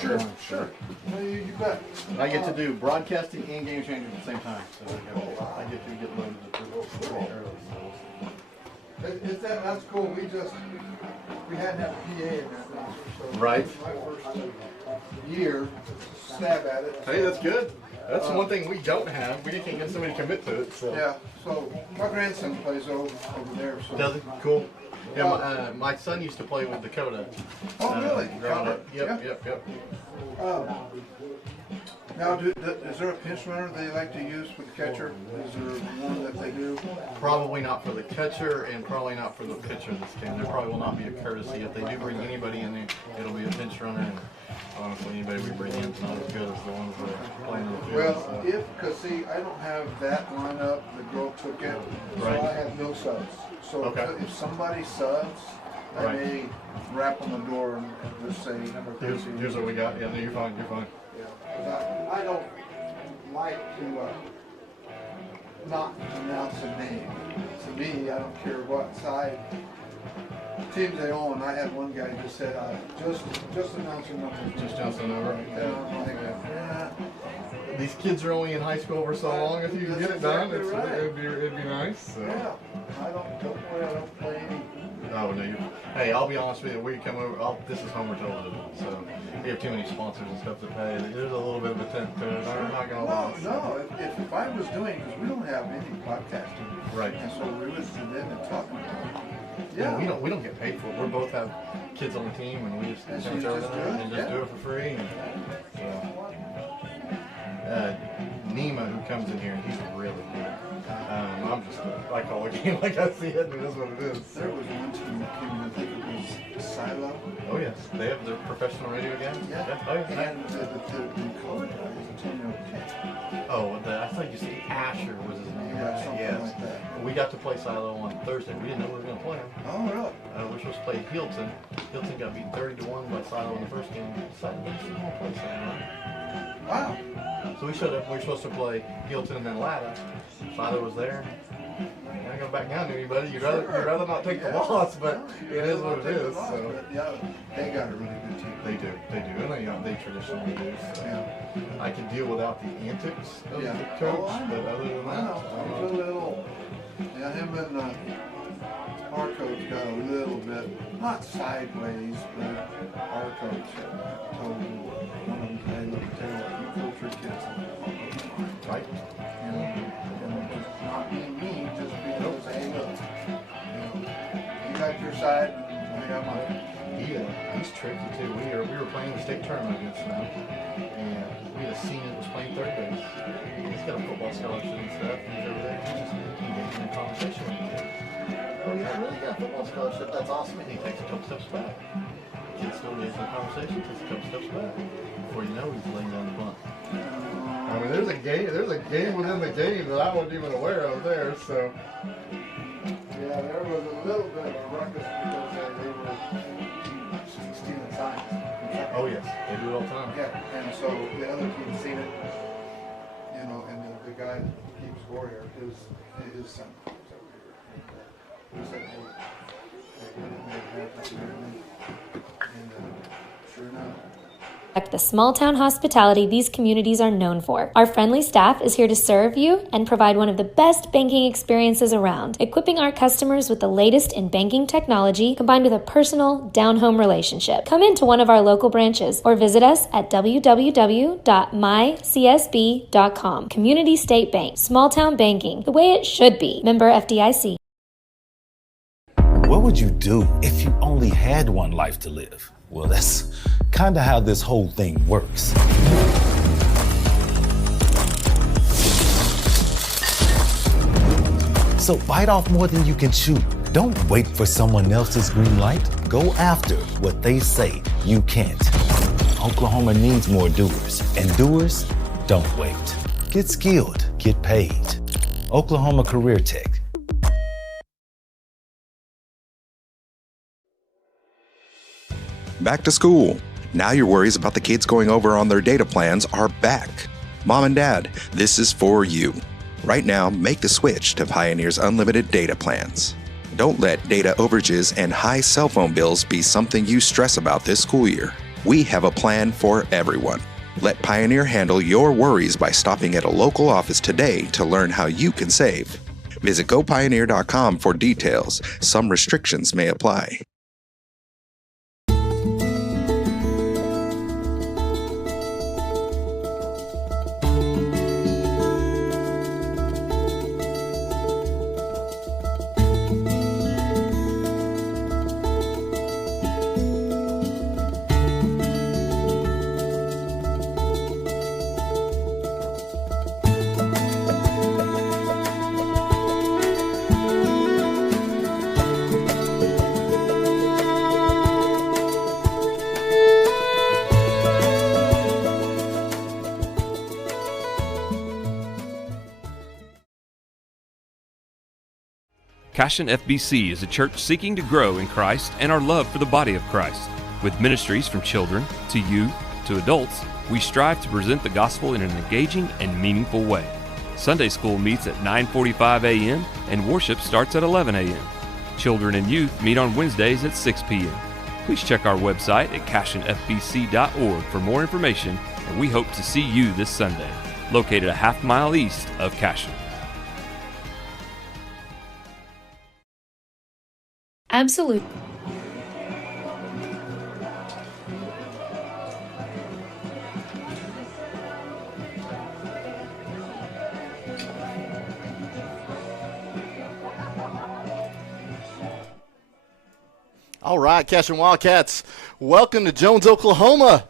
Sure. No, you bet. I get to do broadcasting and game changing at the same time, so I get to get loaded pretty early. That's cool. We hadn't had a PA in that roster, so Right. my first year stab at it. Hey, that's good. That's one thing we don't have. We can't get somebody to commit to it. So. Yeah. So my grandson plays over there. So. Does it? Cool. Yeah, my son used to play with Dakota. Oh, really? Growing up. Yep. Now, is there a pinch runner they like to use for the catcher? Is there one that they do? Probably not for the catcher, and probably not for the pitcher this game. There probably will not be a courtesy. If they do bring anybody in there, it'll be a pinch runner. And honestly, anybody we bring in is not as good as the ones that are playing in the field. Well, because see, I don't have that lineup. The girl took it, so Right. I have no subs. So if somebody subs, I may rap on the door and just say number 13. Here's what we got. Yeah, no, you're fine. You're fine. Yeah, I don't like to not announce a name. To me, I don't care what side teams they own. I had one guy just said, just announce a number. Just announce a number. And I'm like, yeah. These kids are only in high school for so long. If you can get it done, it'd be nice. So. Yeah, don't worry, I don't play any. Oh no! Hey, I'll be honest with you. We come over. This is Homer television, so we have too many sponsors and stuff to pay. There's a little bit of a tent to it. I'm not gonna lie. No. If I was doing, because we don't have any podcasting, right? And so we would sit in and talk about it. Yeah, we don't get paid for it. We both have kids on the team, and we just do it for free. And, Nima, who comes in here, he's really good. I'm just, I call a game like I see it, and it is what it is. There was one team that came in, I think it was Silo. Oh, yes. They have their professional radio again? Yeah. Oh, yeah. And the color guy is Antonio Pitt. Oh, I thought you said Asher was his name. Yeah, something like that. We got to play Silo on Thursday. We didn't know we were going to play him. Oh, really? We were supposed to play Hilton. Hilton got beat 30-1 by Silo in the first game. Silo didn't want to play Silo. Wow. So we showed up. We were supposed to play Hilton and then Latta. Silo was there. I ain't gonna back down to anybody. You'd rather not take the loss, but it is what it is. So. Yeah, they got a really good team. They do, and they traditionally do. So. Yeah. I can deal without the antics of the coach, but other than that, him and our coach got a little bit, not sideways, but our coach told one of them, hey, look, tell you what, you coach your kids. Right. And just not being mean, just being able to say, hey, look, you got your side, I got mine. He's tricky too. We were playing the state tournament against them, and we had a senior that was playing third base. He's got a football scholarship and stuff, and he's over there just engaging in conversation with the kid. Oh yeah, really got a football scholarship? That's awesome. And he takes a couple steps back. The kid still engaging in conversation, takes a couple steps back. Before you know, he's laying down the bunt. I mean, there's a game within the game that I wasn't even aware of there. So. Yeah, there was a little bit of a ruckus because they were stealing signs. Oh yes, they do it all the time. Yeah, and so the other team seen it, and the guy that keeps score here, his son was over here. He said, and sure enough. The small town hospitality these communities are known for. Our friendly staff is here to serve you and provide one of the best banking experiences around, equipping our customers with the latest in banking technology combined with a personal, down-home relationship. Come into one of our local branches or visit us at www.mycsb.com. Community State Bank. Small town banking, the way it should be. Member FDIC. What would you do if you only had one life to live? Well, that's kind of how this whole thing works. So bite off more than you can chew. Don't wait for someone else's green light. Go after what they say you can't. Oklahoma needs more doers, and doers don't wait. Get skilled, get paid. Oklahoma Career Tech. Back to school. Now your worries about the kids going over on their data plans are back. Mom and Dad, this is for you. Right now, make the switch to Pioneer's unlimited data plans. Don't let data overages and high cell phone bills be something you stress about this school year. We have a plan for everyone. Let Pioneer handle your worries by stopping at a local office today to learn how you can save. Visit gopioneer.com for details. Some restrictions may apply. Cashion FBC is a church seeking to grow in Christ and our love for the body of Christ. With ministries from children to youth to adults, we strive to present the gospel in an engaging and meaningful way. Sunday school meets at 9:45 a.m. and worship starts at 11 a.m. Children and youth meet on Wednesdays at 6 p.m. Please check our website at cashionfbc.org for more information, and we hope to see you this Sunday, located a half-mile east of Cashion. Absolutely. All right, Cashion Wildcats, welcome to Jones, Oklahoma.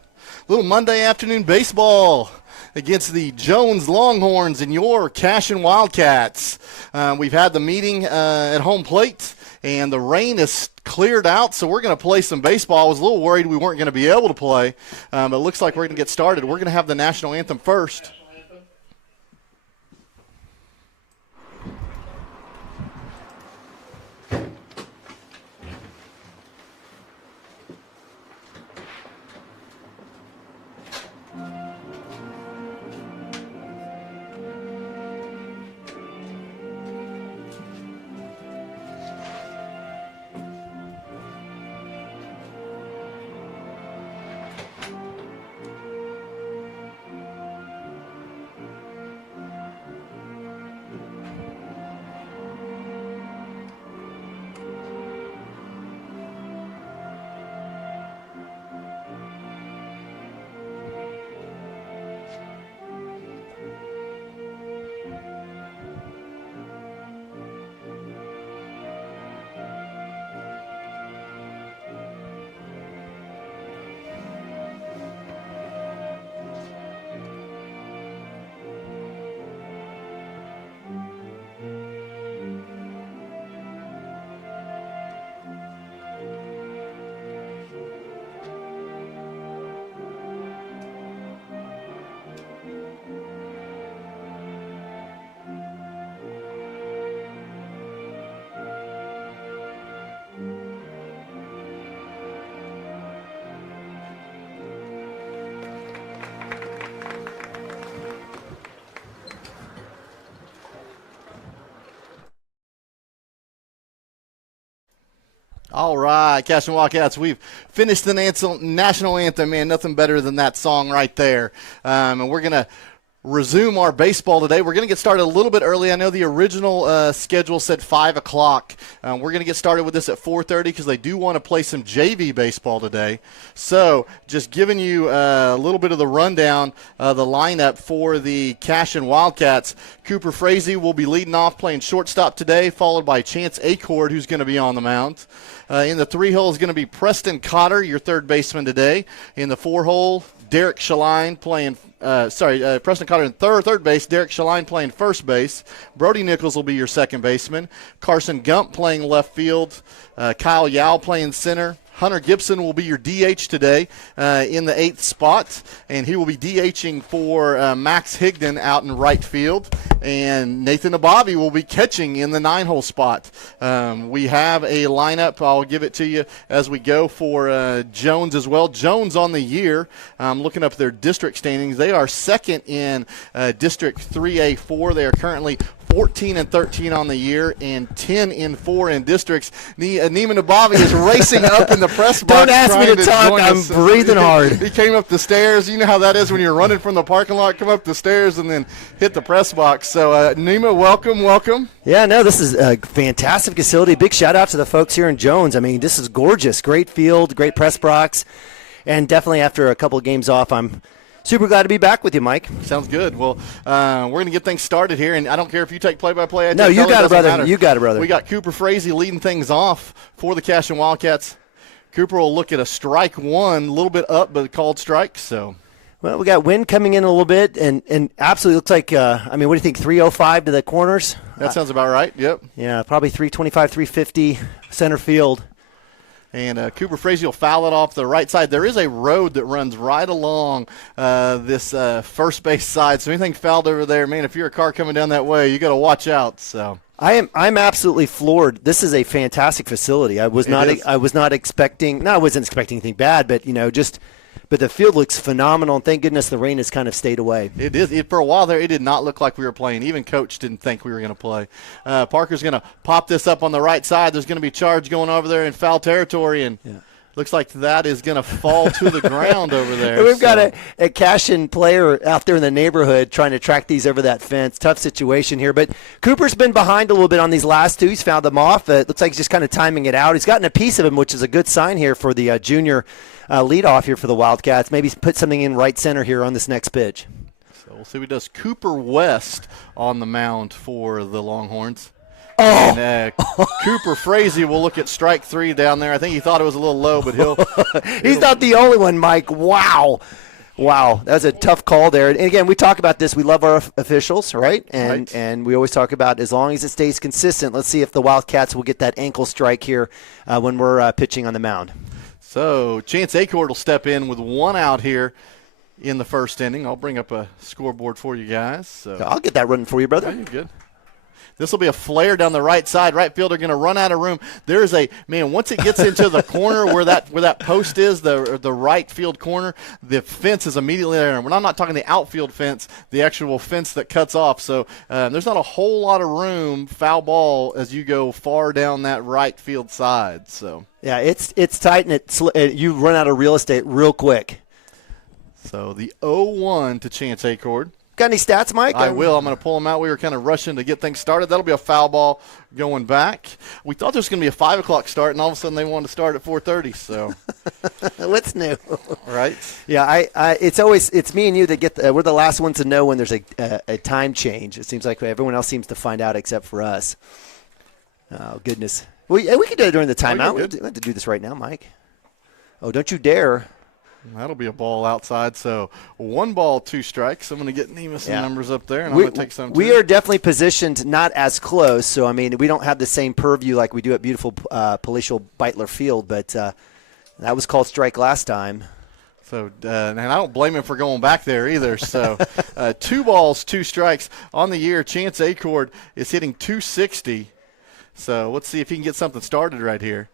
Little Monday afternoon baseball against the Jones Longhorns and your Cashion Wildcats. We've had the meeting at home plate, and the rain is cleared out, so we're going to play some baseball. I was a little worried we weren't going to be able to play, but it looks like we're going to get started. We're going to have the national anthem first. All right, Cashion Wildcats, we've finished the national anthem, man. Nothing better than that song right there. And we're going to resume our baseball today. We're going to get started a little bit early. I know the original schedule said 5 o'clock. We're going to get started with this at 4:30 because they do want to play some JV baseball today. So just giving you a little bit of the rundown of the lineup for the Cashion Wildcats. Cooper Frazee will be leading off playing shortstop today, followed by Chance Acord, who's going to be on the mound. In the 3-hole is going to be Preston Cotter, your third baseman today. In the 4-hole, Derek Shaline playing Preston Cotter in third base, Derek Shaline playing first base. Brody Nichols will be your second baseman. Carson Gump playing left field. Kyle Yao playing center. Hunter Gibson will be your DH today in the 8th spot, and he will be DHing for Max Higdon out in right field. And Nathan Abavi will be catching in the 9-hole spot. We have a lineup. I'll give it to you as we go for Jones as well. Jones on the year, looking up their district standings, they are second in District 3A4. They are currently 14-13 on the year and 10-4 in districts. Neiman Nabavi is racing up in the press box. Don't ask me to talk. I'm breathing hard. He came up the stairs. You know how that is when you're running from the parking lot. Come up the stairs and then hit the press box. So, Nima, welcome. Yeah, no, this is a fantastic facility. Big shout out to the folks here in Jones. I mean, this is gorgeous. Great field, great press box. And definitely after a couple of games off, I'm super glad to be back with you, Mike. Sounds good. Well, we're going to get things started here, and I don't care if you take play-by-play. No, you got it, brother. Matter. You got it, brother. We got Cooper Frazee leading things off for the Cashion Wildcats. Cooper will look at a strike one, a little bit up, but a called strike. So, well, we got wind coming in a little bit, and absolutely looks like, what do you think, 305 to the corners? That sounds about right, yep. Yeah, probably 325, 350 center field. And Cooper Frazee will foul it off the right side. There is a road that runs right along this first base side. So anything fouled over there, man, if you're a car coming down that way, you got to watch out. So I'm absolutely floored. This is a fantastic facility. I wasn't expecting anything bad, but but the field looks phenomenal, and thank goodness the rain has kind of stayed away. It is. For a while there, it did not look like we were playing. Even Coach didn't think we were going to play. Parker's going to pop this up on the right side. There's going to be charge going over there in foul territory, and looks like that is going to fall to the ground over there. We've got a Cashion player out there in the neighborhood trying to track these over that fence. Tough situation here, but Cooper's been behind a little bit on these last two. He's fouled them off. It looks like he's just kind of timing it out. He's gotten a piece of him, which is a good sign here for the junior leadoff here for the Wildcats. Maybe put something in right center here on this next pitch. So we'll see what he does. Cooper West on the mound for the Longhorns. Oh. And Cooper Frazee will look at strike three down there. I think he thought it was a little low, but he's not the only one, Mike. Wow, that was a tough call there. And again, we talk about this. We love our officials, right? And we always talk about as long as it stays consistent. Let's see if the Wildcats will get that ankle strike here when we're pitching on the mound. So Chance Acord will step in with one out here in the first inning. I'll bring up a scoreboard for you guys. So I'll get that running for you, brother. Okay, good. This will be a flare down the right side. Right fielder going to run out of room. There's once it gets into the corner where that post is, the right field corner, the fence is immediately there. And I'm not talking the outfield fence, the actual fence that cuts off. So there's not a whole lot of room, foul ball, as you go far down that right field side. So yeah, it's tight, and you run out of real estate real quick. So the 0-1 to Chance Acord. Got any stats, Mike? I will. I'm going to pull them out. We were kind of rushing to get things started. That'll be a foul ball going back. We thought there was going to be a 5 o'clock start, and all of a sudden they wanted to start at 4:30. So what's new? Right? Yeah, it's me and you that we're the last ones to know when there's a time change. It seems like everyone else seems to find out except for us. Oh goodness. We can do it during the timeout. We don't have to do this right now, Mike. Oh, don't you dare. That'll be a ball outside. So 1 ball, 2 strikes. I'm going to get Nima some numbers up there, and I'm going to take some too. We are definitely positioned not as close. So, I mean, we don't have the same purview like we do at beautiful palatial Beitler Field, but that was called strike last time. So, and I don't blame him for going back there either. So 2 balls, 2 strikes. On the year, Chance Acord is hitting .260. So let's see if he can get something started right here.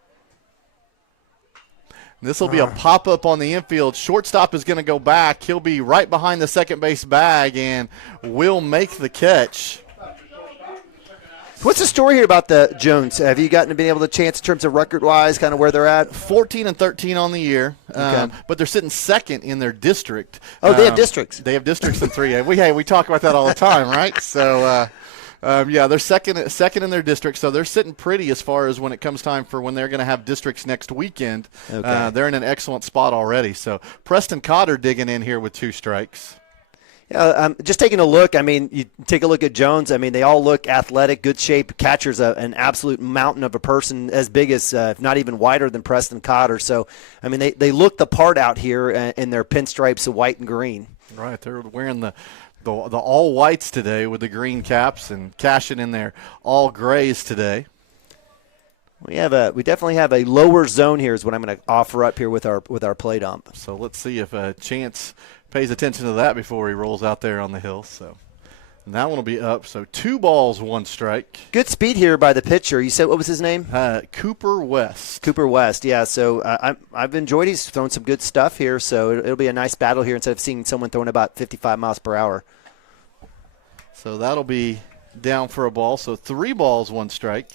This will be a pop-up on the infield. Shortstop is going to go back. He'll be right behind the second base bag and will make the catch. What's the story here about the Jones? Have you been able to chance in terms of record-wise, kind of where they're at? 14-13 on the year, okay. But they're sitting second in their district. Oh, they have districts. They have districts in 3A. We talk about that all the time, right? So, they're second in their district, so they're sitting pretty as far as when it comes time for when they're going to have districts next weekend. Okay. They're in an excellent spot already. So Preston Cotter digging in here with 2 strikes. Yeah, just taking a look. I mean, you take a look at Jones. I mean, they all look athletic, good shape. Catcher's an absolute mountain of a person, as big as, if not even wider than Preston Cotter. So, I mean, they look the part out here in their pinstripes of white and green. Right, they're wearing the all whites today with the green caps, and Cashion in their all grays today. We definitely have a lower zone here is what I'm going to offer up here with our play dump. So let's see if Chance pays attention to that before he rolls out there on the hill. So and that one will be up. So 2 balls, 1 strike. Good speed here by the pitcher. You said what was his name? Cooper West. Cooper West. Yeah. So I've enjoyed. He's thrown some good stuff here. So it'll be a nice battle here instead of seeing someone throwing about 55 miles per hour. So that'll be down for a ball. So 3 balls, 1 strike.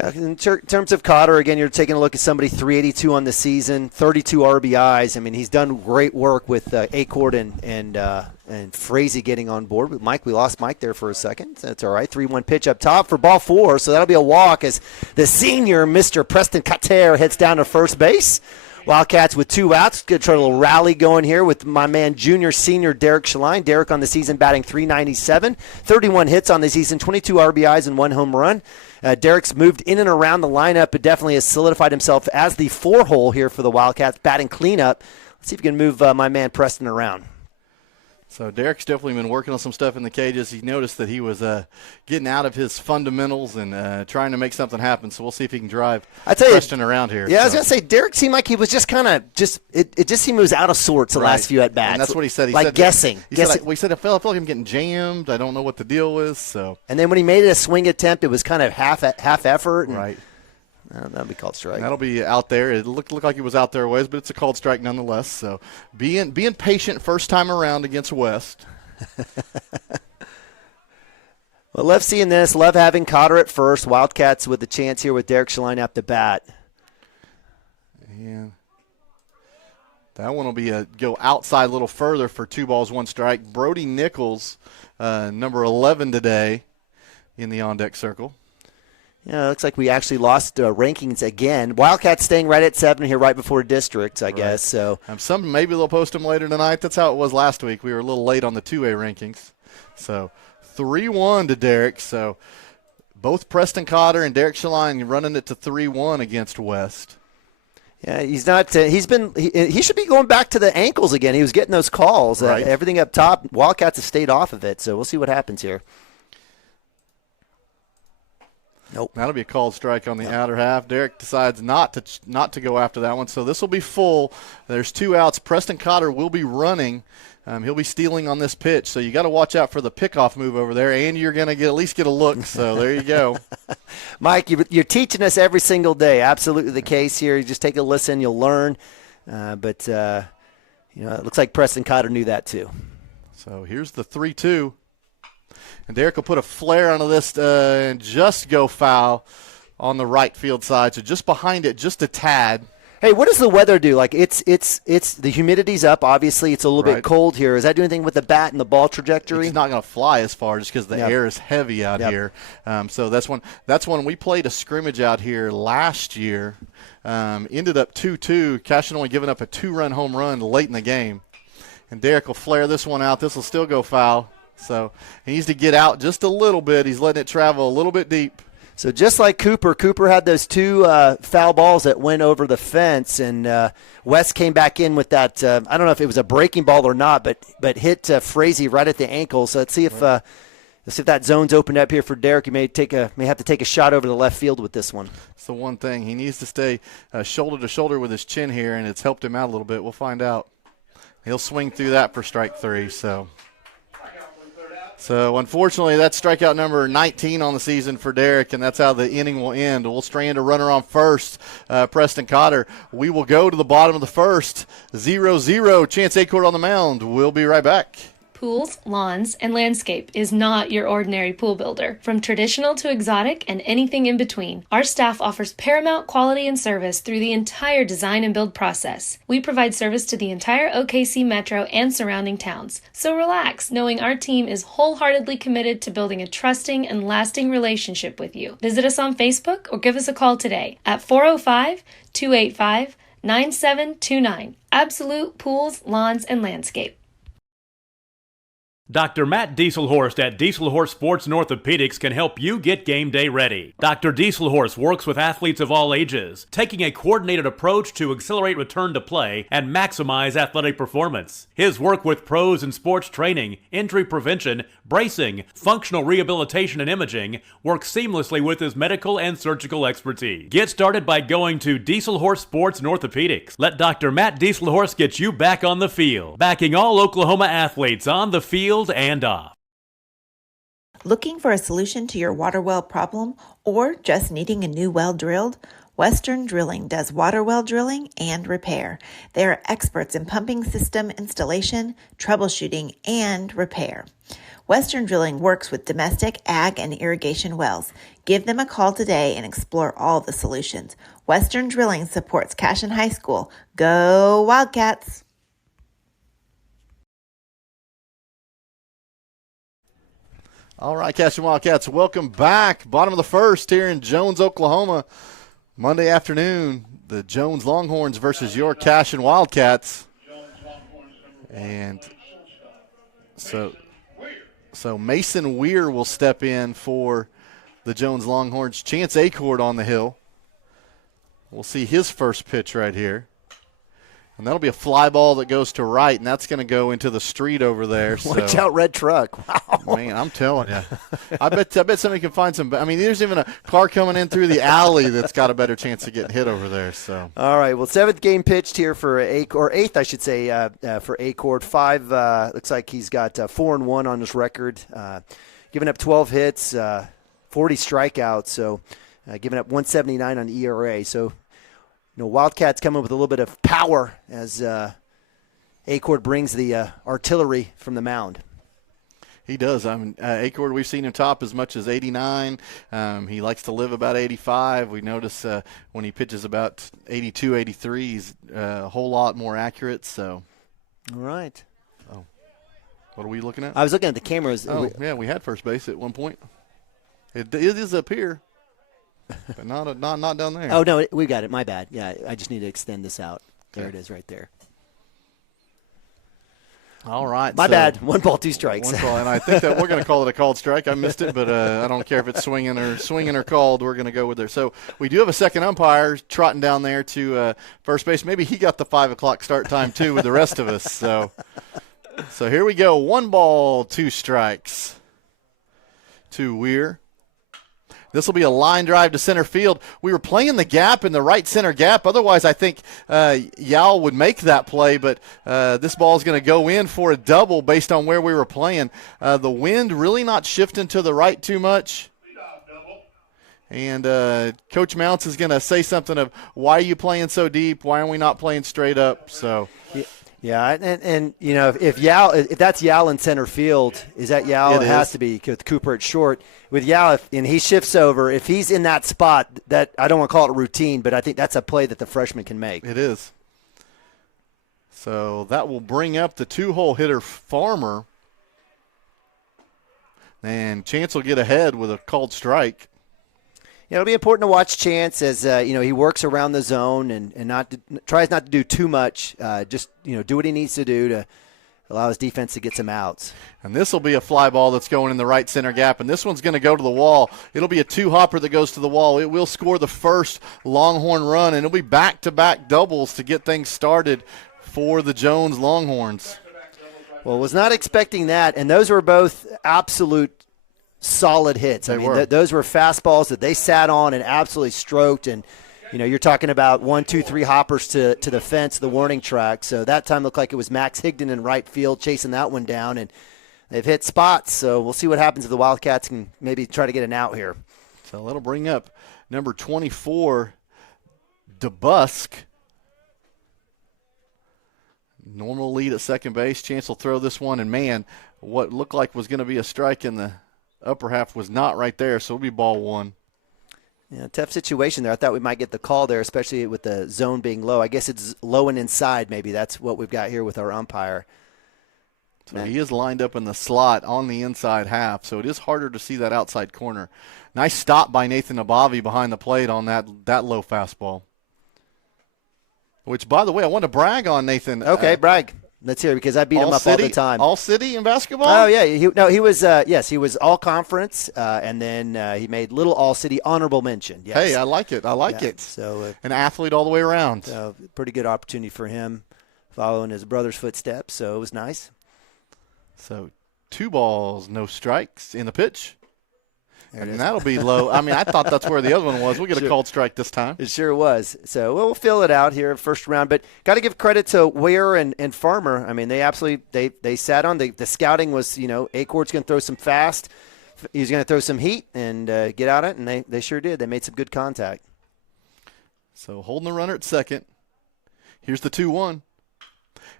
Yeah, in terms of Cotter, again, you're taking a look at somebody 382 on the season, 32 RBIs. I mean, he's done great work with Acord and Frazee getting on board. With Mike, we lost Mike there for a second. That's all right. 3-1 pitch up top for ball 4, so that'll be a walk as the senior, Mr. Preston Cotter, heads down to first base. Wildcats with 2 outs. Good try a little rally going here with my man senior Derek Schlein. Derek on the season batting .397, 31 hits on the season, 22 RBIs and 1 home run. Derek's moved in and around the lineup, but definitely has solidified himself as the 4-hole here for the Wildcats, batting cleanup. Let's see if we can move my man Preston around. So Derek's definitely been working on some stuff in the cages. He noticed that he was getting out of his fundamentals and trying to make something happen. So we'll see if he can drive Preston around here. Yeah, I was going to say, Derek seemed like he was just kind of it just seemed he was out of sorts the last few at-bats. And that's what he said. He said guessing. Guessing. We said, I feel like I'm getting jammed. I don't know what the deal is. So. And then when he made it a swing attempt, it was kind of half effort. And, right. That'll be called strike. That'll be out there. It looked like he was out there a ways, but it's a called strike nonetheless. So being patient first time around against West. Well, love seeing this. Love having Cotter at first. Wildcats with the chance here with Derek Schlein at the bat. Yeah. That one will be go outside a little further for 2 balls, 1 strike. Brody Nichols, number 11 today in the on-deck circle. Yeah, it looks like we actually lost rankings again. Wildcats staying right at 7 here right before districts, I guess. So maybe they'll post them later tonight. That's how it was last week. We were a little late on the 2A rankings. So 3-1 to Derek. So both Preston Cotter and Derek Schlein running it to 3-1 against West. Yeah, he's not. He should be going back to the ankles again. He was getting those calls. Right. Everything up top. Wildcats have stayed off of it. So we'll see what happens here. Nope. That'll be a called strike on the outer half. Derek decides not to go after that one. So this will be full. There's 2 outs. Preston Cotter will be running. He'll be stealing on this pitch. So you got to watch out for the pickoff move over there, and you're going to at least get a look. So there you go. Mike, you're teaching us every single day. Absolutely the case here. You just take a listen, you'll learn. But it looks like Preston Cotter knew that too. So here's the 3-2. And Derek will put a flare onto this and just go foul on the right field side. So just behind it, just a tad. Hey, what does the weather do? Like it's the humidity's up. Obviously, it's a little bit cold here. Does that do anything with the bat and the ball trajectory? It's not going to fly as far just because the air is heavy out here. So that's when we played a scrimmage out here last year. Ended up 2-2. Cashion only giving up a 2-run home run late in the game. And Derek will flare this one out. This will still go foul. So he needs to get out just a little bit. He's letting it travel a little bit deep. So just like Cooper had those 2 foul balls that went over the fence, and West came back in with that. I don't know if it was a breaking ball or not, but hit Frazee right at the ankle. So let's see if that zone's opened up here for Derek. He may have to take a shot over the left field with this one. It's the one thing. He needs to stay shoulder to shoulder with his chin here, and it's helped him out a little bit. We'll find out. He'll swing through that for strike 3. So, unfortunately, that's strikeout number 19 on the season for Derek, and that's how the inning will end. We'll strand a runner on first, Preston Cotter. We will go to the bottom of the first, 0-0. Chance Acord on the mound. We'll be right back. Pools, Lawns, and Landscape is not your ordinary pool builder. From traditional to exotic and anything in between, our staff offers paramount quality and service through the entire design and build process. We provide service to the entire OKC metro and surrounding towns. So relax, knowing our team is wholeheartedly committed to building a trusting and lasting relationship with you. Visit us on Facebook or give us a call today at 405-285-9729. Absolute Pools, Lawns, and Landscape. Dr. Matt Dieselhorst at Dieselhorst Sports and Orthopedics can help you get game day ready. Dr. Dieselhorst works with athletes of all ages, taking a coordinated approach to accelerate return to play and maximize athletic performance. His work with pros in sports training, injury prevention, bracing, functional rehabilitation, and imaging works seamlessly with his medical and surgical expertise. Get started by going to Dieselhorst Sports and Orthopedics. Let Dr. Matt Dieselhorst get you back on the field, backing all Oklahoma athletes on the field and off. Looking for a solution to your water well problem or just needing a new well drilled? Western Drilling does water well drilling and repair. They are experts in pumping system installation, troubleshooting, and repair. Western Drilling works with domestic, ag, and irrigation wells. Give them a call today and explore all the solutions. Western Drilling supports Cashion High School. Go Wildcats! All right, Cashion Wildcats, welcome back. Bottom of the first here in Jones, Oklahoma. Monday afternoon, the Jones Longhorns versus your Cashion Wildcats. And so Mason Weir will step in for the Jones Longhorns. Chance Acord on the hill. We'll see his first pitch right here. And that'll be a fly ball that goes to right, and that's going to go into the street over there. Watch out, red truck. Wow. Man, I'm telling you. I bet somebody can find some. I mean, there's even a car coming in through the alley that's got a better chance of getting hit over there. So. All right, well, 7th game pitched here for or 8th, I should say, for Acord. 5, looks like he's got 4-1 on his record, giving up 12 hits, 40 strikeouts, so giving up 179 on ERA. So, Wildcats coming with a little bit of power as Acord brings the artillery from the mound. He does. I mean, Acord, we've seen him top as much as 89. He likes to live about 85. We notice when he pitches about 82, 83, he's a whole lot more accurate. So, all right. Oh, what are we looking at? I was looking at the cameras. Yeah, we had first base at one point. It is up here. But not down there. Oh, no, we got it. My bad. Yeah, I just need to extend this out. There it is right there. All right. My bad. 1 ball, 2 strikes. 1 ball, and I think that we're going to call it a called strike. I missed it, but I don't care if it's swinging or called. We're going to go with there. So we do have a second umpire trotting down there to first base. Maybe he got the 5 o'clock start time, too, with the rest of us. So here we go. 1 ball, 2 strikes to Weir. This will be a line drive to center field. We were playing the gap in the right center gap. Otherwise, I think Yao would make that play, but this ball is going to go in for a double based on where we were playing. The wind really not shifting to the right too much. And Coach Mounts is going to say something of, why are you playing so deep? Why are we not playing straight up? So. Yeah, and if that's Yao in center field, is that Yao? It has to be with Cooper at short. With Yao, and he shifts over, if he's in that spot, that I don't want to call it a routine, but I think that's a play that the freshman can make. It is. So that will bring up the 2-hole hitter Farmer. And Chance will get ahead with a called strike. Yeah, it'll be important to watch Chance as he works around the zone and tries not to do too much. Just do what he needs to do to allow his defense to get some outs. And this will be a fly ball that's going in the right center gap, and this one's going to go to the wall. It'll be a 2-hopper that goes to the wall. It will score the first Longhorn run, and it'll be back-to-back doubles to get things started for the Jones Longhorns. Well, was not expecting that, and those were both absolute solid hits. Those were fastballs that they sat on and absolutely stroked. And, you're talking about 1, 2, 3 hoppers to the fence, the warning track. So that time looked like it was Max Higdon in right field chasing that one down. And they've hit spots. So we'll see what happens if the Wildcats can maybe try to get an out here. So that'll bring up number 24, DeBusk. Normal lead at second base. Chance will throw this one. And, man, what looked like was going to be a strike in the upper half was not right there, so it'll be ball 1. Yeah, tough situation there. I thought we might get the call there, especially with the zone being low. I guess it's low and inside maybe. That's what we've got here with our umpire. So he is lined up in the slot on the inside half, so it is harder to see that outside corner. Nice stop by Nathan Abavi behind the plate on that low fastball. Which, by the way, I want to brag on Nathan. Okay, brag. Let's hear it, because I beat him up all the time. All city in basketball? Oh, yeah. He was, he was all conference, and then he made little all city honorable mention. Yes. Hey, I like it. I like it. So an athlete all the way around. So pretty good opportunity for him following his brother's footsteps. So it was nice. So 2 balls, no strikes in the pitch. And that'll be low. I mean, I thought that's where the other one was. We'll get a called strike this time. It sure was. So we'll fill it out here first round. But got to give credit to Weir and Farmer. I mean, they absolutely they sat on. The scouting was, Acord's going to throw some fast he was going to throw some heat and get out it, and they sure did. They made some good contact. So holding the runner at second. Here's the 2-1. And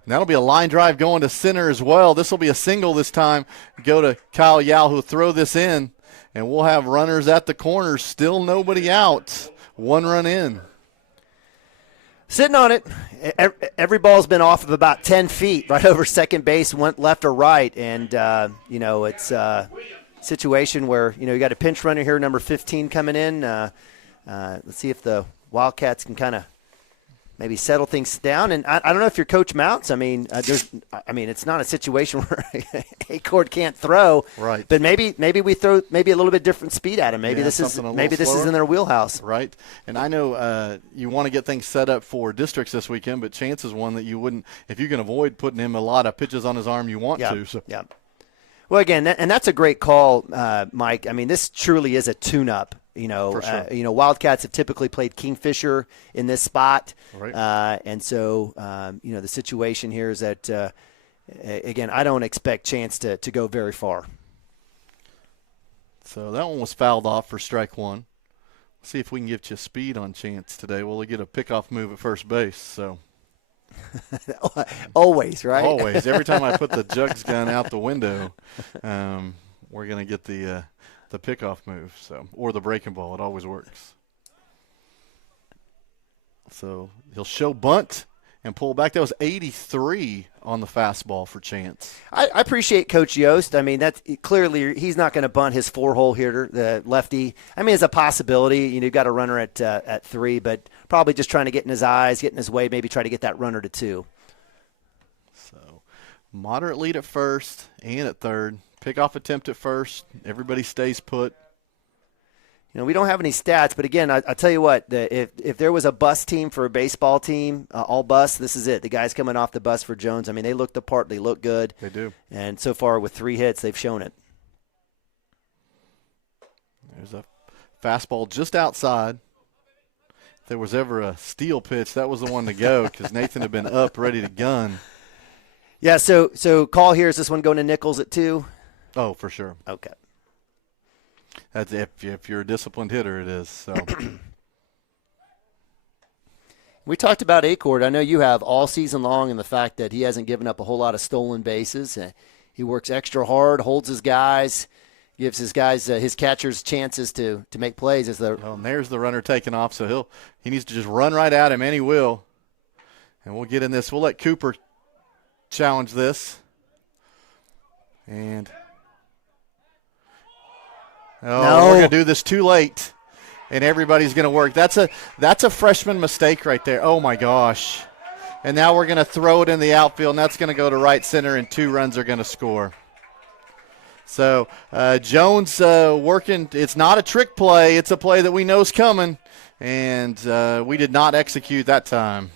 that'll be a line drive going to center as well. This will be a single this time. Go to Kyle Yao, who'll throw this in, and we'll have runners at the corners. Still nobody out. 1 run in. Sitting on it. Every ball's been off of about 10 feet, right over second base, went left or right. And, it's a situation where, you got a pinch runner here, number 15 coming in. Let's see if the Wildcats can kind of maybe settle things down. And I don't know if you're Coach Mounts. It's not a situation where Acord can't throw. Right. But maybe we throw a little bit different speed at him. Maybe this is in their wheelhouse. Right. And I know you want to get things set up for districts this weekend, but Chance is one that you wouldn't, if you can avoid putting him a lot of pitches on his arm, you want to. So. Yeah. Well, again, and that's a great call, Mike. I mean, this truly is a tune-up. For sure. Wildcats have typically played Kingfisher in this spot, right. And so the situation here is that again, I don't expect Chance to go very far. So that one was fouled off for strike 1. Let's see if we can get you speed on Chance today. Will he get a pickoff move at first base? So. Always, right? Always. Every time I put the jugs gun out the window, we're going to get the pickoff move, or the breaking ball. It always works. So he'll show bunt and pull back. That was 83 on the fastball for Chance. I appreciate Coach Yost. I mean, that's clearly he's not going to bunt his 4-hole hitter, the lefty. I mean, it's a possibility. You've got a runner at 3, but probably just trying to get in his eyes, get in his way, maybe try to get that runner to 2. So moderate lead at first and at third. Pickoff attempt at first. Everybody stays put. We don't have any stats, but again, I tell you what, if there was a bus team for a baseball team, all bus, this is it. The guys coming off the bus for Jones, I mean, they look the part. They look good. They do. And so far with 3 hits, they've shown it. There's a fastball just outside. If there was ever a steal pitch, that was the one to go because Nathan had been up, ready to gun. Yeah, so call here. Is this one going to Nichols at 2? Oh, for sure. Okay. That's if you're a disciplined hitter, it is. So. We talked about Acord. I know you have all season long, and the fact that he hasn't given up a whole lot of stolen bases. He works extra hard, holds his guys, gives his guys, his catchers, chances to make plays. And there's the runner taking off, so he needs to just run right at him, and he will. And we'll get in this. We'll let Cooper challenge this. And no. We're going to do this too late, and everybody's going to work. That's a freshman mistake right there. Oh, my gosh. And now we're going to throw it in the outfield, and that's going to go to right center, and 2 runs are going to score. So Jones working. It's not a trick play. It's a play that we know is coming, and we did not execute that time.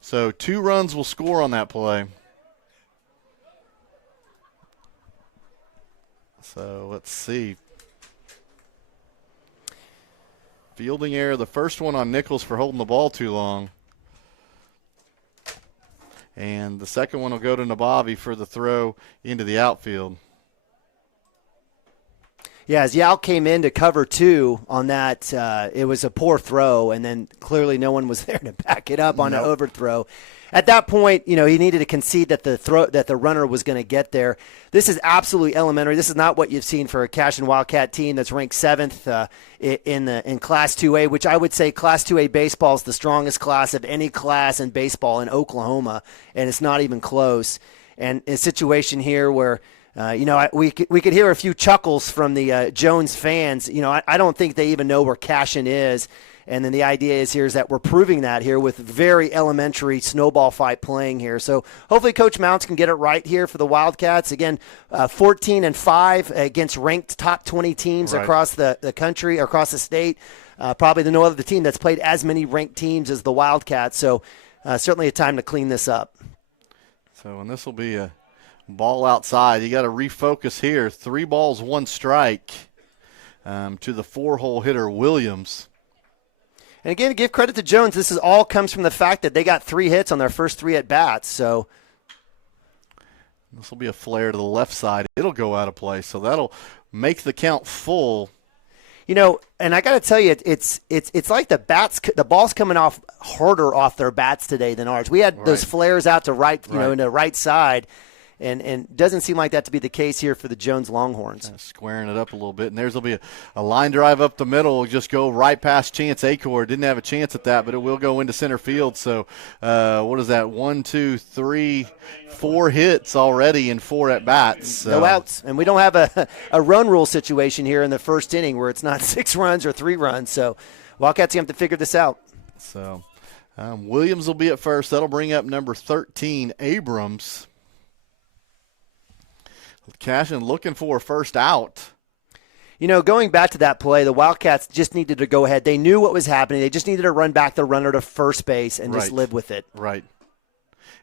So 2 runs will score on that play. So let's see. Fielding error, the first one on Nichols for holding the ball too long. And the second one will go to Nabavi for the throw into the outfield. Yeah, as Yao came in to cover 2 on that, it was a poor throw, and then clearly no one was there to back it up on an overthrow. At that point, he needed to concede that the runner was going to get there. This is absolutely elementary. This is not what you've seen for a Cashion Wildcat team that's ranked 7th in Class 2A, which I would say Class 2A baseball is the strongest class of any class in baseball in Oklahoma, and it's not even close. And a situation here where we could hear a few chuckles from the Jones fans. I don't think they even know where Cashion is. And then the idea is that we're proving that here with very elementary snowball fight playing here. So hopefully Coach Mounts can get it right here for the Wildcats. Again, 14-5 against ranked top 20 teams across the country, across the state. Probably no other team that's played as many ranked teams as the Wildcats. So certainly a time to clean this up. So, and this will be a ball outside. You got to refocus here. 3 balls, 1 strike to the 4-hole hitter Williams. And again, give credit to Jones. This is all comes from the fact that they got 3 hits on their first 3 at-bats. So this will be a flare to the left side. It'll go out of play. So that'll make the count full. You know, and I got to tell you, it's like the ball's coming off harder off their bats today than ours. We had those flares out to right, you know, in the right side. And doesn't seem like that to be the case here for the Jones Longhorns. Squaring it up a little bit. And there'll be a line drive up the middle. Just go right past Chance Acord. Didn't have a chance at that, but it will go into center field. So what is that? 1, 2, 3, 4 hits already in 4 at-bats. So. No outs. And we don't have a run rule situation here in the first inning where it's not 6 runs or 3 runs. So Wildcats have to figure this out. So Williams will be at first. That'll bring up number 13, Abrams. Cashion looking for a first out. You know, going back to that play, the Wildcats just needed to go ahead. They knew what was happening. They just needed to run back the runner to first base and just live with it. Right.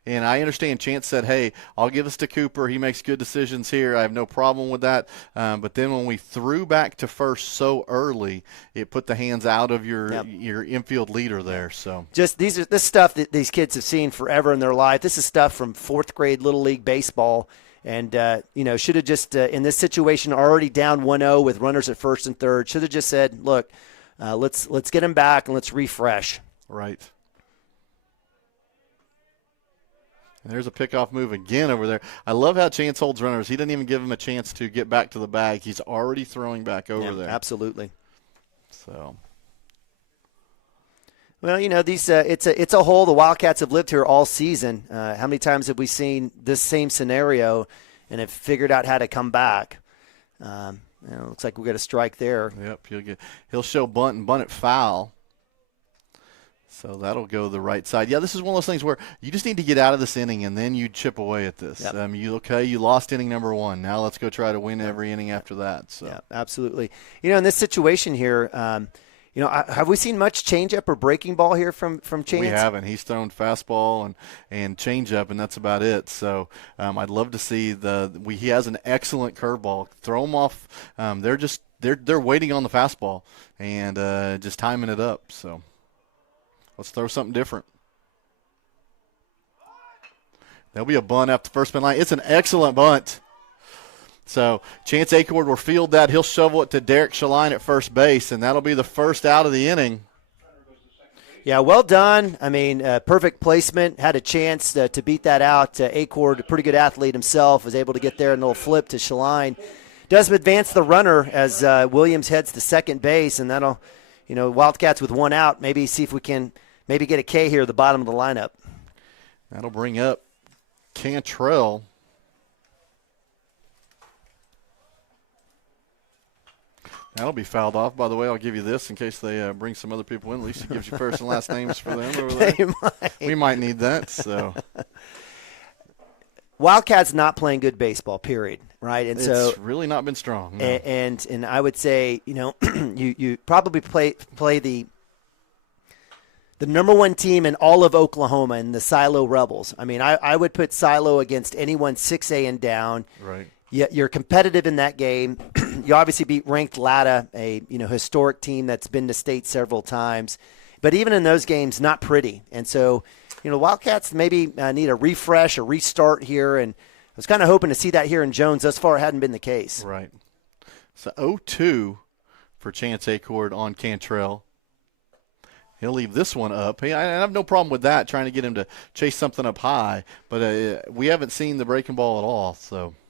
And I understand Chance said, hey, I'll give this to Cooper. He makes good decisions here. I have no problem with that. But then when we threw back to first so early, it put the hands out of your infield leader there. So just this stuff that these kids have seen forever in their life. This is stuff from 4th grade Little League baseball. And, you know, should have just, in this situation, already down 1-0 with runners at first and third, should have just said, look, let's get him back and let's refresh. Right. And there's a pickoff move again over there. I love how Chance holds runners. He doesn't even give him a chance to get back to the bag. He's already throwing back over there. Absolutely. So. Well, you know, these it's a hole. The Wildcats have lived here all season. How many times have we seen this same scenario and have figured out how to come back? Looks like we got a strike there. Yep, he'll show bunt and bunt it foul. So that'll go the right side. Yeah, this is one of those things where you just need to get out of this inning and then you chip away at this. Yep. You lost inning number 1. Now let's go try to win every inning after that. So. Yeah, absolutely. You know, in this situation here, you know, have we seen much changeup or breaking ball here from Chance? We haven't. He's thrown fastball and changeup, and that's about it. So I'd love to see he has an excellent curveball. Throw him off. They're waiting on the fastball and just timing it up. So let's throw something different. There'll be a bunt up the first man line. It's an excellent bunt. So Chance Acord will field that. He'll shovel it to Derek Shaline at first base, and that'll be the first out of the inning. Yeah, well done. I mean, perfect placement. Had a chance to beat that out. Acord, a pretty good athlete himself, was able to get there and a little flip to Shaline. Does advance the runner as Williams heads to second base, and that'll, you know, Wildcats with 1 out, maybe see if we can maybe get a K here at the bottom of the lineup. That'll bring up Cantrell. That'll be fouled off. By the way, I'll give you this in case they bring some other people in. At least it gives you first and last names for them over there. We might need that. So, Wildcats not playing good baseball, period. Right, and it's really not been strong. No. And I would say, you know, you probably play the number 1 team in all of Oklahoma in the Silo Rebels. I mean, I would put Silo against anyone 6A and down. Right. You're competitive in that game. You obviously beat ranked Latta, a historic team that's been to state several times. But even in those games, not pretty. And so, you know, Wildcats maybe need a refresh, a restart here. And I was kind of hoping to see that here in Jones. Thus far, it hadn't been the case. Right. So 0-2 for Chance Acord on Cantrell. He'll leave this one up. Hey, I have no problem with that, trying to get him to chase something up high. But we haven't seen the breaking ball at all, so –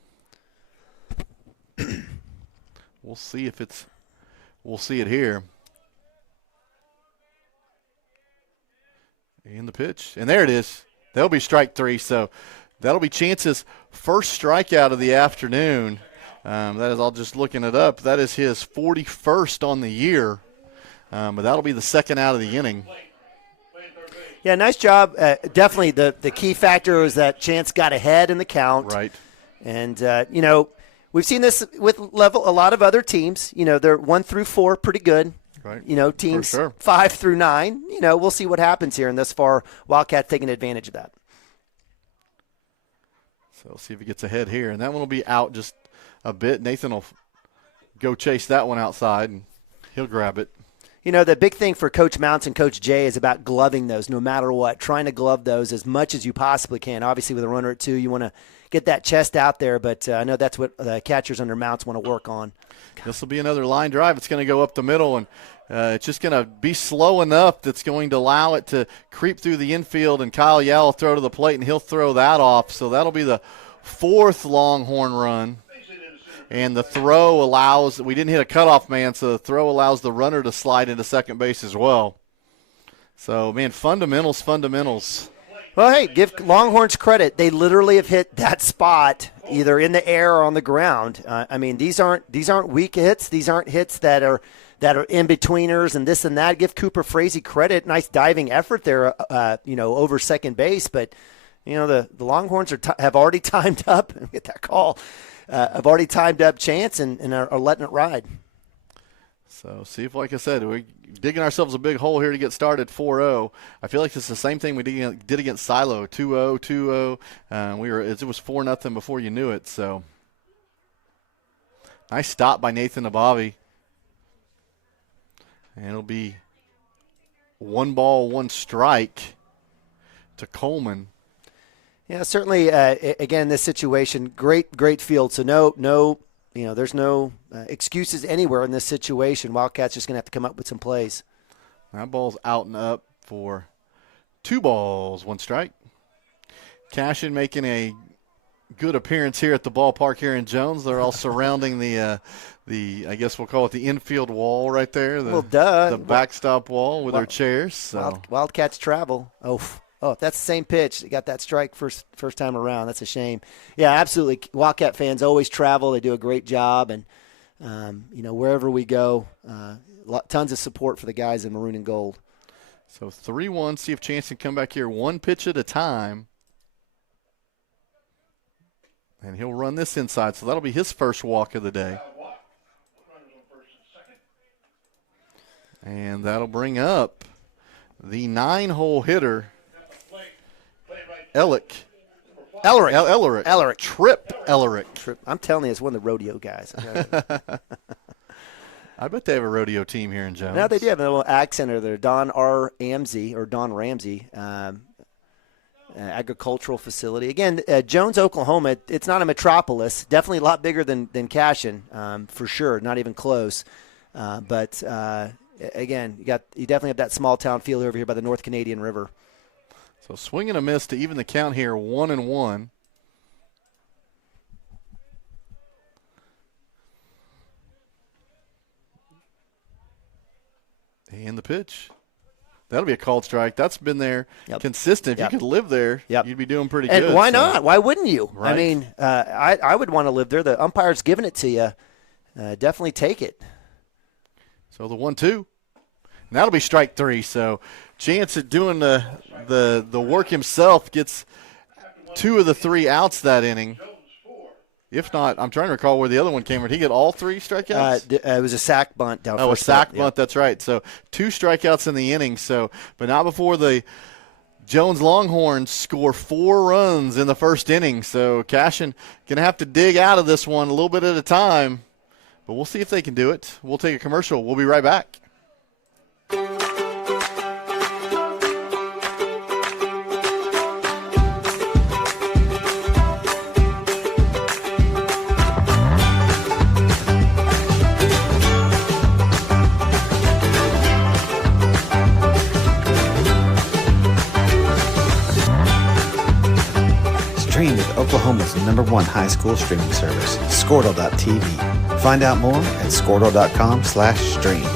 we'll see it here. In the pitch. And there it is. That'll be strike 3. So that'll be Chance's first strikeout of the afternoon. That is, I'll just looking it up. That is his 41st on the year. But that'll be the second out of the inning. Yeah, nice job. Definitely the key factor is that Chance got ahead in the count. Right. And, you know, we've seen this with a lot of other teams. You know, they're 1 through 4, pretty good. Right. You know, teams For sure. 5 through 9. You know, we'll see what happens here. And thus far, Wildcat taking advantage of that. So we'll see if he gets ahead here. And that one will be out just a bit. Nathan will go chase that one outside, and he'll grab it. the big thing for Coach Mounts and Coach Jay is about gloving those no matter what, trying to glove those as much as you possibly can. Obviously, with a runner at 2, you want to get that chest out there, but I know that's what the catchers under Mounts want to work on. This will be another line drive. It's going to go up the middle, and it's just going to be slow enough that's going to allow it to creep through the infield, and Kyle Yell will throw to the plate, and he'll throw that off. So that'll be the 4th Longhorn run. And the throw allows – we didn't hit a cutoff man, so the throw allows the runner to slide into second base as well. So, man, fundamentals. Well, hey, give Longhorns credit. They literally have hit that spot either in the air or on the ground. I mean, these aren't weak hits. These aren't hits that are in-betweeners and this and that. Give Cooper Frazee credit. Nice diving effort there, over second base. But, the Longhorns have already timed up. Get that call. Have already timed up Chance and are letting it ride. So, see if, like I said, we're digging ourselves a big hole here to get started 4-0. I feel like it's the same thing we did against Silo, 2-0, 2-0. It was 4-0 before you knew it. So, nice stop by Nathan Abavi. And it'll be 1 ball, 1 strike to Coleman. Yeah, certainly, again, in this situation, great field. So no, there's no excuses anywhere in this situation. Wildcats just going to have to come up with some plays. That ball's out and up for 2 balls, 1 strike. Cashion making a good appearance here at the ballpark here in Jones. They're all surrounding the I guess we'll call it the infield wall right there. The backstop wall with their chairs. So. Wildcats travel. Oh, if that's the same pitch, they got that strike first time around. That's a shame. Yeah, absolutely. Wildcat fans always travel. They do a great job. And, wherever we go, tons of support for the guys in maroon and gold. So 3-1, see if Chance can come back here 1 pitch at a time. And he'll run this inside, so that'll be his first walk of the day. And that'll bring up the 9-hole hitter, Ellerick. Trip Ellerick. I'm telling you, it's one of the rodeo guys. I bet they have a rodeo team here in Jones. No, they do have a little accent there. Don Ramsey, agricultural facility. Again, Jones, Oklahoma, it's not a metropolis. Definitely a lot bigger than Cashion, for sure. Not even close. But again, you definitely have that small town feel over here by the North Canadian River. So swing and a miss to even the count here, 1-1. And the pitch. That'll be a called strike. That's been there consistent. If you could live there, you'd be doing pretty good. And why not? Why wouldn't you? Right. I mean, I would want to live there. The umpire's giving it to you. Definitely take it. So the 1-2. And that'll be strike 3. So Chance at doing the work himself gets 2 of the 3 outs that inning. If not, I'm trying to recall where the other one came from. Did he get all 3 strikeouts? It was a sac bunt down. A sac bunt. That's right. So 2 strikeouts in the inning. So, but not before the Jones Longhorns score 4 runs in the first inning. So Cashion gonna have to dig out of this one a little bit at a time. But we'll see if they can do it. We'll take a commercial. We'll be right back. Stream with Oklahoma's #1 high school streaming service, Squirtle.tv. Find out more at Squirtle.com/stream.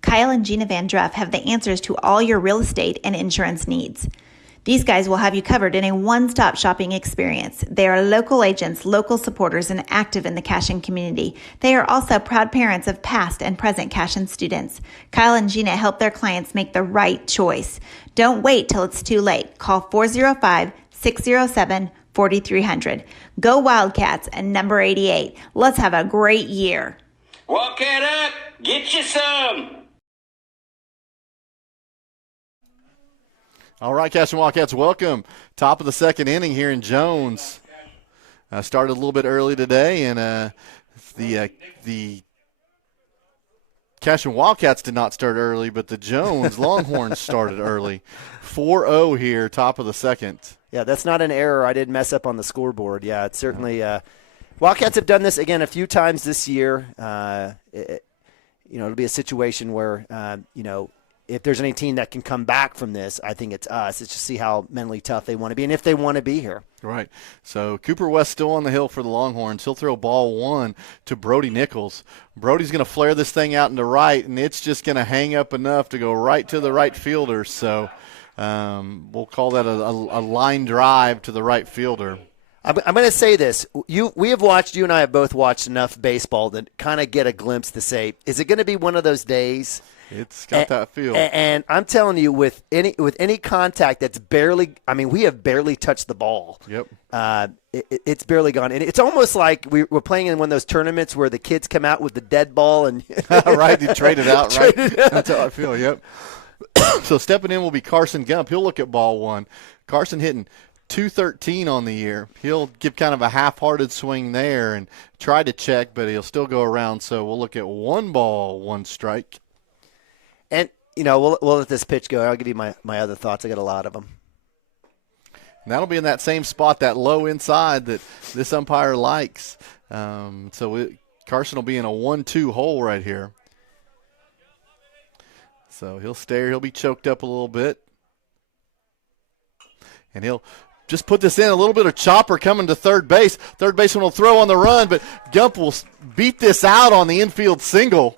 Kyle and Gina Van Druff have the answers to all your real estate and insurance needs. These guys will have you covered in a one-stop shopping experience. They are local agents, local supporters, and active in the Cashion community. They are also proud parents of past and present Cashion students. Kyle and Gina help their clients make the right choice. Don't wait till it's too late. Call 405-607-4300. Go Wildcats and number 88. Let's have a great year. Walk it up. Get you some. All right, Cashion Wildcats, welcome. Top of the second inning here in Jones. Started a little bit early today, and the Cashion Wildcats did not start early, but the Jones Longhorns started early. 4-0 here, top of the second. Yeah, that's not an error. I didn't mess up on the scoreboard. Yeah, it's certainly Wildcats have done this, again, a few times this year. It'll be a situation where, if there's any team that can come back from this, I think it's us. It's just see how mentally tough they want to be and if they want to be here. Right. So Cooper West still on the hill for the Longhorns. He'll throw ball 1 to Brody Nichols. Brody's going to flare this thing out into right, and it's just going to hang up enough to go right to the right fielder. So we'll call that a line drive to the right fielder. I'm going to say this. You and I have both watched enough baseball to kind of get a glimpse to say, is it going to be one of those days? It's got that feel. And I'm telling you, with any contact that's barely – I mean, we have barely touched the ball. Yep. It's barely gone. And it's almost like we're playing in one of those tournaments where the kids come out with the dead ball and – right, you trade it out, right? That's how I feel, yep. So stepping in will be Carson Gump. He'll look at ball 1. Carson hitting .213 on the year. He'll give kind of a half-hearted swing there and try to check, but he'll still go around. So we'll look at 1 ball, 1 strike. And, we'll let this pitch go. I'll give you my other thoughts. I got a lot of them. And that'll be in that same spot, that low inside that this umpire likes. Carson will be in a 1-2 hole right here. So he'll stare. He'll be choked up a little bit. And he'll just put this in. A little bit of chopper coming to third base. Third baseman will throw on the run, but Gump will beat this out on the infield single.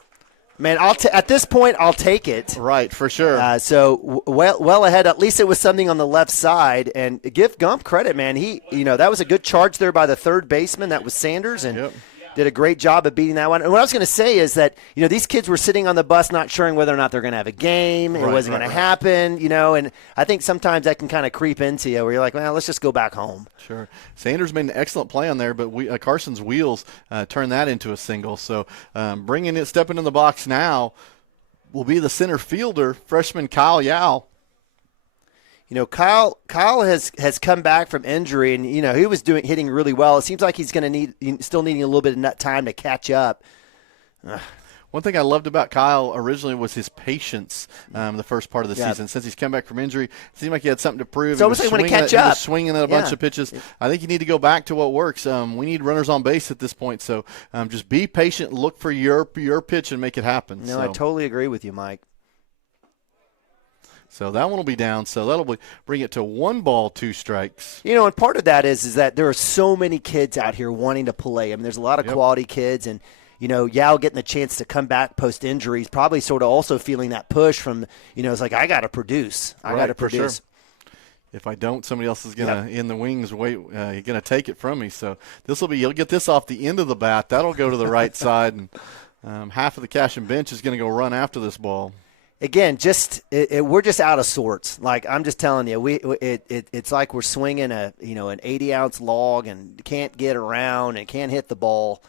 Man, at this point, I'll take it. Right, for sure. So well ahead. At least it was something on the left side, and give Gump credit, man. He, that was a good charge there by the third baseman. That was Sanders, and did a great job of beating that one. And what I was going to say is that these kids were sitting on the bus, not sure whether or not they're going to have a game. It wasn't going to happen, And I think sometimes that can kind of creep into you, where you're like, well, let's just go back home. Sure. Sanders made an excellent play on there, but Carson's wheels turned that into a single. So stepping in the box now will be the center fielder, freshman Kyle Yao. Kyle has come back from injury, and he was hitting really well. It seems like he's going to still needing a little bit of time to catch up. One thing I loved about Kyle originally was his patience the first part of the season. Since he's come back from injury, it seemed like he had something to prove. It's almost like when he catch up. He was swinging at a bunch of pitches. I think you need to go back to what works. We need runners on base at this point, so just be patient, look for your pitch, and make it happen. No, I totally agree with you, Mike. So that one will be down. So that'll bring it to 1 ball, 2 strikes. And part of that is that there are so many kids out here wanting to play. I mean, there's a lot of quality kids, and Yao getting the chance to come back post injury, he's probably sort of also feeling that push from it's like I got to produce. I got to produce. Sure. If I don't, somebody else is gonna in the wings. Wait, you're gonna take it from me. So you'll get this off the end of the bat. That'll go to the right side, and half of the Cashion bench is gonna go run after this ball. Again, we're just out of sorts. Like I'm just telling you, it's like we're swinging an 80-ounce log and can't get around and can't hit the ball.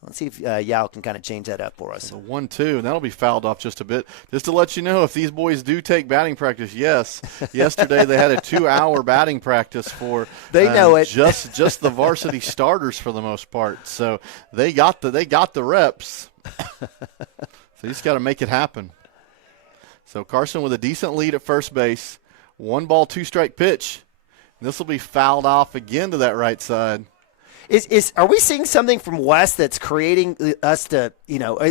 Let's see if Yao can kind of change that up for us. So 1-2, and that'll be fouled off just a bit. Just to let you know, if these boys do take batting practice, yes. Yesterday they had a 2-hour batting practice for they know it. just the varsity starters for the most part. So they got the reps. So you just got to make it happen. So Carson with a decent lead at first base. 1 ball, 2 strike pitch. And this will be fouled off again to that right side. Are we seeing something from West that's creating us to,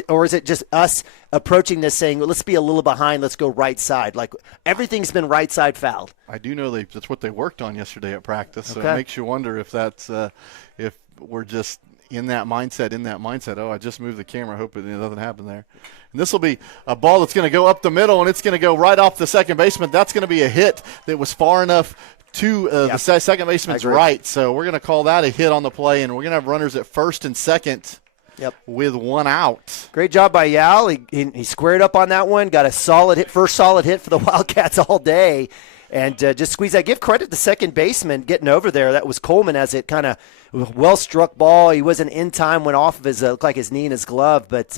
or is it just us approaching this saying, well, let's be a little behind, let's go right side? Like everything's been right side fouled. I do know that's what they worked on yesterday at practice. So okay. It makes you wonder if that's if we're just in that mindset. Oh, I just moved the camera. I hope it doesn't happen there. And this will be a ball that's going to go up the middle, and it's going to go right off the second baseman. That's going to be a hit that was far enough to the second baseman's right. So we're going to call that a hit on the play, and we're going to have runners at first and second with 1 out. Great job by Yao. He squared up on that one, got a solid hit, first solid hit for the Wildcats all day, and just squeeze that. Give credit to second baseman getting over there. That was Coleman as it kind of well-struck ball. He wasn't in time, went off of his looked like his knee and his glove, but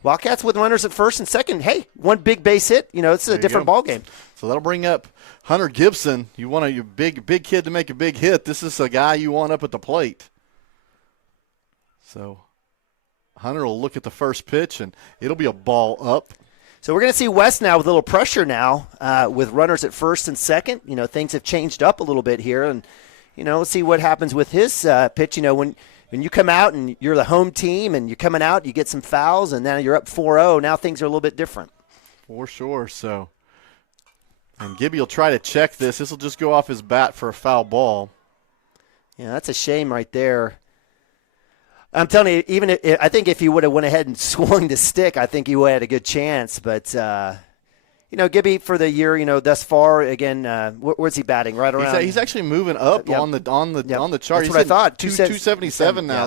Wildcats with runners at first and second. Hey, 1 big base hit. It's a different ball game. So that'll bring up Hunter Gibson. You want a big kid to make a big hit. This is a guy you want up at the plate. So Hunter will look at the first pitch, and it'll be a ball up. So we're going to see West now with a little pressure now with runners at first and second. Things have changed up a little bit here, and, let's see what happens with his pitch. When you come out and you're the home team and you're coming out, you get some fouls, and then you're up 4-0. Now things are a little bit different. For sure. So, and Gibby will try to check this. This will just go off his bat for a foul ball. Yeah, that's a shame right there. I'm telling you, I think if he would have went ahead and swung the stick, I think he would have had a good chance. But, Gibby for the year, thus far, again, where's he batting? Right around. He's actually moving up on the chart. That's what I thought. 277 now.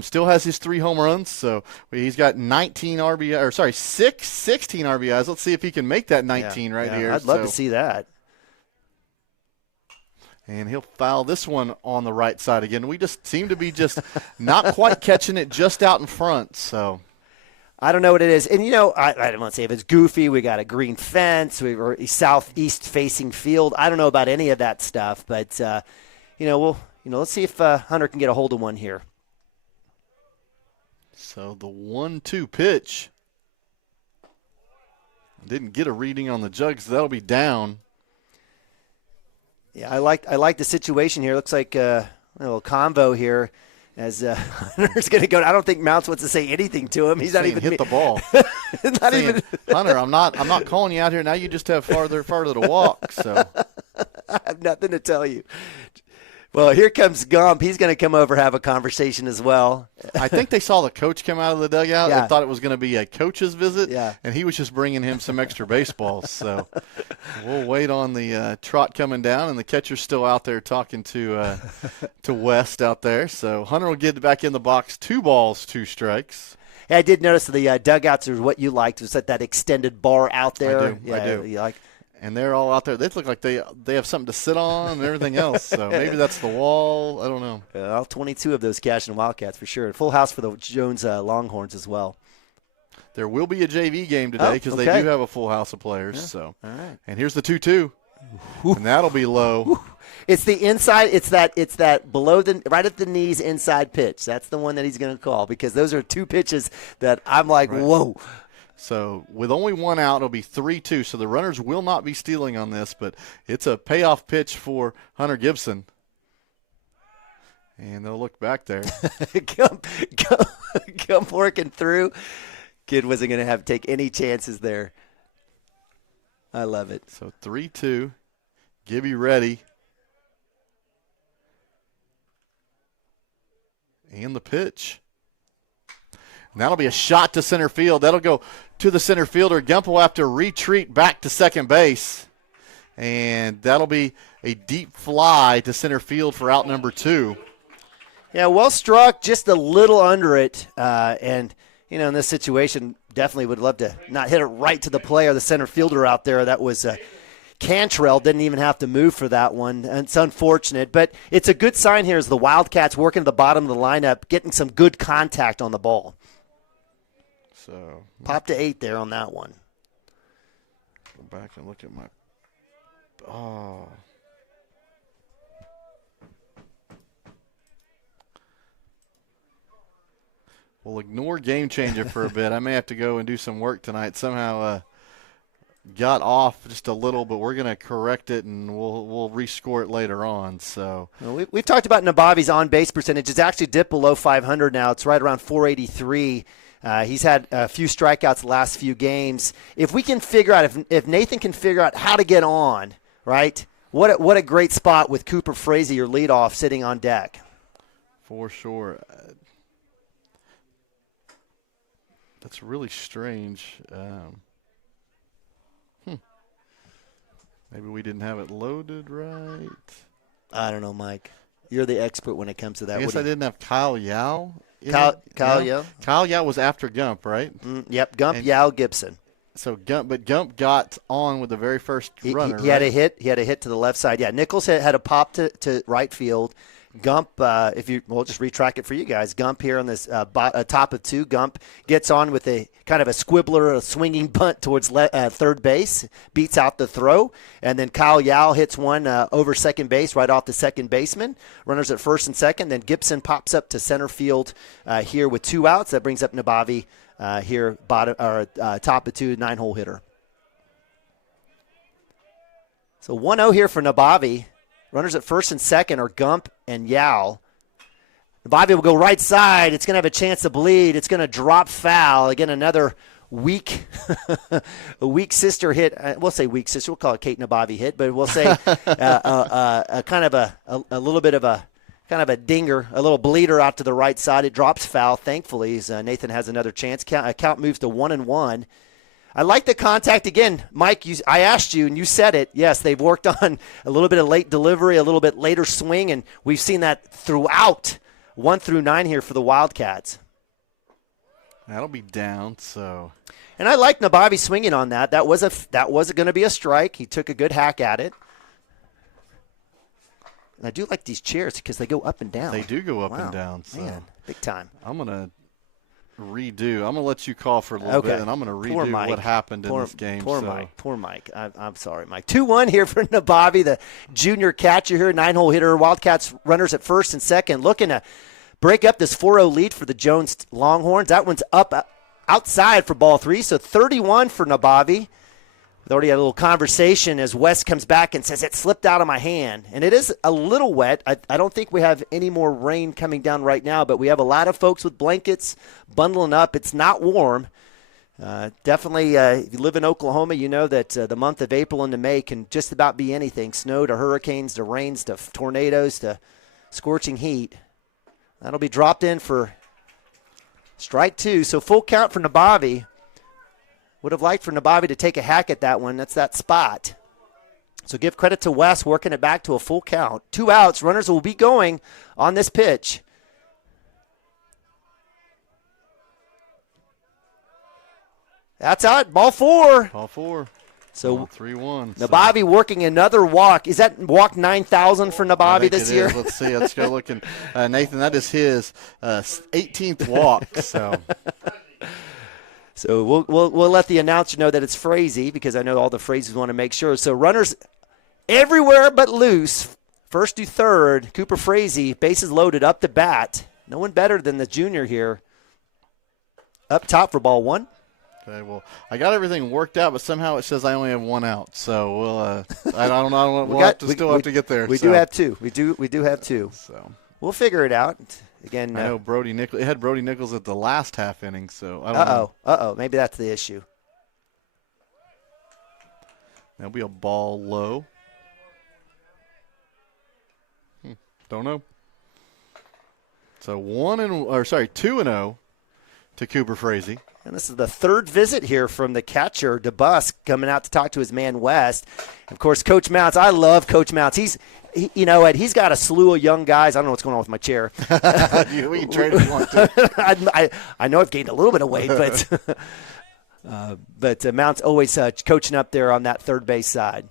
Still has his 3 home runs. So he's got 16 RBIs. Let's see if he can make that 19 here. I'd love to see that. And he'll foul this one on the right side again. We just seem to be just not quite catching it just out in front. So I don't know what it is. And, I don't want to say if it's goofy. We got a green fence. Or a southeast-facing field. I don't know about any of that stuff. But, let's see if Hunter can get a hold of one here. So the 1-2 pitch. Didn't get a reading on the jug, so that'll be down. Yeah, I like the situation here. Looks like a little convo here as Hunter's going to go. I don't think Mounts wants to say anything to him. He's not even hit the ball. Even Hunter, I'm not calling you out here now. You just have farther to walk. So I have nothing to tell you. Well, here comes Gump. He's going to come over have a conversation as well. I think they saw the coach come out of the dugout and thought it was going to be a coach's visit, and he was just bringing him some extra baseballs. So we'll wait on the trot coming down, and the catcher's still out there talking to West out there. So Hunter will get back in the box, 2 balls, 2 strikes. Hey, I did notice the dugouts are what you liked. Was that extended bar out there? I do. You like? And they're all out there. They look like they have something to sit on and everything else. So maybe that's the wall. I don't know. All 22 of those Cashion Wildcats for sure. Full house for the Jones Longhorns as well. There will be a JV game today because they do have a full house of players. Yeah. So, all right. And here's the 2-2, and that'll be low. It's the inside. It's that below right at the knees inside pitch. That's the one that he's going to call because those are 2 pitches that I'm like, whoa. So with only 1 out, it'll be 3-2. So the runners will not be stealing on this, but it's a payoff pitch for Hunter Gibson. And they'll look back there. Come working through. Kid wasn't going to have to take any chances there. I love it. So 3-2. Gibby ready. And the pitch. And that'll be a shot to center field. That'll go to the center fielder. Gump will have to retreat back to second base. And that'll be a deep fly to center field for out number 2. Yeah, well struck, just a little under it. And, in this situation, definitely would love to not hit it right to the player, the center fielder out there. That was Cantrell didn't even have to move for that one. And it's unfortunate. But it's a good sign here as the Wildcats working at the bottom of the lineup, getting some good contact on the ball. So pop to 8 there on that one. Go back and look at my. Oh. We'll ignore game changer for a bit. I may have to go and do some work tonight. Somehow got off just a little, but we're going to correct it and we'll rescore it later on. So we've talked about Nabavi's on base percentage. It's actually dipped below 500 now. It's right around 483. He's had a few strikeouts the last few games. If we can figure out, if Nathan can figure out how to get on, right, what a great spot with Cooper Frazee, your leadoff, sitting on deck. For sure. That's really strange. Maybe we didn't have it loaded right. I don't know, Mike. You're the expert when it comes to that. I guess I didn't have Kyle Yao. Kyle Yao? Kyle Yao was after Gump, right? Yep, Gump, Yao, Gibson. So Gump got on with the very first runner. He had a hit. He had a hit to the left side. Yeah, Nichols had a pop to right field. Gump, we'll just retrack it for you guys. Gump here on this top of 2. Gump gets on with a kind of a squibbler, a swinging bunt towards third base, beats out the throw, and then Kyle Yao hits one over second base right off the second baseman. Runners at first and second. Then Gibson pops up to center field here with 2 outs. That brings up Nabavi here, top of 2, 9-hole hitter. So 1-0 here for Nabavi. Runners at first and second are Gump and Yao. Nabavi will go right side. It's going to have a chance to bleed. It's going to drop foul. Again, another weak sister hit. We'll say weak sister. We'll call it Kate Nabavi hit, but we'll say a kind of a little bit of a kind of a dinger, a little bleeder out to the right side. It drops foul, thankfully, as Nathan has another chance. Count moves to 1-1. I like the contact. Again, Mike, I asked you, and you said it. Yes, they've worked on a little bit of late delivery, a little bit later swing, and we've seen that throughout 1 through 9 here for the Wildcats. That'll be down, so. And I like Nabavi swinging on that. That was going to be a strike. He took a good hack at it. And I do like these chairs because they go up and down. They do go up and down. So. Man, big time. I'm going to redo. I'm going to let you call for a little bit, and I'm going to redo what happened in this game. Poor Mike. I'm sorry, Mike. 2-1 here for Nabavi, the junior catcher here, 9-hole hitter. Wildcats runners at first and second, looking to break up this 4-0 lead for the Jones Longhorns. That one's up outside for ball 3, so 31 for Nabavi. We already had a little conversation as Wes comes back and says, it slipped out of my hand. And it is a little wet. I don't think we have any more rain coming down right now, but we have a lot of folks with blankets bundling up. It's not warm. Definitely, if you live in Oklahoma, you know that the month of April into May can just about be anything. Snow to hurricanes to rains to tornadoes to scorching heat. That'll be dropped in for strike 2. So full count for Nabavi. Would have liked for Nabavi to take a hack at that one. That's that spot. So give credit to Wes working it back to a full count. 2 outs. Runners will be going on this pitch. That's out. Ball 4. Ball 4. So 3-1. Nabavi working another walk. Is that walk 9,000 for Nabavi this year? Let's see. Let's go looking. Nathan, that is his 18th walk. So we'll let the announcer know that it's Frazee because I know all the phrases want to make sure. So runners everywhere but loose. First to third, Cooper Frazee, bases loaded, up to bat. No one better than the junior here. Up top for ball 1. Okay, well, I got everything worked out, but somehow it says I only have 1 out. So we'll I don't know. We'll have to get there. We do have 2. We do have 2. So we'll figure it out. Again, I know Brody Nichols. It had Brody Nichols at the last half inning, so I don't know. Uh-oh. Maybe that's the issue. That'll be a ball low. Don't know. So 2-0 to Cooper Frazee. And this is the 3rd visit here from the catcher, DeBusk, coming out to talk to his man West. Of course, Coach Mounts. I love Coach Mounts. You know what? He's got a slew of young guys. I don't know what's going on with my chair. We can trade if you want to. I know I've gained a little bit of weight, but Mounts always coaching up there on that third base side.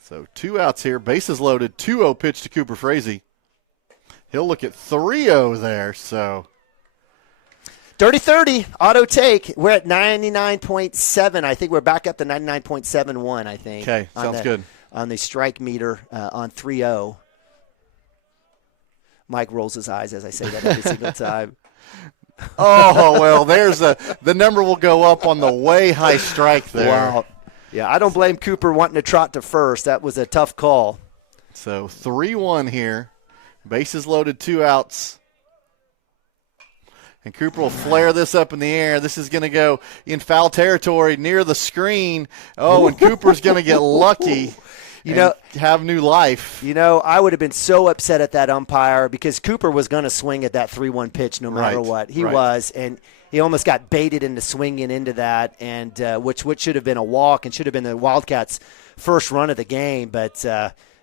So 2 outs here. Bases loaded. 2-0 pitch to Cooper Frazee. He'll look at 3-0 there. So Dirty 30, auto take. We're at 99.7. I think we're back up to 99.71, I think. Okay, sounds good. On the strike meter on 3-0. Mike rolls his eyes as I say that every single time. Oh, well, there's the number will go up on the way high strike there. Wow. Yeah, I don't blame Cooper wanting to trot to first. That was a tough call. So 3-1 here. Bases loaded, 2 outs. And Cooper will flare this up in the air. This is going to go in foul territory near the screen. Oh, and Cooper's going to get lucky. Have new life. I would have been so upset at that umpire because Cooper was going to swing at that 3-1 pitch no matter what. He was, and he almost got baited into swinging into that, and which should have been a walk and should have been the Wildcats' first run of the game. But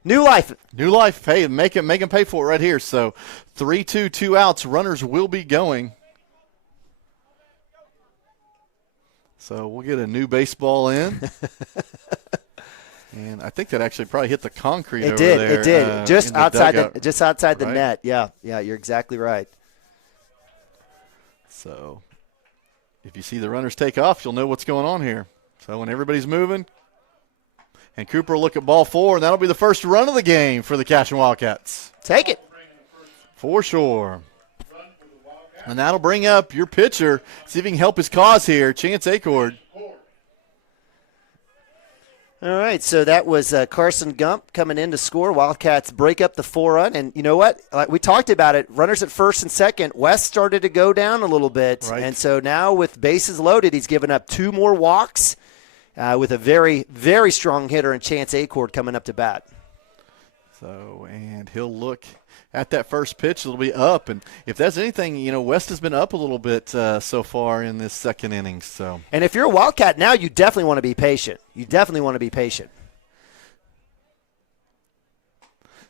new life. New life. Hey, make him pay for it right here. So 3-2, 2 outs. Runners will be going. So we'll get a new baseball in. And I think that actually probably hit the concrete It over did. there. It did. Just in the outside dugout. the Right. net. Yeah, you're exactly right. So if you see the runners take off, you'll know what's going on here. So when everybody's moving, and Cooper will look at ball 4, and that'll be the first run of the game for the Cashion Wildcats. Take it. For sure. And that'll bring up your pitcher. See if he can help his cause here, Chance Acord. All right, so that was Carson Gump coming in to score. Wildcats break up the 4-run, and you know what? Like we talked about it, runners at first and second. West started to go down a little bit, Right. and so now with bases loaded, he's given up 2 more walks with a very, very strong hitter in Chance Acord coming up to bat. So, and he'll look at that first pitch. It'll be up, and if that's anything, West has been up a little bit so far in this second inning. So, And if you're a Wildcat now, you definitely want to be patient.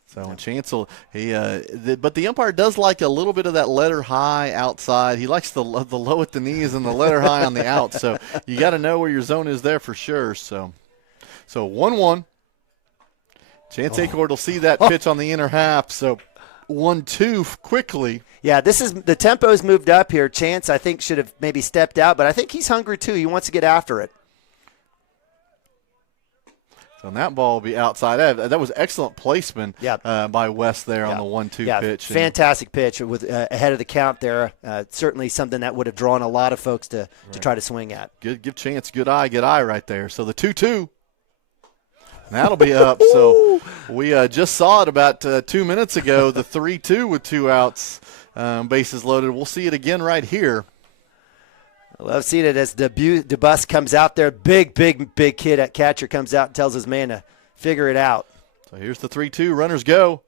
So and Chancel, but the umpire does like a little bit of that letter high outside. He likes the low at the knees and the letter high on the out. So you got to know where your zone is there for sure. So 1-1. Chance Acord will see that pitch on the inner half. So 1-2 quickly. Yeah, the tempo's moved up here. Chance, I think, should have maybe stepped out, but I think he's hungry too. He wants to get after it. So that ball will be outside. That was excellent placement by West there on the 1-2 pitch. Fantastic pitch with ahead of the count there. Certainly something that would have drawn a lot of folks to try to swing at. Good, give Chance good eye right there. So the 2-2. That'll be up. So we just saw it about 2 minutes ago, the 3-2 with 2 outs, bases loaded. We'll see it again right here. I love seeing it as DeBus comes out there. Big kid at catcher comes out and tells his man to figure it out. So here's the 3-2. Runners go.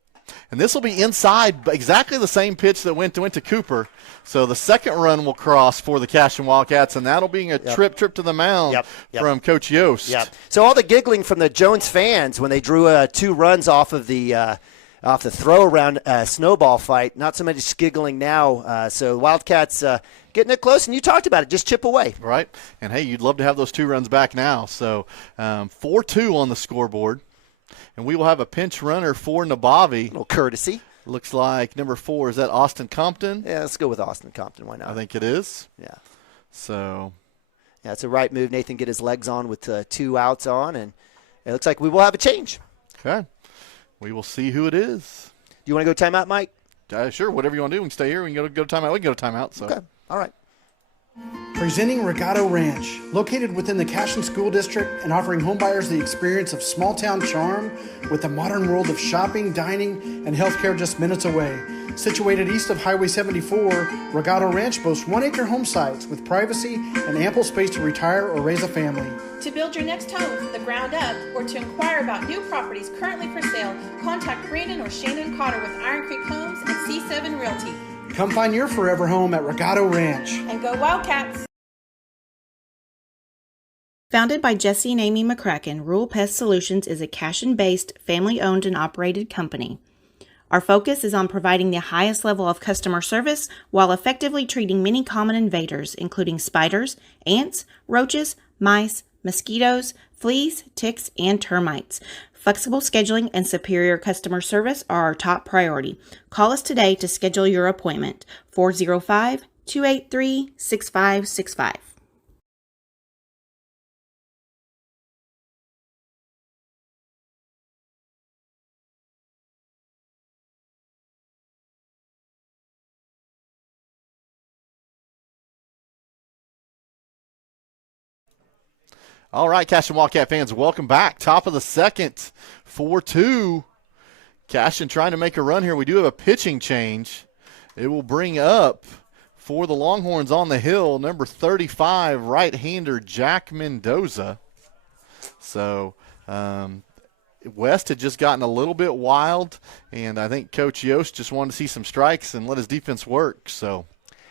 And this will be inside, exactly the same pitch that went to Cooper. So the second run will cross for the Cashion Wildcats, and that'll be a trip to the mound from Coach Yost. Yep. So all the giggling from the Jones fans when they drew 2 runs off the throw around snowball fight. Not so much giggling now. So Wildcats getting it close, and you talked about it. Just chip away. Right. And, hey, you'd love to have those 2 runs back now. So 4-2 on the scoreboard. And we will have a pinch runner for Nabavi. A little courtesy. Looks like number 4. Is that Austin Compton? Yeah, let's go with Austin Compton. Why not? I think it is. Yeah. So. Yeah, it's a right move. Nathan get his legs on with 2 outs on, and it looks like we will have a change. Okay. We will see who it is. Do you want to go timeout, Mike? Sure. Whatever you want to do. We can stay here. We can go to timeout. We can go to timeout. So. Okay. All right. Presenting Regato Ranch, located within the Cashion School District and offering homebuyers the experience of small-town charm with the modern world of shopping, dining, and healthcare just minutes away. Situated east of Highway 74, Regato Ranch boasts 1-acre home sites with privacy and ample space to retire or raise a family. To build your next home from the ground up or to inquire about new properties currently for sale, contact Brandon or Shannon Cotter with Iron Creek Homes and C7 Realty. Come find your forever home at Regato Ranch. And go Wildcats! Founded by Jesse and Amy McCracken, Rural Pest Solutions is a Cashion-based, family-owned and operated company. Our focus is on providing the highest level of customer service while effectively treating many common invaders, including spiders, ants, roaches, mice, mosquitoes, fleas, ticks, and termites. Flexible scheduling and superior customer service are our top priority. Call us today to schedule your appointment. 405-283-6565. All right, Cashion Wildcat fans, welcome back. Top of the second, 4-2. Cashion trying to make a run here. We do have a pitching change. It will bring up for the Longhorns on the hill, number 35, right-hander Jack Mendoza. So West had just gotten a little bit wild, and I think Coach Yost just wanted to see some strikes and let his defense work. So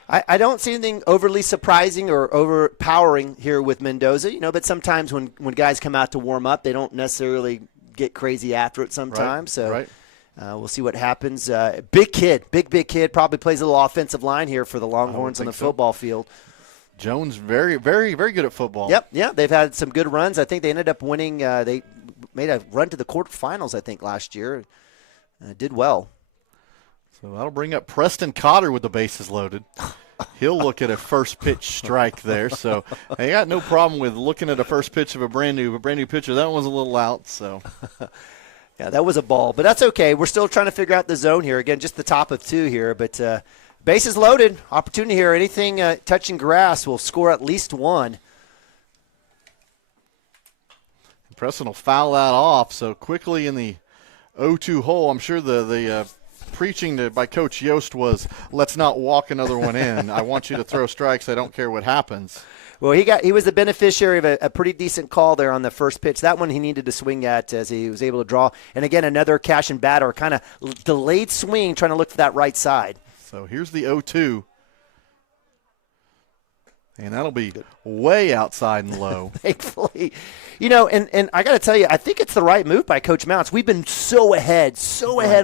I don't see anything overly surprising or overpowering here with Mendoza, but sometimes when guys come out to warm up, they don't necessarily get crazy after it sometimes. We'll see what happens. Big kid, big kid, probably plays a little offensive line here for the Longhorns on the football field. Jones, very, very, very good at football. Yep, yeah, they've had some good runs. I think they ended up winning. They made a run to the quarterfinals, I think, last year. Did well. So that'll bring up Preston Cotter with the bases loaded. He'll look at a first pitch strike there. So I got no problem with looking at a first pitch of a brand new pitcher. That one was a little out. So yeah, that was a ball, but that's okay. We're still trying to figure out the zone here. Again, just the top of 2 here, but bases loaded. Opportunity here. Anything touching grass will score at least 1. Preston will foul that off. So quickly in the 0-2 hole, I'm sure the preaching by Coach Yost was, let's not walk another one in. I want you to throw strikes. I don't care what happens. Well, he was the beneficiary of a pretty decent call there on the first pitch. That one he needed to swing at as he was able to draw. And again, another Cashion batter, kind of delayed swing, trying to look for that right side. So here's the 0-2. And that'll be way outside and low. Thankfully. And I got to tell you, I think it's the right move by Coach Mounts. We've been so ahead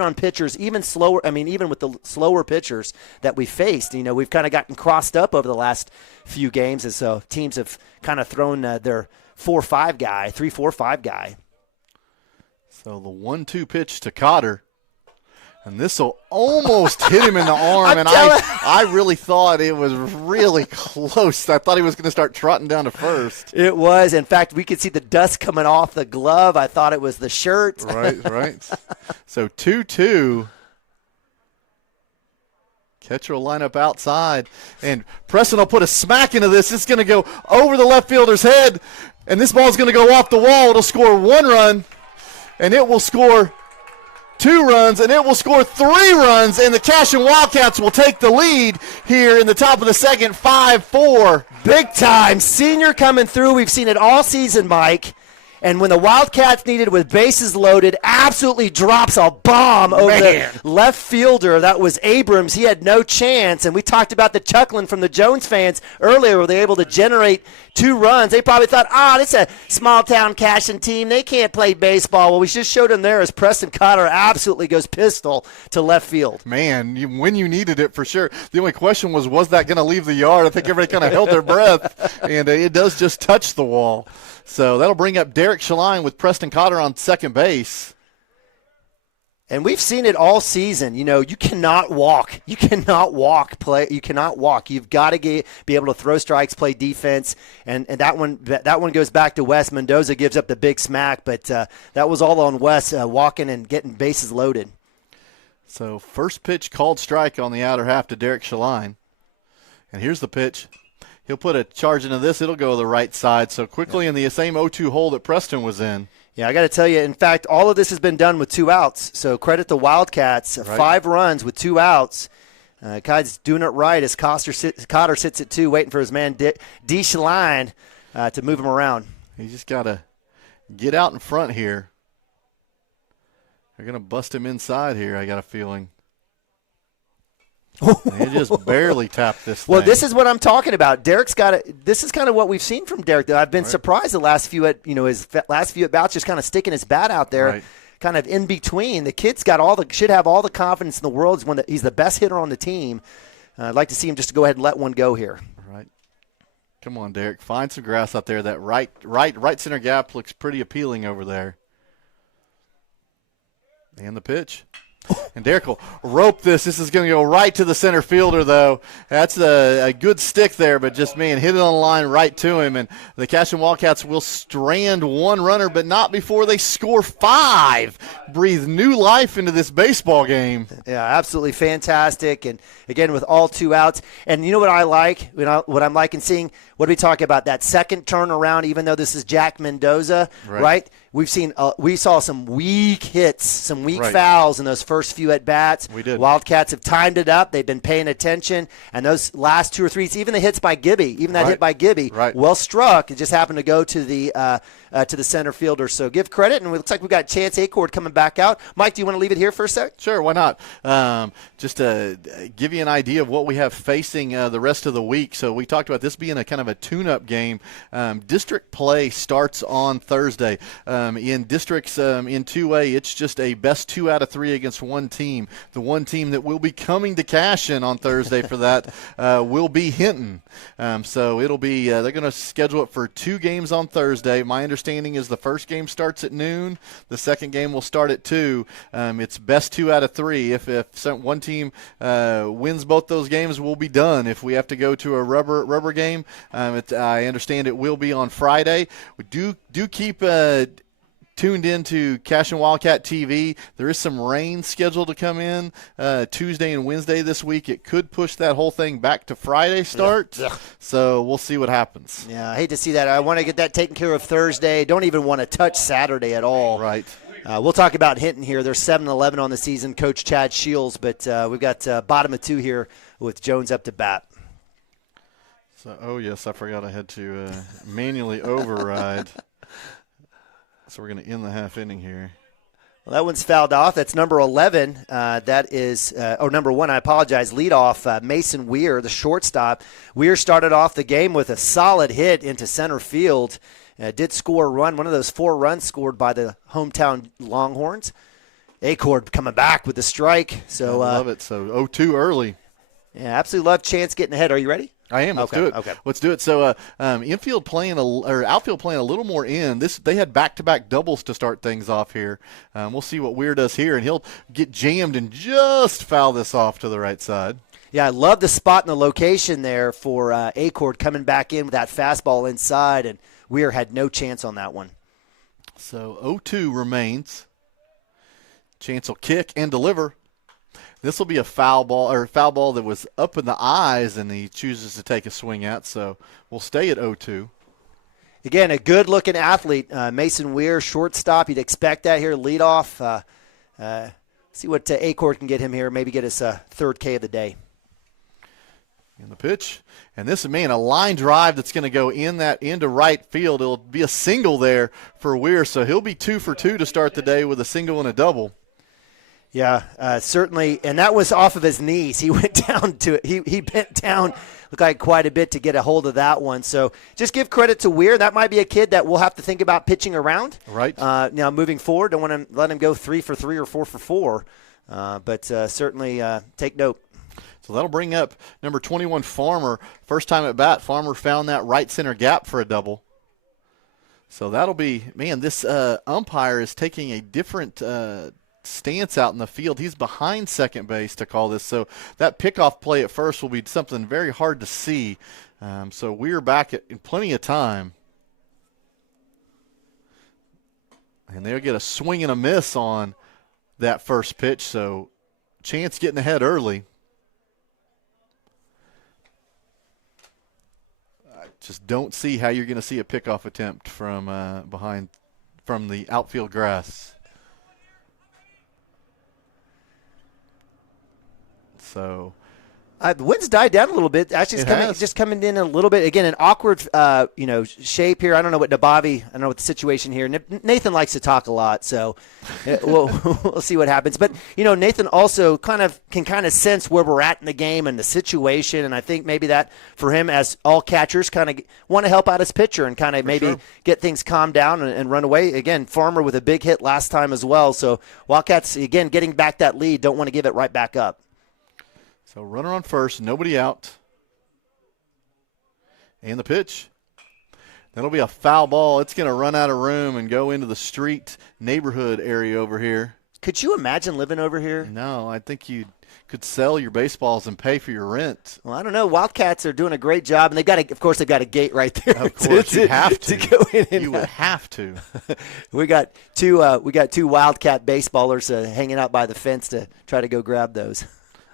on pitchers, even with the slower pitchers that we faced. We've kind of gotten crossed up over the last few games as teams have kind of thrown their 4-5 guy, 3-4-5 guy. So the 1-2 pitch to Cotter. And this will almost hit him in the arm, and I really thought it was really close. I thought he was going to start trotting down to first. It was. In fact, we could see the dust coming off the glove. I thought it was the shirt. Right. So 2-2. Catcher will line up outside, and Preston will put a smack into this. It's going to go over the left fielder's head, and this ball's going to go off the wall. It'll score 1 run, and it will score 2 runs, and it will score 3 runs, and the Cashion Wildcats will take the lead here in the top of the second, 5-4. Big time. Senior coming through. We've seen it all season, Mike. And when the Wildcats needed with bases loaded, absolutely drops a bomb over the left fielder. That was Abrams. He had no chance. And we talked about the chuckling from the Jones fans earlier. Were they able to generate 2 runs? They probably thought, this is a small-town Cashion team. They can't play baseball. Well, we just showed them there as Preston Cotter absolutely goes pistol to left field. Man, when you needed it for sure. The only question was that going to leave the yard? I think everybody kind of held their breath. And it does just touch the wall. So that'll bring up Derek Shaline with Preston Cotter on second base. And we've seen it all season. You cannot walk. You cannot walk. You cannot walk. You've got to be able to throw strikes, play defense. And that one goes back to Wes. Mendoza gives up the big smack, but that was all on Wes walking and getting bases loaded. So first pitch called strike on the outer half to Derek Shaline. And here's the pitch. He'll put a charge into this. It'll go to the right side. So quickly in the same 0-2 hole that Preston was in. Yeah, I got to tell you, in fact, all of this has been done with 2 outs. So credit the Wildcats. Right. 5 runs with 2 outs. Kai's doing it right as Cotter sits at 2, waiting for his man D. Shaline to move him around. He just got to get out in front here. They're going to bust him inside here, I got a feeling. He just barely tapped this thing. Well, this is what I'm talking about. Derek's got it. This is kind of what we've seen from Derek. I've been surprised the last few his last few at bats, just kind of sticking his bat out there, kind of in between. The kid's should have all the confidence in the world. He's the best hitter on the team. I'd like to see him just go ahead and let one go here. Right. Come on, Derek. Find some grass out there. That right center gap looks pretty appealing over there. And the pitch. And Derek will rope this. This is going to go right to the center fielder, though. That's a good stick there, but just, hit it on the line right to him. And the Cashion Wildcats will strand 1 runner, but not before they score 5. Breathe new life into this baseball game. Yeah, absolutely fantastic. And, again, with all 2 outs. And you know what I like? What I'm liking seeing? What do we talk about? That second turnaround, even though this is Jack Mendoza, right? We saw some weak hits, some weak fouls in those first few at-bats. We did. Wildcats have timed it up. They've been paying attention. And those last 2 or 3, even the hits by Gibby, hit by Gibby, well struck. It just happened to go to the center fielder. So give credit. And it looks like we've got Chance Acord coming back out. Mike, do you want to leave it here for a sec? Sure, why not? Just to give you an idea of what we have facing the rest of the week. So we talked about this being a kind of a tune-up game. District play starts on Thursday. In districts in 2A, it's just a best 2 out of 3 against one team. The one team that will be coming to Cashion on Thursday for that will be Hinton. So it'll be they're going to schedule it for 2 games on Thursday. My understanding is the first game starts at noon. The second game will start at 2. It's best 2 out of 3. If one team wins both those games, we'll be done. If we have to go to a rubber game, I understand it will be on Friday. We do keep tuned into Cashion Wildcat TV. There is some rain scheduled to come in Tuesday and Wednesday this week. It could push that whole thing back to Friday start. Yeah. So we'll see what happens. Yeah, I hate to see that. I want to get that taken care of Thursday. Don't even want to touch Saturday at all. Right. We'll talk about Hinton here. They're 7-11 on the season, Coach Chad Shields, but we've got bottom of 2 here with Jones up to bat. So, yes, I forgot I had to manually override. So we're going to end the half inning here. Well, that one's fouled off. That's number 11. That is number 1, I apologize. Leadoff, Mason Weir, the shortstop. Weir started off the game with a solid hit into center field. Did score a run, one of those 4 runs scored by the hometown Longhorns. Acord coming back with the strike. So I love it. So 0-2 early. Yeah, absolutely love Chance getting ahead. Are you ready? I am. Let's do it. Okay. Let's do it. So outfield playing a little more in. They had back-to-back doubles to start things off here. We'll see what Weir does here, and he'll get jammed and just foul this off to the right side. Yeah, I love the spot and the location there for Acord coming back in with that fastball inside, and Weir had no chance on that one. So 0-2 remains. Chance will kick and deliver. This will be a foul ball that was up in the eyes, and he chooses to take a swing at. So we'll stay at 0-2. Again, a good-looking athlete, Mason Weir, shortstop. You'd expect that here, leadoff. See what Acord can get him here. Maybe get his third K of the day. In the pitch, and this is, a line drive that's going to go into right field. It'll be a single there for Weir, so he'll be 2 for 2 to start the day with a single and a double. Yeah, certainly, and that was off of his knees. He went down to it. He bent down, looked like quite a bit to get a hold of that one. So just give credit to Weir. That might be a kid that we'll have to think about pitching around. Right. Now moving forward, don't want to let him go 3 for 3 or 4 for 4, but certainly take note. So that'll bring up number 21, Farmer. First time at bat, Farmer found that right center gap for a double. So that'll be, this umpire is taking a different stance out in the field. He's behind second base to call this. So that pickoff play at first will be something very hard to see. So we're back in plenty of time. And they'll get a swing and a miss on that first pitch. So Chance getting ahead early. Just don't see how you're going to see a pickoff attempt from the outfield grass. So the wind's died down a little bit. Actually, it's just coming in a little bit. Again, an awkward, shape here. I don't know what Nabavi. I don't know what the situation here. Nathan likes to talk a lot, so we'll see what happens. But Nathan also can sense where we're at in the game and the situation, and I think maybe that for him, as all catchers, kind of want to help out his pitcher and kind of maybe get things calmed down and run away. Again, Farmer with a big hit last time as well. So Wildcats again getting back that lead. Don't want to give it right back up. So runner on first, nobody out. And the pitch. That'll be a foul ball. It's going to run out of room and go into the street neighborhood area over here. Could you imagine living over here? No, I think you could sell your baseballs and pay for your rent. Well, I don't know. Wildcats are doing a great job, and they've got a gate right there. Of course, you have to go in. And, you would have to. We got two Wildcat baseballers hanging out by the fence to try to go grab those.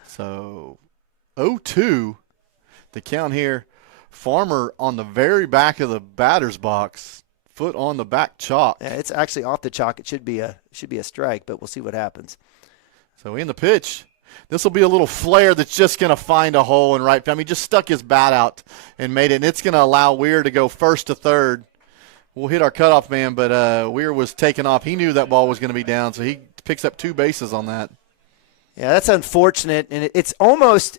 So 0-2, the count here. Farmer on the very back of the batter's box, foot on the back chalk. Yeah, it's actually off the chalk. It should be a strike, but we'll see what happens. So in the pitch, this will be a little flare that's just going to find a hole in right field. He just stuck his bat out and made it, and it's going to allow Weir to go first to third. We'll hit our cutoff man, but Weir was taken off. He knew that ball was going to be down, so he picks up 2 bases on that. Yeah, that's unfortunate, and it's almost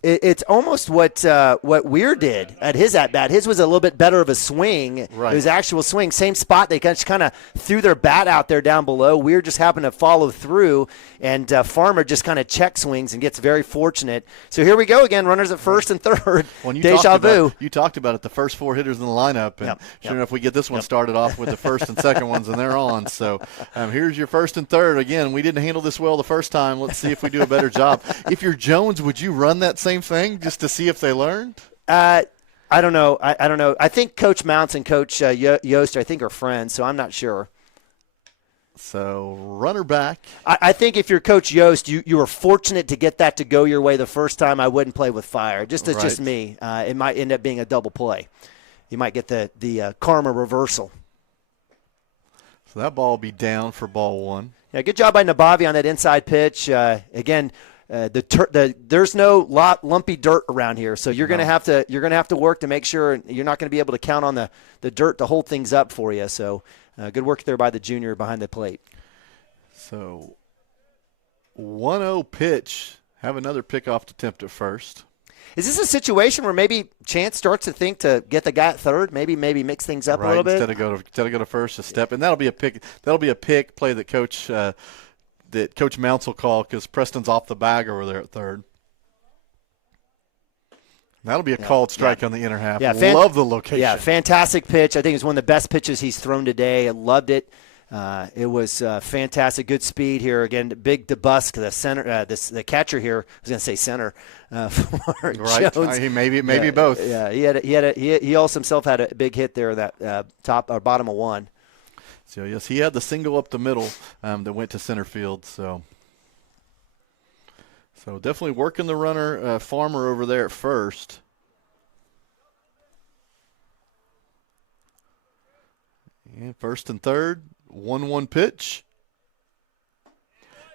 what Weir did at his at bat. His was a little bit better of a swing. Right. It was actual swing, same spot. They just kind of threw their bat out there down below. Weir just happened to follow through, and Farmer just kind of check swings and gets very fortunate. So here we go again, runners at first and third. Deja vu. You talked about it, the first 4 hitters in the lineup, and sure enough, we get this one started off with the first and second ones, and they're on. So here's your first and third. Again, we didn't handle this well the first time. Let's see if we do a better job. If you're Jones, would you run that same thing just to see if they learned? I don't know. I don't know. I think Coach Mounts and Coach Yost, I think, are friends, so I'm not sure. So runner back. I think if you're Coach Yost, you were fortunate to get that to go your way the first time. I wouldn't play with fire. Just me. It might end up being a double play. You might get the karma reversal. So that ball will be down for ball 1. Yeah, good job by Nabavi on that inside pitch. Again, there's no lumpy dirt around here, so you're gonna have to work to make sure you're not going to be able to count on the dirt to hold things up for you. So good work there by the junior behind the plate. So 1-0 pitch. Have another pickoff attempt at first. Is this a situation where maybe Chance starts to think to get the guy at third, maybe mix things up a little bit? Instead of go to first, a step, and that'll be a pick. That'll be a pick play that Coach Mounts will call because Preston's off the bag over there at third. That'll be a called strike on the inner half. Yeah, love the location. Yeah, fantastic pitch. I think it's one of the best pitches he's thrown today. I loved it. It was fantastic, good speed here. Again, big DeBusk, the center, the catcher here. I was going to say center for Jones. Maybe both. Yeah, he also himself had a big hit there. That top or bottom of 1. So yes, he had the single up the middle that went to center field. So definitely working the runner, Farmer over there at first. Yeah, first and third. 1-1 pitch.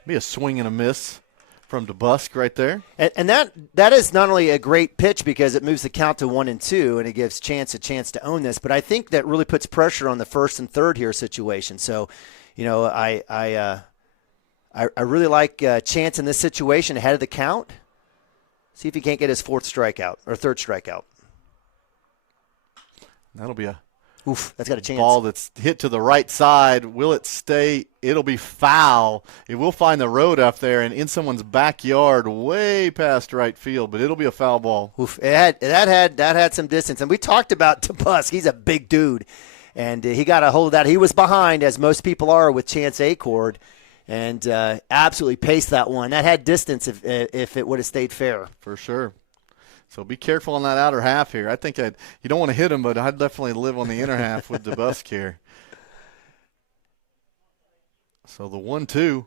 Be a swing and a miss from DeBusk right there. And that is not only a great pitch because it moves the count to 1-2 and it gives Chance a chance to own this, but I think that really puts pressure on the first and third here situation. So, I really like Chance in this situation ahead of the count. See if he can't get his third strikeout. That'll be a that's got a chance. Ball that's hit to the right side. Will it stay? It'll be foul. It will find the road up there and in someone's backyard way past right field, but it'll be a foul ball. That had some distance. And we talked about DeBusk. He's a big dude, and he got a hold of that. He was behind, as most people are with Chance Acord, and absolutely paced that one. That had distance if it would have stayed fair. For sure. So be careful on that outer half here. I think you don't want to hit him, but I'd definitely live on the inner half with DeBusk here. So the 1-2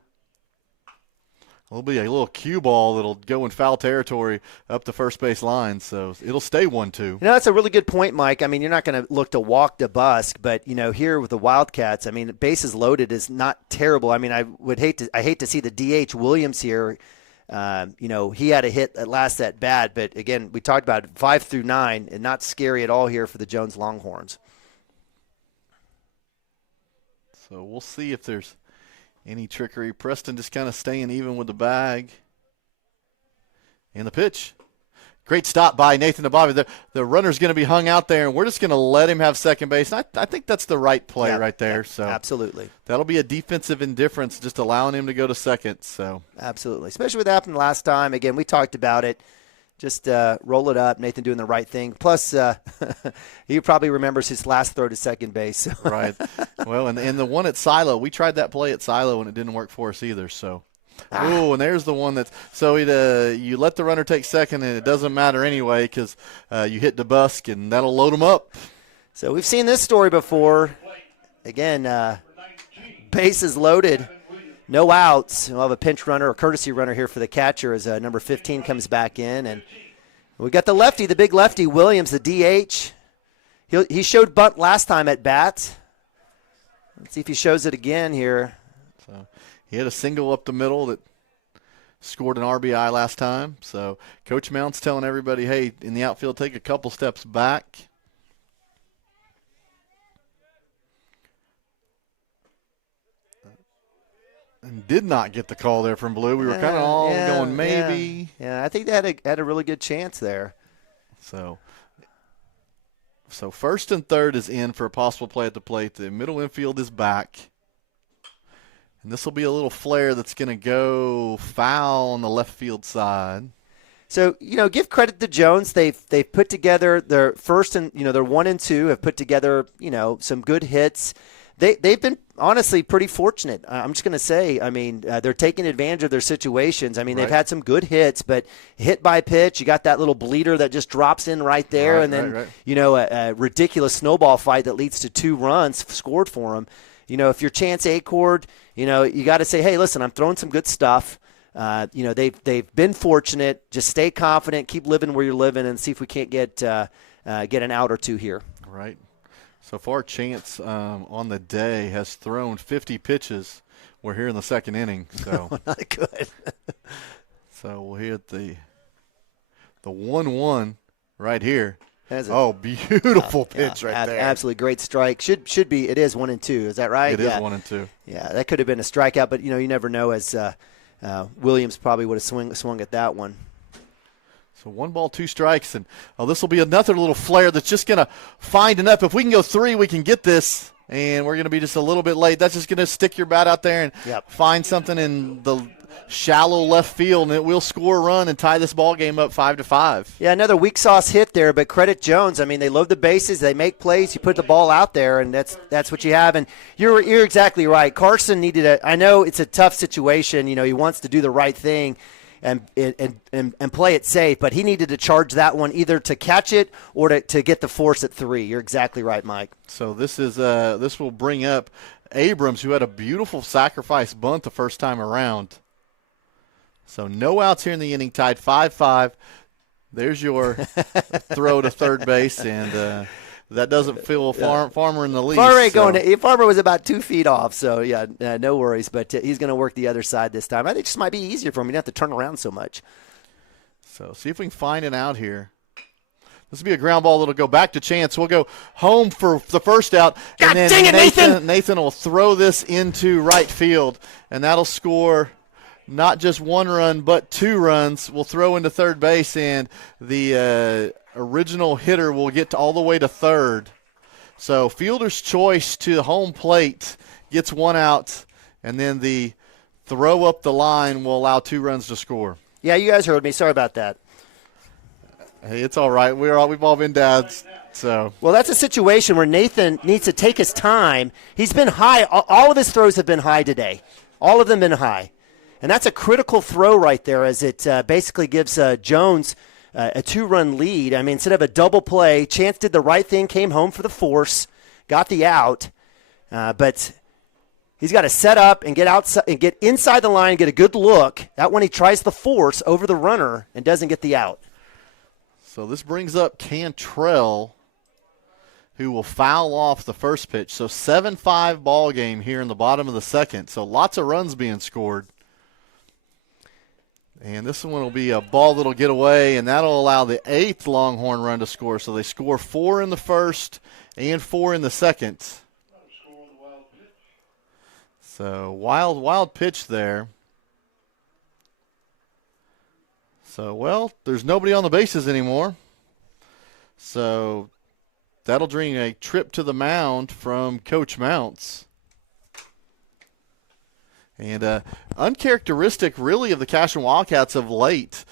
will be a little cue ball that'll go in foul territory up the first base line. So it'll stay 1-2. That's a really good point, Mike. I mean, you're not going to look to walk DeBusk, but here with the Wildcats, I mean, bases loaded is not terrible. I mean, I hate to see the DH Williams here. He had a hit that last at bat, but again, we talked about 5 through 9 and not scary at all here for the Jones Longhorns. So we'll see if there's any trickery. Preston just kind of staying even with the bag. And the pitch. Great stop by Nathan Nabavi. The runner's going to be hung out there, and we're just going to let him have second base. And I think that's the right play right there. So absolutely. That'll be a defensive indifference, just allowing him to go to second. So absolutely. Especially what happened last time. Again, we talked about it. Just roll it up. Nathan doing the right thing. Plus, he probably remembers his last throw to second base. Right. Well, and the one at Silo, we tried that play at Silo, and it didn't work for us either. So. Oh, and there's the one that's so you let the runner take second, and it doesn't matter anyway because you hit DeBusk, and that'll load them up. So we've seen this story before. Again, bases loaded, no outs. We'll have a pinch runner or courtesy runner here for the catcher as number 15 comes back in. And we got the big lefty, Williams, the DH. He showed bunt last time at bat. Let's see if he shows it again here. So he had a single up the middle that scored an RBI last time. So Coach Mount's telling everybody, hey, in the outfield, take a couple steps back. And did not get the call there from Blue. We were kind of all going maybe. Yeah, I think they had a really good chance there. So first and third is in for a possible play at the plate. The middle infield is back. And this will be a little flare that's going to go foul on the left field side. So, give credit to Jones. They've put together their first and, their 1 and 2 have put together, some good hits. They've been honestly pretty fortunate. I'm just going to say, they're taking advantage of their situations. They've had some good hits, but hit by pitch, you got that little bleeder that just drops in right there. And then, a ridiculous snowball fight that leads to 2 runs scored for them. If you're Chance Acord, you got to say, hey, listen, I'm throwing some good stuff. They've been fortunate. Just stay confident, keep living where you're living, and see if we can't get an out or 2 here. Right. So far, Chance on the day has thrown 50 pitches. We're here in the second inning, so not good. So we'll hit the 1-1 right here. Beautiful pitch right there. Absolutely great strike. Should be. It is 1 and 2. Is that right? It is 1 and 2. Yeah, that could have been a strikeout, but you never know. As Williams probably would have swung at that one. So 1 ball, 2 strikes, and this will be another little flare that's just going to find enough. If we can go 3, we can get this, and we're going to be just a little bit late. That's just going to stick your bat out there and find something in the shallow left field, and it will score a run and tie this ball game up 5-5. Yeah, another weak sauce hit there, but credit Jones. They load the bases, they make plays, you put the ball out there, and that's what you have. And you're exactly right. Carson needed I know it's a tough situation. He wants to do the right thing and play it safe, but he needed to charge that one either to catch it or to get the force at 3. You're exactly right, Mike. So this will bring up Abrams, who had a beautiful sacrifice bunt the first time around. So no outs here in the inning, tied 5-5. There's your throw to third base, and that doesn't feel Farmer in the least. Farmer was about 2 feet off, so no worries. But he's going to work the other side this time. I think it just might be easier for him. He doesn't have to turn around so much. So see if we can find it out here. This will be a ground ball that'll go back to Chance. We'll go home for the first out. God dang it, Nathan! Nathan will throw this into right field, and that'll score not just 1 run, but 2 runs. We'll throw into third base, and the original hitter will get all the way to third. So fielder's choice to the home plate gets 1 out, and then the throw up the line will allow 2 runs to score. Yeah, you guys heard me. Sorry about that. Hey, it's all right. We've all been dads. So. Well, that's a situation where Nathan needs to take his time. He's been high. All of his throws have been high today. All of them been high. And that's a critical throw right there, as it basically gives Jones a 2-run lead. Instead of a double play, Chance did the right thing, came home for the force, got the out. But he's got to set up and get outside and get inside the line, get a good look. That one he tries the force over the runner and doesn't get the out. So this brings up Cantrell, who will foul off the first pitch. So 7-5 ball game here in the bottom of the second. So lots of runs being scored. And this one will be a ball that'll get away, and that'll allow the 8th Longhorn run to score. So they score 4 in the first and 4 in the second. So wild pitch there. So, there's nobody on the bases anymore. So that'll bring a trip to the mound from Coach Mounts. And uncharacteristic, really, of the Cashion Wildcats of late,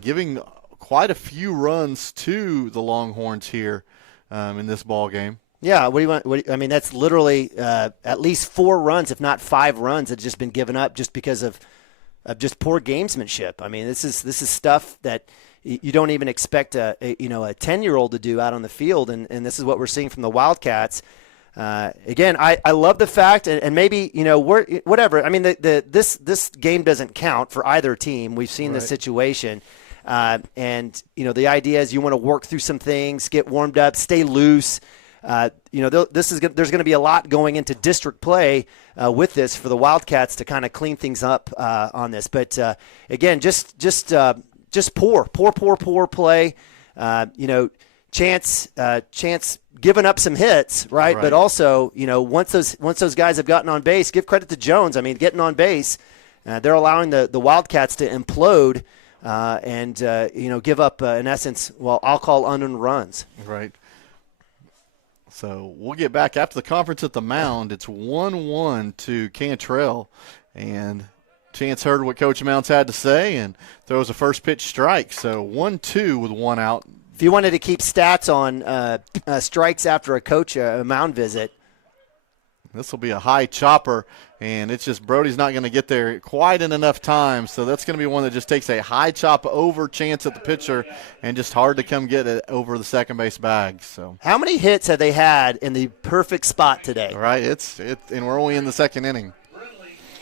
giving quite a few runs to the Longhorns here in this ball game. Yeah, what do you want? That's literally at least 4 runs, if not 5 runs, that have just been given up just because of just poor gamesmanship. This is stuff that you don't even expect a 10-year-old to do out on the field, and this is what we're seeing from the Wildcats. Again, I love the fact, and maybe whatever. This game doesn't count for either team. We've seen this situation, and the idea is you want to work through some things, get warmed up, stay loose. There's going to be a lot going into district play with this for the Wildcats to kind of clean things up on this. But again, just poor play. Chance giving up some hits, right? But also, once those guys have gotten on base, give credit to Jones. I mean, getting on base, they're allowing the Wildcats to implode and give up, in essence, I'll call unearned runs. Right. So we'll get back after the conference at the mound. It's 1-1 to Cantrell, and Chance heard what Coach Mounts had to say and throws a first pitch strike. So 1-2 with one out. If you wanted to keep stats on strikes after a mound visit, this will be a high chopper, and it's just Brody's not going to get there quite in enough time. So that's going to be one that just takes a high chop over Chance at the pitcher and just hard to come get it over the second base bag. So how many hits have they had in the perfect spot today? Right, and we're only in the second inning.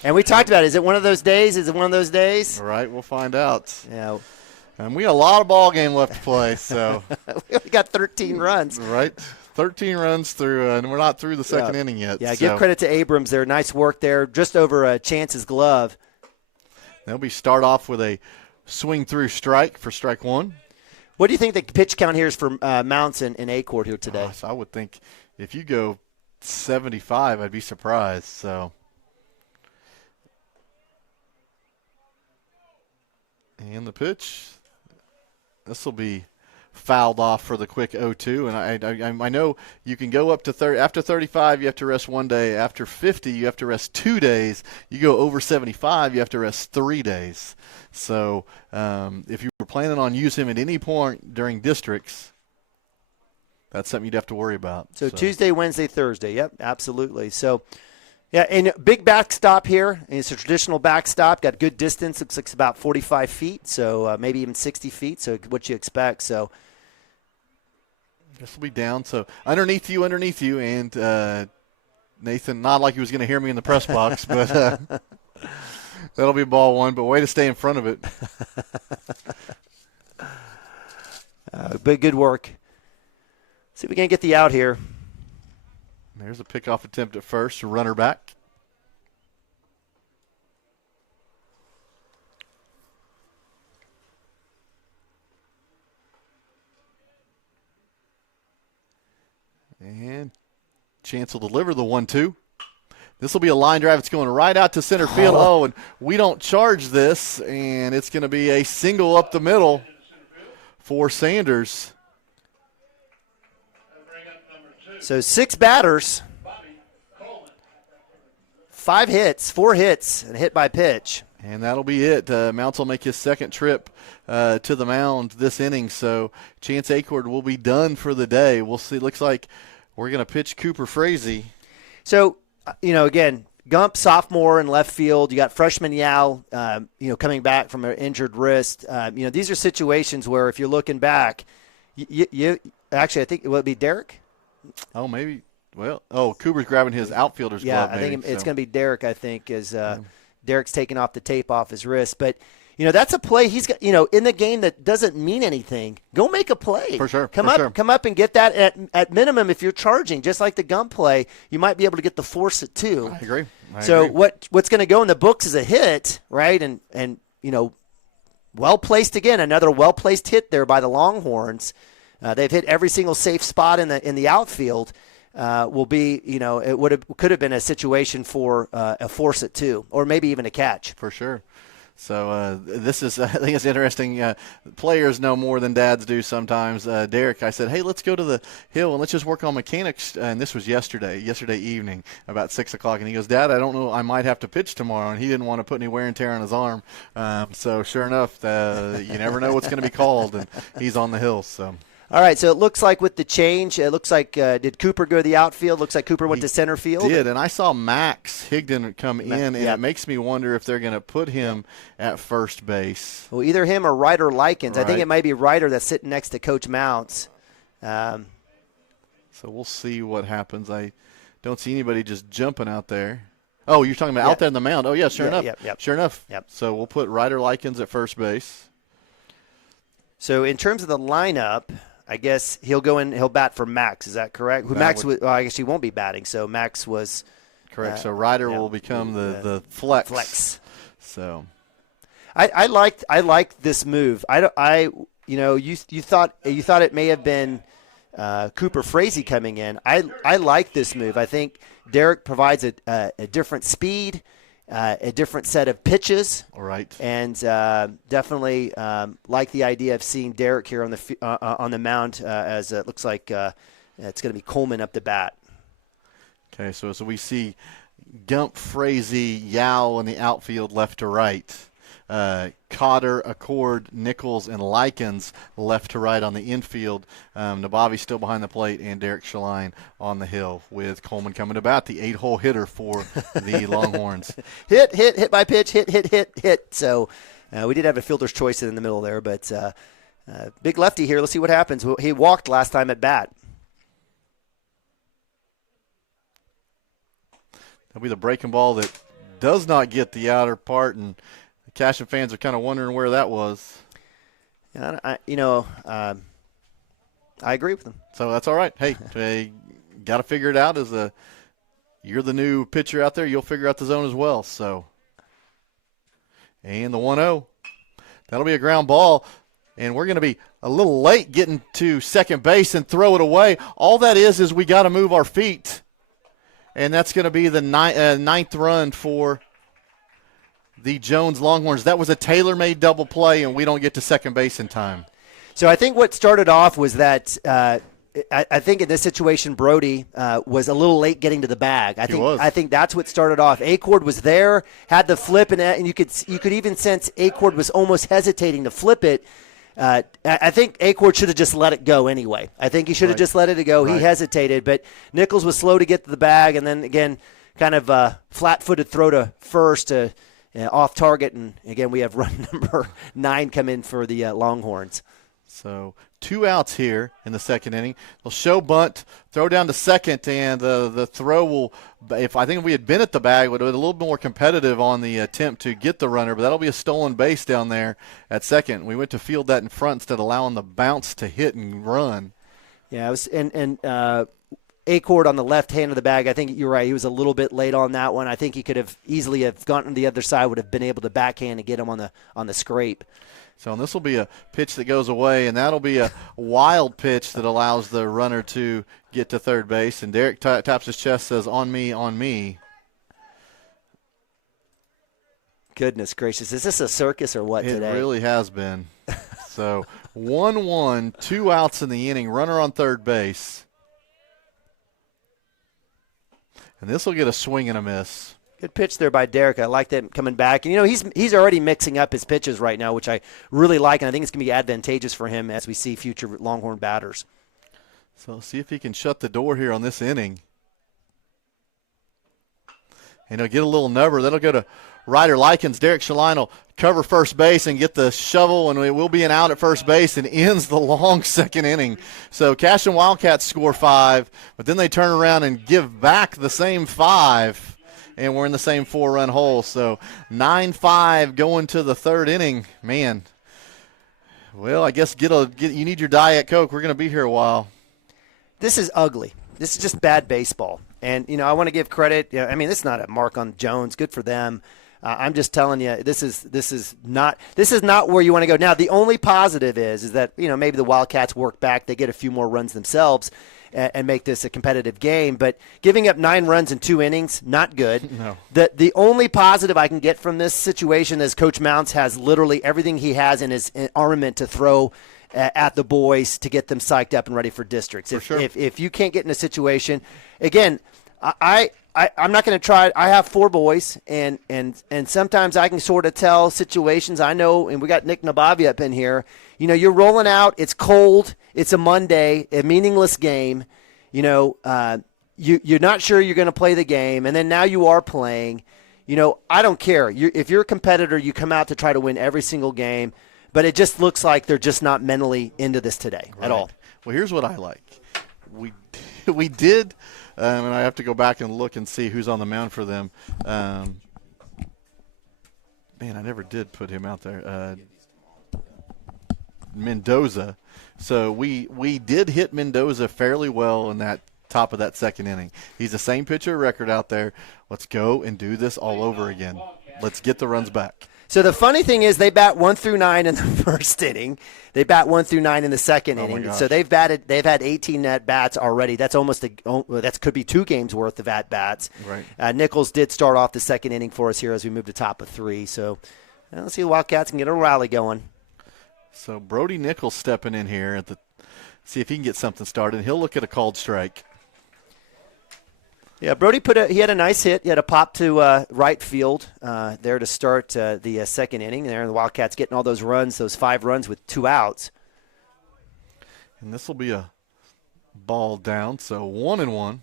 And we talked about it. Is it one of those days? All right, we'll find out. Yeah. And we got a lot of ball game left to play, so. We only got 13 runs. Right. 13 runs through, and we're not through the second inning yet. Yeah, give credit to Abrams there. Nice work there, just over Chance's glove. They'll start off with a swing through strike for strike one. What do you think the pitch count here is for Mounts and A-Court here today? So I would think if you go 75, I'd be surprised, so. And the pitch, this will be fouled off for the quick 0-2. And I know you can go up to 30. After 35, you have to rest 1 day. After 50, you have to rest 2 days. You go over 75, you have to rest 3 days. So if you were planning on using him at any point during districts, that's something you'd have to worry about. So Tuesday, Wednesday, Thursday. Yep, absolutely. So. Yeah, and big backstop here. And it's a traditional backstop. Got good distance. Looks like it's about 45 feet, so maybe even 60 feet. So what you expect. So this will be down. So underneath you, and Nathan, not like he was going to hear me in the press box, but that'll be ball one. But way to stay in front of it. But good work. See if we can get the out here. There's a pickoff attempt at first, runner back. And Chance will deliver the 1-2. This will be a line drive. It's going right out to center field. Oh, and we don't charge this, and it's going to be a single up the middle for Sanders. So 6 batters, 4 hits, and a hit by pitch. And that'll be it. Mounts will make his second trip to the mound this inning. So Chance Acord will be done for the day. We'll see. Looks like we're going to pitch Cooper Frazee. So, again, Gump, sophomore in left field. You got freshman Yao, coming back from an injured wrist. These are situations where if you're looking back, you actually, I think it would be Derek. Oh, maybe. Well, Cooper's grabbing his outfielder's glove. Yeah, I think it's going to be Derek, I think, as Derek's taking off the tape off his wrist. But, that's a play he's got, in the game that doesn't mean anything. Go make a play. For sure. Come up and get that at minimum if you're charging. Just like the Gump play, you might be able to get the force at 2. I agree. What's going to go in the books is a hit, right? And well-placed again, another well-placed hit there by the Longhorns. They've hit every single safe spot in the outfield. Will be, it could have been a situation for a force at 2, or maybe even a catch. For sure. So this is, I think it's interesting. Players know more than dads do sometimes. Derek, I said, hey, let's go to the hill and let's just work on mechanics. And this was yesterday evening, about 6 o'clock. And he goes, Dad, I don't know, I might have to pitch tomorrow. And he didn't want to put any wear and tear on his arm. So sure enough, you never know what's going to be called. And he's on the hill, so. All right, so it looks like with the change, it looks like did Cooper go to the outfield? Looks like Cooper went to center field. Did, and I saw Max Higdon come in, and it makes me wonder if they're going to put him at first base. Well, either him or Ryder Likens. Right. I think it might be Ryder that's sitting next to Coach Mounts. So we'll see what happens. I don't see anybody just jumping out there. Oh, you're talking about out there in the mound. Oh, yeah, sure enough. Sure enough. Yep. So we'll put Ryder Likens at first base. So in terms of the lineup, I guess he'll go in. He'll bat for Max. Is that correct? I guess he won't be batting. So Max was correct. So Ryder will become the flex. So I liked this move. You thought it may have been Cooper Frazee coming in. I like this move. I think Derek provides a different speed, a different set of pitches. All right. And definitely like the idea of seeing Derek here on the mound as it looks like it's going to be Coleman up the bat. Okay, so we see Gump, Frazee, Yao in the outfield left to right. Cotter, Accord, Nichols, and Likens left to right on the infield. Nabavi still behind the plate, and Derek Shaline on the hill with Coleman coming to bat, the 8-hole hitter for the Longhorns. Hit by pitch, hit. So we did have a fielder's choice in the middle there, but big lefty here. Let's see what happens. He walked last time at bat. That'll be the breaking ball that does not get the outer part, and the Cashion fans are kind of wondering where that was. Yeah, I agree with them. So that's all right. Hey, got to figure it out. You're the new pitcher out there. You'll figure out the zone as well. So, and the 1-0. That'll be a ground ball, and we're going to be a little late getting to second base and throw it away. All that is we got to move our feet. And that's going to be the ninth run for the Jones Longhorns. That was a tailor-made double play, and we don't get to second base in time. So I think what started off was that I think in this situation Brody was a little late getting to the bag. I think that's what started off. Acord was there, had the flip, and you could even sense Acord was almost hesitating to flip it. I think Acord should have just let it go anyway. I think he should have just let it go. Right. He hesitated, but Nichols was slow to get to the bag, and then, again, kind of flat-footed throw to first off target. And, again, we have run number 9 come in for the Longhorns. So 2 outs here in the second inning. They'll show bunt, throw down to second, and the throw will – if we had been at the bag, would have been a little bit more competitive on the attempt to get the runner, but that'll be a stolen base down there at second. We went to field that in front instead of allowing the bounce to hit and run. Yeah, it was Acord on the left hand of the bag. I think you're right. He was a little bit late on that one. I think he could have easily have gone to the other side, would have been able to backhand and get him on the scrape. So this will be a pitch that goes away, and that'll be a wild pitch that allows the runner to get to third base. And Derek taps his chest, says, "On me, on me." Goodness gracious. Is this a circus or what today? It really has been. So 1-1, 2 outs in the inning, runner on third base. And this will get a swing and a miss. Good pitch there by Derek. I like that coming back. And, he's already mixing up his pitches right now, which I really like, and I think it's going to be advantageous for him as we see future Longhorn batters. So see if he can shut the door here on this inning. And he'll get a little nubber. That'll go to Ryder Likens. Derek Shaline will cover first base and get the shovel, and it will be an out at first base and ends the long second inning. So Cashion Wildcats score 5, but then they turn around and give back the same 5. And we're in the same 4-run hole. So 9-5 going to the third inning. Man, well, I guess you need your Diet Coke. We're going to be here a while. This is ugly. This is just bad baseball. And, I want to give credit. This is not a mark on Jones. Good for them. I'm just telling you, this is not where you want to go. Now, the only positive is that, maybe the Wildcats work back. They get a few more runs themselves and make this a competitive game. But giving up 9 runs in 2 innings, not good. No. The only positive I can get from this situation is Coach Mounts has literally everything he has in his armament to throw at the boys to get them psyched up and ready for districts. If you can't get in a situation, again, I'm not going to try. I have 4 boys, and sometimes I can sort of tell situations. I know, and we got Nick Nabavi up in here. You're rolling out. It's cold. It's a Monday, a meaningless game. You're not sure you're going to play the game, and then now you are playing. I don't care. If you're a competitor, you come out to try to win every single game. But it just looks like they're just not mentally into this today at all. Well, here's what I like. We did, and I have to go back and look and see who's on the mound for them. Man, I never did put him out there. Mendoza. So we did hit Mendoza fairly well in that top of that second inning. He's the same pitcher record out there. Let's go and do this all over again. Let's get the runs back. So the funny thing is they bat 1 through 9 in the first inning. They bat 1 through 9 in the second inning. So they've had 18 at bats already. That's that could be 2 games worth of at bats. Right. Nichols did start off the second inning for us here as we move to top of 3. So let's see the Wildcats can get a rally going. So Brody Nichols stepping in here see if he can get something started. And he'll look at a called strike. Yeah, Brody he had a nice hit. He had a pop to right field there to start the second inning. There, the Wildcats getting all those runs, those 5 runs with 2 outs. And this will be a ball down, so 1-1.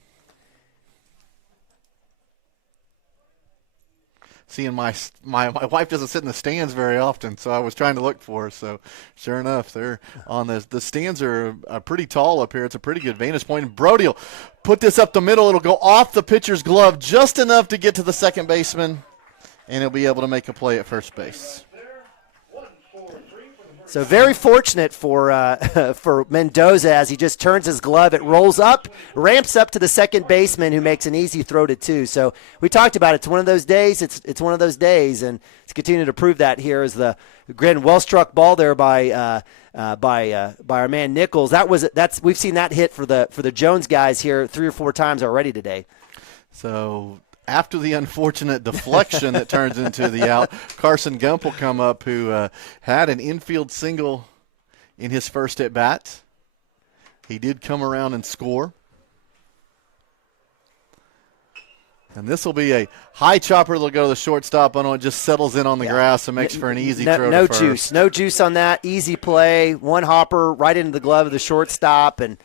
Seeing my wife doesn't sit in the stands very often, so I was trying to look for her. So sure enough, they're on the stands are pretty tall up here. It's a pretty good vantage point. And Brody will put this up the middle. It'll go off the pitcher's glove just enough to get to the second baseman, and he'll be able to make a play at first base. So very fortunate for Mendoza as he just turns his glove. It rolls up, ramps up to the second baseman who makes an easy throw to 2. So we talked about it. It's one of those days. It's one of those days, and it's continuing to prove that here is the grand well-struck ball there by our man Nichols. We've seen that hit for the Jones guys here 3 or 4 times already today. So after the unfortunate deflection that turns into the out, Carson Gump will come up, who had an infield single in his first at-bat. He did come around and score. And this will be a high chopper that'll go to the shortstop. I know it just settles in on the grass and makes for an easy throw to first. No juice on that. Easy play. One hopper right into the glove of the shortstop. And,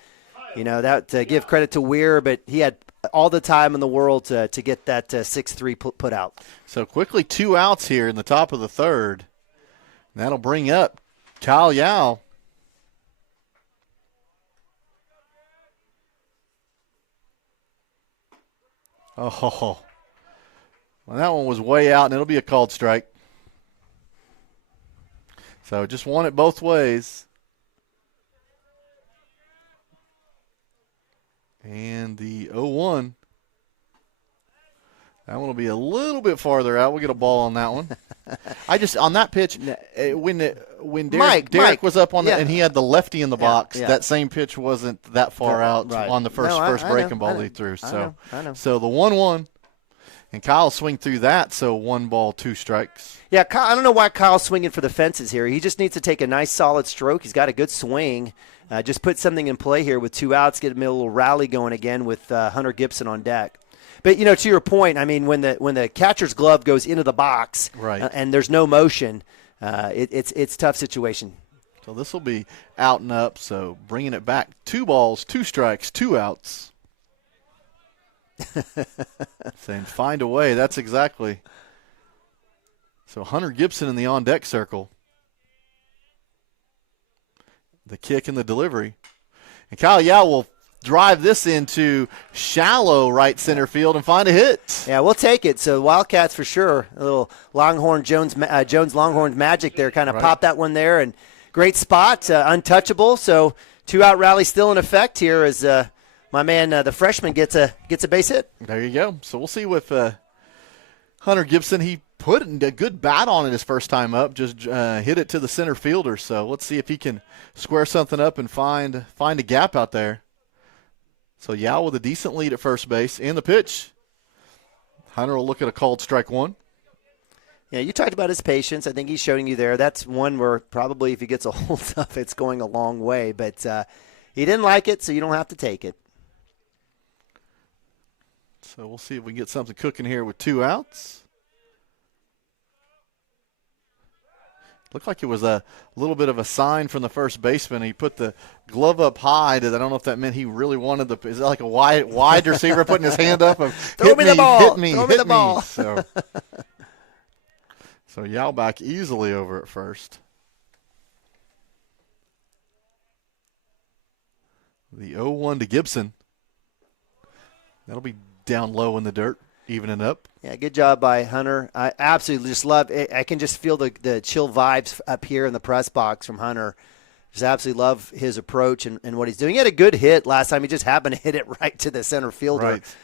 that give credit to Weir, but he had all the time in the world to get that 6-3 put out. So quickly 2 outs here in the top of the third. And that'll bring up Kyle Yao. Oh, well, that one was way out, and it'll be a called strike. So just won it both ways. And the 0-1. That one will be a little bit farther out. We'll get a ball on that one. On that pitch, when Derek was up on and he had the lefty in the box, that same pitch wasn't that far out on the first breaking ball he threw. So I know. So the 1-1, and Kyle swing through that, so 1 ball, 2 strikes. Yeah, I don't know why Kyle's swinging for the fences here. He just needs to take a nice solid stroke. He's got a good swing. Just put something in play here with 2 outs, get him a little rally going again with Hunter Gibson on deck. But, to your point, I mean, when the catcher's glove goes into the box and there's no motion, it's a tough situation. So this will be out and up, so bringing it back 2 balls, 2 strikes, 2 outs. Saying find a way, that's exactly. So Hunter Gibson in the on-deck circle. The kick and the delivery. And Kyle Yao will drive this into shallow right center field and find a hit. Yeah, we'll take it. So Wildcats for sure. A little Longhorn Jones Longhorn magic there. Kind of popped that one there. And great spot, untouchable. So 2-out rally still in effect here as my man, the freshman, gets a base hit. There you go. So we'll see with Hunter Gibson. He put a good bat on it his first time up, just hit it to the center fielder. So let's see if he can square something up and find a gap out there. So Yao with a decent lead at first base. And the pitch. Hunter will look at a called strike 1. Yeah, you talked about his patience. I think he's showing you there. That's one where probably if he gets a hold of it's going a long way. But he didn't like it, so you don't have to take it. So we'll see if we can get something cooking here with 2 outs. Looked like it was a little bit of a sign from the first baseman. He put the glove up high. I don't know if that meant he really wanted is that like a wide receiver putting his hand up? Throw me the ball. Hit me. Throw me the ball. So Yao back easily over at first. The 0-1 to Gibson. That'll be down low in the dirt, evening up. Yeah, good job by Hunter. I absolutely just love it. I can just feel the chill vibes up here in the press box from Hunter. Just absolutely love his approach and what he's doing. He had a good hit last time. He just happened to hit it right to the center fielder. Right.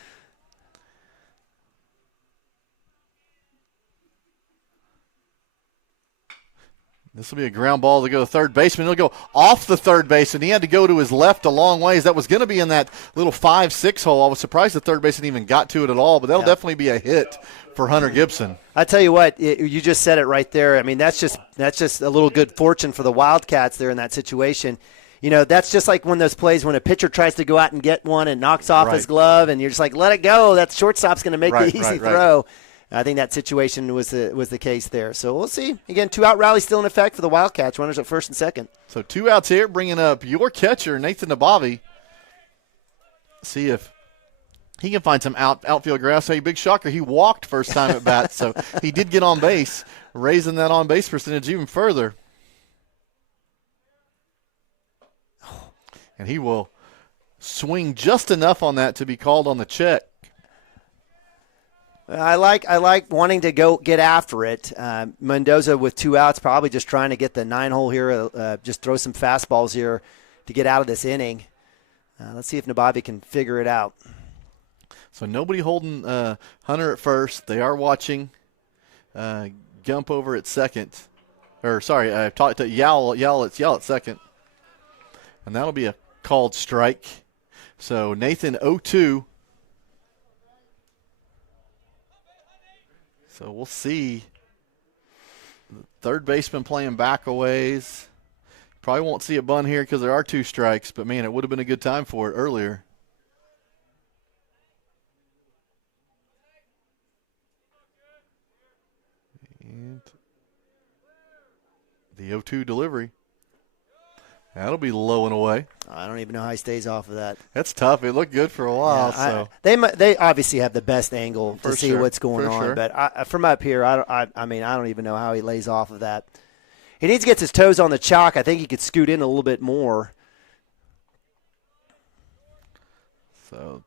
This will be a ground ball to go to third baseman. He'll go off the third base, and he had to go to his left a long ways. That was going to be in that little 5-6 hole. I was surprised the third baseman even got to it at all, but that'll definitely be a hit for Hunter Gibson. I tell you what, you just said it right there. I mean, that's just a little good fortune for the Wildcats there in that situation. You know, that's just like one of those plays when a pitcher tries to go out and get one and knocks off his glove, and you're just like, let it go. That shortstop's going to make the easy throw. I think that situation was the case there. So we'll see. Again, 2-out rally still in effect for the Wildcats. Runners at first and second. So 2 outs here, bringing up your catcher, Nathan Nabavi. See if he can find some outfield grass. Hey, big shocker, he walked first time at bat, so he did get on base, raising that on-base percentage even further. And he will swing just enough on that to be called on the check. I like wanting to go get after it. Mendoza with 2 outs, probably just trying to get the 9-hole here, just throw some fastballs here to get out of this inning. Let's see if Nabavi can figure it out. So nobody holding Hunter at first. They are watching Gump over at second. Or, sorry, I talked to Yell at second. And that'll be a called strike. So Nathan 0-2. So we'll see. Third baseman playing back a ways. Probably won't see a bunt here because there are 2 strikes, but, man, it would have been a good time for it earlier. And the 0-2 delivery. That'll be low and away. I don't even know how he stays off of that. That's tough. It looked good for a while. They obviously have the best angle to see what's going on. Sure. But from up here, I don't even know how he lays off of that. He needs to get his toes on the chalk. I think he could scoot in a little bit more. So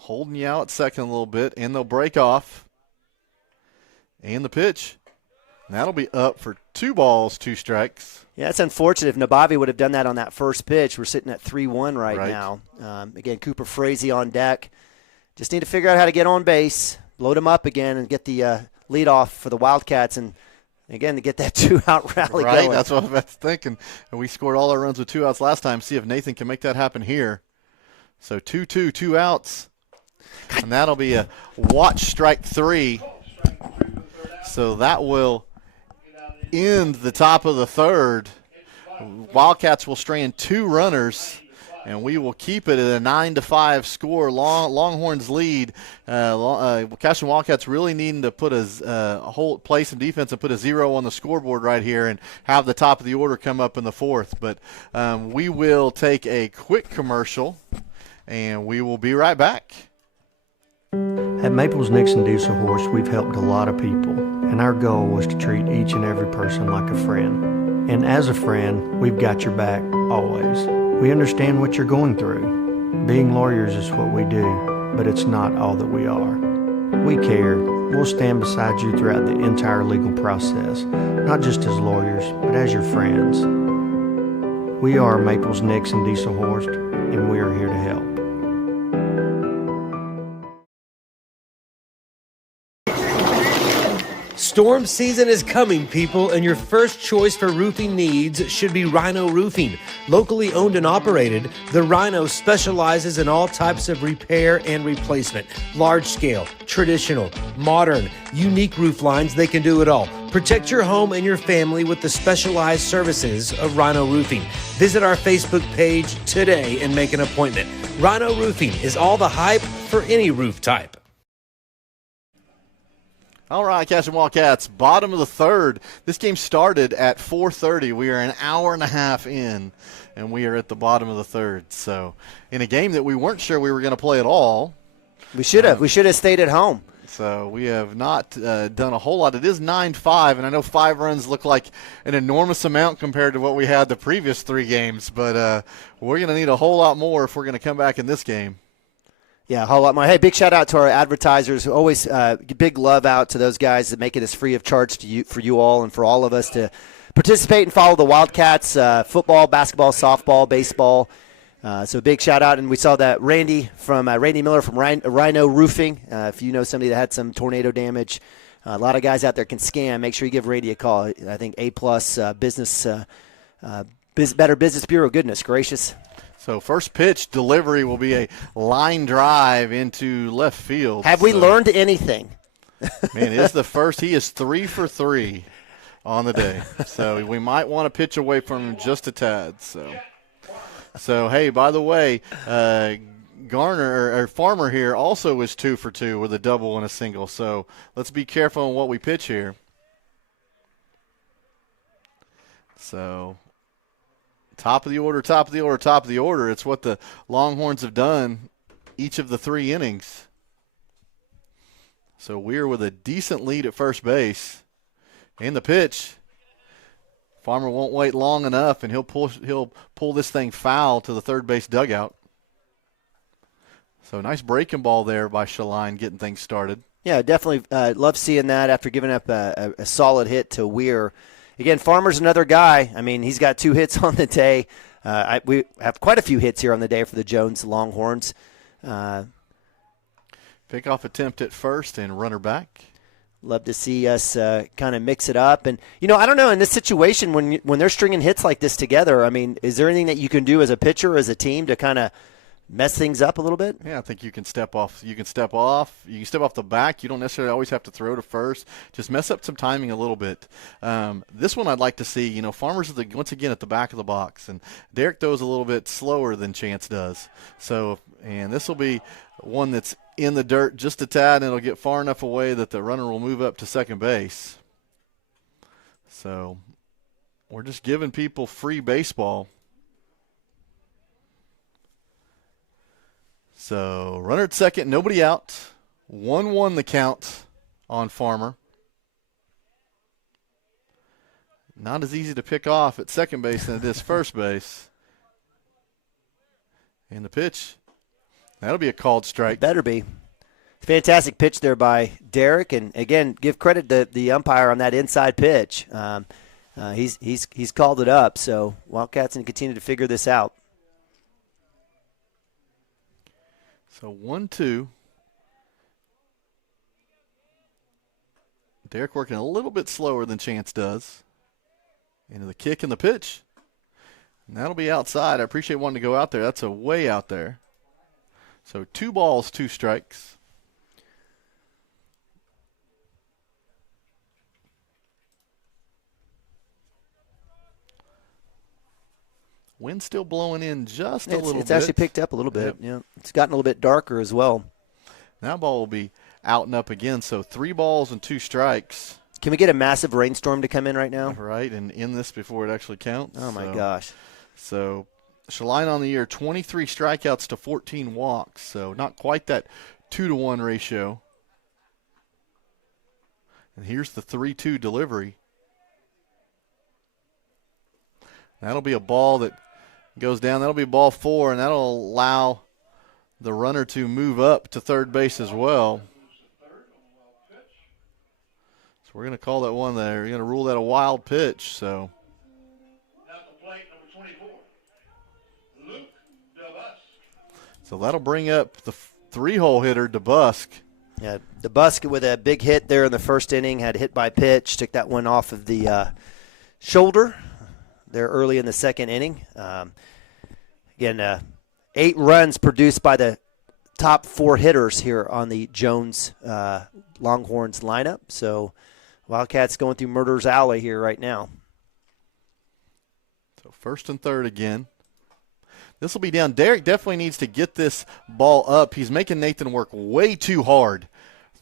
holding you out at second a little bit, and they'll break off. And the pitch. And that'll be up for 2 balls, 2 strikes. Yeah, it's unfortunate. If Nabavi would have done that on that first pitch, we're sitting at 3-1 right now. Again, Cooper Frazee on deck. Just need to figure out how to get on base, load him up again, and get the lead off for the Wildcats, and again to get that 2-out rally going. That's what I was thinking. And we scored all our runs with 2 outs last time. See if Nathan can make that happen here. So 2-2, 2 outs. And that'll be a watch strike 3. So that will end the top of the third. Wildcats will strand 2 runners, and we will keep it at a 9-5 score. Longhorns lead. Cashion Wildcats really needing to put play some defense and put a 0 on the scoreboard right here and have the top of the order come up in the 4th. But we will take a quick commercial, and we will be right back. At Maples Nixon Diesel Horse, we've helped a lot of people, and our goal was to treat each and every person like a friend. And as a friend, we've got your back, always. We understand what you're going through. Being lawyers is what we do, but it's not all that we are. We care. We'll stand beside you throughout the entire legal process, not just as lawyers, but as your friends. We are Maples Nixon Diesel Horse, and we are here to help. Storm season is coming, people, and your first choice for roofing needs should be Rhino Roofing. Locally owned and operated, the Rhino specializes in all types of repair and replacement. Large scale, traditional, modern, unique roof lines, they can do it all. Protect your home and your family with the specialized services of Rhino Roofing. Visit our Facebook page today and make an appointment. Rhino Roofing is all the hype for any roof type. All right, Cashion Wildcats, bottom of the third. This game started at 4:30. We are an hour and a half in, and we are at the bottom of the third. So in a game that we weren't sure we were going to play at all. We should have. We should have stayed at home. So we have not done a whole lot. It is 9-5, and I know 5 runs look like an enormous amount compared to what we had the previous 3 games, but we're going to need a whole lot more if we're going to come back in this game. Yeah, a whole lot more. Hey, big shout out to our advertisers. Always big love out to those guys that make it as free of charge to you, for you all and for all of us to participate and follow the Wildcats, football, basketball, softball, baseball. So big shout out. And we saw that Randy Miller from Rhino Roofing. If you know somebody that had some tornado damage, A lot of guys out there can scam. Make sure you give Rady a call. I think A-plus business, Better Business Bureau. Goodness gracious. So first pitch delivery will be a line drive into left field. Have we learned anything? Man, it is the first. He is 3 for 3 on the day. So we might want to pitch away from him just a tad. So hey, by the way, Farmer here also is 2 for 2 with a double and a single. So let's be careful on what we pitch here. So top of the order, top of the order, top of the order. It's what the Longhorns have done each of the 3 innings. So Weir with a decent lead at first base. In the pitch, Farmer won't wait long enough, and he'll pull this thing foul to the third base dugout. So nice breaking ball there by Shaline getting things started. Yeah, definitely love seeing that after giving up a solid hit to Weir. Again, Farmer's another guy. I mean, he's got 2 hits on the day. We have quite a few hits here on the day for the Jones Longhorns. Pickoff attempt at first and runner back. Love to see us kind of mix it up. And, I don't know, in this situation when they're stringing hits like this together, I mean, is there anything that you can do as a pitcher, as a team to kind of mess things up a little bit? Yeah, I think you can step off. You can step off the back. You don't necessarily always have to throw to first. Just mess up some timing a little bit. This one I'd like to see. Farmer's once again at the back of the box, and Derek throws a little bit slower than Chance does. So, and this will be one that's in the dirt just a tad, and it'll get far enough away that the runner will move up to second base. So we're just giving people free baseball. So runner at second, nobody out. 1-1 the count on Farmer. Not as easy to pick off at second base than it is first base. And the pitch. That'll be a called strike. Better be. Fantastic pitch there by Derek, and again, give credit to the umpire on that inside pitch. He's called it up, so Wildcats can continue to figure this out. So 1-2. Derek working a little bit slower than Chance does. Into the kick and the pitch. And that'll be outside. I appreciate wanting to go out there. That's a way out there. So 2 balls, 2 strikes. Wind still blowing in just a little bit. It's actually picked up a little bit. Yep. Yeah, it's gotten a little bit darker as well. That ball will be out and up again. So 3 balls and 2 strikes. Can we get a massive rainstorm to come in right now? Right, and end this before it actually counts. Oh, my gosh. So Shaline on the year, 23 strikeouts to 14 walks. So not quite that 2-to-1 ratio. And here's the 3-2 delivery. That'll be a ball that goes down. That'll be ball 4, and that'll allow the runner to move up to third base as well. So we're going to call that one there. We're going to rule that a wild pitch. So that'll bring up the 3-hole hitter, DeBusk. Yeah, DeBusk with a big hit there in the first inning, had hit by pitch, took that one off of the shoulder there early in the second inning. Again, 8 runs produced by the top 4 hitters here on the Jones Longhorns lineup. So Wildcats going through Murder's Alley here right now. So first and third again. This will be down. Derek definitely needs to get this ball up. He's making Nathan work way too hard.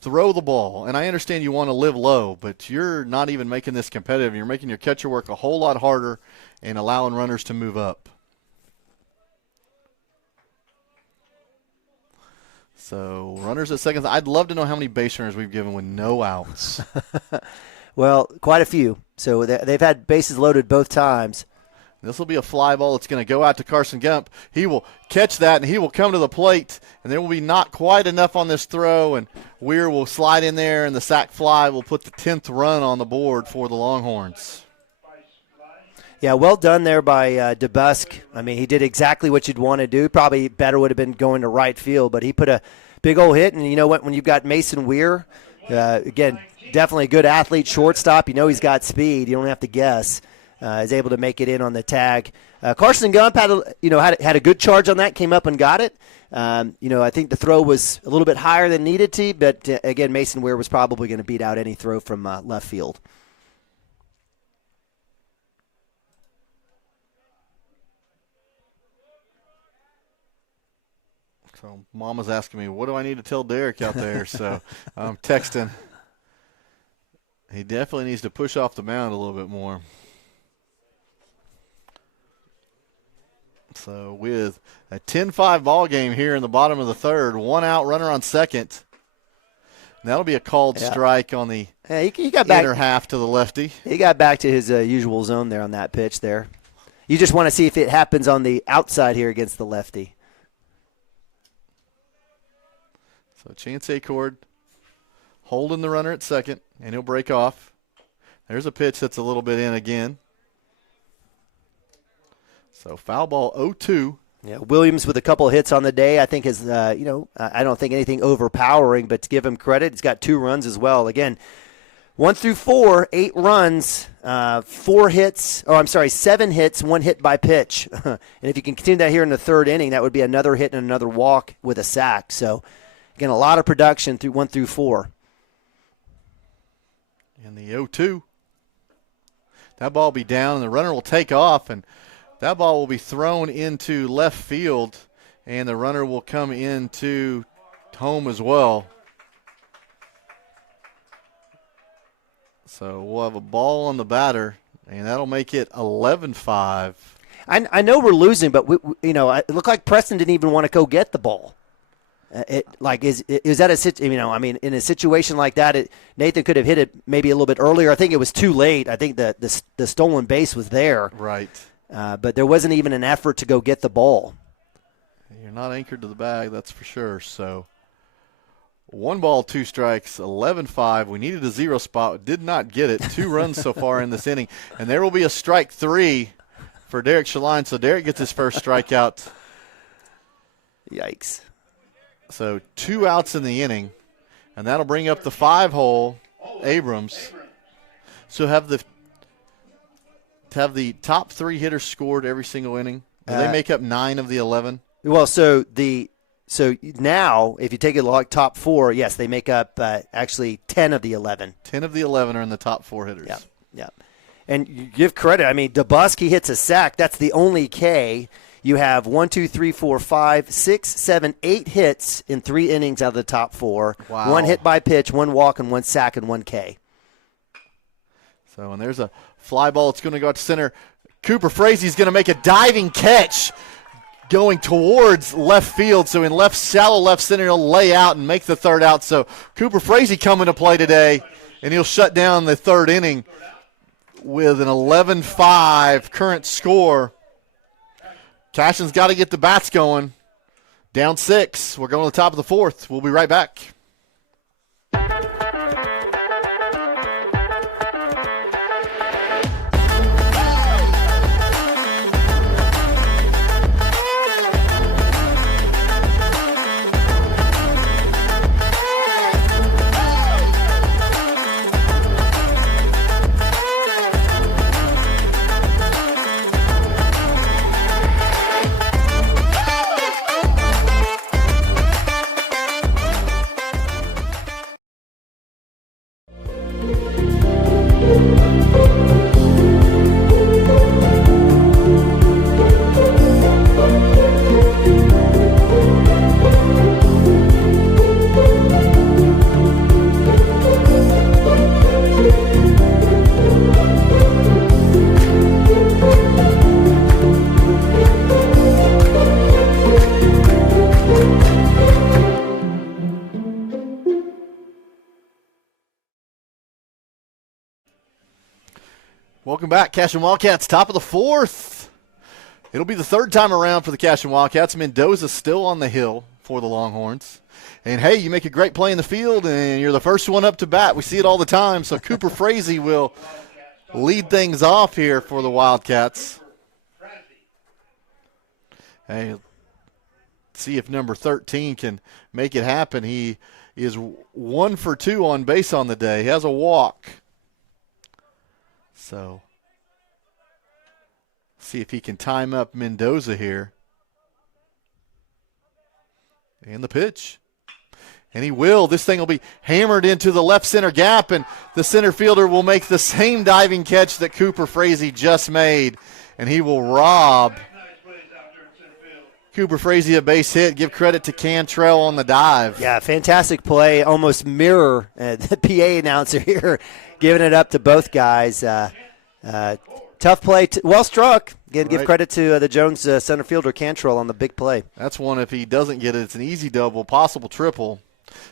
Throw the ball. And I understand you want to live low, but you're not even making this competitive. You're making your catcher work a whole lot harder and allowing runners to move up. So runners at second. I'd love to know how many base runners we've given with no outs. Well, quite a few. So they've had bases loaded both times. This will be a fly ball. It's going to go out to Carson Gump. He will catch that, and he will come to the plate, and there will be not quite enough on this throw, and Weir will slide in there, and the sac fly will put the 10th run on the board for the Longhorns. Yeah, well done there by DeBusk. I mean, he did exactly what you'd want to do. Probably better would have been going to right field, but he put a big old hit, and you know what? When you've got Mason Weir Again, definitely a good athlete, shortstop. You know he's got speed. You don't have to guess. Is able to make it in on the tag. Carson Gump had a good charge on that, came up and got it. I think the throw was a little bit higher than needed to, but again, Mason Ware was probably going to beat out any throw from left field. So Mama's asking me, what do I need to tell Derek out there? So I'm texting. He definitely needs to push off the mound a little bit more. So with a 10-5 ball game here in the bottom of the third, 1 out, runner on second. And that'll be a called strike on the he got back, inner half to the lefty. He got back to his usual zone there on that pitch there. You just want to see if it happens on the outside here against the lefty. So Chance Acord holding the runner at second, and he'll break off. There's a pitch that's a little bit in again. So foul ball 0-2. Yeah, Williams with a couple of hits on the day, I think is, I don't think anything overpowering, but to give him credit, he's got 2 runs as well. Again, 1 through 4, 8 runs, 7 hits, 1 hit by pitch. And if you can continue that here in the third inning, that would be another hit and another walk with a sack. So, again, a lot of production through 1 through 4. And the 0-2. That ball will be down, and the runner will take off, and that ball will be thrown into left field, and the runner will come into home as well. So we'll have a ball on the batter, and that'll make it 11-5. I know we're losing, but it looked like Preston didn't even want to go get the ball. Is that in a situation like that, Nathan could have hit it maybe a little bit earlier. I think it was too late. I think the stolen base was there. Right. But there wasn't even an effort to go get the ball. You're not anchored to the bag, that's for sure. So 1 ball, 2 strikes, 11-5. We needed a 0 spot, did not get it. 2 runs so far in this inning. And there will be a strike 3 for Derek Shaline. So Derek gets his first strikeout. Yikes. So 2 outs in the inning. And that'll bring up the 5-hole Abrams. So have the top 3 hitters scored every single inning? Do they make up 9 of the 11? Well, so now, if you take it like top 4, yes, they make up actually 10 of the 11. 10 of the 11 are in the top 4 hitters. Yeah. And you give credit. I mean, DeBusk, he hits a sack. That's the only K. You have 1, 2, 3, 4, 5, 6, 7, 8 hits in 3 innings out of the top 4. Wow. 1 hit by pitch, 1 walk, and 1 sack, and 1 K. So, and there's a fly ball. It's going to go out to center. Cooper Frazie's going to make a diving catch going towards left field. So in shallow left center, he'll lay out and make the 3rd out. So Cooper Frazie coming to play today, and he'll shut down the 3rd inning with an 11-5 current score. Cashion's got to get the bats going. Down 6. We're going to the top of the 4th. We'll be right back. Welcome back, Cashion Wildcats, top of the 4th. It'll be the 3rd time around for the Cashion Wildcats. Mendoza still on the hill for the Longhorns. And, hey, you make a great play in the field, and you're the first one up to bat. We see it all the time. So Cooper Frazie will lead things off here for the Wildcats. Hey, see if number 13 can make it happen. He is 1 for 2 on base on the day. He has a walk. So see if he can time up Mendoza here. And the pitch. And he will. This thing will be hammered into the left center gap, and the center fielder will make the same diving catch that Cooper Frazee just made, and he will rob Cooper Frazee a base hit. Give credit to Cantrell on the dive. Yeah, fantastic play. Almost mirror the PA announcer here, giving it up to both guys. Tough play. Well struck. Again, give credit to the Jones center fielder Cantrell on the big play. That's one. If he doesn't get it, it's an easy double, possible triple.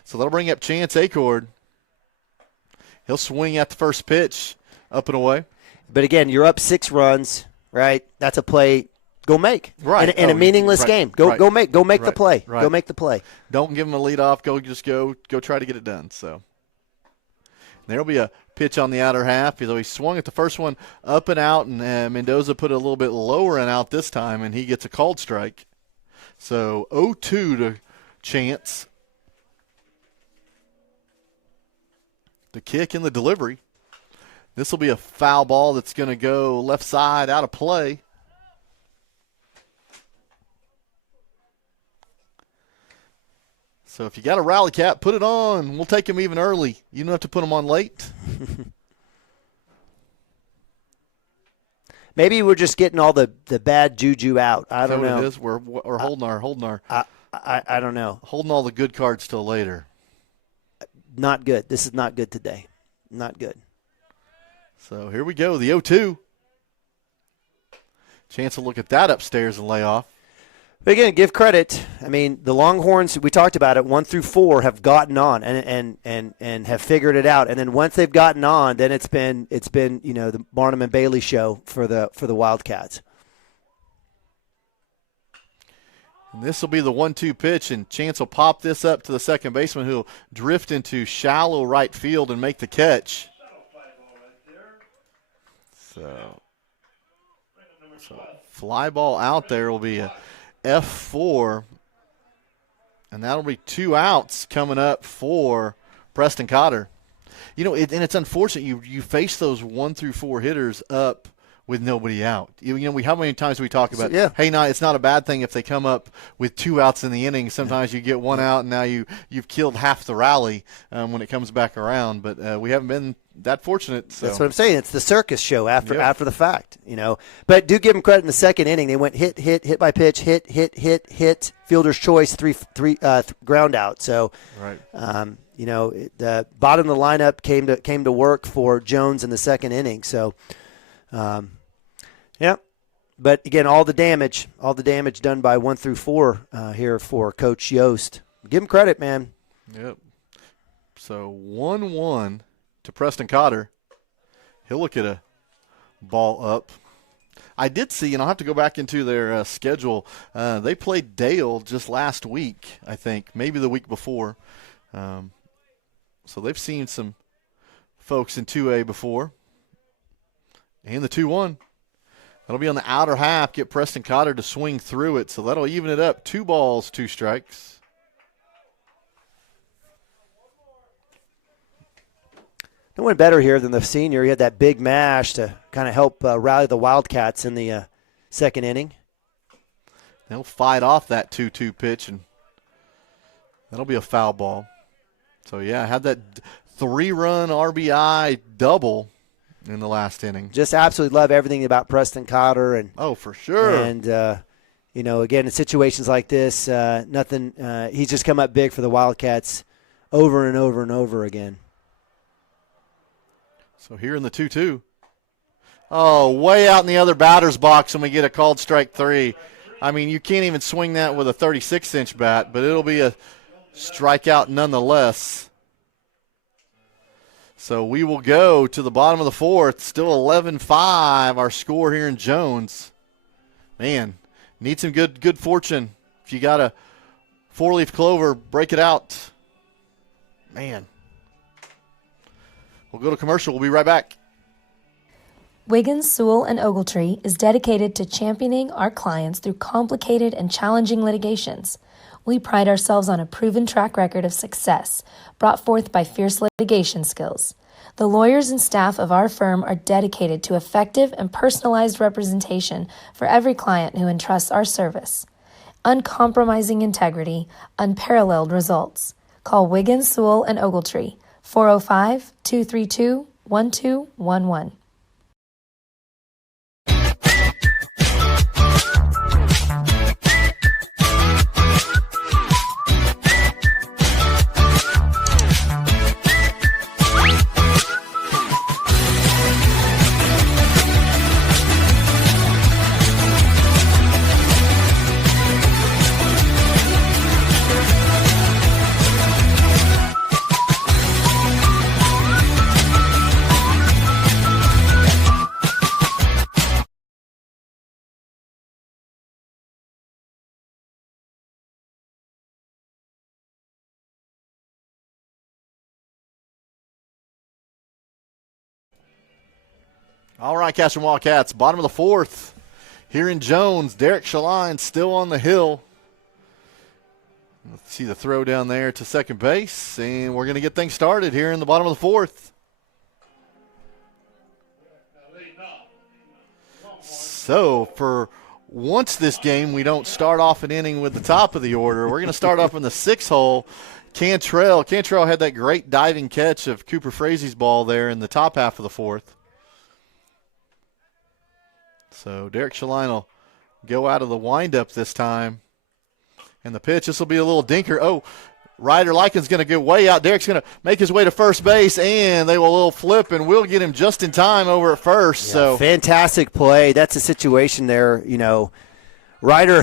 So that'll bring up Chance Acord. He'll swing at the first pitch, up and away. But again, you're up 6 runs, right? That's a play. Go make. Right. In a meaningless game. Go make the play. Right. Go make the play. Don't give him a lead off. Go try to get it done. So there'll be a pitch on the outer half. He swung at the first one up and out, and Mendoza put it a little bit lower and out this time, and he gets a called strike. So 0-2 to Chance. The kick and the delivery. This will be a foul ball that's going to go left side out of play. So if you got a rally cap, put it on. We'll take him even early. You don't have to put him on late. Maybe we're just getting all the bad juju out. I don't know. It is. We're holding our. I don't know. Holding all the good cards till later. Not good. This is not good today. Not good. So here we go. The 0-2. Chance to look at that upstairs and lay off. But again, give credit. I mean, the Longhorns, we talked about it, 1 through 4 have gotten on and have figured it out. And then once they've gotten on, then it's been the Barnum and Bailey show for the Wildcats. And this will be the 1-2 pitch, and Chance will pop this up to the second baseman, who'll drift into shallow right field and make the catch. So fly ball out there will be a F4, and that'll be 2 outs coming up for Preston Cotter. And it's unfortunate you face those 1 through 4 hitters up with nobody out. How many times do we talk about, hey, it's not a bad thing if they come up with 2 outs in the inning. Sometimes you get 1 out, and now you've killed half the rally when it comes back around. But we haven't been that fortunate. So. That's what I'm saying. It's the circus show after the fact, But do give them credit in the second inning. They went hit by pitch, hit, fielder's choice, three ground out. So, the bottom of the lineup came to work for Jones in the second inning. So, But again, all the damage done by 1 through 4 here for Coach Yost. Give him credit, man. Yep. So 1-1 to Preston Cotter. He'll look at a ball up. I did see, and I'll have to go back into their schedule. They played Dale just last week, I think, maybe the week before. So they've seen some folks in 2A before. And the 2-1. That'll be on the outer half, get Preston Cotter to swing through it, so that'll even it up. 2 balls, 2 strikes. No one better here than the senior. He had that big mash to kind of help rally the Wildcats in the second inning. They'll fight off that 2-2 pitch, and that'll be a foul ball. So, had that 3-run RBI double in the last inning. Just absolutely love everything about Preston Cotter. And for sure. And, again, in situations like this, he's just come up big for the Wildcats over and over and over again. So here in the 2-2. Oh, way out in the other batter's box, and we get a called strike 3. I mean, you can't even swing that with a 36-inch bat, but it'll be a strikeout nonetheless. So we will go to the bottom of the 4th. Still 11-5, our score here in Jones. Man, need some good fortune. If you got a 4-leaf clover, break it out. Man. We'll go to commercial. We'll be right back. Wiggins, Sewell, and Ogletree is dedicated to championing our clients through complicated and challenging litigations. We pride ourselves on a proven track record of success brought forth by fierce litigation skills. The lawyers and staff of our firm are dedicated to effective and personalized representation for every client who entrusts our service. Uncompromising integrity, unparalleled results. Call Wiggins, Sewell, and Ogletree, 405-232-1211. All right, Cashion Wildcats, bottom of the fourth. Here in Jones, Derek Shaline still on the hill. Let's see the throw down there to second base, and we're going to get things started here in the bottom of the fourth. So for once this game, we don't start off an inning with the top of the order. We're going to start off in the sixth hole. Cantrell had that great diving catch of Cooper Frazee's ball there in the top half of the fourth. So Derek Shaline will go out of the windup this time. And the pitch, this will be a little dinker. Oh, Ryder Lyken's going to go way out. Derek's going to make his way to first base, and they will a little flip, and we'll get him just in time over at first. Yeah, so fantastic play. That's a situation there, Ryder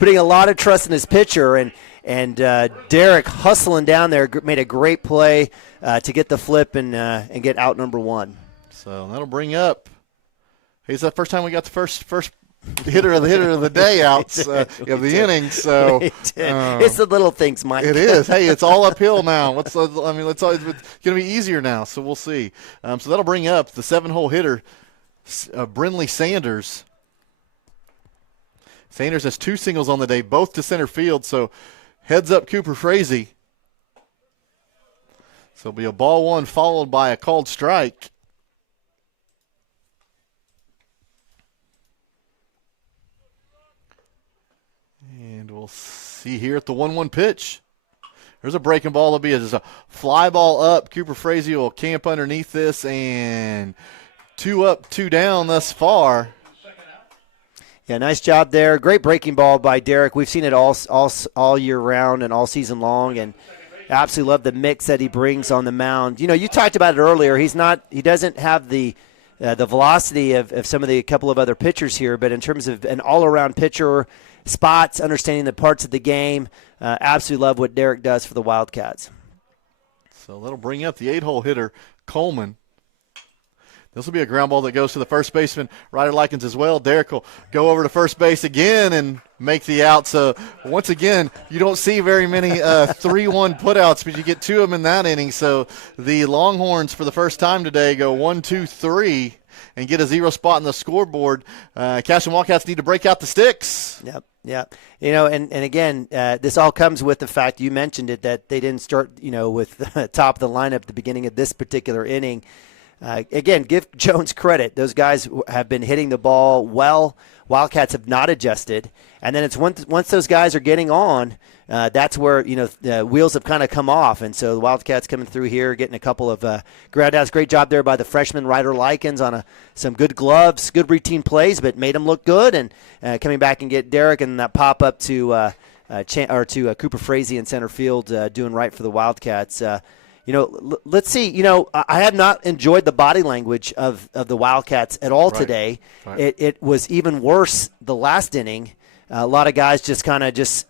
putting a lot of trust in his pitcher, and Derek hustling down there made a great play to get the flip and get out number one. So that'll bring up. It's the first time we got the first hitter of the day out of the inning. So it's the little things, Mike. It is. Hey, it's all uphill now. It's going to be easier now. So we'll see. So that'll bring up the 7-hole hitter, Brinley Sanders. Sanders has 2 singles on the day, both to center field. So heads up, Cooper Frazee. So it'll be a ball one followed by a called strike. And we'll see here at the 1-1 pitch. There's a breaking ball. There'll be just a fly ball up. Cooper Frazee will camp underneath this, and 2 up, 2 down thus far. Yeah, nice job there. Great breaking ball by Derek. We've seen it all year round and all season long, and absolutely love the mix that he brings on the mound. You talked about it earlier. He doesn't have the velocity of some of the couple of other pitchers here, but in terms of an all-around pitcher, spots, understanding the parts of the game, absolutely love what Derek does for the Wildcats. So that'll bring up the 8-hole hitter, Coleman. This will be a ground ball that goes to the first baseman, Ryder Likens as well. Derek will go over to first base again and make the out. So once again, you don't see very many 3-1 putouts, but you get 2 of them in that inning. So the Longhorns for the first time today go 1-2-3 and get a 0 spot in the scoreboard. Cashion Wildcats need to break out the sticks. Yep. And again, this all comes with the fact, you mentioned it, that they didn't start, with the top of the lineup at the beginning of this particular inning. Again, give Jones credit. Those guys have been hitting the ball well. Wildcats have not adjusted. And then it's once those guys are getting on, that's where, the wheels have kind of come off. And so the Wildcats coming through here, getting a couple of ground outs. Great job there by the freshman Ryder Likens on some good gloves, good routine plays, but made them look good. And coming back and get Derek and that pop up to Cooper Frazee in center field, doing right for the Wildcats. Let's see. I have not enjoyed the body language of the Wildcats at all today. Right. It was even worse the last inning. A lot of guys just kind of just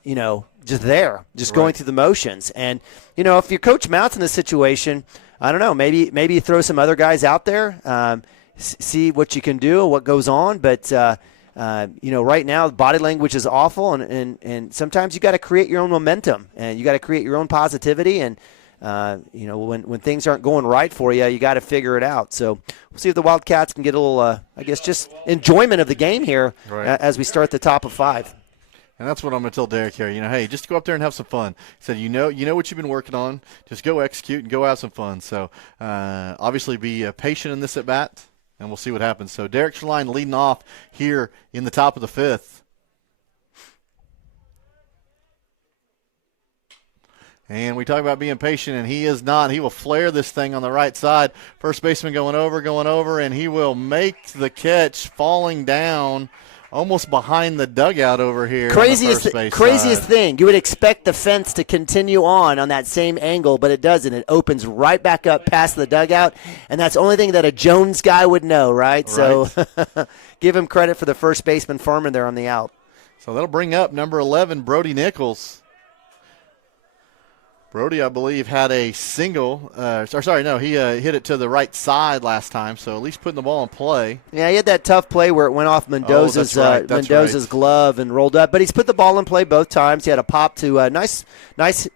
there, just going through the motions. And, if you're Coach Mounts in this situation, I don't know, maybe you throw some other guys out there, see what you can do, what goes on. But, right now the body language is awful, and sometimes you got to create your own momentum, and you got to create your own positivity. And when things aren't going right for you, you got to figure it out. So we'll see if the Wildcats can get a little, just enjoyment of the game here as we start the top of 5. And that's what I'm going to tell Derek here. Hey, just go up there and have some fun. He said, you know what you've been working on. Just go execute and go have some fun. So obviously be patient in this at bat, and we'll see what happens. So Derek Schlein leading off here in the top of the 5th. And we talk about being patient, and he is not. He will flare this thing on the right side. First baseman going over, and he will make the catch, falling down almost behind the dugout over here. Craziest thing. You would expect the fence to continue on that same angle, but it doesn't. It opens right back up past the dugout, and that's the only thing that a Jones guy would know, right? So give him credit for the first baseman farming there on the out. So that'll bring up number 11, Brody Nichols. Brody, I believe, had a single. He hit it to the right side last time, so at least putting the ball in play. Yeah, he had that tough play where it went off Mendoza's glove and rolled up. But he's put the ball in play both times. He had a pop to a nice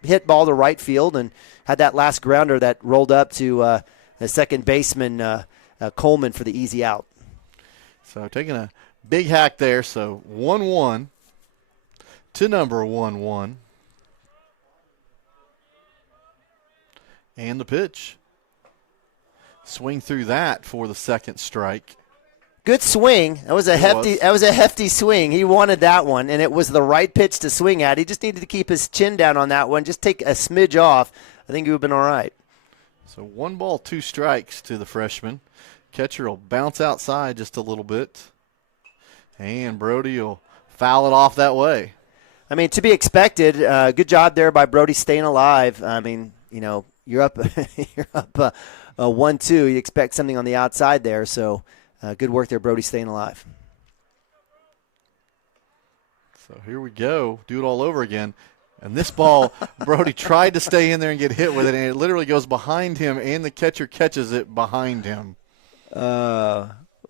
hit ball to right field and had that last grounder that rolled up to the second baseman, Coleman, for the easy out. So taking a big hack there. So 1-1 to number 1-1. And the pitch. Swing through that for the second strike. Good swing. That was a hefty swing. He wanted that one, and it was the right pitch to swing at. He just needed to keep his chin down on that one. Just take a smidge off. I think he would have been all right. So 1 ball, 2 strikes to the freshman. Catcher will bounce outside just a little bit. And Brody will foul it off that way. I mean, to be expected. Good job there by Brody staying alive. I mean, you're up 1-2. You expect something on the outside there. So good work there, Brody, staying alive. So here we go. Do it all over again. And this ball, Brody tried to stay in there and get hit with it, and it literally goes behind him, and the catcher catches it behind him.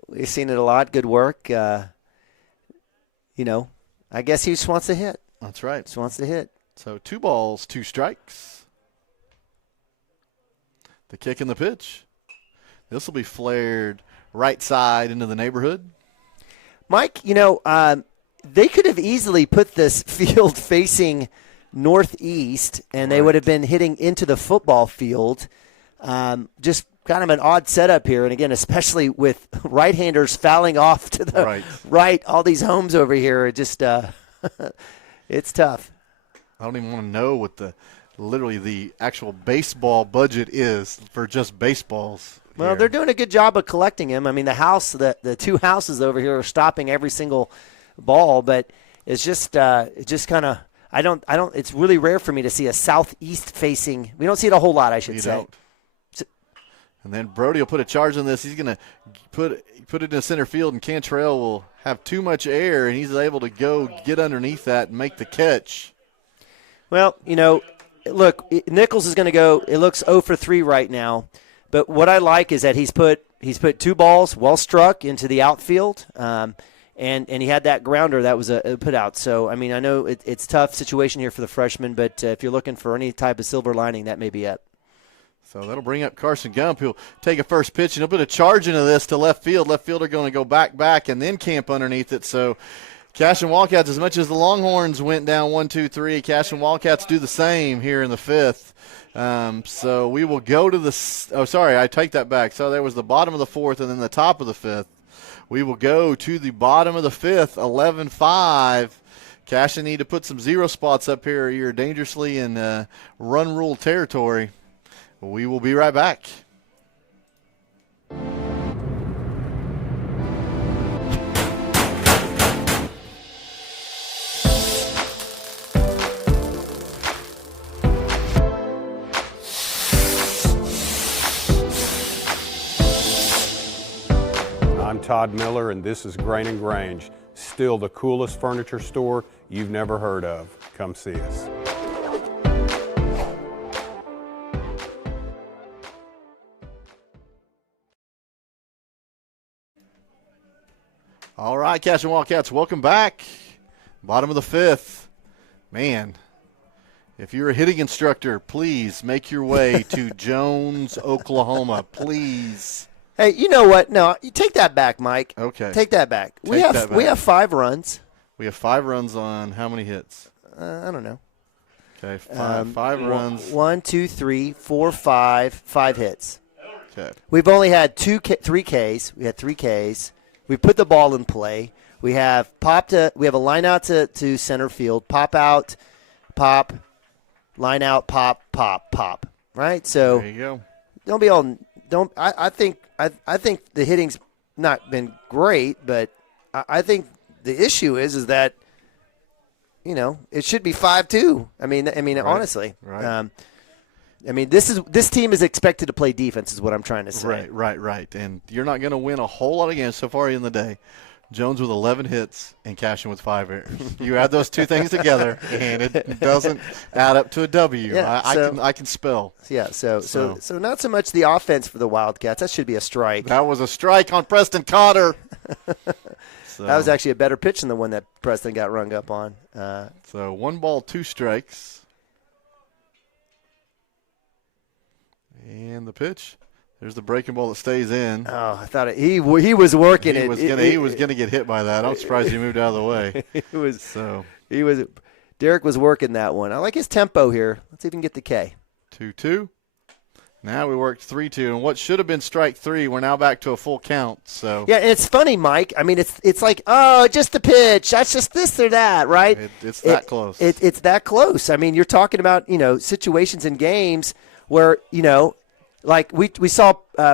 We've seen it a lot. Good work. I guess he just wants to hit. That's right. Just wants to hit. So 2 balls, 2 strikes. The kick and the pitch. This will be flared right side into the neighborhood. Mike, they could have easily put this field facing northeast, and they would have been hitting into the football field. Just kind of an odd setup here. And, again, especially with right-handers fouling off to the right, all these homes over here, it just it's tough. I don't even want to know what the actual baseball budget is for just baseballs. Well, they're doing a good job of collecting them. I mean, the 2 houses over here are stopping every single ball, but it's just kind of it's really rare for me to see a southeast facing. We don't see it a whole lot, I should say. Don't. And then Brody will put a charge on this. He's going to put it in center field, and Cantrell will have too much air, and he's able to go get underneath that and make the catch. Well, look, Nichols is going to go. It looks 0 for 3 right now, but what I like is that he's put 2 balls well struck into the outfield, and he had that grounder that was a put out. So I mean, I know it's a tough situation here for the freshman, but if you're looking for any type of silver lining, that may be it. So that'll bring up Carson Gump. He'll take a first pitch and he'll put a charge into this to left field. Left fielder going to go back, and then camp underneath it. So Cashion Wildcats, as much as the Longhorns went down 1-2-3, Cashion Wildcats do the same here in the 5th. So we will go to I take that back. So there was the bottom of the 4th and then the top of the 5th. We will go to the bottom of the 5th, 11-5. Cashion need to put some 0 spots up here. You're dangerously in run rule territory. We will be right back. I'm Todd Miller, and this is Grain & Grange, still the coolest furniture store you've never heard of. Come see us. All right, Cashion Wildcats, welcome back. Bottom of the 5th. Man, If you're a hitting instructor, please make your way to Jones, Oklahoma. Please. Hey, you know what? No, you take that back, Mike. Okay. Take that back. We have 5 runs. We have 5 runs on how many hits? I don't know. Okay, five runs. 1, 2, 3, 4, 5 hits. Okay. We've only had 3 Ks. We had 3 Ks. We put the ball in play. We have we have a line out to center field. Pop out, pop, line out, pop, pop, pop. Right? So there you go. Don't be all. Don't. I think the hitting's not been great, but I think the issue is that it should be 5-2. I mean, right. Honestly. Right. I mean, this team is expected to play defense, is what I'm trying to say. Right. And you're not going to win a whole lot of games so far in the day. Jones with 11 hits and Cashion with 5 errors. You add those two things together, and it doesn't add up to a W. Yeah, I can spell. Yeah, so not so much the offense for the Wildcats. That should be a strike. That was a strike on Preston Cotter. That was actually a better pitch than the one that Preston got rung up on. So 1 ball, 2 strikes. And the pitch. There's the breaking ball that stays in. Oh, I thought he was working it. He was gonna get hit by that. I'm surprised he moved out of the way. Derek was working that one. I like his tempo here. Let's even get the K. 2-2. Now we worked 3-2, and what should have been strike 3, we're now back to a full count. So yeah, and it's funny, Mike. I mean, it's like, oh, just the pitch. That's just this or that, right? It's that close. It's that close. I mean, you're talking about situations in games where like we saw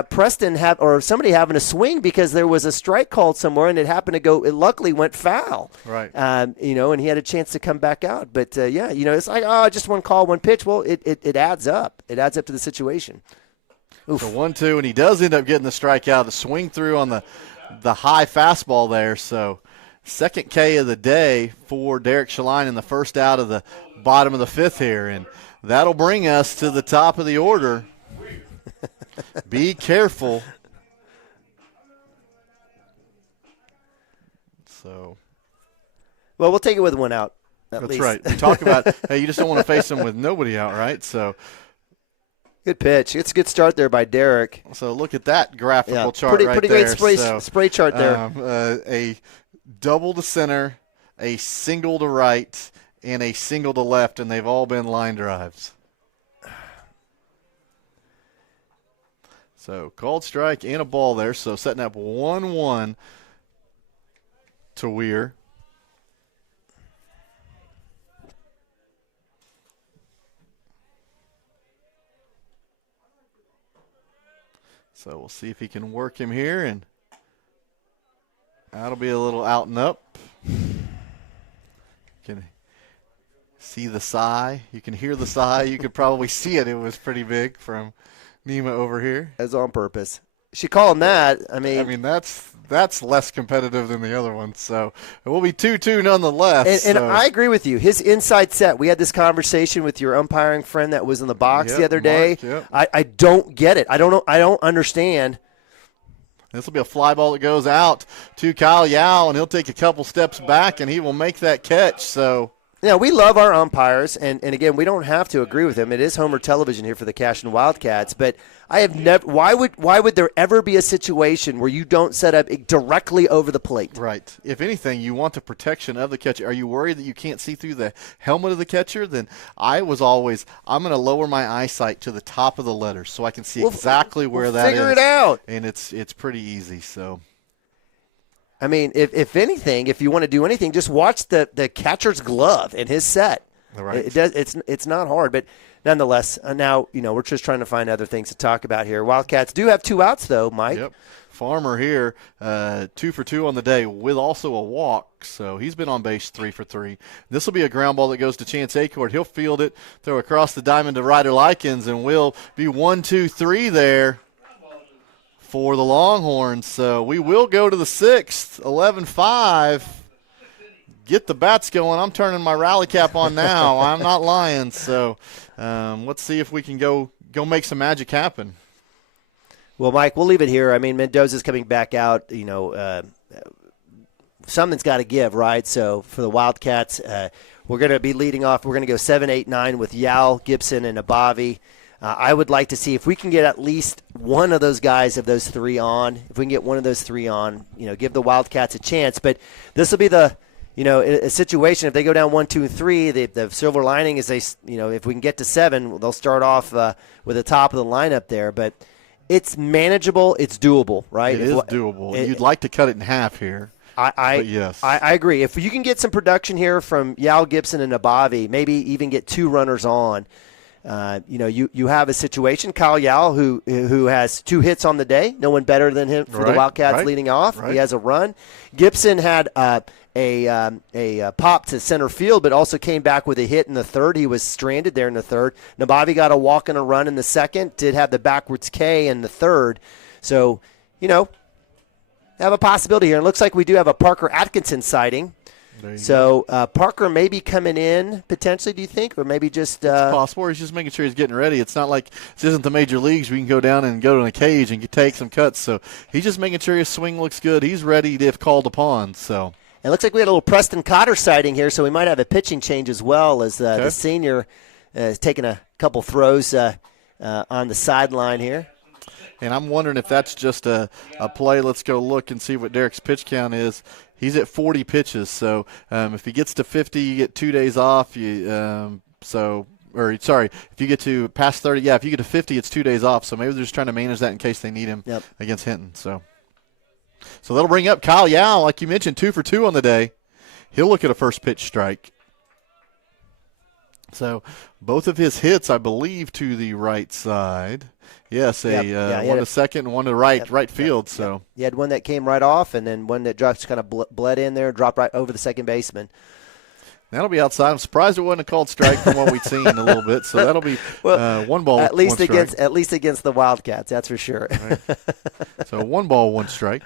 Preston somebody having a swing because there was a strike called somewhere, and it happened to go. It luckily went foul. Right. And he had a chance to come back out. But it's like, just one call, one pitch. Well, it adds up. It adds up to the situation. Oof. So 1-2, and he does end up getting the strikeout. The swing through on the high fastball there. So second K of the day for Derek Shaline in the first out of the bottom of the 5th here, and that'll bring us to the top of the order. Be careful. So, well, we'll take it with 1 out. That's least. right. We talk about, hey, you just don't want to face them with nobody out, right? So, good pitch. It's a good start there by Derek. So look at that graphical chart pretty there. Great spray chart there. A double to center, a single to right, and a single to left, and they've all been line drives. So called strike and a ball there. So setting up 1-1 to Weir. So we'll see if he can work him here, and that'll be a little out and up. You can see the sigh. You can hear the sigh. You could probably see it. It was pretty big from Nima over here. That's on purpose. She called him that. I mean that's less competitive than the other one. So it will be 2-2 nonetheless. And I agree with you. His inside set. We had this conversation with your umpiring friend that was in the box the other day. Yep. I don't get it. I don't know. I don't understand. This will be a fly ball that goes out to Kyle Yao, and he'll take a couple steps back, and he will make that catch. So. Yeah, we love our umpires, and again, we don't have to agree with them. It is Homer television here for the Cashion Wildcats, but I have never. Why would there ever be a situation where you don't set up directly over the plate? Right. If anything, you want the protection of the catcher. Are you worried that you can't see through the helmet of the catcher? Then I'm going to lower my eyesight to the top of the letters so I can see exactly where that is. Figure it out. And it's pretty easy. So. I mean, if anything, if you want to do anything, just watch the catcher's glove in his set. Right. It's not hard, but nonetheless, now we're just trying to find other things to talk about here. Wildcats do have 2 outs though, Mike. Yep. Farmer here, 2 for 2 on the day with also a walk, so he's been on base 3 for 3. This will be a ground ball that goes to Chance Acord. He'll field it, throw across the diamond to Ryder Likens, and we'll be 1-2-3 there for the Longhorns. So we will go to the 6th, 11-5. Get the bats going. I'm turning my rally cap on now. I'm not lying. So let's see if we can go make some magic happen. Well, Mike, we'll leave it here. I mean, Mendoza's coming back out. Something's got to give, right? So for the Wildcats, we're We're going to be leading off. We're going to go 7, 8, 9 with Yao, Gibson, and Abavi. I would like to see if we can get at least one of those guys of those three on. If we can get one of those three on, give the Wildcats a chance. But this will be a situation. If they go down 1, 2, and 3, the silver lining is if we can get to 7, they'll start off with the top of the lineup there. But it's manageable. It's doable, right? It is doable. You'd like to cut it in half here. Yes. I agree. If you can get some production here from Yao, Gibson, and Abavi, maybe even get 2 runners on. You have a situation. Kyle Yao, who has 2 hits on the day, no one better than him for the Wildcats leading off. Right. He has a run. Gibson had a pop to center field, but also came back with a hit in the third. He was stranded there in the third. Nabavi got a walk and a run in the second. Did have the backwards K in the third. So, have a possibility here. It looks like we do have a Parker Atkinson sighting. So Parker may be coming in potentially, do you think? Or maybe just it's possible. He's just making sure he's getting ready. It's not like this isn't the major leagues. We can go down and go to a cage and take some cuts. So he's just making sure his swing looks good. He's ready if called upon. So it looks like we had a little Preston Cotter sighting here, so we might have a pitching change as well as the senior is taking a couple throws on the sideline here. And I'm wondering if that's just a play. Let's go look and see what Derek's pitch count is. He's at 40 pitches, so if he gets to 50, you get 2 days off. If you get to past 30, if you get to 50, it's 2 days off. So maybe they're just trying to manage that in case they need him against Hinton. So that'll bring up Kyle Yao, like you mentioned, 2 for 2 on the day. He'll look at a first pitch strike. So both of his hits, I believe, to the right side. Yes, one to second and one to right field. So he had one that came right off, and then one that just kind of bled in there, dropped right over the second baseman. That'll be outside. I'm surprised it wasn't a called strike from what we've seen a little bit. So that'll be 1 ball, at least 1 strike. At least against the Wildcats, that's for sure. Right. So 1 ball, 1 strike.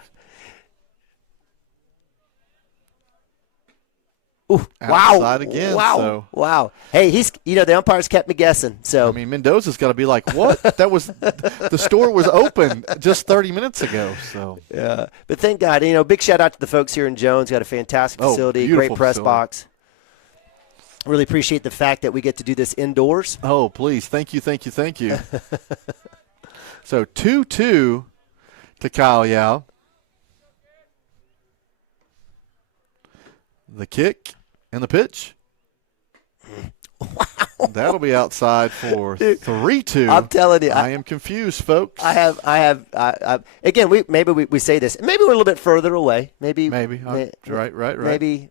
Ooh, outside again. Wow. Hey, the umpires kept me guessing. So Mendoza's got to be like, what? That was the store was open just 30 minutes ago. So yeah, but thank God. Big shout out to the folks here in Jones. Got a fantastic facility, great press box. Really appreciate the fact that we get to do this indoors. Oh, please, thank you. So 2-2 to Kyle Yao. The kick and the pitch. Wow. That'll be outside for 3-2. I'm telling you. I am confused, folks. I have. Again, maybe we say this. Maybe we're a little bit further away. Maybe. Right.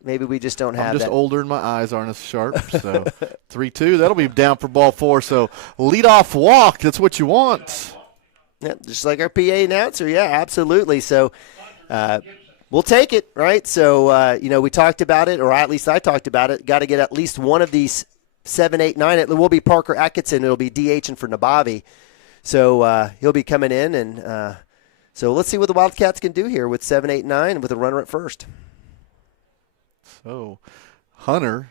Maybe we just don't have I'm just that. older and my eyes aren't as sharp. So 3-2. That'll be down for ball 4. So leadoff walk. That's what you want. Yeah, just like our PA announcer. Yeah, absolutely. So. We'll take it, right? So, we talked about it, or at least I talked about it. Got to get at least one of these 7, 8, 9. It will be Parker Atkinson. It'll be DHing for Nabavi. So he'll be coming in. And so let's see what the Wildcats can do here with 7, 8, 9 with a runner at first. So Hunter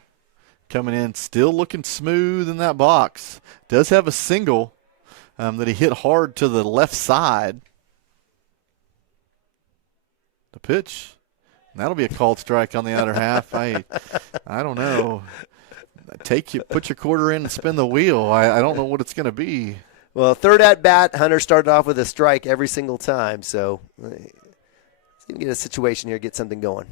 coming in, still looking smooth in that box. Does have a single that he hit hard to the left side. The pitch, and that'll be a called strike on the outer half. I don't know. Put your quarter in and spin the wheel. I don't know what it's going to be. Well, third at bat, Hunter started off with a strike every single time. So let's even get a situation here, get something going.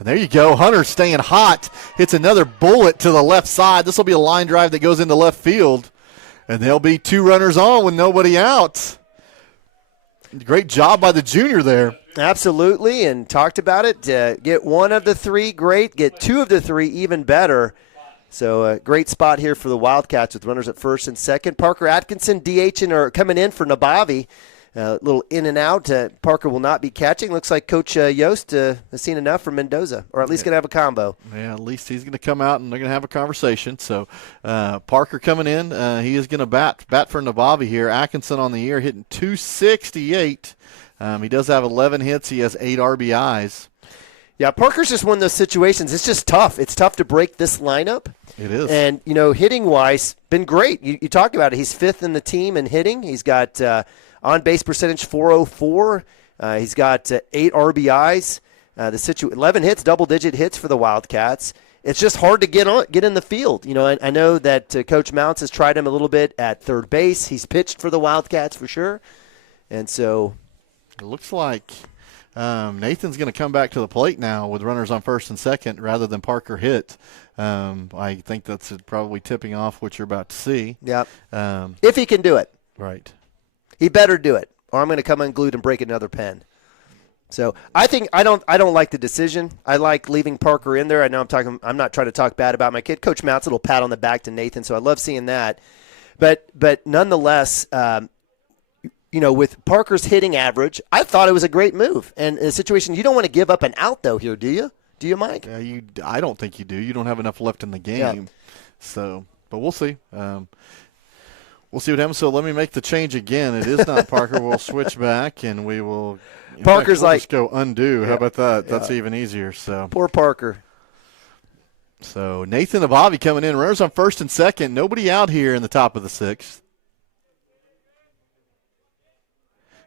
And there you go. Hunter staying hot. Hits another bullet to the left side. This will be a line drive that goes into left field. And there'll be 2 runners on with nobody out. Great job by the junior there. Absolutely, and talked about it. Get 1 of the 3, great. Get 2 of the 3, even better. So a great spot here for the Wildcats with runners at first and second. Parker Atkinson DHing or coming in for Nabavi. A little in and out. Parker will not be catching. Looks like Coach Yost has seen enough from Mendoza, or at least going to have a combo. Yeah, at least he's going to come out and they're going to have a conversation. So Parker coming in. He is going to bat for Nabavi here. Atkinson on the year hitting 268. He does have 11 hits. He has 8 RBIs. Yeah, Parker's just one of those situations. It's just tough. It's tough to break this lineup. It is. And, hitting-wise, been great. You talked about it. He's 5th in the team in hitting. He's got on-base percentage 404. He's got 8 RBIs. The 11 hits, double-digit hits for the Wildcats. It's just hard to get in the field. You know, I know that Coach Mounts has tried him a little bit at third base. He's pitched for the Wildcats for sure. And so it looks like Nathan's going to come back to the plate now with runners on first and second rather than Parker hit. I think that's probably tipping off what you're about to see. Yep. If he can do it. Right. He better do it, or I'm going to come unglued and break another pen. So I don't like the decision. I like leaving Parker in there. I know I'm not trying to talk bad about my kid. Coach Mounts, a little pat on the back to Nathan, so I love seeing that. But nonetheless, with Parker's hitting average, I thought it was a great move. And in a situation, you don't want to give up an out though here, do you? Do you, Mike? I don't think you do. You don't have enough left in the game. Yeah. So, but we'll see. We'll see what happens. So let me make the change again. It is not Parker. We'll switch back, and we will. Parker's we'll like just go undo. Yeah, how about that? yeah. That's even easier. So poor Parker. So Nathan Abavi coming in. Runners on first and second. Nobody out here in the top of the sixth.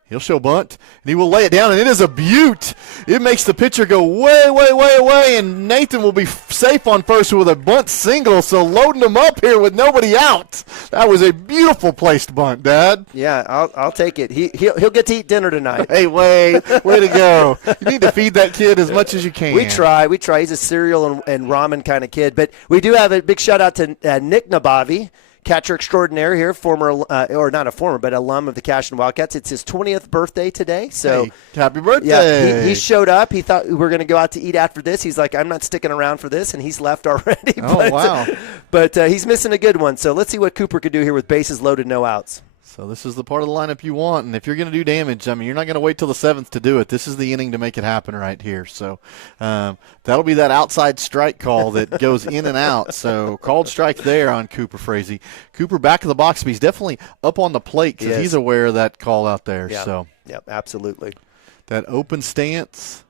He'll show bunt, and he will lay it down, and it is a beaut. It makes the pitcher go way, way, way away, and Nathan will be safe on first with a bunt single, so loading him up here with nobody out. That was a beautiful placed bunt, Dad. Yeah, I'll take it. He'll get to eat dinner tonight. Hey, way to go. You need to feed that kid as much as you can. We try. He's a cereal and ramen kind of kid. But we do have a big shout-out to Nick Nabavi, catcher extraordinaire here, or not a former, but alum of the Cashion Wildcats. It's his 20th birthday today. So hey, happy birthday. Yeah, he showed up. He thought we were going to go out to eat after this. He's like, I'm not sticking around for this, and he's left already. Oh, wow. But he's missing a good one. So let's see what Cooper could do here with bases loaded, no outs. So this is the part of the lineup you want, and if you're going to do damage, I mean, you're not going to wait till the seventh to do it. This is the inning to make it happen right here. So that'll be that outside strike call that goes in and out. So called strike there on Cooper Frazee. Cooper back of the box, but he's definitely up on the plate because he's aware of that call out there. Yeah. So yep, absolutely. That open stance,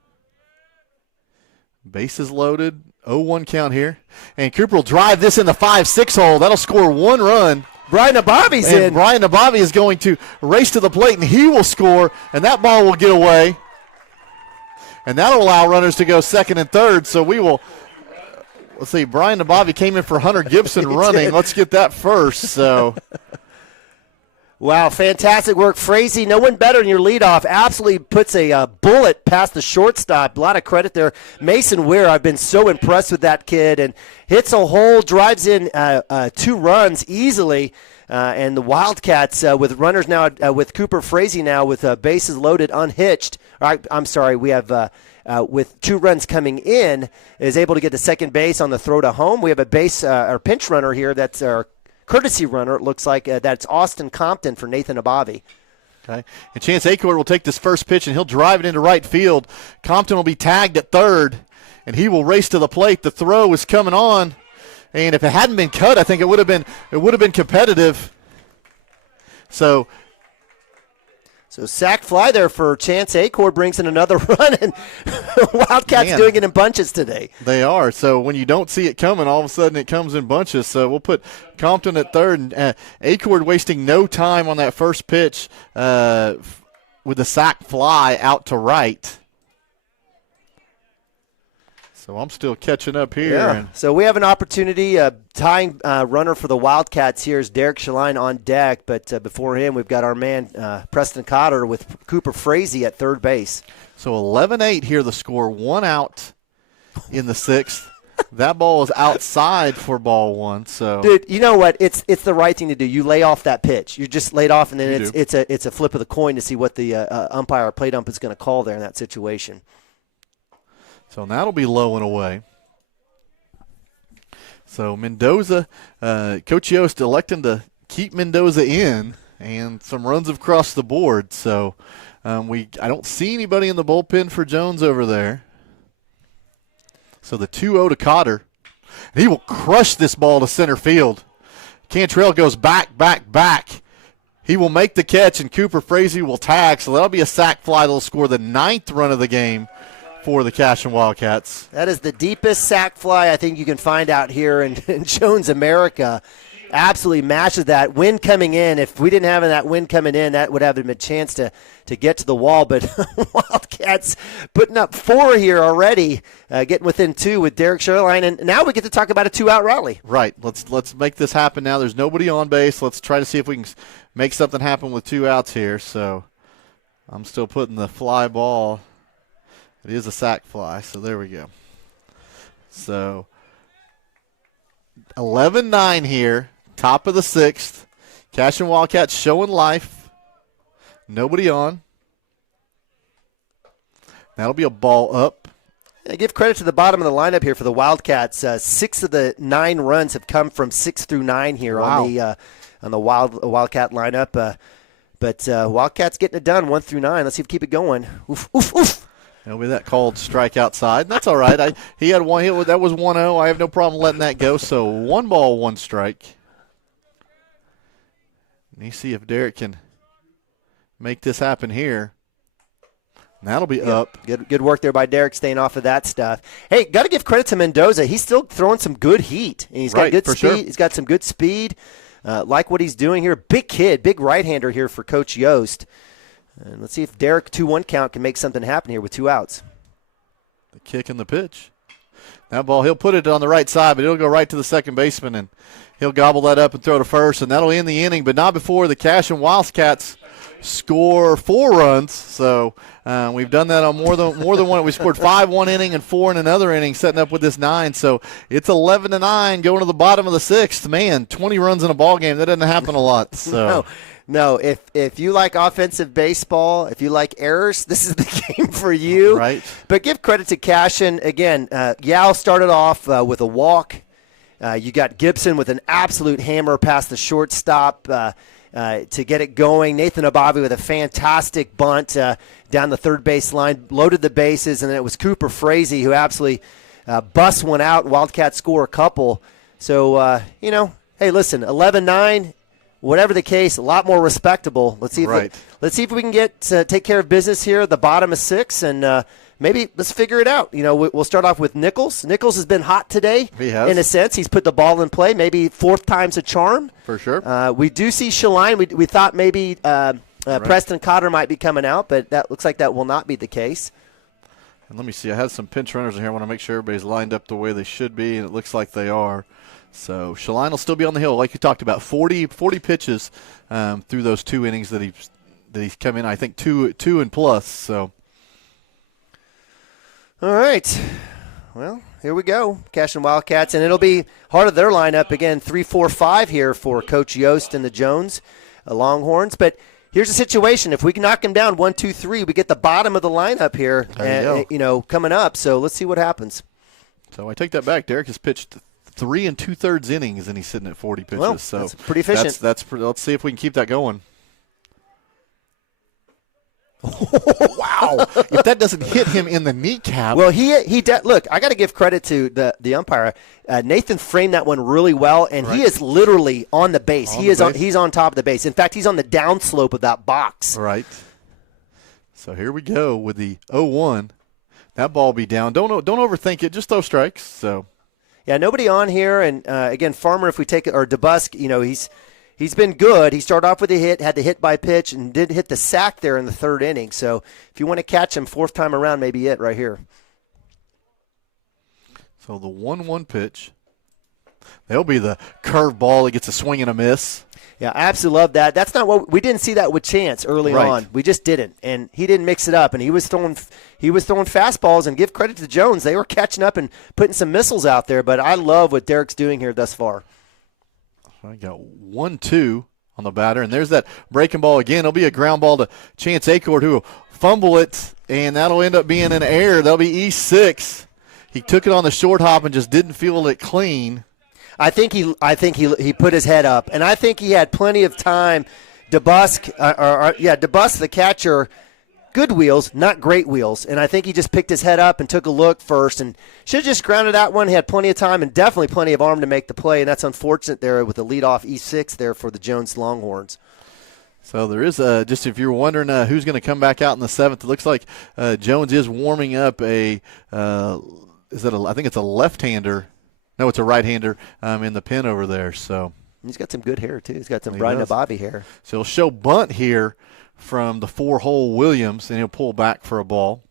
bases loaded, 0-1 count here. And Cooper will drive this in the 5-6 hole. That'll score one run. Brian Nabavi's in. Brian Nabavi is going to race to the plate, and he will score, and that ball will get away. And that will allow runners to go second and third. So we will, let's see, Brian Nabavi came in for Hunter Gibson running. Let's get that first. So, wow, fantastic work. Frazee, no one better than your leadoff. Absolutely puts a bullet past the shortstop. A lot of credit there. Mason Weir, I've been so impressed with that kid. And hits a hole, drives in 2 runs easily. And the Wildcats with runners now, with Cooper Frazee now with bases loaded, unhitched. I'm sorry, we have with 2 runs coming in, is able to get to second base on the throw to home. We have a base or pinch runner here that's our courtesy runner. It looks like that's Austin Compton for Nathan Abavi. Okay. And Chance Acord will take this first pitch, and he'll drive it into right field. Compton will be tagged at third, and he will race to the plate. The throw is coming on, and if it hadn't been cut, I think it would have been competitive. So sack fly there for Chance Acord brings in another run, and Wildcats doing it in bunches today. They are. So when you don't see it coming, all of a sudden it comes in bunches. So we'll put Compton at third, and Acord wasting no time on that first pitch with the sack fly out to right. So I'm still catching up here. Yeah. So we have an opportunity. Tying runner for the Wildcats here is Derek Shaline on deck. But before him, we've got our man Preston Cotter with Cooper Frazee at third base. So 11-8 here, the score. 1 out in the 6th. That ball is outside for ball 1. So, dude, you know what? It's the right thing to do. You lay off that pitch. You just laid off, and then it's a flip of the coin to see what the umpire or plate ump is going to call there in that situation. So that'll be low and away. So Mendoza, Coach Yost electing to keep Mendoza in, and some runs have crossed the board. So I don't see anybody in the bullpen for Jones over there. So the 2-0 to Cotter. And he will crush this ball to center field. Cantrell goes back. He will make the catch, and Cooper Frazee will tag. So that'll be a sac fly that'll score the 9th run of the game for the Cashion Wildcats. That is the deepest sac fly I think you can find out here in Jones, America. absolutely mashes that. Wind coming in. If we didn't have that wind coming in, that would have him a chance to get to the wall. But Wildcats putting up 4 here already, getting within 2 with Derek Sherline. And now we get to talk about a 2-out rally. Right. Let's make this happen now. There's nobody on base. Let's try to see if we can make something happen with 2 outs here. So I'm still putting the fly ball. It is a sac fly, so there we go. So 11-9 here, top of the 6th. Cashion Wildcats showing life. Nobody on. That'll be a ball up. I give credit to the bottom of the lineup here for the Wildcats. 6 of the 9 runs have come from 6 through 9 here on the Wildcat lineup. But Wildcats getting it done 1 through 9. Let's see if we keep it going. Oof, oof, oof. That'll be that called strike outside. That's all right. He had one. That was 1-0. I have no problem letting that go. So 1 ball, 1 strike. And you see if Derek can make this happen here. And that'll be up. Good work there by Derek, staying off of that stuff. Hey, got to give credit to Mendoza. He's still throwing some good heat. And he's got good speed. Sure. He's got some good speed. Like what he's doing here. Big kid, big right-hander here for Coach Yost. And let's see if Derek 2-1 count can make something happen here with 2 outs. The kick and the pitch. That ball, he'll put it on the right side, but it'll go right to the second baseman, and he'll gobble that up and throw to first, and that'll end the inning, but not before the Cashion Wildcats score 4 runs. So we've done that on more than one. We scored 5 one inning and 4 in another inning, setting up with this 9. So it's 11-9 going to the bottom of the 6th. Man, 20 runs in a ball game, that doesn't happen a lot. So. No, if you like offensive baseball, if you like errors, this is the game for you. Right. But give credit to Cashion. Again, Yao started off with a walk. You got Gibson with an absolute hammer past the shortstop to get it going. Nathan Abavi with a fantastic bunt down the third base line, loaded the bases, and then it was Cooper Frazee who absolutely busts one out. Wildcats score a couple. So, hey, listen, 11-9. Whatever the case, a lot more respectable. Let's see if we can take care of business here at the bottom of 6, and maybe let's figure it out. We'll start off with Nichols. Nichols has been hot today. He has. In a sense. He's put the ball in play. Maybe 4th time's a charm. For sure. We do see Shaline. We thought maybe Preston Cotter might be coming out, but that looks like that will not be the case. And let me see. I have some pinch runners in here. I want to make sure everybody's lined up the way they should be, and it looks like they are. So Shaline will still be on the hill, like you talked about. 40 pitches through those 2 innings that he's come in. I think two and plus. So, all right. Well, here we go, Cashion Wildcats, and it'll be part of their lineup again. 3-4-5 here for Coach Yost and the Jones Longhorns. But here's the situation: if we can knock them down 1, 2, 3, we get the bottom of the lineup here. Coming up. So let's see what happens. So I take that back. Derek has pitched 3 2/3 innings, and he's sitting at 40 pitches. Well, so that's pretty efficient. Let's see if we can keep that going. Wow! If that doesn't hit him in the kneecap. Well, look. I got to give credit to the umpire. Nathan framed that one really well, and he is literally on the base. He's on top of the base. In fact, he's on the downslope of that box. Right. So here we go with the 0-1. That ball will be down. Don't overthink it. Just throw strikes. So. Yeah, nobody on here, and again, Farmer, if we take it, or DeBusk, he's been good. He started off with a hit, had the hit by pitch, and did hit the sack there in the 3rd inning. So if you want to catch him 4th time around, maybe it right here. So the 1-1 pitch. That'll be the curve ball that gets a swing and a miss. Yeah, I absolutely love that. That's not what we didn't see that with Chance early on. We just didn't, and he didn't mix it up. And he was throwing fastballs. And give credit to Jones; they were catching up and putting some missiles out there. But I love what Derek's doing here thus far. I got 1-2 on the batter, and there's that breaking ball again. It'll be a ground ball to Chance Acord, who will fumble it, and that'll end up being an error. That'll be E6. He took it on the short hop and just didn't field it clean. I think he put his head up, and I think he had plenty of time. DeBusk, DeBusk, the catcher, good wheels, not great wheels, and I think he just picked his head up and took a look first, and should have just grounded that one. He had plenty of time and definitely plenty of arm to make the play, and that's unfortunate there with the leadoff E6 there for the Jones Longhorns. So there is just if you're wondering who's going to come back out in the 7th, it looks like Jones is warming up I think it's a left-hander. No, it's a right-hander in the pen over there. So He's got some good hair, too. He's got some Brian Bobby hair. So he'll show bunt here from the 4-hole Williams, and he'll pull back for a ball.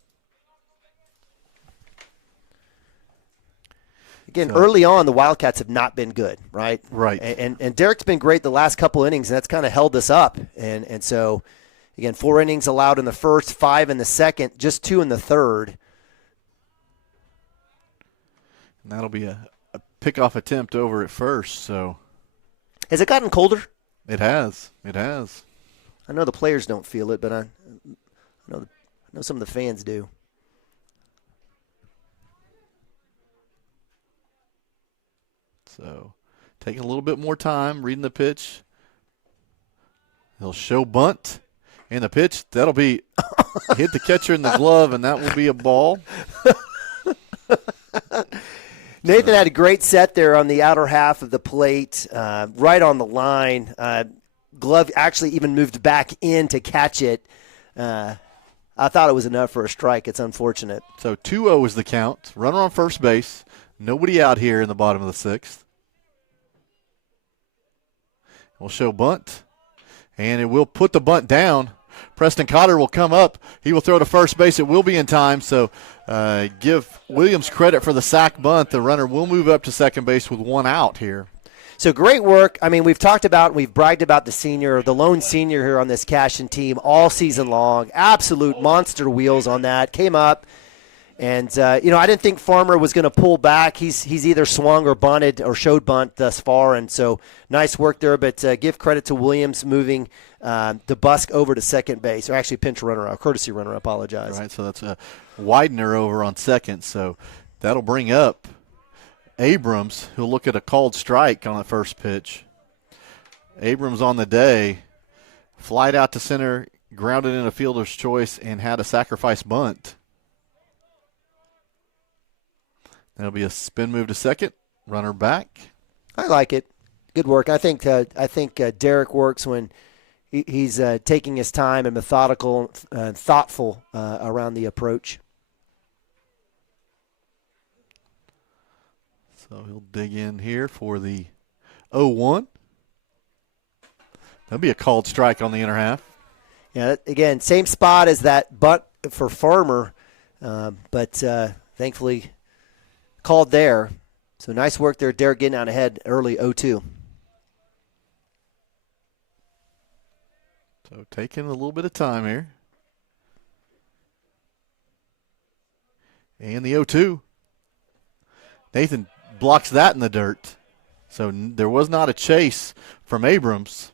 Again, early on, the Wildcats have not been good, right? Right. And Derek's been great the last couple innings, and that's kind of held us up. And so, again, 4 innings allowed in the first, 5 in the second, just 2 in the third. And that'll be a pickoff attempt over at first. So, has it gotten colder? It has. It has. I know the players don't feel it, but I know some of the fans do. So, taking a little bit more time, reading the pitch. He'll show bunt. And the pitch, that'll be hit the catcher in the glove, and that will be a ball. Nathan had a great set there on the outer half of the plate, right on the line. Glove actually even moved back in to catch it. I thought it was enough for a strike. It's unfortunate. So 2-0 is the count. Runner on first base. Nobody out here in the bottom of the sixth. We'll show bunt. And it will put the bunt down. Preston Cotter will come up. He will throw to first base. It will be in time. So give Williams credit for the sack bunt. The runner will move up to second base with 1 out here. So great work. I mean, we've bragged about the lone senior here on this Cashion team all season long. Absolute monster wheels on that. Came up. And, I didn't think Farmer was going to pull back. He's either swung or bunted or showed bunt thus far. And so nice work there. But give credit to Williams moving DeBusk over to second base, or actually pinch runner, courtesy runner, I apologize. All right, so that's a Widener over on second. So that'll bring up Abrams, who'll look at a called strike on the first pitch. Abrams on the day, flied out to center, grounded in a fielder's choice, and had a sacrifice bunt. That'll be a spin move to second. Runner back. I like it. Good work. I think Derek works when he's taking his time and methodical and thoughtful around the approach. So he'll dig in here for the 0-1. That'll be a called strike on the inner half. Yeah, again, same spot as that bunt for Farmer, but thankfully called there. So nice work there, Derek, getting out ahead early, 0-2. So taking a little bit of time here. And the 0-2. Nathan blocks that in the dirt. So there was not a chase from Abrams.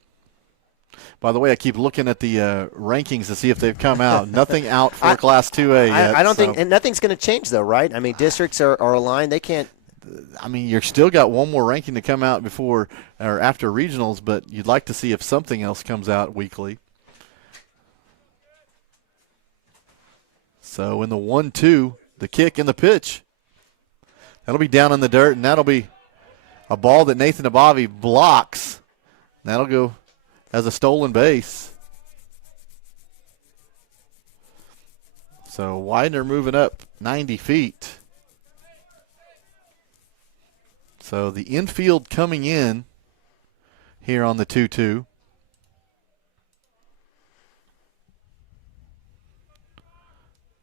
By the way, I keep looking at the rankings to see if they've come out. Nothing out for Class 2A yet. I don't think, and nothing's going to change though, right? I mean, districts are aligned. They can't. I mean, you're still got one more ranking to come out before or after regionals, but you'd like to see if something else comes out weekly. So in the 1-2, the kick and the pitch. That'll be down in the dirt, and that'll be a ball that Nathan Abavi blocks. That'll go as a stolen base. So Widener moving up 90 feet. So the infield coming in here on the 2-2.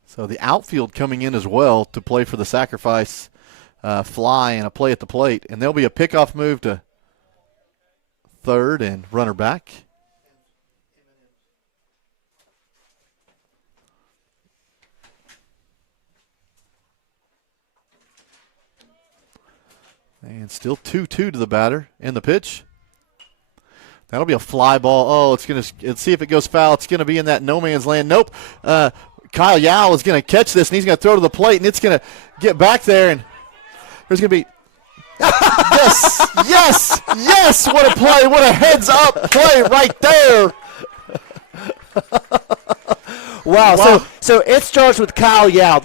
So the outfield coming in as well to play for the sacrifice fly and a play at the plate. And there'll be a pickoff move to third and runner back. And still 2-2 to the batter. And the pitch. That'll be a fly ball. Oh, let's see if it goes foul. It's going to be in that no man's land. Nope. Kyle Yao is going to catch this, and he's going to throw to the plate, and it's going to get back there, and there's going to be yes, what a play, what a heads-up play right there. Wow. So it starts with Kyle Yao.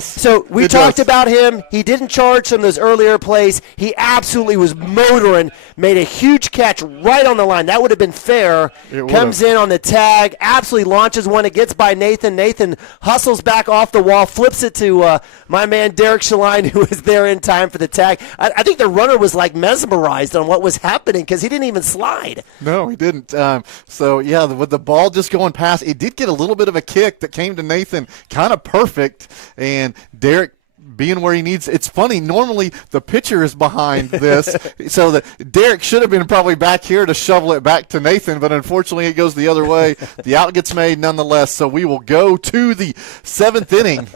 So we talked about him. He didn't charge some of those earlier plays. He absolutely was motoring, made a huge catch right on the line. That would have been fair. Comes in on the tag, absolutely launches one. It gets by Nathan. Nathan hustles back off the wall, flips it to my man Derek Shaline, who was there in time for the tag. I think the runner was like mesmerized on what was happening because he didn't even slide. No, he didn't. With the ball just going past, it did get a little bit of a kick that came to Nathan, kind of perfect, and Derek being where he needs. It's funny, normally the pitcher is behind this, so that Derek should have been probably back here to shovel it back to Nathan, but unfortunately it goes the other way. The out gets made nonetheless, so we will go to the 7th inning,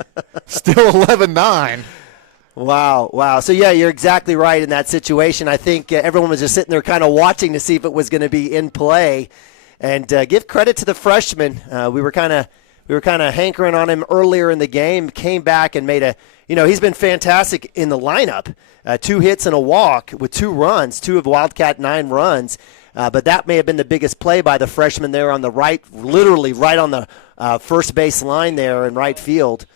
still 11-9. Wow. So, yeah, you're exactly right in that situation. I think everyone was just sitting there kind of watching to see if it was going to be in play. And give credit to the freshman. We were kind of hankering on him earlier in the game, came back and made he's been fantastic in the lineup. 2 hits and a walk with 2 runs, 2 of Wildcat 9 runs. But that may have been the biggest play by the freshman there on the right, literally right on the first base line there in right field.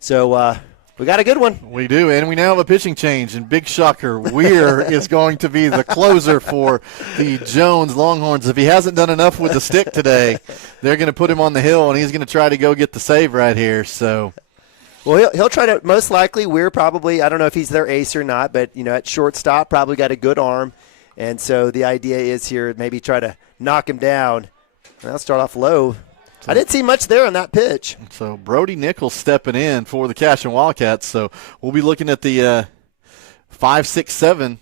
So, we got a good one. We do, and we now have a pitching change, and big shocker, Weir is going to be the closer for the Jones Longhorns. If he hasn't done enough with the stick today, they're going to put him on the hill, and he's going to try to go get the save right here. So, well, he'll try to, most likely, Weir probably, I don't know if he's their ace or not, but, at shortstop, probably got a good arm, and so the idea is here, maybe try to knock him down. I'll start off low. I didn't see much there on that pitch. So Brody Nichols stepping in for the Cashion Wildcats. So we'll be looking at the 5, 6, 7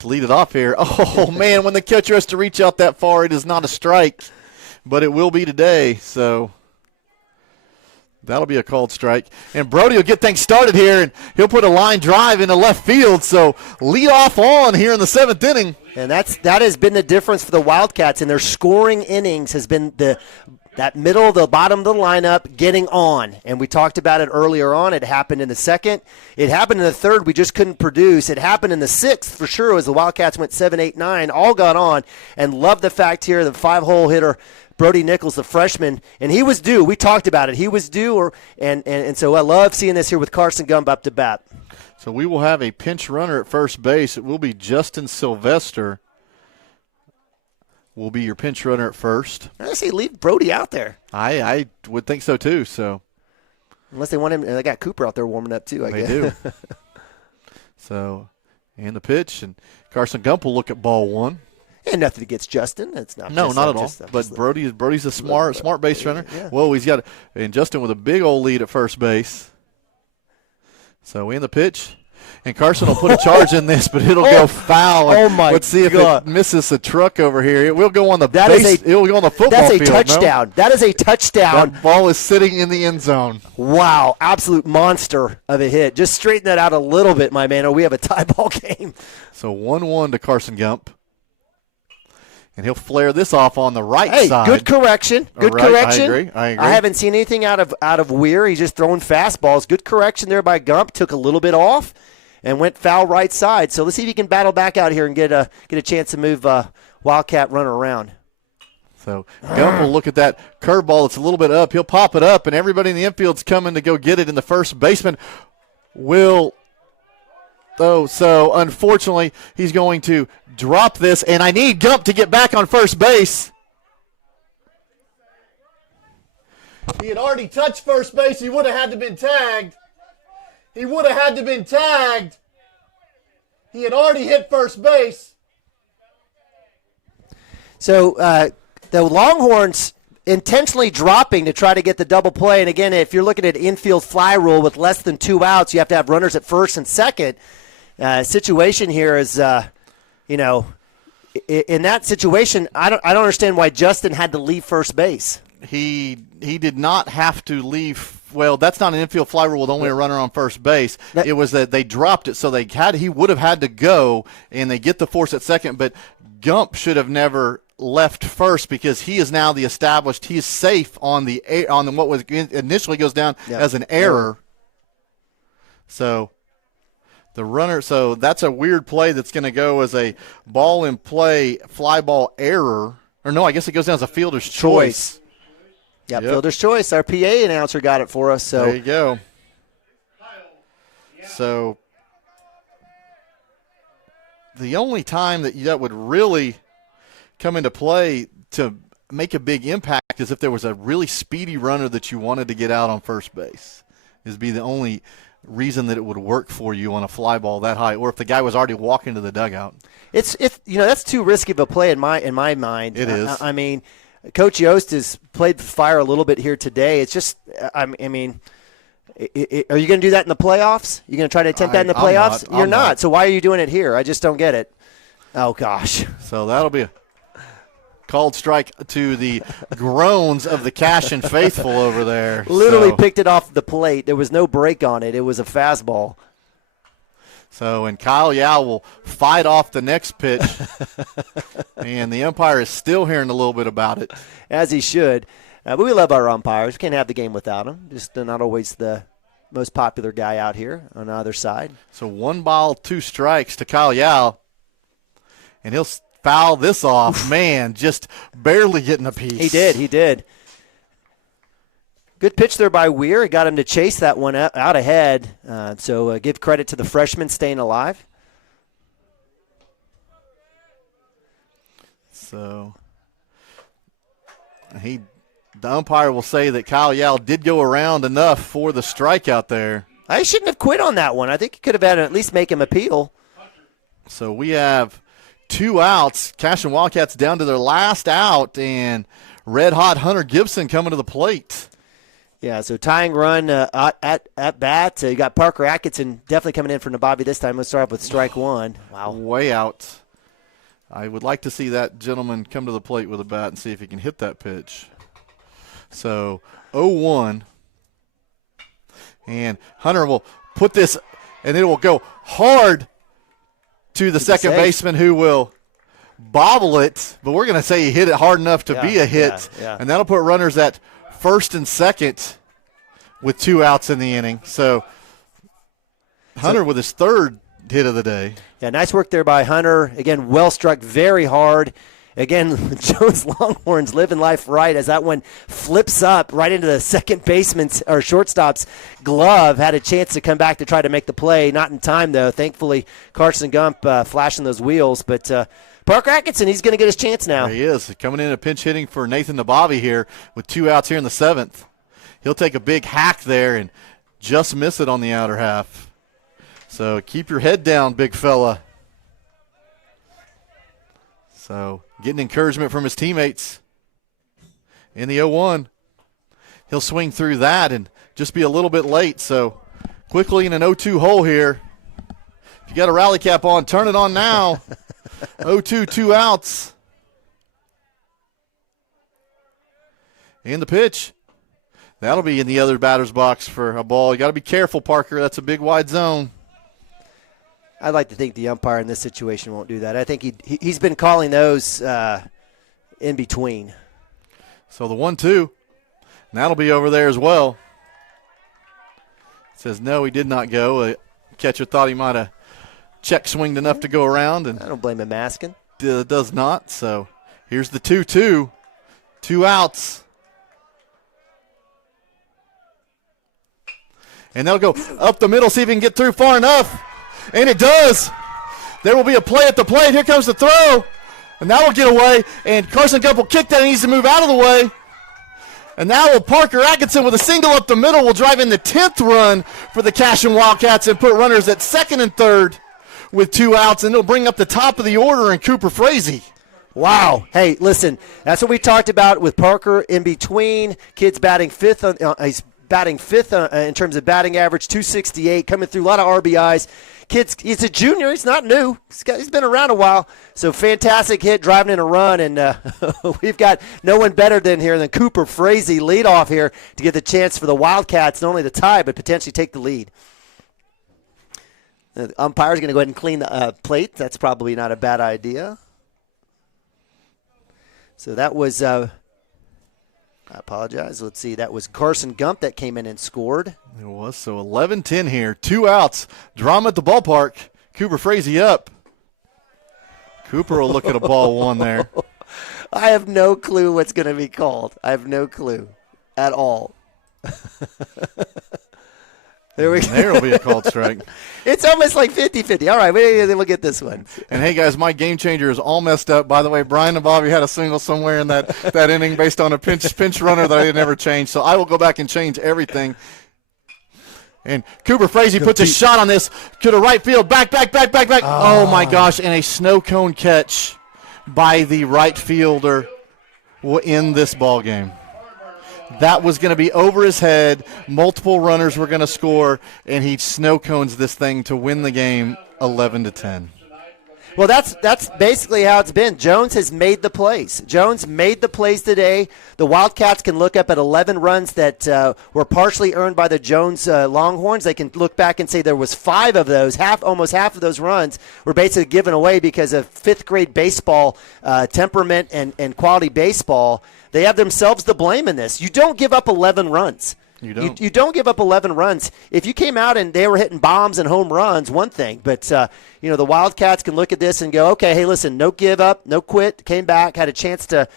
to lead it off here. Oh, man, when the catcher has to reach out that far, it is not a strike, but it will be today. So that'll be a called strike. And Brody will get things started here, and he'll put a line drive into left field. So lead off on here in the 7th inning. And that has been the difference for the Wildcats in their scoring innings has been that middle, the bottom of the lineup getting on. And we talked about it earlier on. It happened in the 2nd. It happened in the 3rd. We just couldn't produce. It happened in the 6th for sure as the Wildcats went 7, 8, 9. All got on. And love the fact here, the 5-hole hitter, Brody Nichols, the freshman, and he was due. We talked about it. He was due. And so I love seeing this here with Carson Gump up to bat. So we will have a pinch runner at first base. It will be Justin Sylvester. Will be your pinch runner at first. I say leave Brody out there. I would think so too. So unless they want him, they got Cooper out there warming up too. I guess. They do. So, and the pitch, and Carson Gump will look at ball 1. And nothing against Justin. It's not. No, not at all. But Brody's a smart base runner. Yeah. Whoa, he's got and Justin with a big old lead at first base. So in the pitch. And Carson will put a charge in this, but it'll go foul. Oh my! Let's see if it misses the truck over here. It will go on the base. It will go on the football field. That's a touchdown. No? That is a touchdown. That ball is sitting in the end zone. Wow! Absolute monster of a hit. Just straighten that out a little bit, my man, or we have a tie ball game. So 1-1 to Carson Gump. And he'll flare this off on the right side. Good correction. Good correction. I agree. I haven't seen anything out of Weir. He's just throwing fastballs. Good correction there by Gump. Took a little bit off and went foul right side. So let's see if he can battle back out here and get a chance to move Wildcat runner around. So Gump will look at that curveball that's a little bit up. He'll pop it up, and everybody in the infield's coming to go get it, and the first baseman will throw. So unfortunately, he's going to drop this, and I need Gump to get back on first base. He had already touched first base. He would have had to been tagged. He would have had to been tagged. He had already hit first base. So the Longhorns intentionally dropping to try to get the double play. And again, if you're looking at infield fly rule with less than 2 outs, you have to have runners at first and second. Situation here is, in that situation, I don't understand why Justin had to leave first base. He did not have to leave. Well, that's not an infield fly rule with only a runner on first base. It was that they dropped it, so he would have had to go, and they get the force at second. But Gump should have never left first because he is now the established. He is safe on what was initially goes down as an error. So the runner. So that's a weird play that's going to go as a ball in play fly ball error. Or no, I guess it goes down as a fielder's choice. Yep, fielder's choice. Our PA announcer got it for us. So there you go. So the only time that would really come into play to make a big impact is if there was a really speedy runner that you wanted to get out on first base. Is be the only reason that it would work for you on a fly ball that high, or if the guy was already walking to the dugout. It's that's too risky of a play in my mind. It is. I mean, Coach Yost has played fire a little bit here today. It's just, I mean, are you going to do that in the playoffs? You're going to try to attempt that in the playoffs? You're not. So why are you doing it here? I just don't get it. Oh, gosh. So that'll be a called strike to the groans of the Cashion faithful over there. Literally picked it off the plate. There was no break on it. It was a fastball. So, and Kyle Yao will fight off the next pitch. And the umpire is still hearing a little bit about it. As he should. But we love our umpires. We can't have the game without them. Just not always the most popular guy out here on either side. So 1 ball, 2 strikes to Kyle Yao. And he'll foul this off. Man, just barely getting a piece. He did. Good pitch there by Weir. Got him to chase that one out ahead. So give credit to the freshman staying alive. So the umpire will say that Kyle Yao did go around enough for the strikeout there. I shouldn't have quit on that one. I think he could have had to at least make him appeal. So we have 2 outs. Cashion Wildcats down to their last out, and red-hot Hunter Gibson coming to the plate. Yeah, so tying run at bat. You got Parker Atkinson definitely coming in for Nababi this time. Let's start off with strike one. Wow. Way out. I would like to see that gentleman come to the plate with a bat and see if he can hit that pitch. So 0-1. And Hunter will put this, and it will go hard to the second baseman, who will bobble it. But we're going to say he hit it hard enough to be a hit. Yeah. And that'll put runners at first and second with 2 outs in the inning. So Hunter with his 3rd hit of the day. Yeah, nice work there by Hunter. Again, well struck very hard. Again, Jones Longhorns living life right as that one flips up right into the second baseman's or shortstop's glove. Had a chance to come back to try to make the play. Not in time, though. Thankfully, Carson Gump flashing those wheels. But Parker Atkinson, he's going to get his chance now. There he is. Coming in a pinch hitting for Nathan Nababi here with 2 outs here in the 7th. He'll take a big hack there and just miss it on the outer half. So keep your head down, big fella. So getting encouragement from his teammates in the 0-1. He'll swing through that and just be a little bit late. So quickly in an 0-2 hole here. If you got a rally cap on, turn it on now. 0-2, 2 outs. And the pitch. That'll be in the other batter's box for a ball. You got to be careful, Parker. That's a big wide zone. I'd like to think the umpire in this situation won't do that. I think he's been calling those in between. So the 1-2. And that'll be over there as well. Says no, he did not go. Catcher thought he might have check swinged enough to go around. And I don't blame him asking. Does not. So here's the 2-2. 2 outs. And they'll go up the middle, see if he can get through far enough. And it does. There will be a play at the plate. Here comes the throw. And that will get away. And Carson Gump will kick that. He needs to move out of the way. And now Parker Atkinson with a single up the middle will drive in the 10th run for the Cashion Wildcats and put runners at second and third with 2 outs. And it'll bring up the top of the order in Cooper Frazee. Wow. Hey, listen, that's what we talked about with Parker in between. Kid's batting fifth. He's batting fifth in terms of batting average, 268, coming through a lot of RBIs. He's a junior. He's not new. He's been around a while. So fantastic hit, driving in a run, and we've got no one better than Cooper Frazee lead off here to get the chance for the Wildcats not only to tie but potentially take the lead. The umpire's going to go ahead and clean the plate. That's probably not a bad idea. So that was, I apologize. Let's see. That was Carson Gump that came in and scored. It was. So 11-10 here. 2 outs. Drama at the ballpark. Cooper Frazee up. Cooper will look at a ball 1 there. I have no clue what's going to be called. I have no clue. at all. There we go. There will be a called strike. It's almost like 50-50. All right, we'll get this one. And, hey, guys, my game changer is all messed up. By the way, Brian and Bobby had a single somewhere in that inning based on a pinch runner that I did never change. So I will go back and change everything. And Cooper Frazee puts a shot on this to the right field. Back. Oh, my gosh, and a snow cone catch by the right fielder will end this ball game. That was going to be over his head. Multiple runners were going to score, and he snow cones this thing to win the game 11-10. Well, that's basically how it's been. Jones has made the plays. Jones made the plays today. The Wildcats can look up at 11 runs that were partially earned by the Jones Longhorns. They can look back and say there was 5 of those. Almost half of those runs were basically given away because of fifth-grade baseball temperament and quality baseball. They have themselves to blame in this. You don't give up 11 runs. You don't. You don't give up 11 runs. If you came out and they were hitting bombs and home runs, one thing. But, the Wildcats can look at this and go, okay, hey, listen, no give up, no quit. Came back, had a chance to,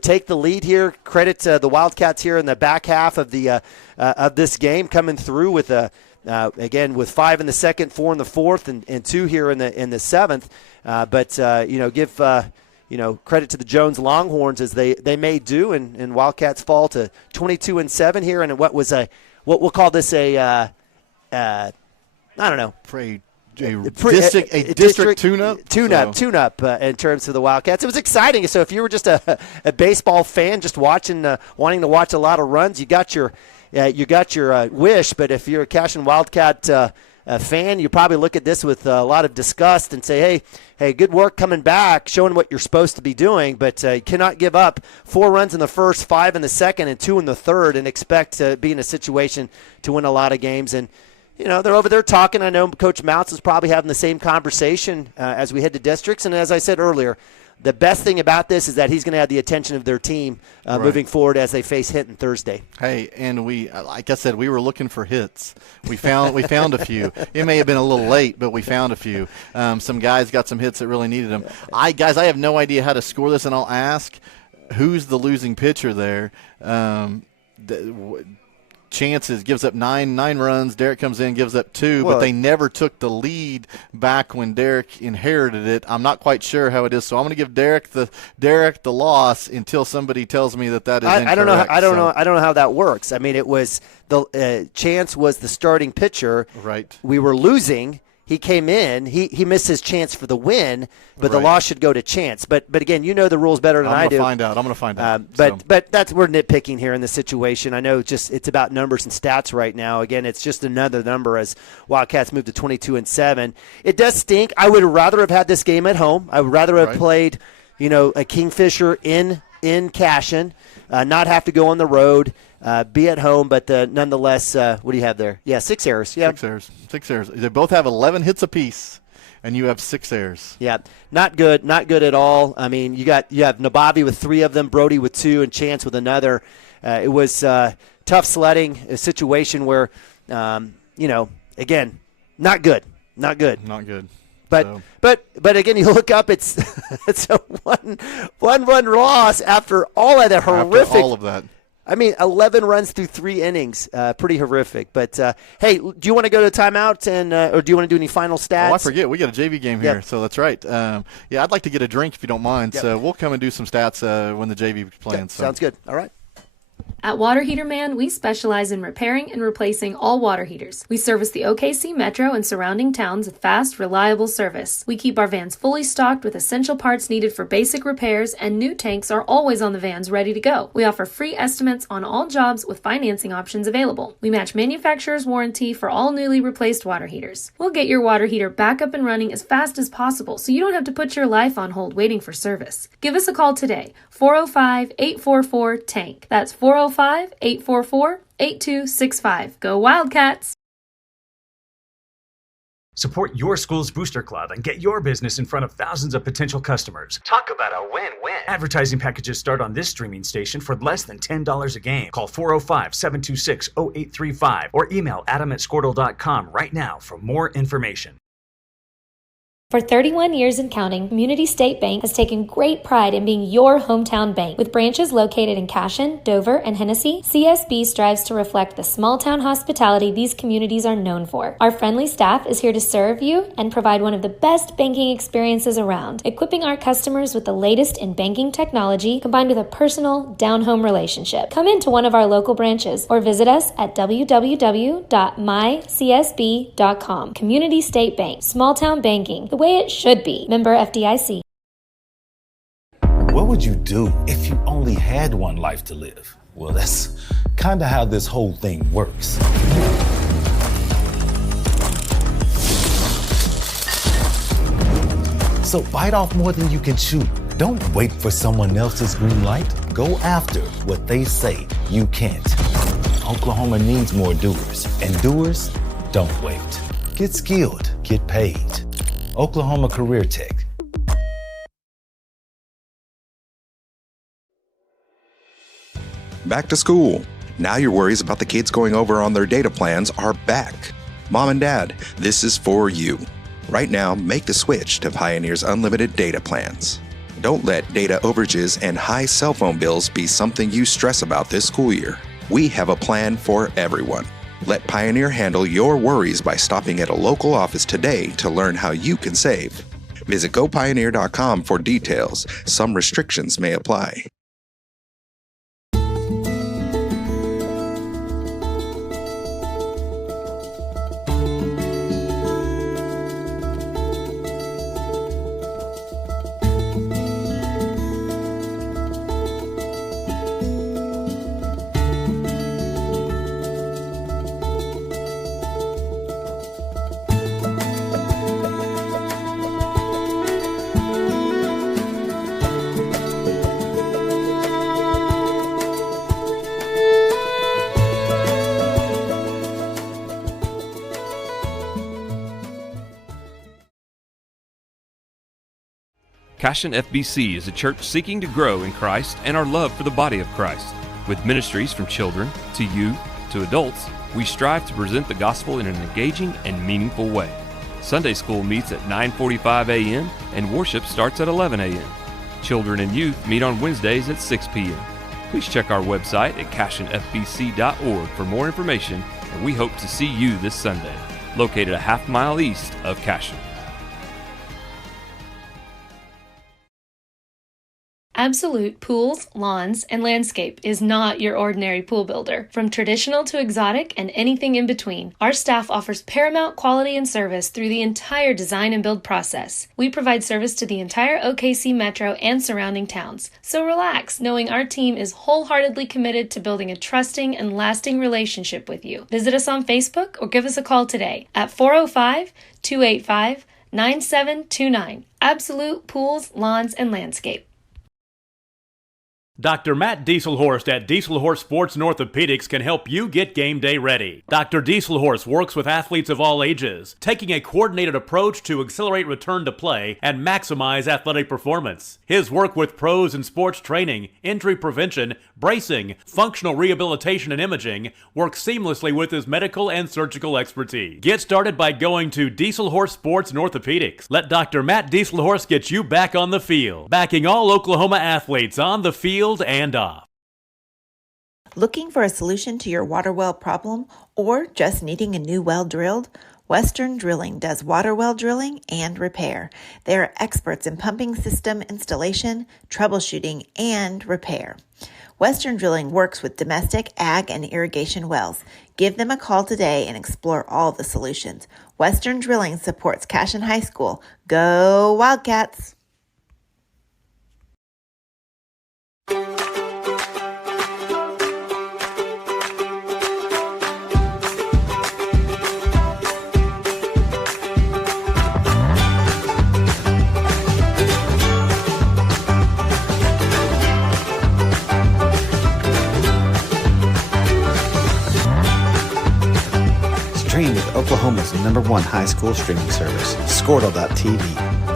take the lead here. Credit to the Wildcats here in the back half of the of this game, coming through with again with 5 in the second, 4 in the fourth, and 2 here in the seventh. Give credit to the Jones Longhorns as they may do, and Wildcats fall to 22-7 here, and what we'll call this I don't know, a district tune-up in terms of the Wildcats. It was exciting. So if you were just a baseball fan, just watching, wanting to watch a lot of runs, you got your wish. But if you're a Cashion Wildcat fan, you probably look at this with a lot of disgust and say, hey, good work coming back, showing what you're supposed to be doing, but you cannot give up 4 runs in the first, 5 in the second, and 2 in the third and expect to be in a situation to win a lot of games. And, they're over there talking. I know Coach Mounts is probably having the same conversation as we head to districts. And as I said earlier, the best thing about this is that he's going to have the attention of their team moving forward as they face Hinton Thursday. Hey, and we, like I said, we were looking for hits. We found a few. It may have been a little late, but we found a few. Some guys got some hits that really needed them. I have no idea how to score this, and I'll ask who's the losing pitcher there. Chances gives up nine runs. Derek comes in, gives up 2, but they never took the lead back when Derek inherited it. I'm not quite sure how it is, so I'm going to give Derek the loss until somebody tells me that is incorrect. I don't know how that works. I mean, it was the Chance was the starting pitcher. Right. We were losing. He came in. He missed his chance for the win, but the loss should go to Chance. But again, you know the rules better than I do. I'm going to find out. But we're nitpicking here in this situation. I know it's about numbers and stats right now. Again, it's just another number as Wildcats move to 22-7. It does stink. I would rather have had this game at home. I would rather have played, a Kingfisher in Cashion, not have to go on the road. Be at home, but nonetheless, what do you have there? Yeah, 6 errors. Yeah, 6 errors. They both have 11 hits apiece, and you have 6 errors. Yeah, not good at all. I mean, you have Nabavi with 3 of them, Brody with 2, and Chance with another. It was tough sledding, a situation where, again, not good. Not good. But again, you look up, it's a one run loss after all of that horrific. After all of that. I mean, 11 runs through 3 innings, pretty horrific. But, hey, do you want to go to timeout or do you want to do any final stats? Oh, I forget. We got a JV game here, so that's right. I'd like to get a drink if you don't mind. Yep. So we'll come and do some stats when the JV is playing. Yep. Sounds good. All right. At Water Heater Man, we specialize in repairing and replacing all water heaters. We service the OKC Metro and surrounding towns with fast, reliable service. We keep our vans fully stocked with essential parts needed for basic repairs, and new tanks are always on the vans ready to go. We offer free estimates on all jobs with financing options available. We match manufacturer's warranty for all newly replaced water heaters. We'll get your water heater back up and running as fast as possible so you don't have to put your life on hold waiting for service. Give us a call today, 405-844-TANK. That's 405-844-8265. Go Wildcats! Support your school's booster club and get your business in front of thousands of potential customers. Talk about a win-win. Advertising packages start on this streaming station for less than $10 a game. Call 405-726-0835 or email adam@squirtle.com right now for more information. For 31 years and counting, Community State Bank has taken great pride in being your hometown bank. With branches located in Cashion, Dover, and Hennessy, CSB strives to reflect the small-town hospitality these communities are known for. Our friendly staff is here to serve you and provide one of the best banking experiences around, equipping our customers with the latest in banking technology combined with a personal, down-home relationship. Come into one of our local branches or visit us at www.mycsb.com. Community State Bank, small-town banking, the way it should be. Member FDIC. What would you do if you only had one life to live? Well, that's kind of how this whole thing works. So bite off more than you can chew. Don't wait for someone else's green light. Go after what they say you can't. Oklahoma needs more doers, and doers don't wait. Get skilled, get paid. Oklahoma Career Tech. Back to school. Now your worries about the kids going over on their data plans are back. Mom and Dad, this is for you. Right now, make the switch to Pioneer's unlimited data plans. Don't let data overages and high cell phone bills be something you stress about this school year. We have a plan for everyone. Let Pioneer handle your worries by stopping at a local office today to learn how you can save. Visit gopioneer.com for details. Some restrictions may apply. Cashion FBC is a church seeking to grow in Christ and our love for the body of Christ. With ministries from children to youth to adults, we strive to present the gospel in an engaging and meaningful way. Sunday school meets at 9:45 a.m. and worship starts at 11 a.m. Children and youth meet on Wednesdays at 6 p.m. Please check our website at cashionfbc.org for more information, and we hope to see you this Sunday, located a half-mile east of Cashion. Absolute Pools, Lawns, and Landscape is not your ordinary pool builder. From traditional to exotic and anything in between, our staff offers paramount quality and service through the entire design and build process. We provide service to the entire OKC metro and surrounding towns. So relax, knowing our team is wholeheartedly committed to building a trusting and lasting relationship with you. Visit us on Facebook or give us a call today at 405-285-9729. Absolute Pools, Lawns, and Landscape. Dr. Matt Dieselhorst at Dieselhorst Sports and Orthopedics can help you get game day ready. Dr. Dieselhorst works with athletes of all ages, taking a coordinated approach to accelerate return to play and maximize athletic performance. His work with pros in sports training, injury prevention, bracing, functional rehabilitation, and imaging works seamlessly with his medical and surgical expertise. Get started by going to Dieselhorst Sports and Orthopedics. Let Dr. Matt Dieselhorst get you back on the field, backing all Oklahoma athletes on the field and off. Looking for a solution to your water well problem or just needing a new well drilled? Western Drilling does water well drilling and repair. They are experts in pumping system installation, troubleshooting, and repair. Western Drilling works with domestic, ag, and irrigation wells. Give them a call today and explore all the solutions. Western Drilling supports Cashion High School. Go Wildcats! Stream with Oklahoma's #1 high school streaming service, Squirtle.tv.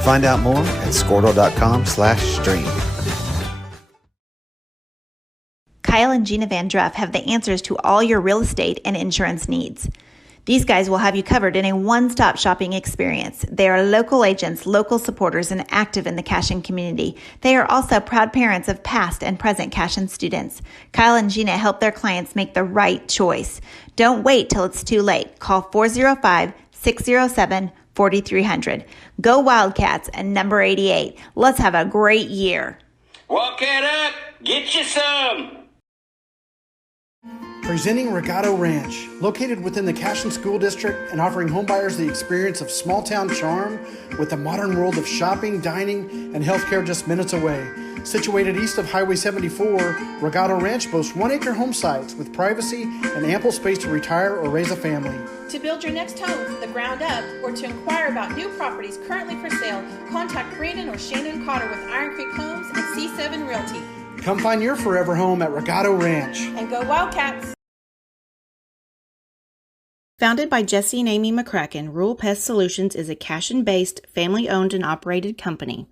Find out more at squirtle.com/stream. Kyle and Gina Van Druff have the answers to all your real estate and insurance needs. These guys will have you covered in a one-stop shopping experience. They are local agents, local supporters, and active in the Cashion community. They are also proud parents of past and present Cashion students. Kyle and Gina help their clients make the right choice. Don't wait till it's too late. Call 405-607-4300. Go Wildcats and number 88. Let's have a great year. Walk it up, get you some. Presenting Regato Ranch, located within the Cashion School District and offering homebuyers the experience of small-town charm with the modern world of shopping, dining, and healthcare just minutes away. Situated east of Highway 74, Regato Ranch boasts 1-acre home sites with privacy and ample space to retire or raise a family. To build your next home from the ground up or to inquire about new properties currently for sale, contact Brandon or Shannon Cotter with Iron Creek Homes and C7 Realty. Come find your forever home at Regato Ranch. And go Wildcats! Founded by Jesse and Amy McCracken, Rural Pest Solutions is a Cashion-based, family-owned and operated company.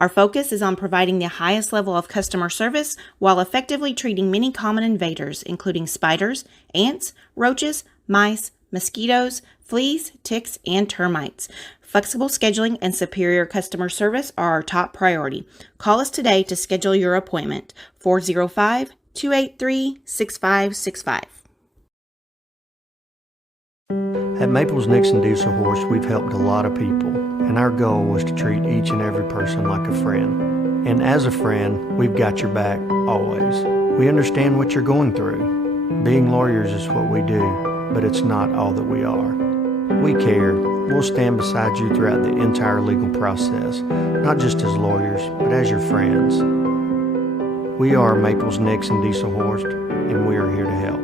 Our focus is on providing the highest level of customer service while effectively treating many common invaders, including spiders, ants, roaches, mice, mosquitoes, fleas, ticks, and termites. Flexible scheduling and superior customer service are our top priority. Call us today to schedule your appointment. 405-283-6565. At Maples Nixon Diesel Horse, we've helped a lot of people, and our goal was to treat each and every person like a friend. And as a friend, we've got your back always. We understand what you're going through. Being lawyers is what we do, but it's not all that we are. We care. We'll stand beside you throughout the entire legal process, not just as lawyers, but as your friends. We are Maples Nixon Diesel Horse, and we are here to help.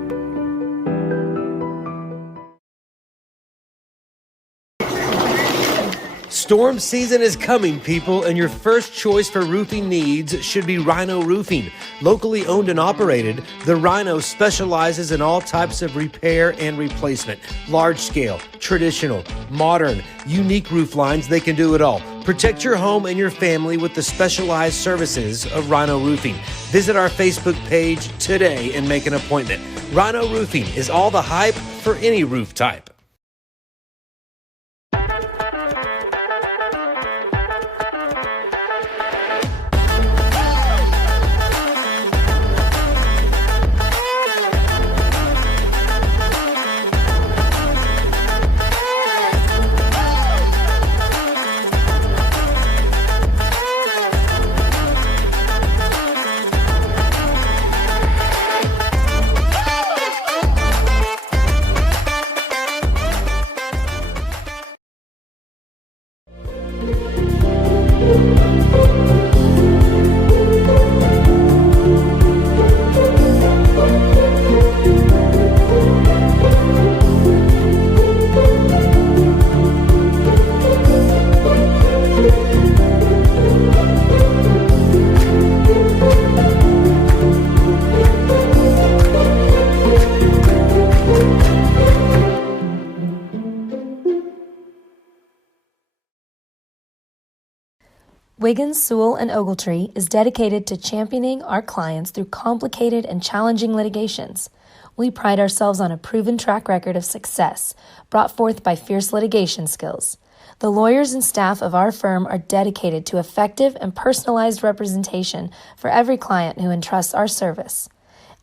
Storm season is coming, people, and your first choice for roofing needs should be Rhino Roofing. Locally owned and operated, the Rhino specializes in all types of repair and replacement. Large scale, traditional, modern, unique roof lines, they can do it all. Protect your home and your family with the specialized services of Rhino Roofing. Visit our Facebook page today and make an appointment. Rhino Roofing is all the hype for any roof type. Wiggins, Sewell, and Ogletree is dedicated to championing our clients through complicated and challenging litigations. We pride ourselves on a proven track record of success brought forth by fierce litigation skills. The lawyers and staff of our firm are dedicated to effective and personalized representation for every client who entrusts our service.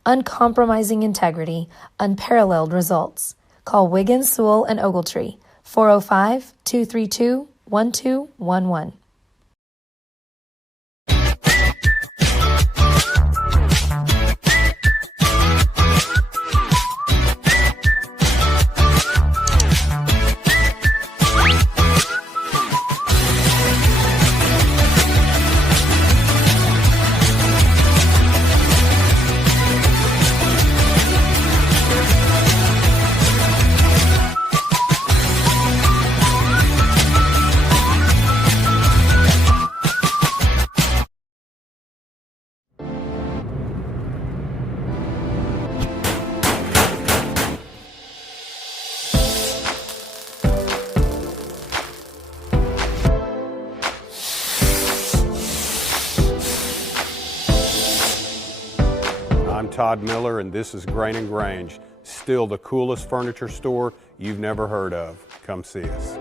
Uncompromising integrity, unparalleled results. Call Wiggins, Sewell, and Ogletree, 405-232-1211. I'm Todd Miller, and this is Grain and Grange. Still the coolest furniture store you've never heard of. Come see us.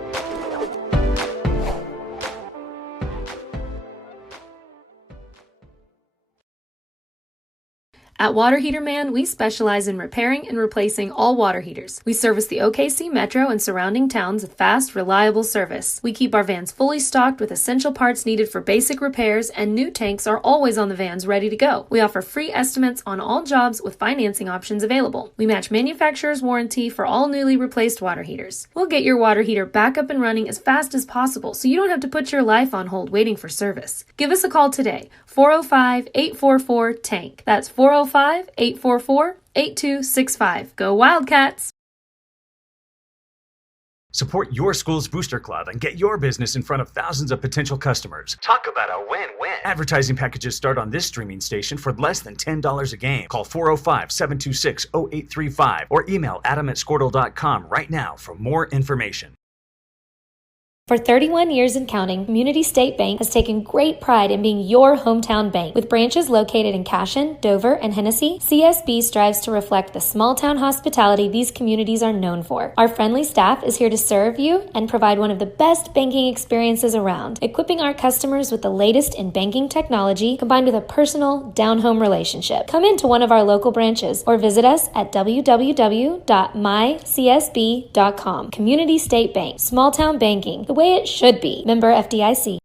At Water Heater Man, we specialize in repairing and replacing all water heaters. We service the OKC Metro and surrounding towns with fast, reliable service. We keep our vans fully stocked with essential parts needed for basic repairs, and new tanks are always on the vans ready to go. We offer free estimates on all jobs with financing options available. We match manufacturer's warranty for all newly replaced water heaters. We'll get your water heater back up and running as fast as possible so you don't have to put your life on hold waiting for service. Give us a call today, 405-844-TANK. That's 405-844-8265. Go Wildcats! Support your school's booster club and get your business in front of thousands of potential customers. Talk about a win-win. Advertising packages start on this streaming station for less than $10 a game. Call 405-726-0835 or email adam@squirtle.com right now for more information. For 31 years and counting, Community State Bank has taken great pride in being your hometown bank. With branches located in Cashion, Dover, and Hennessy, CSB strives to reflect the small-town hospitality these communities are known for. Our friendly staff is here to serve you and provide one of the best banking experiences around, equipping our customers with the latest in banking technology combined with a personal, down-home relationship. Come into one of our local branches or visit us at www.mycsb.com. Community State Bank, small-town banking, the way it should be. Member FDIC.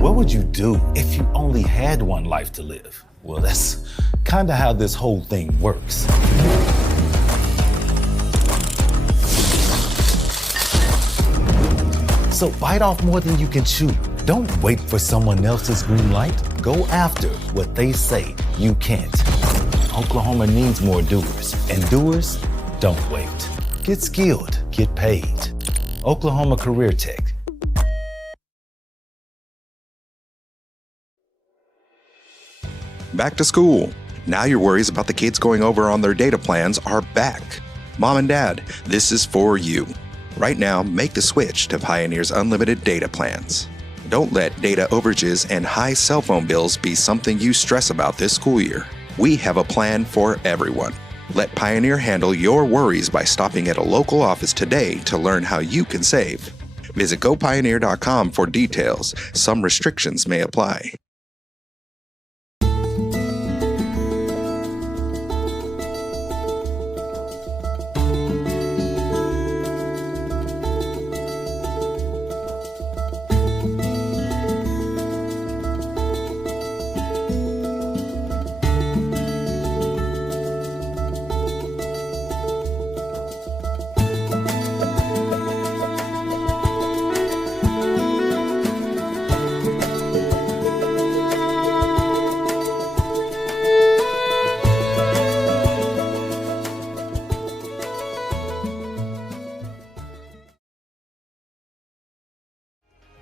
What would you do if you only had one life to live? Well, that's kind of how this whole thing works. So bite off more than you can chew. Don't wait for someone else's green light. Go after what they say you can't. Oklahoma needs more doers, and doers don't wait. Get skilled, get paid. Oklahoma Career Tech. Back to school. Now your worries about the kids going over on their data plans are back. Mom and Dad, this is for you. Right now, make the switch to Pioneer's unlimited data plans. Don't let data overages and high cell phone bills be something you stress about this school year. We have a plan for everyone. Let Pioneer handle your worries by stopping at a local office today to learn how you can save. Visit gopioneer.com for details. Some restrictions may apply.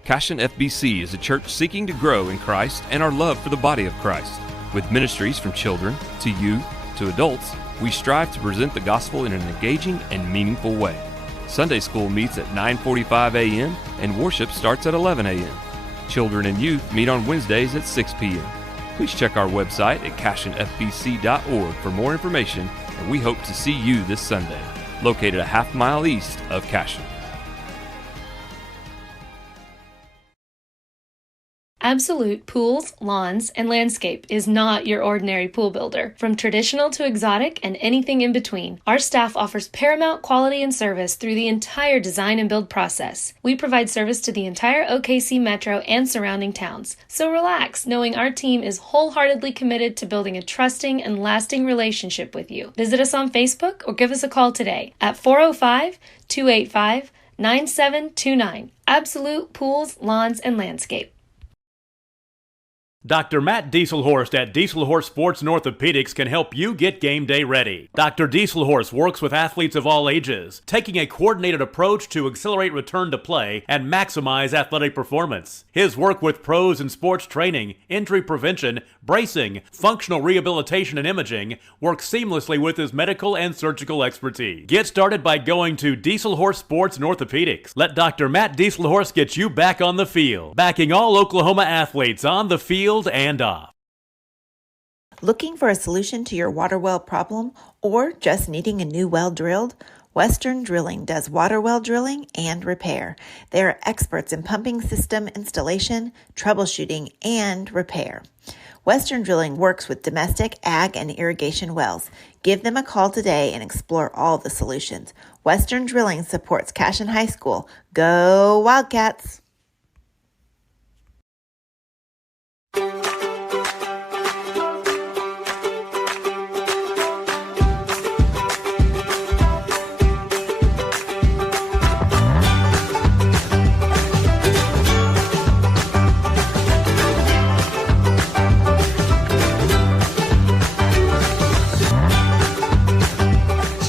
Cashion FBC is a church seeking to grow in Christ and our love for the body of Christ. With ministries from children to youth to adults, we strive to present the gospel in an engaging and meaningful way. Sunday school meets at 9:45 a.m. and worship starts at 11 a.m. Children and youth meet on Wednesdays at 6 p.m. Please check our website at cashionfbc.org for more information, and we hope to see you this Sunday, located a half-mile east of Cashion. Absolute Pools, Lawns, and Landscape is not your ordinary pool builder. From traditional to exotic and anything in between, our staff offers paramount quality and service through the entire design and build process. We provide service to the entire OKC Metro and surrounding towns. So relax, knowing our team is wholeheartedly committed to building a trusting and lasting relationship with you. Visit us on Facebook or give us a call today at 405-285-9729. Absolute Pools, Lawns, and Landscape. Dr. Matt Dieselhorst at Dieselhorst Sports and Orthopedics can help you get game day ready. Dr. Dieselhorst works with athletes of all ages, taking a coordinated approach to accelerate return to play and maximize athletic performance. His work with pros in sports training, injury prevention, bracing, functional rehabilitation, and imaging works seamlessly with his medical and surgical expertise. Get started by going to Dieselhorst Sports and Orthopedics. Let Dr. Matt Dieselhorst get you back on the field, backing all Oklahoma athletes on the field and off. Looking for a solution to your water well problem or just needing a new well drilled? Western Drilling does water well drilling and repair. They are experts in pumping system installation, troubleshooting, and repair. Western Drilling works with domestic, ag, and irrigation wells. Give them a call today and explore all the solutions. Western Drilling supports Cashion High School. Go Wildcats!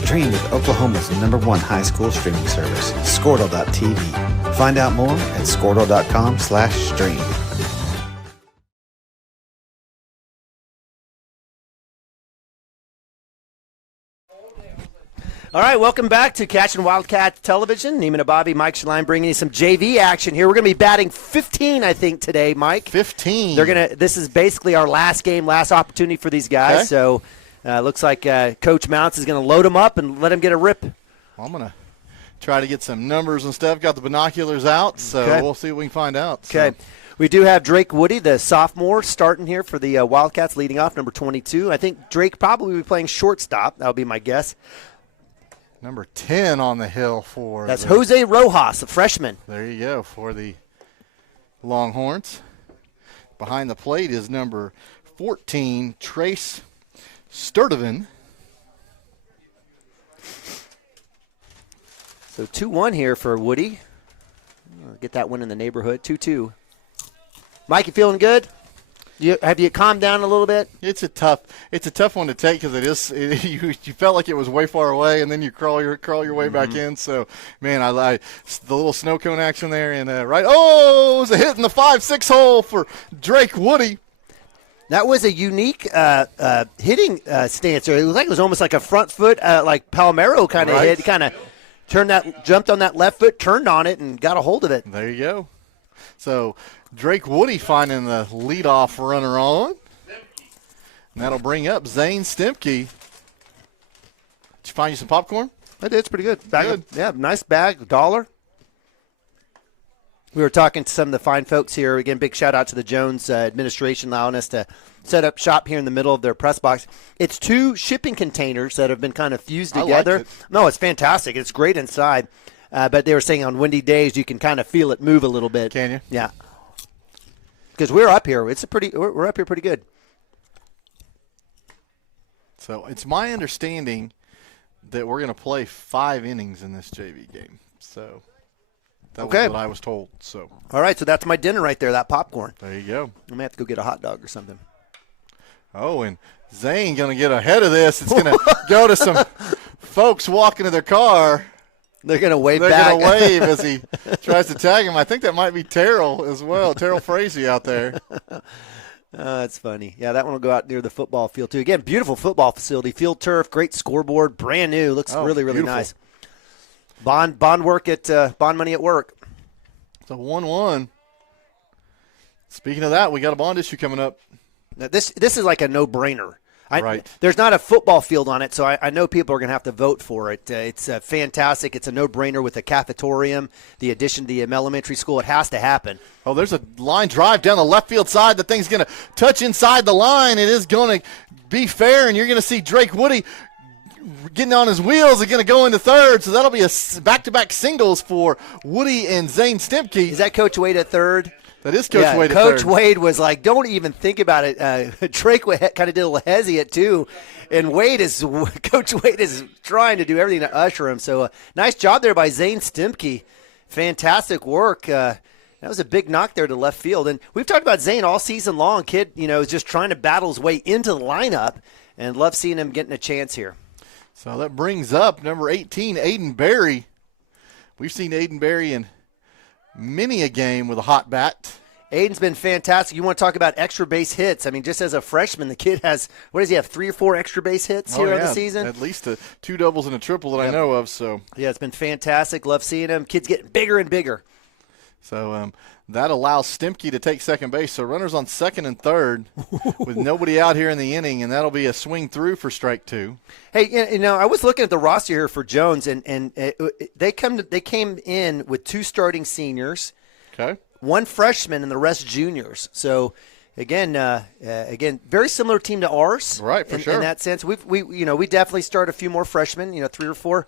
Stream with Oklahoma's #1 high school streaming service, Squirtle.tv. Find out more at Squirtle.com/stream. All right, welcome back to Cashion Wildcat Television. Neiman and Bobby, Mike Shaline bringing you some JV action here. We're going to be batting 15, I think, today, Mike. 15. This is basically our last game, last opportunity for these guys. Okay. So looks like Coach Mounts is going to load them up and let them get a rip. Well, I'm going to try to get some numbers and stuff. Got the binoculars out, so we'll see what we can find out. Okay. So. We do have Drake Woody, the sophomore, starting here for the Wildcats, leading off, number 22. I think Drake probably will be playing shortstop. That would be my guess. Number 10 on the hill for That's Jose Rojas, a freshman. There you go, for the Longhorns. Behind the plate is number 14, Trace Sturdivant. So 2-1 here for Woody. Get that one in the neighborhood, 2-2. Mike, you feeling good? Have you calmed down a little bit? It's a tough one to take because you felt like it was way far away, and then you crawl your way back in. So, man, I the little snow cone action there, and right. Oh, it was a hit in the 5-6 hole for Drake Woody. That was a unique hitting stance. It looked like it was almost like a front foot, like Palomero kind of hit. Kind of jumped on that left foot, turned on it, and got a hold of it. There you go. So Drake Woody finding the leadoff runner on. And that'll bring up Zane Stemke. Did you find you some popcorn? I did. It's pretty good. Nice bag, $1. We were talking to some of the fine folks here. Again, big shout out to the Jones administration allowing us to set up shop here in the middle of their press box. It's 2 shipping containers that have been kind of fused together. I like it. No, it's fantastic. It's great inside. But they were saying on windy days you can kind of feel it move a little bit. Can you? Yeah. Because we're up here. We're up here pretty good. So it's my understanding that we're going to play 5 innings in this JV game. So that was what I was told. So all right, so that's my dinner right there, that popcorn. There you go. I may have to go get a hot dog or something. Oh, and Zane going to get ahead of this. It's going to go to some folks walking to their car. They're going to wave back. They're going to wave as he tries to tag him. I think that might be Terrell as well, Terrell Frazee out there. That's funny. Yeah, that one will go out near the football field, too. Again, beautiful football facility, field turf, great scoreboard, brand new. Looks really, really nice. Bond work at bond money at work. It's a 1-1. Speaking of that, we got a bond issue coming up. Now, this is like a no-brainer. Right. There's not a football field on it, so I know people are going to have to vote for it. It's fantastic. It's a no-brainer with the cafetorium, the addition to the elementary school. It has to happen. Oh, there's a line drive down the left field side. The thing's going to touch inside the line. It is going to be fair, and you're going to see Drake Woody getting on his wheels and going to go into third. So that'll be a back-to-back singles for Woody and Zane Stemke. Is that Coach Wade at third? That is Coach Wade at Coach third. Wade was like, don't even think about it. Drake kind of did a little hesitant too. And Coach Wade is trying to do everything to usher him. So nice job there by Zane Stemke. Fantastic work. That was a big knock there to left field. And we've talked about Zane all season long. Kid, is just trying to battle his way into the lineup. And love seeing him getting a chance here. So that brings up number 18, Aiden Berry. We've seen Aiden Berry in many a game with a hot bat. Aiden's been fantastic. You want to talk about extra base hits. I mean, just as a freshman, the kid has, 3 or 4 extra base hits here on the season? At least 2 doubles and a triple that I know of. So yeah, it's been fantastic. Love seeing him. Kid's getting bigger and bigger. So that allows Stemke to take second base. So runners on second and third with nobody out here in the inning, and that'll be a swing through for strike 2. Hey, I was looking at the roster here for Jones, and they came in with 2 starting seniors, 1 freshman, and the rest juniors. So again, very similar team to ours, right? For sure. In that sense, we definitely start a few more freshmen, 3 or 4.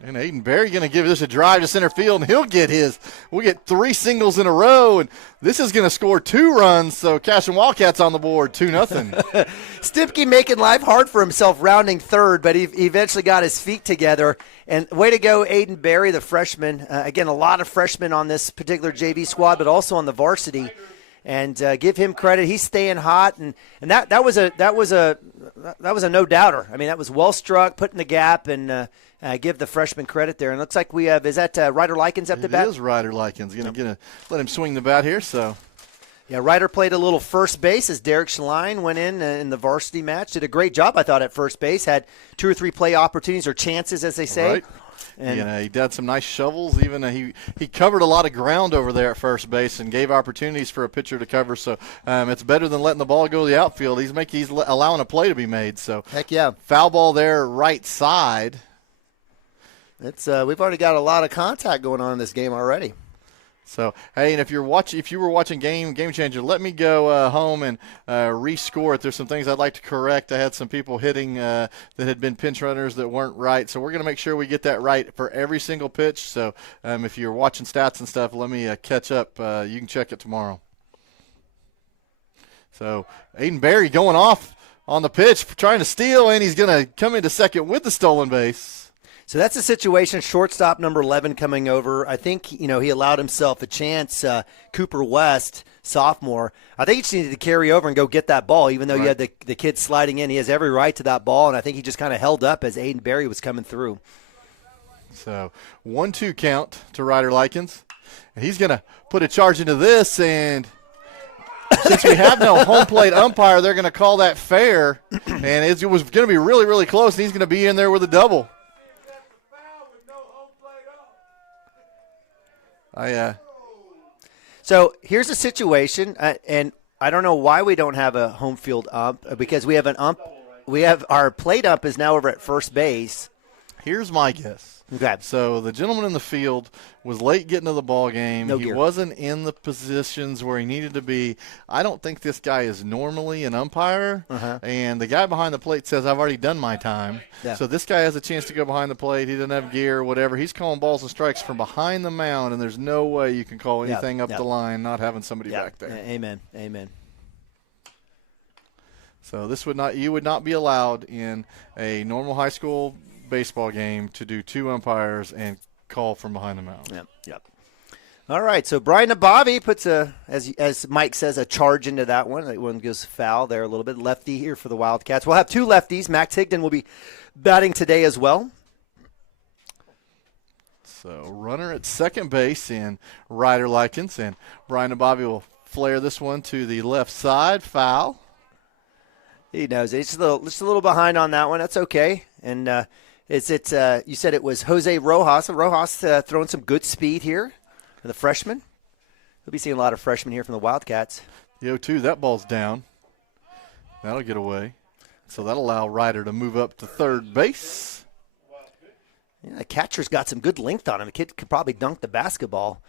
And Aiden Berry going to give this a drive to center field, and he'll get his. We'll get 3 singles in a row, and this is going to score 2 runs. So Cashion Wildcats on the board, 2-0. Stipke making life hard for himself, rounding third, but he eventually got his feet together. And way to go, Aiden Berry, the freshman. Again, a lot of freshmen on this particular JV squad, but also on the varsity. And give him credit. He's staying hot, and that was a no doubter. I mean, that was well struck, put in the gap, and give the freshman credit there. And it looks like we have, is that Ryder Likens up the bat? It is Ryder Likens. Going to let him swing the bat here. So, yeah, Ryder played a little first base as Derek Schlein went in the varsity match. Did a great job, I thought, at first base. Had 2 or 3 play opportunities or chances, as they say. Right. And he did some nice shovels. Even he covered a lot of ground over there at first base and gave opportunities for a pitcher to cover. So it's better than letting the ball go to the outfield. He's allowing a play to be made. So heck yeah, foul ball there, right side. It's we've already got a lot of contact going on in this game already. So, hey, and if you were watching Game Changer, let me go home and rescore it. There's some things I'd like to correct. I had some people hitting that had been pinch runners that weren't right. So we're going to make sure we get that right for every single pitch. So if you're watching stats and stuff, let me catch up. You can check it tomorrow. So Aiden Berry going off on the pitch, trying to steal, and he's going to come into second with the stolen base. So that's the situation. Shortstop number 11 coming over. I think, he allowed himself a chance. Cooper West, sophomore. I think he just needed to carry over and go get that ball, even though you had the kid sliding in. He has every right to that ball, and I think he just kind of held up as Aiden Berry was coming through. So 1-2 count to Ryder Likens. And he's going to put a charge into this, and since we have no home plate umpire, they're going to call that fair. And it was going to be really, really close, and he's going to be in there with a double. So here's a situation, and I don't know why we don't have a home field ump, because we have an ump. We have our plate ump is now over at first base. Here's my guess. Okay. So the gentleman in the field was late getting to the ball game. He wasn't in the positions where he needed to be. I don't think this guy is normally an umpire. And the guy behind the plate says, I've already done my time. Yeah. So this guy has a chance to go behind the plate. He doesn't have gear or whatever. He's calling balls and strikes from behind the mound, and there's no way you can call anything up the line not having somebody back there. Amen. So you would not be allowed in a normal high school baseball game to do 2 umpires and call from behind the mound. Yep. All right, so Brian Nabavi puts as Mike says, a charge into that one. That one goes foul there a little bit. Lefty here for the Wildcats. We'll have 2 lefties. Max Higdon will be batting today as well. So runner at second base in Ryder Likens, and Brian Nabavi will flare this one to the left side. Foul. He knows it. He's just a little behind on that one. That's okay. And you said it was Jose Rojas. Rojas throwing some good speed here for the freshman. We'll be seeing a lot of freshmen here from the Wildcats. The 0-2, that ball's down. That'll get away. So that'll allow Ryder to move up to third base. Yeah, the catcher's got some good length on him. The kid could probably dunk the basketball.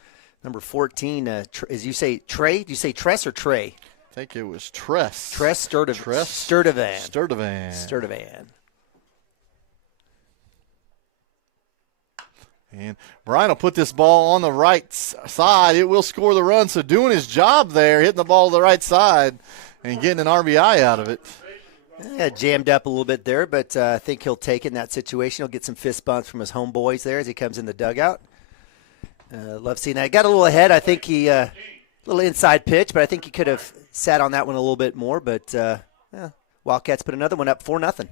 Number 14, as you say, Trey. Do you say Tress or Trey? I think it was Tress. Sturtevant. And Brian will put this ball on the right side. It will score the run. So doing his job there, hitting the ball to the right side and getting an RBI out of it. Yeah, jammed up a little bit there, but I think he'll take it in that situation. He'll get some fist bumps from his homeboys there as he comes in the dugout. Love seeing that. Got a little ahead. I think he little inside pitch, but I think he could have sat on that one a little bit more. But Wildcats put another one up 4-0. And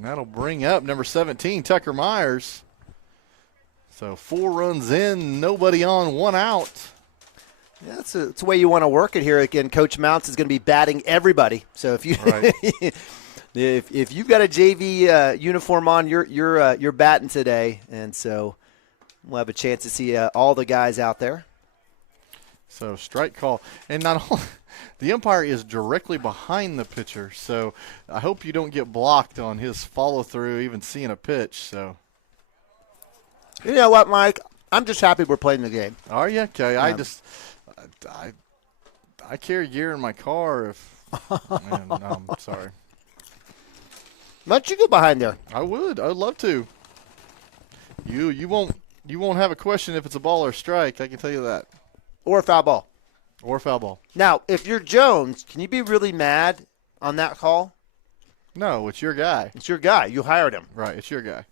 that'll bring up number 17, Tucker Myers. So 4 runs in, nobody on, 1 out. Yeah, that's the way you want to work it here. Again, Coach Mounts is going to be batting everybody. So if you if you've got a JV uniform on, you're batting today. And so We'll have a chance to see all the guys out there. So strike call. And not only the umpire is directly behind the pitcher, so I hope you don't get blocked on his follow-through, even seeing a pitch. So, you know what, Mike? I'm just happy we're playing the game. Are you? Okay. I carry gear in my car if man, no, I'm sorry. Why don't you go behind there? I would love to. You won't have a question if it's a ball or a strike, I can tell you that. Or a foul ball. Or a foul ball. Now, if you're Jones, can you be really mad on that call? No, it's your guy. It's your guy. You hired him. Right, it's your guy.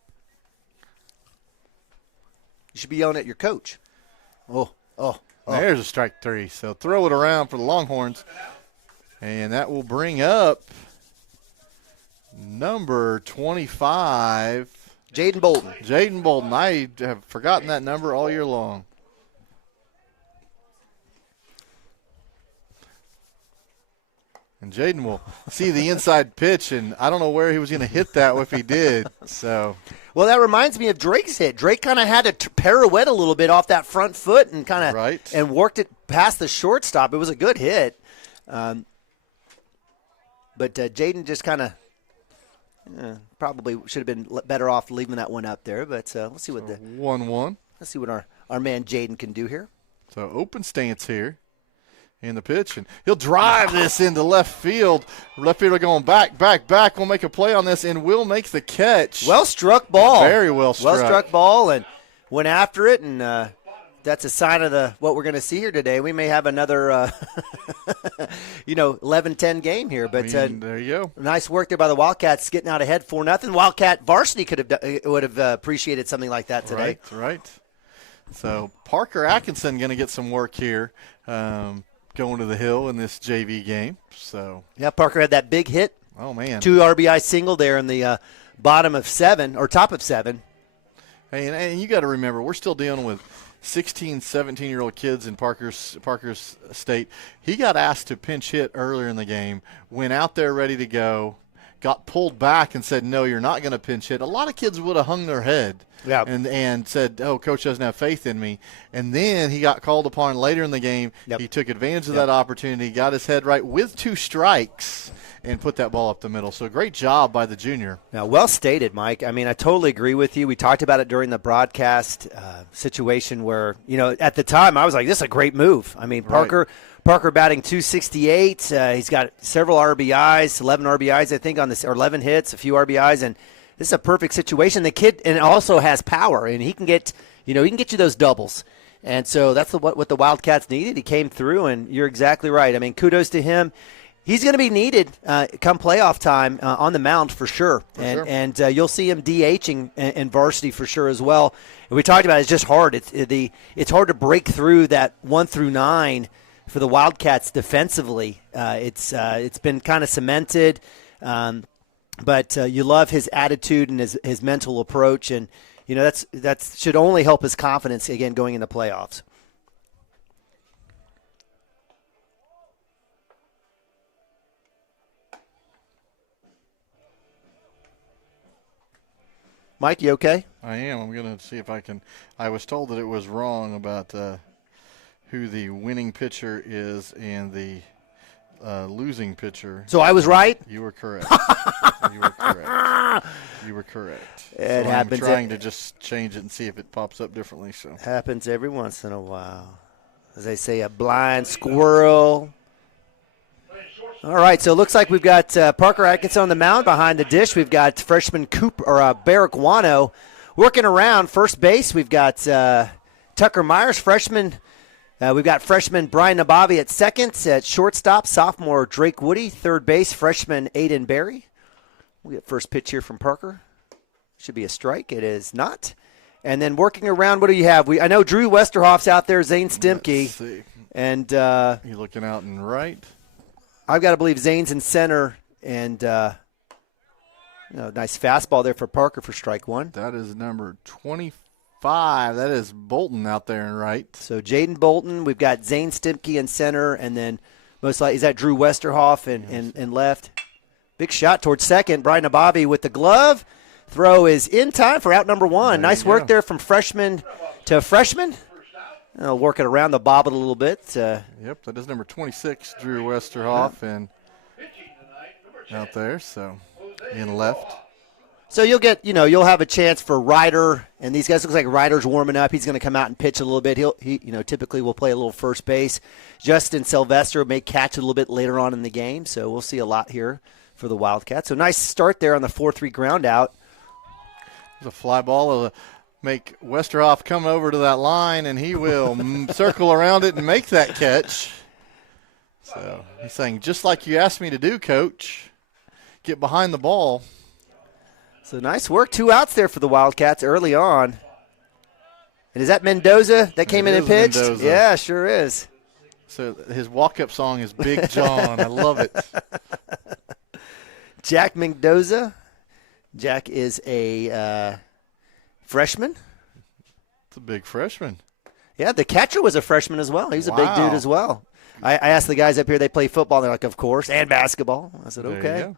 You should be yelling at your coach. Oh. There's a strike 3. So throw it around for the Longhorns. And that will bring up number 25. Jaden Bolton. Jaden Bolton. I have forgotten that number all year long. And Jaden will see the inside pitch, and I don't know where he was going to hit that if he did. So, well, that reminds me of Drake's hit. Drake kind of had to pirouette a little bit off that front foot and kind of and worked it past the shortstop. It was a good hit, but Jaden just kind of probably should have been better off leaving that one up there. But let's see what 1-1. Let's see what our man Jaden can do here. So open stance here. In the pitch, and he'll drive this into left field. Left fielder going back. We'll make a play on this, and will make the catch. Well struck ball. Very well struck. Well struck ball, and went after it, and that's a sign of what we're going to see here today. We may have another, 11-10 game here. But there you go. Nice work there by the Wildcats, getting out ahead 4-0. Wildcat varsity would have appreciated something like that today. Right. So Parker Atkinson going to get some work here. Going to the hill in this JV game. So yeah, Parker had that big hit. Oh, man. 2 RBI single there in the bottom of 7, or top of 7. Hey, and you got to remember, we're still dealing with 16, 17-year-old kids in Parker's state. He got asked to pinch hit earlier in the game, went out there ready to go, got pulled back and said, no, you're not going to pinch hit. A lot of kids would have hung their head. Yeah. And said, oh, coach doesn't have faith in me. And then he got called upon later in the game. Yep. He took advantage of that opportunity, got his head right with 2 strikes, and put that ball up the middle. So great job by the junior. Now, well stated, Mike. I mean, I totally agree with you. We talked about it during the broadcast situation where, at the time I was like, this is a great move. I mean, Parker batting .268. He's got several RBIs, 11 RBIs, I think, on this, or 11 hits, a few RBIs, and this is a perfect situation. The kid and also has power, and he can get you those doubles. And so that's what the Wildcats needed. He came through, and you're exactly right. I mean, kudos to him. He's going to be needed come playoff time on the mound for sure. And you'll see him DHing in varsity for sure as well. And we talked about it's just hard. It's hard to break through that 1 through 9 for the Wildcats defensively. It's been kind of cemented. But you love his attitude and his mental approach, and that should only help his confidence again going into playoffs. Mike, you okay? I am. I'm going to see if I can. I was told that it was wrong about who the winning pitcher is and the losing pitcher. So I was right? You were correct. You were correct. It happens. I'm trying to just change it and see if it pops up differently. So happens every once in a while. As they say, a blind squirrel. All right, so it looks like we've got Parker Atkinson on the mound. Behind the dish, we've got freshman Barrick Wano working around first base. We've got Tucker Myers, freshman. We've got freshman Brian Nabavi at second. At shortstop, sophomore Drake Woody. Third base, freshman Aiden Berry. We get first pitch here from Parker. Should be a strike. It is not. And then working around, what do you have? I know Drew Westerhoff's out there, Zane Stimke. And you looking out and right? I've got to believe Zane's in center. And nice fastball there for Parker for strike 1. That is number 25. That is Bolton out there and right. So Jaden Bolton. We've got Zane Stimke in center. And then most likely, is that Drew Westerhoff in left? Big shot towards second. Brian Nabavi with the glove. Throw is in time for out number 1. Nice work there from freshman to a freshman. I'll work it around the bobble a little bit. Yep, that is number 26, Drew Westerhoff, and out there, so in left. So you'll get, you'll have a chance for Ryder, and these guys, looks like Ryder's warming up. He's going to come out and pitch a little bit. He typically will play a little first base. Justin Sylvester may catch a little bit later on in the game, so we'll see a lot here for the Wildcats. So nice start there on the 4-3 ground out. There's a fly ball. It'll make Westerhoff come over to that line, and he will circle around it and make that catch. So he's saying, just like you asked me to do, Coach, get behind the ball. So nice work. 2 outs there for the Wildcats early on. And is that Mendoza that came in and pitched? Mendoza. Yeah, sure is. So his walk-up song is Big John. I love it. Jack Mendoza. Jack is a freshman. It's a big freshman. Yeah, the catcher was a freshman as well. He was a big dude as well. I asked the guys up here, they play football. They're like, of course, and basketball. I said, okay. There you go.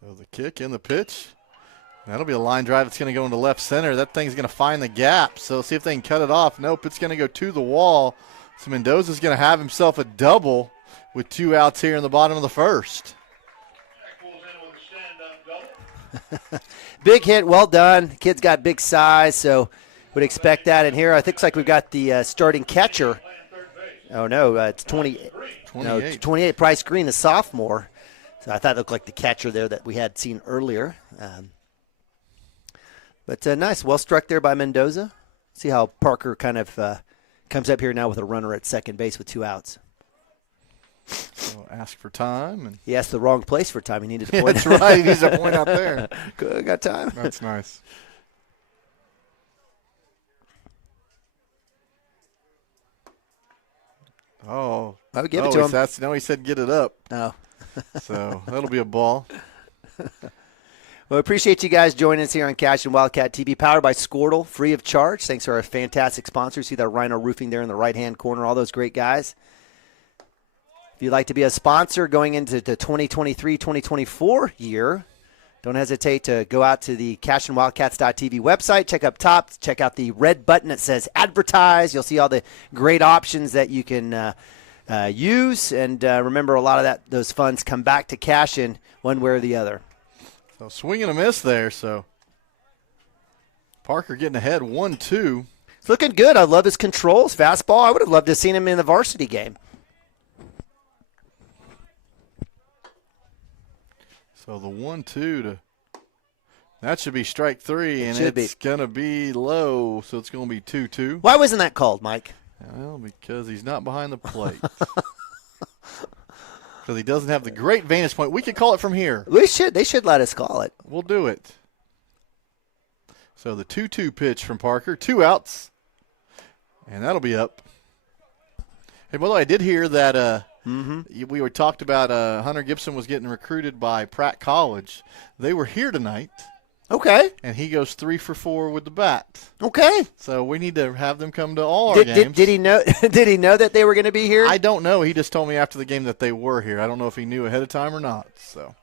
So the kick and the pitch. That'll be a line drive that's going to go into left center. That thing's going to find the gap. So see if they can cut it off. Nope, it's going to go to the wall. So Mendoza's going to have himself a double with 2 outs here in the bottom of the first. Big hit, well done. Kid's got big size, so would expect that. And here, I think it's like we've got the starting catcher. Oh, no, it's 28. No, 28, Bryce Green, the sophomore. So I thought it looked like the catcher there that we had seen earlier. But nice, well struck there by Mendoza. See how Parker kind of comes up here now with a runner at second base with 2 outs. So ask for time. And he asked the wrong place for time. He needed to point. That's right. He needs to point out there. Good, got time. That's nice. Oh, give it to him. No, he said get it up. Oh. So that'll be a ball. Well, appreciate you guys joining us here on Cashion Wildcat TV, powered by Squirtle, free of charge. Thanks to our fantastic sponsors. See that Rhino Roofing there in the right-hand corner, all those great guys. If you'd like to be a sponsor going into the 2023-2024 year, don't hesitate to go out to the CashionWildcats.tv website, check up top, check out the red button that says advertise. You'll see all the great options that you can use. And remember, a lot of those funds come back to Cashion one way or the other. So swing and a miss there. So Parker getting ahead 1-2. It's looking good. I love his controls, fastball. I would have loved to have seen him in the varsity game. So the 1-2 that should be strike 3, and it's going to be low, so it's going to be 2-2. Why wasn't that called, Mike? Well, because he's not behind the plate. Because he doesn't have the great vantage point. We could call it from here. We should. They should let us call it. We'll do it. So the 2-2 pitch from Parker. 2 outs. And that'll be up. Hey, by the way, I did hear that we were talked about Hunter Gibson was getting recruited by Pratt College. They were here tonight. Okay. And he goes 3 for 4 with the bat. Okay. So we need to have them come to all our games. Did he know? Did he know that they were going to be here? I don't know. He just told me after the game that they were here. I don't know if he knew ahead of time or not. So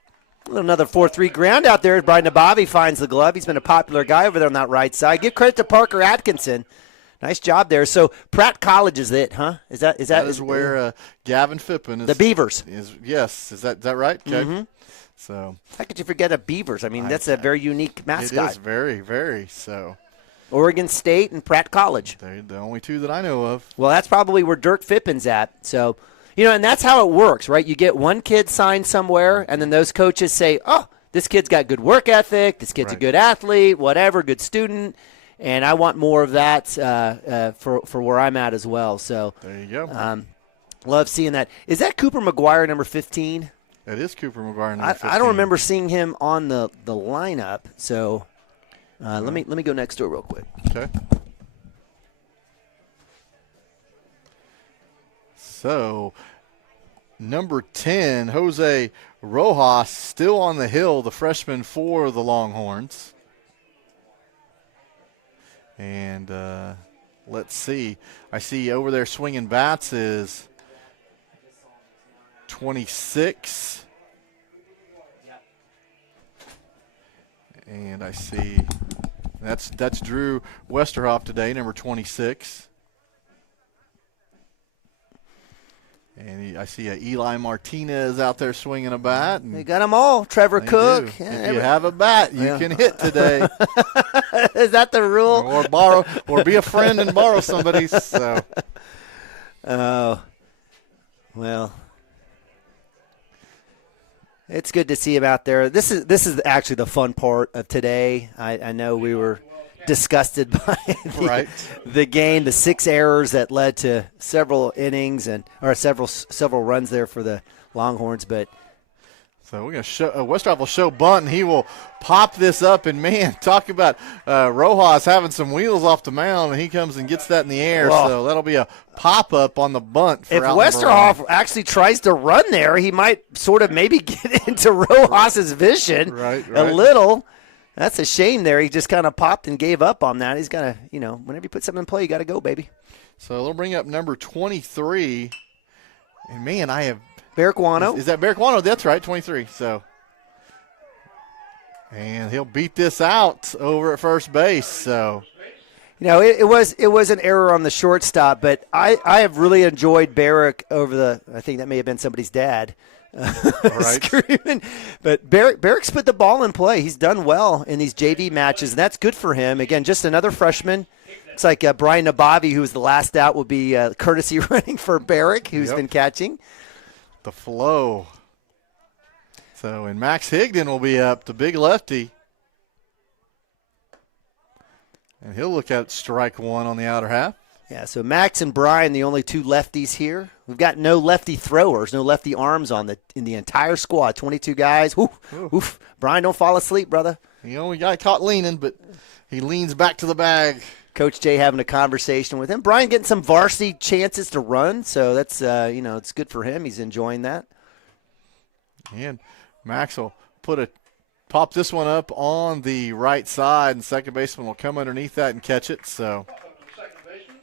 another 4-3 ground out there. Brian Nabavi finds the glove. He's been a popular guy over there on that right side. Give credit to Parker Atkinson. Nice job there. So Pratt College is it, huh? Is that where Gavin Phippen is? The Beavers. Yes. Is that right? Okay. Mm-hmm. So how could you forget a Beavers? I mean, that's a very unique mascot. It is very, very so. Oregon State and Pratt College. They're the only 2 that I know of. Well, that's probably where Dirk Phippen's at. So, and that's how it works, right? You get one kid signed somewhere, and then those coaches say, oh, this kid's got good work ethic, this kid's a good athlete, whatever, good student, and I want more of that for where I'm at as well. So there you go. Love seeing that. Is that Cooper McGuire, number 15? That is Cooper McGuire, number 15. I don't remember seeing him on the lineup. So let me go next door real quick. Okay. So number 10, Jose Rojas, still on the hill, the freshman for the Longhorns. And let's see. I see over there swinging bats is 26. And I see that's Drew Westerhoff today, number 26. And I see Eli Martinez out there swinging a bat. They got them all. Trevor Cook. Yeah, if you have a bat, you can hit today. Is that the rule? Or borrow, or be a friend and borrow somebody's. So. Oh, well, it's good to see him out there. This is actually the fun part of today. I know we were disgusted by the game, the 6 errors that led to several innings or several runs there for the Longhorns. But so we're going to show Westerhoff will show bunt, and he will pop this up. And man, talk about Rojas having some wheels off the mound, and he comes and gets that in the air. Well, so that'll be a pop up on the bunt. For if Westerhoff actually tries to run there, he might sort of maybe get into Rojas's vision a little. That's a shame there. He just kind of popped and gave up on that. He's got to, whenever you put something in play, you got to go, baby. So they'll bring up number 23. And, man, I have – Barraquano. Is that Barraquano? That's right, 23. So, and he'll beat this out over at first base. So, it was an error on the shortstop, but I have really enjoyed Barrick over I think that may have been somebody's dad. Screaming. But Barrick's put the ball in play. He's done well in these JV matches, and that's good for him. Again, just another freshman. It's like Brian Nabavi, who was the last out, will be courtesy running for Barrick, who's been catching. The flow. So, and Max Higdon will be up, the big lefty. And he'll look at strike one on the outer half. Yeah, so Max and Brian, the only 2 lefties here. We've got no lefty throwers, no lefty arms in the entire squad. 22 guys. Oof. Brian, don't fall asleep, brother. He only got caught leaning, but he leans back to the bag. Coach Jay having a conversation with him. Brian getting some varsity chances to run, so that's it's good for him. He's enjoying that. And Max will pop this one up on the right side, and second baseman will come underneath that and catch it. So.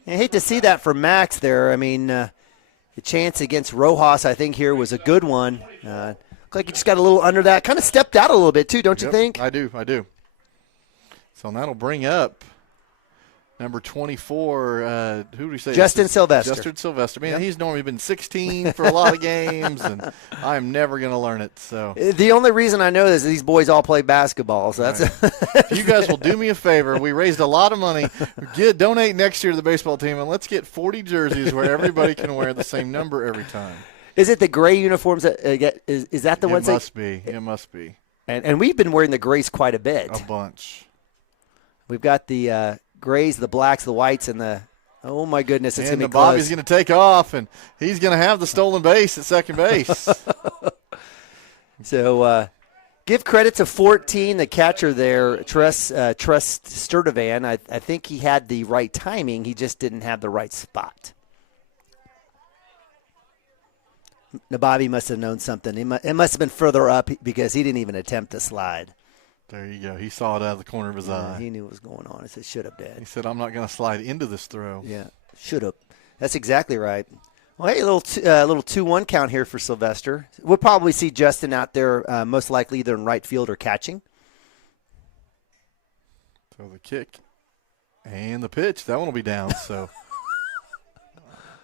I hate to see that for Max there. I mean, the chance against Rojas, I think, here was a good one. Looked like he just got a little under that. Kind of stepped out a little bit, too, don't you think? I do. So that'll bring up number 24, who do we say? Justin Sylvester. Justin Sylvester. Man, he's normally been 16 for a lot of games, and I'm never going to learn it. So the only reason I know is these boys all play basketball. So that's if you guys will do me a favor, we raised a lot of money. Donate next year to the baseball team, and let's get 40 jerseys where everybody can wear the same number every time. Is it the gray uniforms that is that the ones? It must be. It must be. And we've been wearing the grays quite a bit. A bunch. We've got the grays, the blacks, the whites, and oh my goodness, it's going to be close. Bobby's going to take off, and he's going to have the stolen base at second base. So give credit to 14, the catcher there, Trust Sturtevant. I think he had the right timing. He just didn't have the right spot. Nababi must have known something. It must have been further up because he didn't even attempt to slide. There you go. He saw it out of the corner of his eye. He knew what was going on. He said, should have been. He said, I'm not going to slide into this throw. Yeah, should have. That's exactly right. Well, hey, a little 2-1 count here for Sylvester. We'll probably see Justin out there most likely either in right field or catching. So the kick and the pitch, that one will be down. So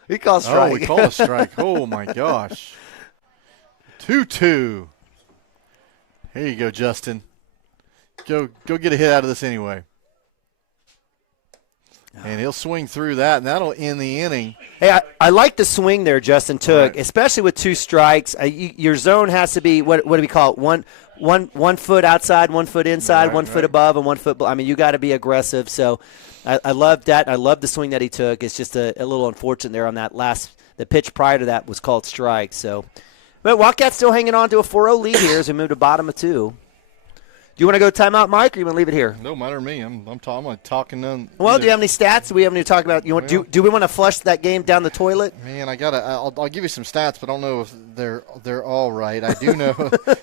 he called strike. Oh, he called a strike. Oh, my gosh. 2-2. Here you go, Justin. Go get a hit out of this anyway. And he'll swing through that, and that'll end the inning. Hey, I like the swing there Justin took, especially with 2 strikes. Your zone has to be, what do we call it, one foot outside, 1 foot inside, 1 foot above, and 1 foot below. I mean, you got to be aggressive. So I love that. I love the swing that he took. It's just a little unfortunate there on that the pitch prior to that was called strike. So, but Wildcats still hanging on to a 4-0 lead here as we move to bottom of 2. Do you want to go timeout, Mike, or you want to leave it here? No matter to me. I'm talking none. Well, do you have any stats? Do we have any to talk about? Do we want to flush that game down the toilet? Man, I'll give you some stats, but I don't know if they're all right. I do know,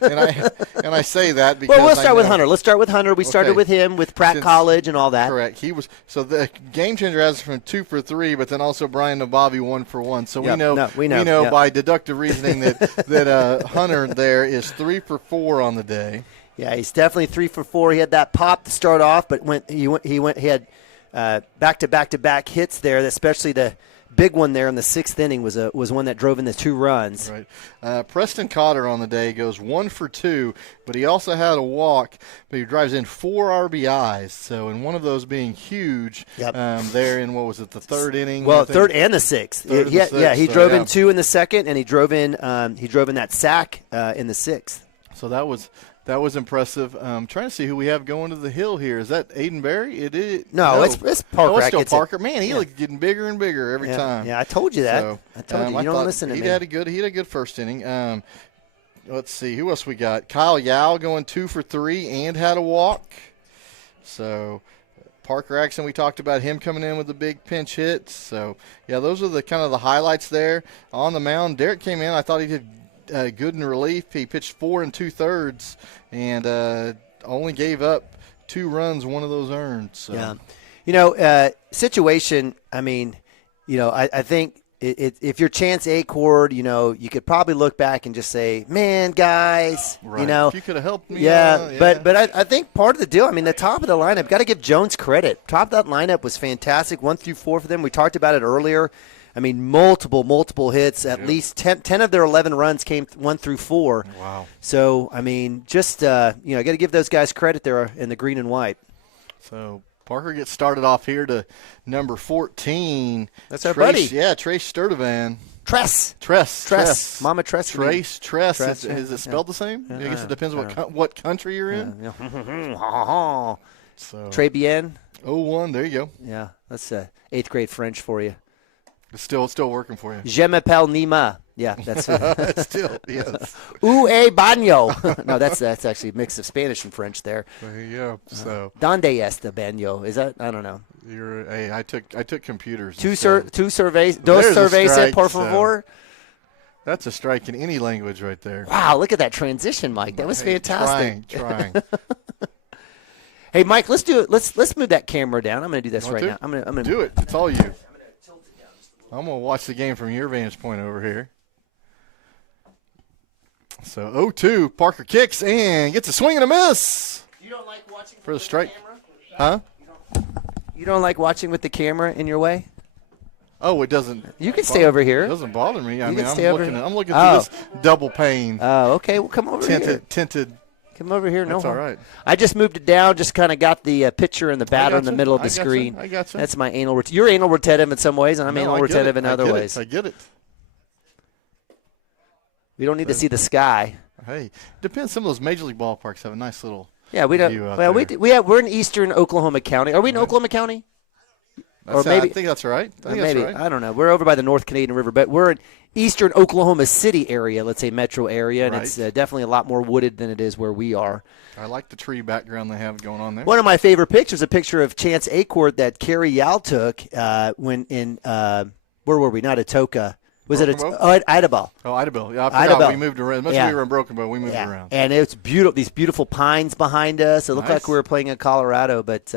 and I say that because we'll start with Hunter. Let's start with Hunter. We started with him with Pratt College and all that. Correct. He was the game changer has from 2 for 3, but then also Brian Nabavi 1 for 1. So we know by deductive reasoning that Hunter there is 3 for 4 on the day. Yeah, he's definitely 3 for 4. He had that pop to start off, but he had back-to-back hits there, especially the big one there in the 6th inning was one that drove in the 2 runs. Right. Preston Cotter on the day goes 1 for 2, but he also had a walk, but he drives in 4 RBIs. So, in one of those being huge, there in, what was it, the 3rd inning? Well, 3rd and the 6th. He drove in 2 in the 2nd, and he drove in that sack in the 6th. So that was impressive. Trying to see who we have going to the hill here. Is that Aiden Berry? It is. No, it's Parker. It's still Parker. Man, he looked getting bigger and bigger every time. Yeah, I told you that. So, I told you. You don't listen to me. He had a good first inning. Let's see. Who else we got? Kyle Yao going 2 for 3 and had a walk. So Parker Axon, we talked about him coming in with the big pinch hits. So, yeah, those are the kind of the highlights there. On the mound, Derek came in. I thought he did good in relief. He pitched 4 2/3 and only gave up 2 runs, one of those earned. So. Yeah. Situation, I mean, I think if you're Chance Acord, you could probably look back and just say, man, guys, right. If you could have helped me. Yeah, but I think part of the deal, I mean, the top of the lineup, got to give Jones credit. Top of that lineup was fantastic, 1 through 4 for them. We talked about it earlier. I mean, multiple hits. At least 10 of their 11 runs came 1 through 4. Wow. So, I mean, just, got to give those guys credit there in the green and white. So, Parker gets started off here to number 14. That's our buddy. Yeah, Trace Sturtevant. Tress. Mama Tress. Trace Tress. Is it spelled the same? I guess it depends what country you're in. So Très bien. 01, there you go. Yeah, that's 8th grade French for you. It's still working for you. Je m'appelle Nima. Yeah, that's still, yes. Où est baño? No, that's actually a mix of Spanish and French there. There you go. So ¿Dónde está baño? Is that? I don't know. I took computers. Dos surveys, por favor. That's a strike in any language right there. Wow, look at that transition, Mike. That was fantastic. Trying. Hey, Mike, let's do it. Let's move that camera down. I'm going to do this right now. I'm going to do it. It's all you. I'm going to watch the game from your vantage point over here. So 0-2, Parker kicks and gets a swing and a miss. You don't like watching for the strike? Huh? You don't like watching with the camera in your way? Oh, it doesn't. You can stay over here. It doesn't bother me. I'm looking through this double pane. Oh, okay. Well, come over here. Tinted. Come over here. No, that's all right. I just moved it down. Just kind of got the pitcher and the batter in the middle of the screen. I got you. That's my anal. You're anal retentive in some ways, and I'm anal retentive in other ways. I get it. We don't need to see the sky. Hey, depends. Some of those major league ballparks have a nice little. Yeah, we don't. Well, we're in eastern Oklahoma County. Are we in Oklahoma County? Or maybe I think that's right. Maybe I don't know. We're over by the North Canadian River, but we're in eastern Oklahoma City area. Let's say metro area, and it's definitely a lot more wooded than it is where we are. I like the tree background they have going on there. One of my favorite pictures, a picture of Chance Acord that Kerry Yao took when in where were we? Not Atoka. Was it Idabel? Oh, Idabel. Yeah, I forgot. We moved around. We were in Broken Bow. We moved around. And it's beautiful. These beautiful pines behind us. It looked like we were playing in Colorado, but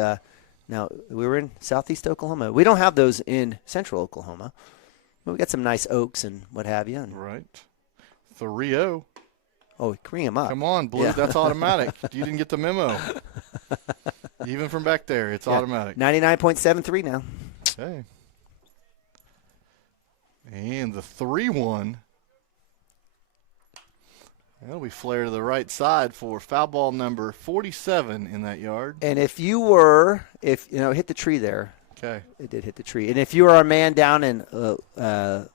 no, we were in southeast Oklahoma. We don't have those in central Oklahoma. But we got some nice oaks and what have you. Right. 3-0. Oh, bring him up. Come on, Blue. Yeah. That's automatic. You didn't get the memo. Even from back there, it's automatic. 99.73 now. Okay. And the 3-1. That'll be flared to the right side for foul ball number 47 in that yard. And hit the tree there. Okay. It did hit the tree. And if you were a man down in, where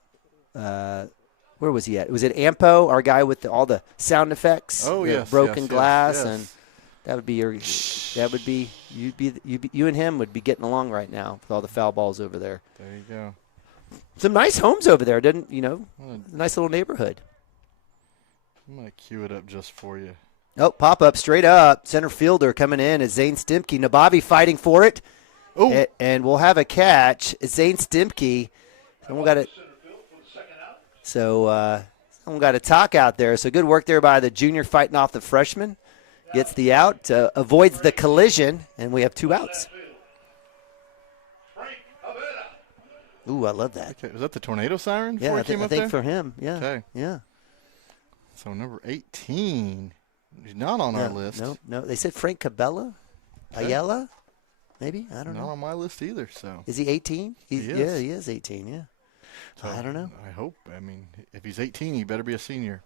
was he at? Was it Ampo, our guy with all the sound effects? Oh, yes. Broken glass, yes. and that would be you and him would be getting along right now with all the foul balls over there. There you go. Some nice homes over there, nice little neighborhood. I'm going to cue it up just for you. Oh, pop up, straight up. Center fielder coming in is Zane Stimke. Nabavi fighting for it. Oh. And we'll have a catch. It's Zane Stimke. Someone got it. So someone got a talk out there. So good work there by the junior fighting off the freshman. Gets the out, avoids the collision, and we have 2 outs. Ooh, I love that. Okay. Was that the tornado siren? Yeah, I think for him. Yeah. Okay. Yeah. So number 18 He's not on our list. No. They said Frank Cabela? Okay. Ayala? Maybe? I don't know. Not on my list either. So is he 18? He is. Yeah, he is 18, yeah. So I don't know. I hope. I mean, if he's 18, he better be a senior.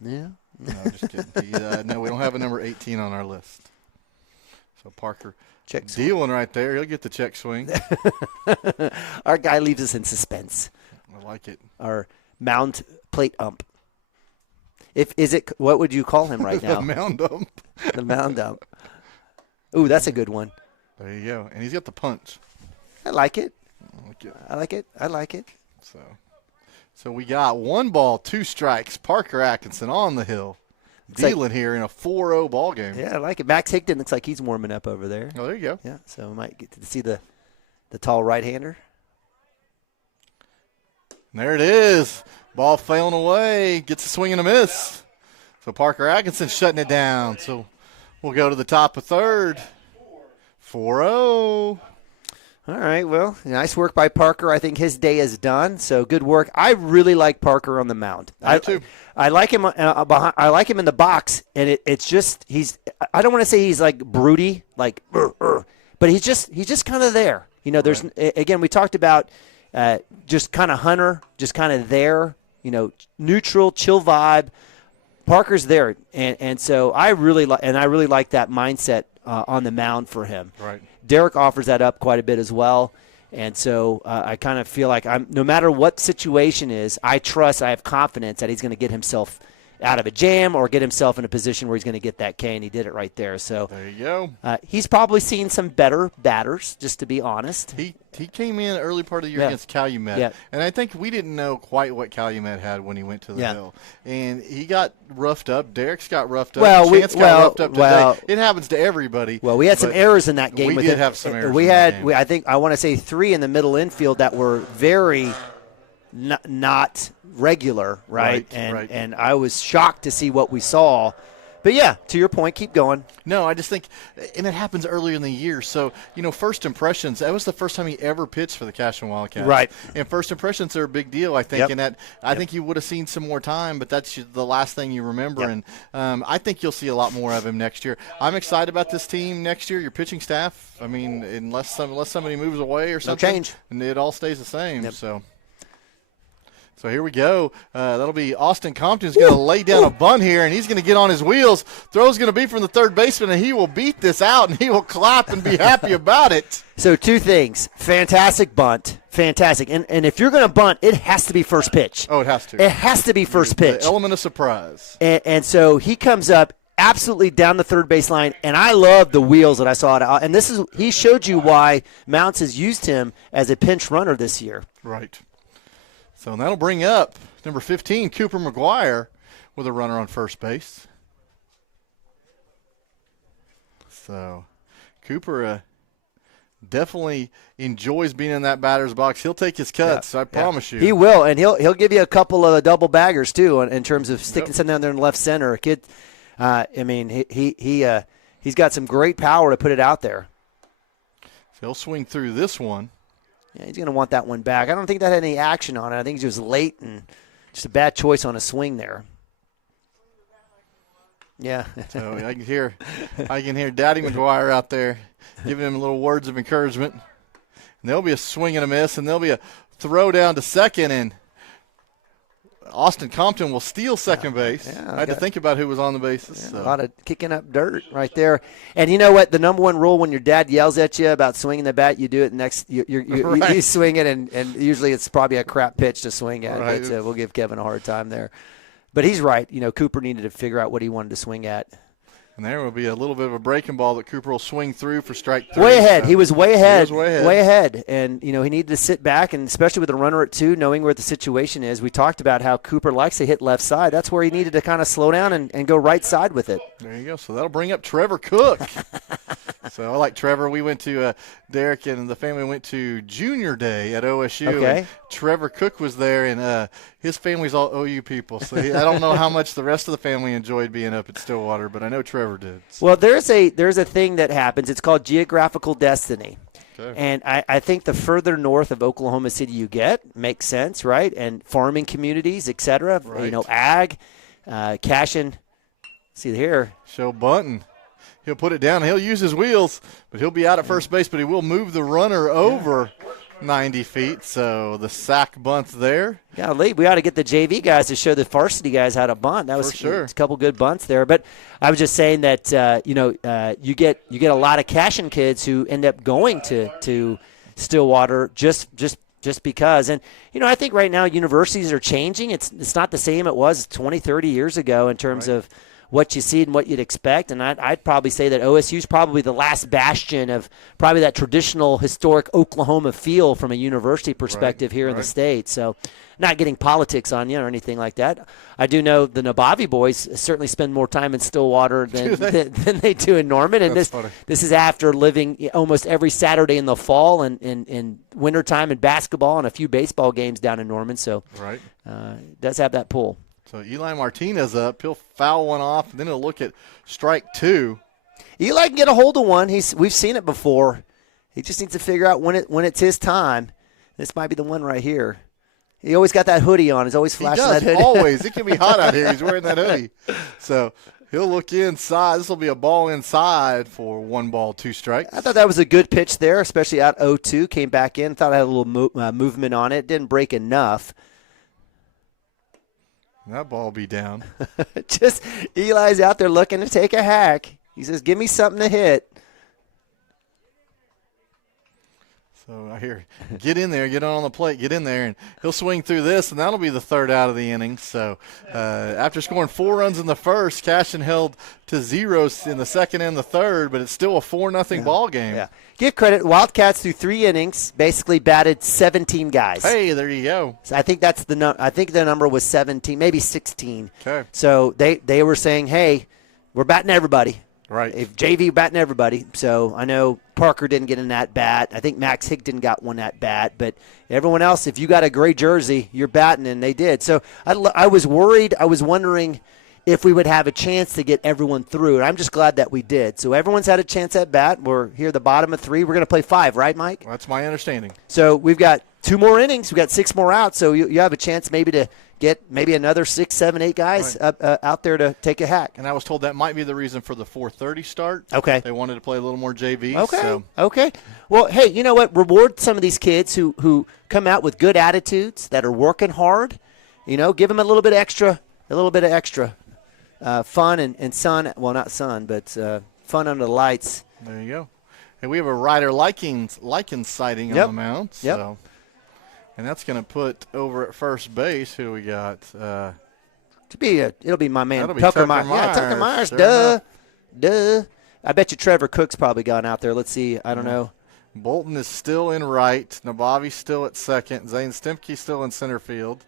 Yeah. No, just kidding. No, we don't have a number 18 on our list. So Parker dealing right there. He'll get the check swing. Our guy leaves us in suspense. I like it. Our mound plate ump. What would you call him right now? The mound ump. The mound ump. Ooh, that's a good one. There you go. And he's got the punch. I like it. I like it. So we got 1 ball, 2 strikes. Parker Atkinson on the hill. Dealing here in a 4-0 ball game. Yeah, I like it. Max Higdon looks like he's warming up over there. Oh, there you go. Yeah, so we might get to see the tall right-hander. And there it is. Ball failing away. Gets a swing and a miss. So Parker Atkinson shutting it down. So we'll go to the top of third. 4-0. All right, well, nice work by Parker. I think his day is done, so good work. I really like Parker on the mound. I too. I like him behind. I like him in the box, and it's just I don't want to say he's like broody, like, but he's just kind of there. You know, there's again we talked about just kind of Hunter, just kind of there. You know, neutral, chill vibe. Parker's there, and so I really like that mindset on the mound for him. Right. Derek offers that up quite a bit as well. And so I kind of feel like no matter what situation is, I have confidence that he's going to get himself out of a jam or get himself in a position where he's going to get that K, and he did it right there. So there you go. He's probably seen some better batters, just to be honest. He came in early part of the year against Calumet, and I think we didn't know quite what Calumet had when he went to the hill. And he got roughed up. Derek's got roughed up. Chance got roughed up today. It happens to everybody. Well, we had some errors in that game. We did have some errors. I think I want to say 3 in the middle infield that were very not regular, right? And I was shocked to see what we saw. But, yeah, to your point, keep going. No, I just think – and it happens earlier in the year. So, first impressions, that was the first time he ever pitched for the Cashion Wildcats. Right. And first impressions are a big deal, I think. Yep. And that I think you would have seen some more time, but that's the last thing you remember. Yep. And I think you'll see a lot more of him next year. I'm excited about this team next year, your pitching staff. I mean, unless somebody moves away or something. No change. And it all stays the same. Yep. So here we go. That'll be Austin Compton's going to lay down a bunt here, and he's going to get on his wheels. Throw's going to be from the third baseman, and he will beat this out, and he will clap and be happy about it. So 2 things. Fantastic bunt. Fantastic. And if you're going to bunt, it has to be first pitch. Oh, it has to. It has to be first pitch. The element of surprise. And so he comes up absolutely down the third base line, and I love the wheels that I saw. And he showed you why Mounts has used him as a pinch runner this year. Right. So that'll bring up number 15, Cooper McGuire, with a runner on first base. So Cooper definitely enjoys being in that batter's box. He'll take his cuts, I promise you. He will, and he'll give you a couple of double baggers too, in terms of sticking something down there in left center. Kid, he's got some great power to put it out there. So he'll swing through this one. Yeah, he's going to want that one back. I don't think that had any action on it. I think he was late and just a bad choice on a swing there. Yeah. So I can hear Daddy McGuire out there giving him little words of encouragement. And there'll be a swing and a miss, and there'll be a throw down to second, and Austin Compton will steal second base. Yeah, I had to think about who was on the bases. A lot of kicking up dirt right there. And you know what? The number one rule when your dad yells at you about swinging the bat, you do it next. You swing it, and usually it's probably a crap pitch to swing at. Right. But we'll give Kevin a hard time there. But he's right. Cooper needed to figure out what he wanted to swing at. And there will be a little bit of a breaking ball that Cooper will swing through for strike 3. Way ahead. He was way ahead. Way ahead. And, he needed to sit back, and especially with a runner at 2, knowing where the situation is. We talked about how Cooper likes to hit left side. That's where he needed to kind of slow down and go right side with it. There you go. So that'll bring up Trevor Cook. So I like Trevor. We went to Derek and the family went to Junior Day at OSU. Okay. And Trevor Cook was there, and his family's all OU people. So I don't know how much the rest of the family enjoyed being up at Stillwater, but I know Trevor did. Well, there's a thing that happens. It's called geographical destiny. Okay. And I think the further north of Oklahoma City you get, makes sense, right? And farming communities, et cetera, Right. ag, Cashion. See here. Show Bunton. He'll put it down. He'll use his wheels, but he'll be out at first base, but he will move the runner over 90 feet. So the sack bunt there. Yeah, we ought to get the JV guys to show the varsity guys how to bunt. That was sure. A couple good bunts there. But I was just saying that you get a lot of Cashion kids who end up going to Stillwater just because. And I think right now universities are changing. It's not the same it was 20, 30 years ago in terms of what you see and what you'd expect. And I'd probably say that OSU is probably the last bastion of probably that traditional historic Oklahoma feel from a university perspective here in the state. So not getting politics on you or anything like that. I do know the Nabavi boys certainly spend more time in Stillwater than they do in Norman. And this is after living almost every Saturday in the fall and in wintertime in basketball and a few baseball games down in Norman. So it does have that pull. So Eli Martinez up. He'll foul one off, and then he'll look at strike 2. Eli can get a hold of one. We've seen it before. He just needs to figure out when it's his time. This might be the one right here. He always got that hoodie on. He's always flashing that hoodie. Always. It can be hot out here. He's wearing that hoodie. So he'll look inside. This will be a ball inside for 1 ball, 2 strikes. I thought that was a good pitch there, especially out 0-2. Came back in. Thought it had a little movement on it. Didn't break enough. That ball will be down. Just Eli's out there looking to take a hack. He says, give me something to hit. So I hear, get in there, get on the plate, get in there, and he'll swing through this, and that'll be the 3rd out of the inning. So after scoring 4 runs in the first, Cashion held to 0 in the 2nd and the 3rd, but it's still a 4-0 ball game. Yeah. Give credit, Wildcats through 3 innings basically batted 17 guys. Hey, there you go. So I think that's I think the number was 17, maybe 16. Okay. So they were saying, hey, we're batting everybody. Right. If JV batting everybody. So I know Parker didn't get in that bat. I think Max Higdon got one at bat. But everyone else, if you got a gray jersey, you're batting, and they did. So I was worried. I was wondering if we would have a chance to get everyone through. And I'm just glad that we did. So everyone's had a chance at bat. We're here at the bottom of 3. We're going to play 5, right, Mike? That's my understanding. So we've got 2 more innings. We've got 6 more out. So you have a chance maybe to get maybe another 6, 7, 8 guys out there to take a hack. And I was told that might be the reason for the 4:30 start. Okay. They wanted to play a little more JV. Okay. Well, hey, you know what? Reward some of these kids who come out with good attitudes, that are working hard. Give them a little bit of extra fun and sun. Well, not sun, but fun under the lights. There you go. And we have a Ryder Likens sighting on the mound. So. And that's going to put over at first base. Who do we got? It'll be my man Tucker Myers. Myers. Yeah, Tucker Myers. Sure Duh. I bet you Trevor Cook's probably gone out there. Let's see. I don't know. Bolton is still in right. Nabavi's still at second. Zane Stemke still in center field.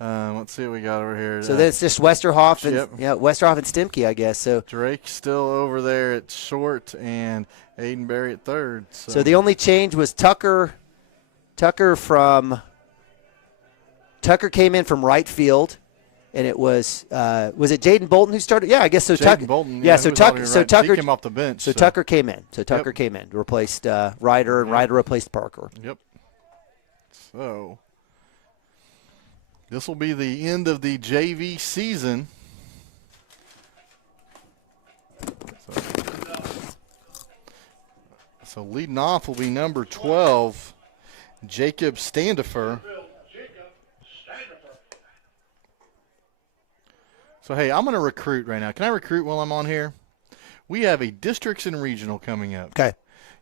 Let's see what we got over here. So then it's just Westerhoff and Westerhoff and Stemke, I guess. So Drake still over there at short and Aiden Berry at third. So the only change was Tucker came in from right field, and it was it Jaden Bolton who started? Yeah, I guess so. Jaden Bolton. So Tucker came off the bench. So Tucker came in. So Tucker came in, replaced Ryder, and Ryder replaced Parker. Yep. So this will be the end of the JV season. So leading off will be number 12, Jacob Standifer. So, hey, I'm going to recruit right now. Can I recruit while I'm on here? We have a districts and regional coming up. Okay.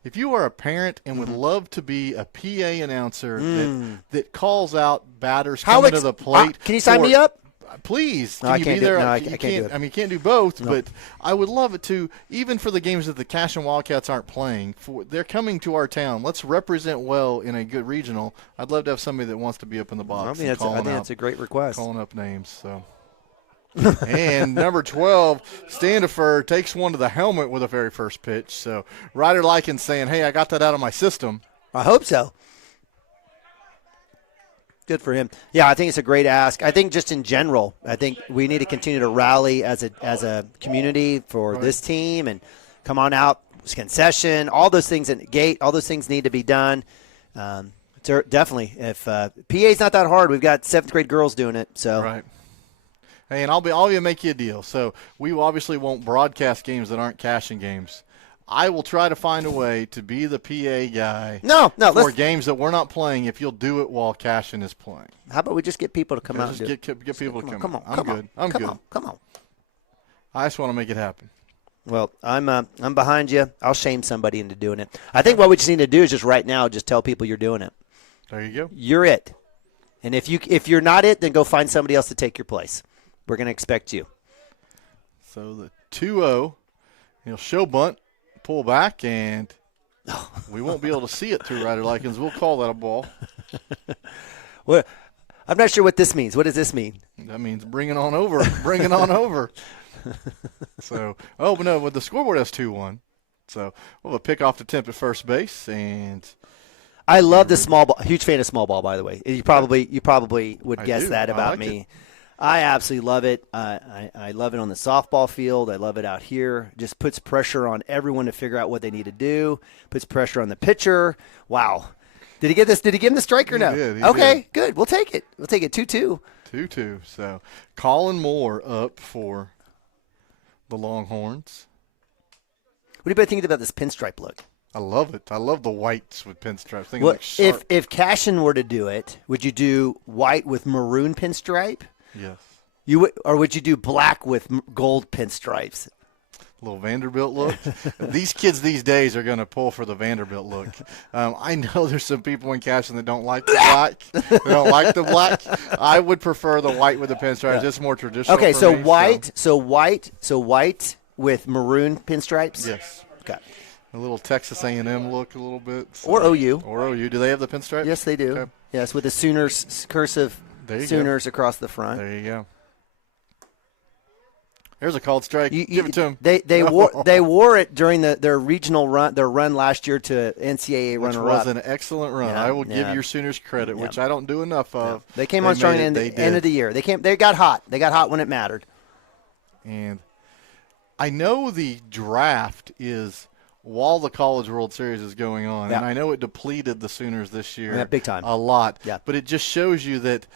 If you are a parent and would love to be a PA announcer that calls out batters coming to the plate. Can you sign me up? Please. No, I you can't be there? I can't do it. I mean, you can't do both, Nope. but I would love it to, even for the games that the Cashion Wildcats aren't playing. They're coming to our town. Let's represent well in a good regional. I'd love to have somebody that wants to be up in the box. I think that's a great request. Calling up names, so. And number 12, Standifer takes one to the helmet with the very first pitch. So Ryder Likens saying, hey, I got that out of my system. I hope so. Good for him. Yeah, I think it's a great ask. I think just in general, I think we need to continue to rally as a community for this team and come on out, concession, all those things at the gate, all those things need to be done. Definitely. If PA's not that hard, we've got 7th grade girls doing it. So. Right. Hey, and I'll even make you a deal. So we obviously won't broadcast games that aren't Cashion games. I will try to find a way to be the PA guy for games that we're not playing if you'll do it while Cashion is playing. How about we just get people to come out and do it? Get people to come. Come on. I'm good. I'm good. Come on. I just want to make it happen. Well, I'm behind you. I'll shame somebody into doing it. I think what we just need to do is just right now just tell people you're doing it. There you go. You're it. And if you're not it, then go find somebody else to take your place. We're going to expect you. So the 2-0, he'll show bunt, pull back, and we won't be able to see it through Ryder Likens. We'll call that a ball. Well, I'm not sure what this means. What does this mean? That means bring it on over. Bring it on over. So, but no, the scoreboard has 2-1. So we'll have a pick off the temp at first base, and I love the small ball. Huge fan of small ball, by the way. You probably would guess that about me. I absolutely love it. I love it on the softball field. I love it out here. Just puts pressure on everyone to figure out what they need to do. Puts pressure on the pitcher. Wow. Did he get this? Did he give him the strike or no? He did. Okay, good. We'll take it. 2-2. 2-2. So Colin Moore up for the Longhorns. What do you both think about this pinstripe look? I love it. I love the whites with pinstripes. Well, if Cashion were to do it, would you do white with maroon pinstripe? Yes. Would you do black with gold pinstripes? A little Vanderbilt look. These kids these days are going to pull for the Vanderbilt look. I know there's some people in Cashion that don't like the black. They don't like the black. I would prefer the white with the pinstripes. Yeah. It's more traditional. Okay, for me, so white with maroon pinstripes. Yes. Okay. A little Texas A&M look, a little bit. So. Or OU. Do they have the pinstripes? Yes, they do. Okay. Yes, with the Sooners cursive. Sooners across the front. There you go. There's a called strike. Give it to them. They wore it during their regional run, their run last year to NCAA runner-up. Which was an excellent run. Yeah, I will give your Sooners credit, which I don't do enough of. Yeah. They came on strong at the end of the year. They got hot. They got hot when it mattered. And I know the draft is while the College World Series is going on, and I know it depleted the Sooners this year big time. A lot. Yeah. But it just shows you that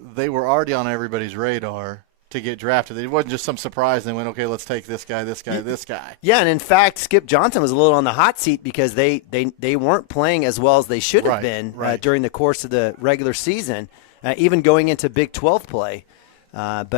they were already on everybody's radar to get drafted. It wasn't just some surprise. They went, okay, let's take this guy, this guy, this guy. Yeah, and in fact, Skip Johnson was a little on the hot seat because they weren't playing as well as they should have been during the course of the regular season, even going into Big 12 play. And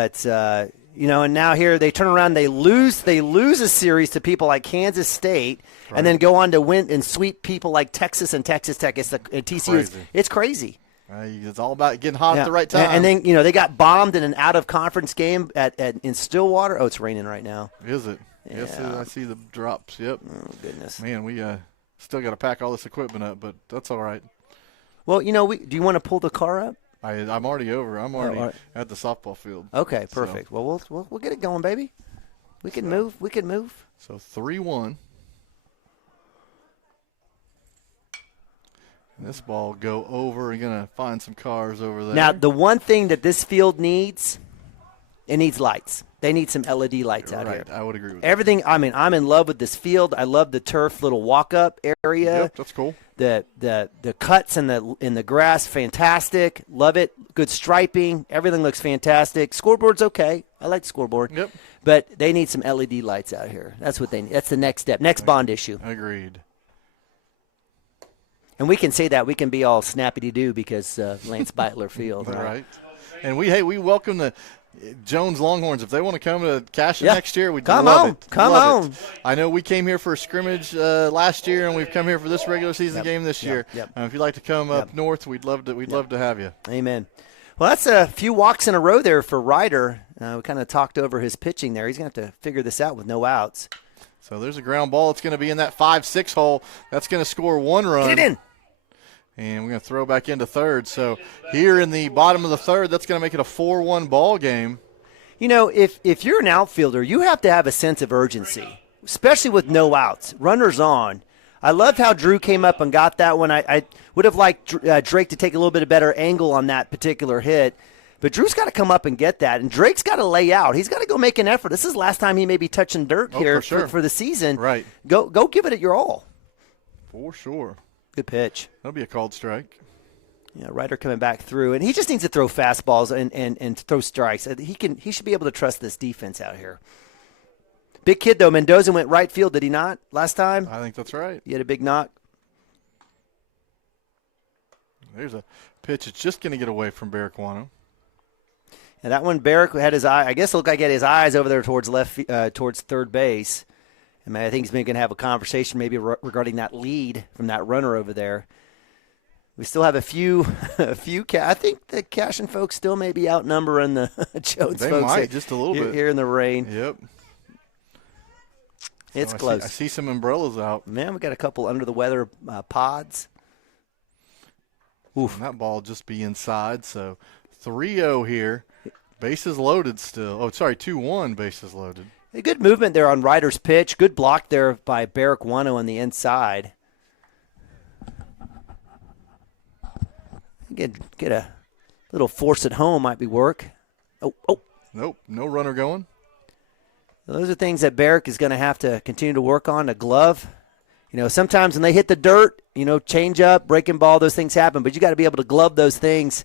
now here they turn around, they lose a series to people like Kansas State, and then go on to win and sweep people like Texas and Texas Tech. It's TCU. It's crazy. It's all about getting hot at the right time. And then they got bombed in an out-of-conference game in Stillwater. Oh, it's raining right now. Is it? Yeah. Yes, I see the drops. Yep. Oh goodness. Man, we still got to pack all this equipment up, but that's all right. Well, do you want to pull the car up? I'm already over. I'm already at the softball field. Okay, perfect. So. Well, we'll get it going, baby. We can move. We can move. So 3-1. This ball go over. You're going to find some cars over there. Now, the one thing that this field needs, it needs lights. They need some LED lights out here. I would agree with everything. I mean, I'm in love with this field. I love the turf little walk-up area. Yep, that's cool. The cuts in the grass, fantastic. Love it. Good striping. Everything looks fantastic. Scoreboard's okay. I like the scoreboard. Yep. But they need some LED lights out here. That's what they need. That's the next step. Next bond issue. Agreed. And we can say that. We can be all snappy-to-do because Lance Beitler Field. Right. And we welcome the Jones Longhorns. If they want to come to Cashion next year, we'd love it. Come on. I know we came here for a scrimmage last year, and we've come here for this regular season game this year. Yep. If you'd like to come up north, we'd love to have you. Amen. Well, that's a few walks in a row there for Ryder. We kind of talked over his pitching there. He's going to have to figure this out with no outs. So there's a ground ball. It's going to be in that 5-6 hole. That's going to score one run. Get it in. And we're going to throw back into third. So here in the bottom of the third, that's going to make it a 4-1 ball game. If you're an outfielder, you have to have a sense of urgency, especially with no outs, runners on. I loved how Drew came up and got that one. I would have liked Drake to take a little bit of better angle on that particular hit. But Drew's got to come up and get that, and Drake's got to lay out. He's got to go make an effort. This is the last time he may be touching dirt here for the season. Right. Go give it your all. For sure. Good pitch. That'll be a called strike. Ryder coming back through, and he just needs to throw fastballs and throw strikes. He should be able to trust this defense out here. Big kid, though. Mendoza went right field, did he not, last time? I think that's right. He had a big knock. There's a pitch. It's just going to get away from Barraquano. And that one, Barrick had his eye. I guess it looked like he had his eyes over there towards towards third base. And I think he's going to have a conversation maybe regarding that lead from that runner over there. We still have a few. I think the Cashion folks still may be outnumbering the Jones they folks. They might, just a little bit. Here in the rain. Yep. It's so close. I see some umbrellas out. Man, we got a couple under the weather pods. Oof. And that ball just be inside. So 3-0 here. Bases loaded still. Oh, sorry, 2-1 bases loaded. A good movement there on Ryder's pitch. Good block there by Barraquano on the inside. Get a little force at home might be work. Oh. Nope, no runner going. Those are things that Barrick is going to have to continue to work on. A glove. Sometimes when they hit the dirt, change up, breaking ball, those things happen. But you got to be able to glove those things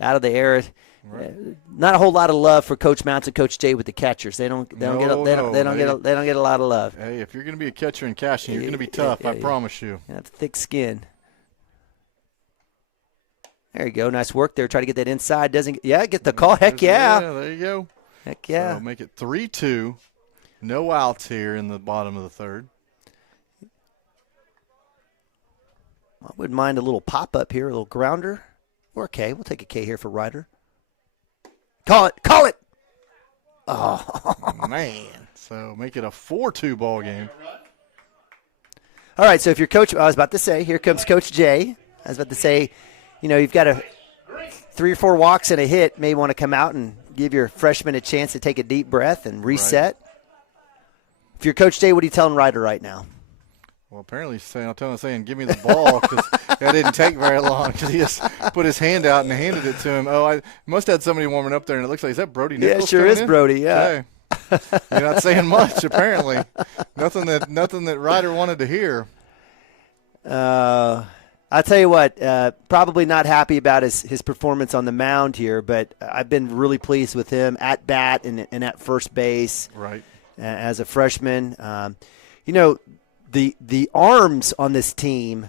out of the air. Right. Not a whole lot of love for Coach Mounts and Coach Jay with the catchers. They don't get a lot of love. Hey, if you're going to be a catcher in Cashion, you're going to be tough. I promise you. You have thick skin. There you go. Nice work there. Try to get that inside. Get the call. Heck yeah. Yeah, there you go. Heck yeah. So make it 3-2. No outs here in the bottom of the third. I wouldn't mind a little pop-up here, a little grounder. Or a K. We'll take a K here for Ryder. Call it. Oh, man. So make it a 4-2 ball game. All right, so if you're Coach, I was about to say, here comes Coach Jay. I was about to say, you've got 3 or 4 walks and a hit. May want to come out and give your freshman a chance to take a deep breath and reset. Right. If you're Coach Jay, what are you telling Ryder right now? Well, apparently I'm telling him, give me the ball, because that didn't take very long, because he just put his hand out and handed it to him. Oh, I must have had somebody warming up there, and it looks like, is that Brody Nichols? Yeah, it sure is in? Brody, yeah. Okay. You're not saying much, apparently. Nothing that Ryder wanted to hear. I'll tell you what, probably not happy about his performance on the mound here, but I've been really pleased with him at bat and at first base. Right. As a freshman. The arms on this team,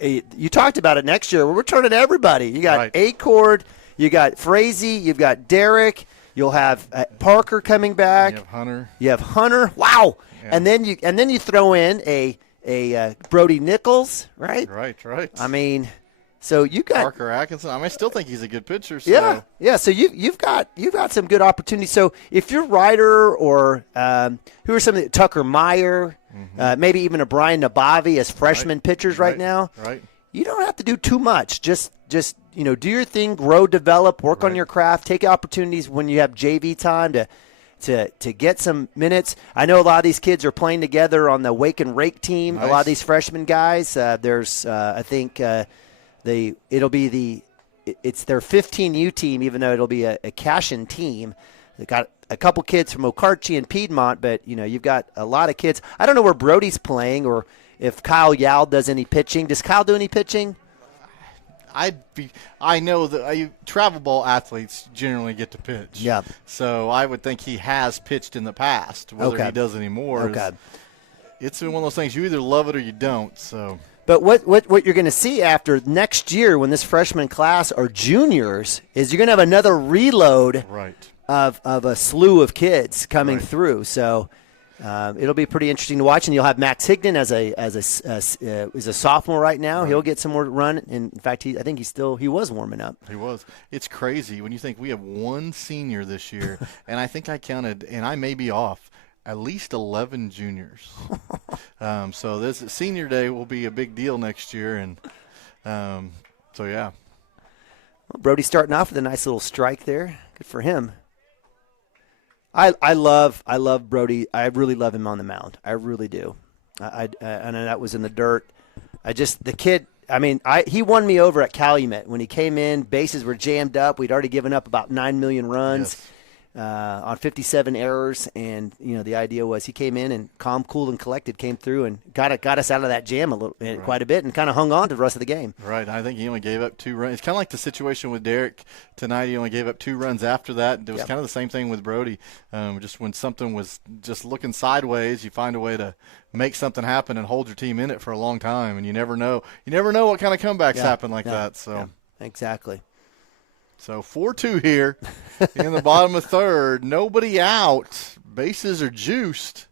you talked about it next year. We're returning everybody. You got Acord, you got Frazee, you've got Derek, you'll have Parker coming back. You have Hunter. Wow. Yeah. And then you throw in a Brody Nichols, right? Right. I mean, so you got Parker Atkinson. I still think he's a good pitcher. So. Yeah. So you've got some good opportunities. So if you're Ryder or who are some of the Tucker Meyer, maybe even a Brian Nabavi as freshman pitchers right now. Right. You don't have to do too much. Just do your thing, grow, develop, work on your craft, take opportunities when you have JV time to get some minutes. I know a lot of these kids are playing together on the Wake and Rake team. Nice. A lot of these freshman guys. There's I think. It's their 15U team, even though it'll be a Cashion team. They got a couple kids from Okarche and Piedmont, but you've got a lot of kids. I don't know where Brody's playing or if Kyle Yao does any pitching. Does Kyle do any pitching? I know that travel ball athletes generally get to pitch. Yeah. So I would think he has pitched in the past. Whether he does anymore, it's one of those things you either love it or you don't. So. But what you're going to see after next year when this freshman class are juniors is you're going to have another reload of a slew of kids coming through. So it'll be pretty interesting to watch. And you'll have Max Higdon as a sophomore right now. He'll get some more run. And in fact, I think he was warming up. He was. It's crazy when you think we have one senior this year, and I think I counted, and I may be off, at least 11 juniors. So this senior day will be a big deal next year, and so yeah. Well, Brody's starting off with a nice little strike there. Good for him. I love Brody. I really love him on the mound. I really do. I know that was in the dirt. The kid. I mean, he won me over at Calumet when he came in. Bases were jammed up. We'd already given up about 9 million runs. on 57 errors, and the idea was he came in and calm, cool, and collected, came through and got us out of that jam quite a bit, and kind of hung on to the rest of the game. Right. I think he only gave up 2 runs. It's kind of like the situation with Derek tonight. He only gave up 2 runs after that. It was kind of the same thing with Brody. Just when something was just looking sideways, you find a way to make something happen and hold your team in it for a long time, and you never know what kind of comebacks happen like that. So exactly. So 4-2 here in the bottom of third. Nobody out. Bases are juiced.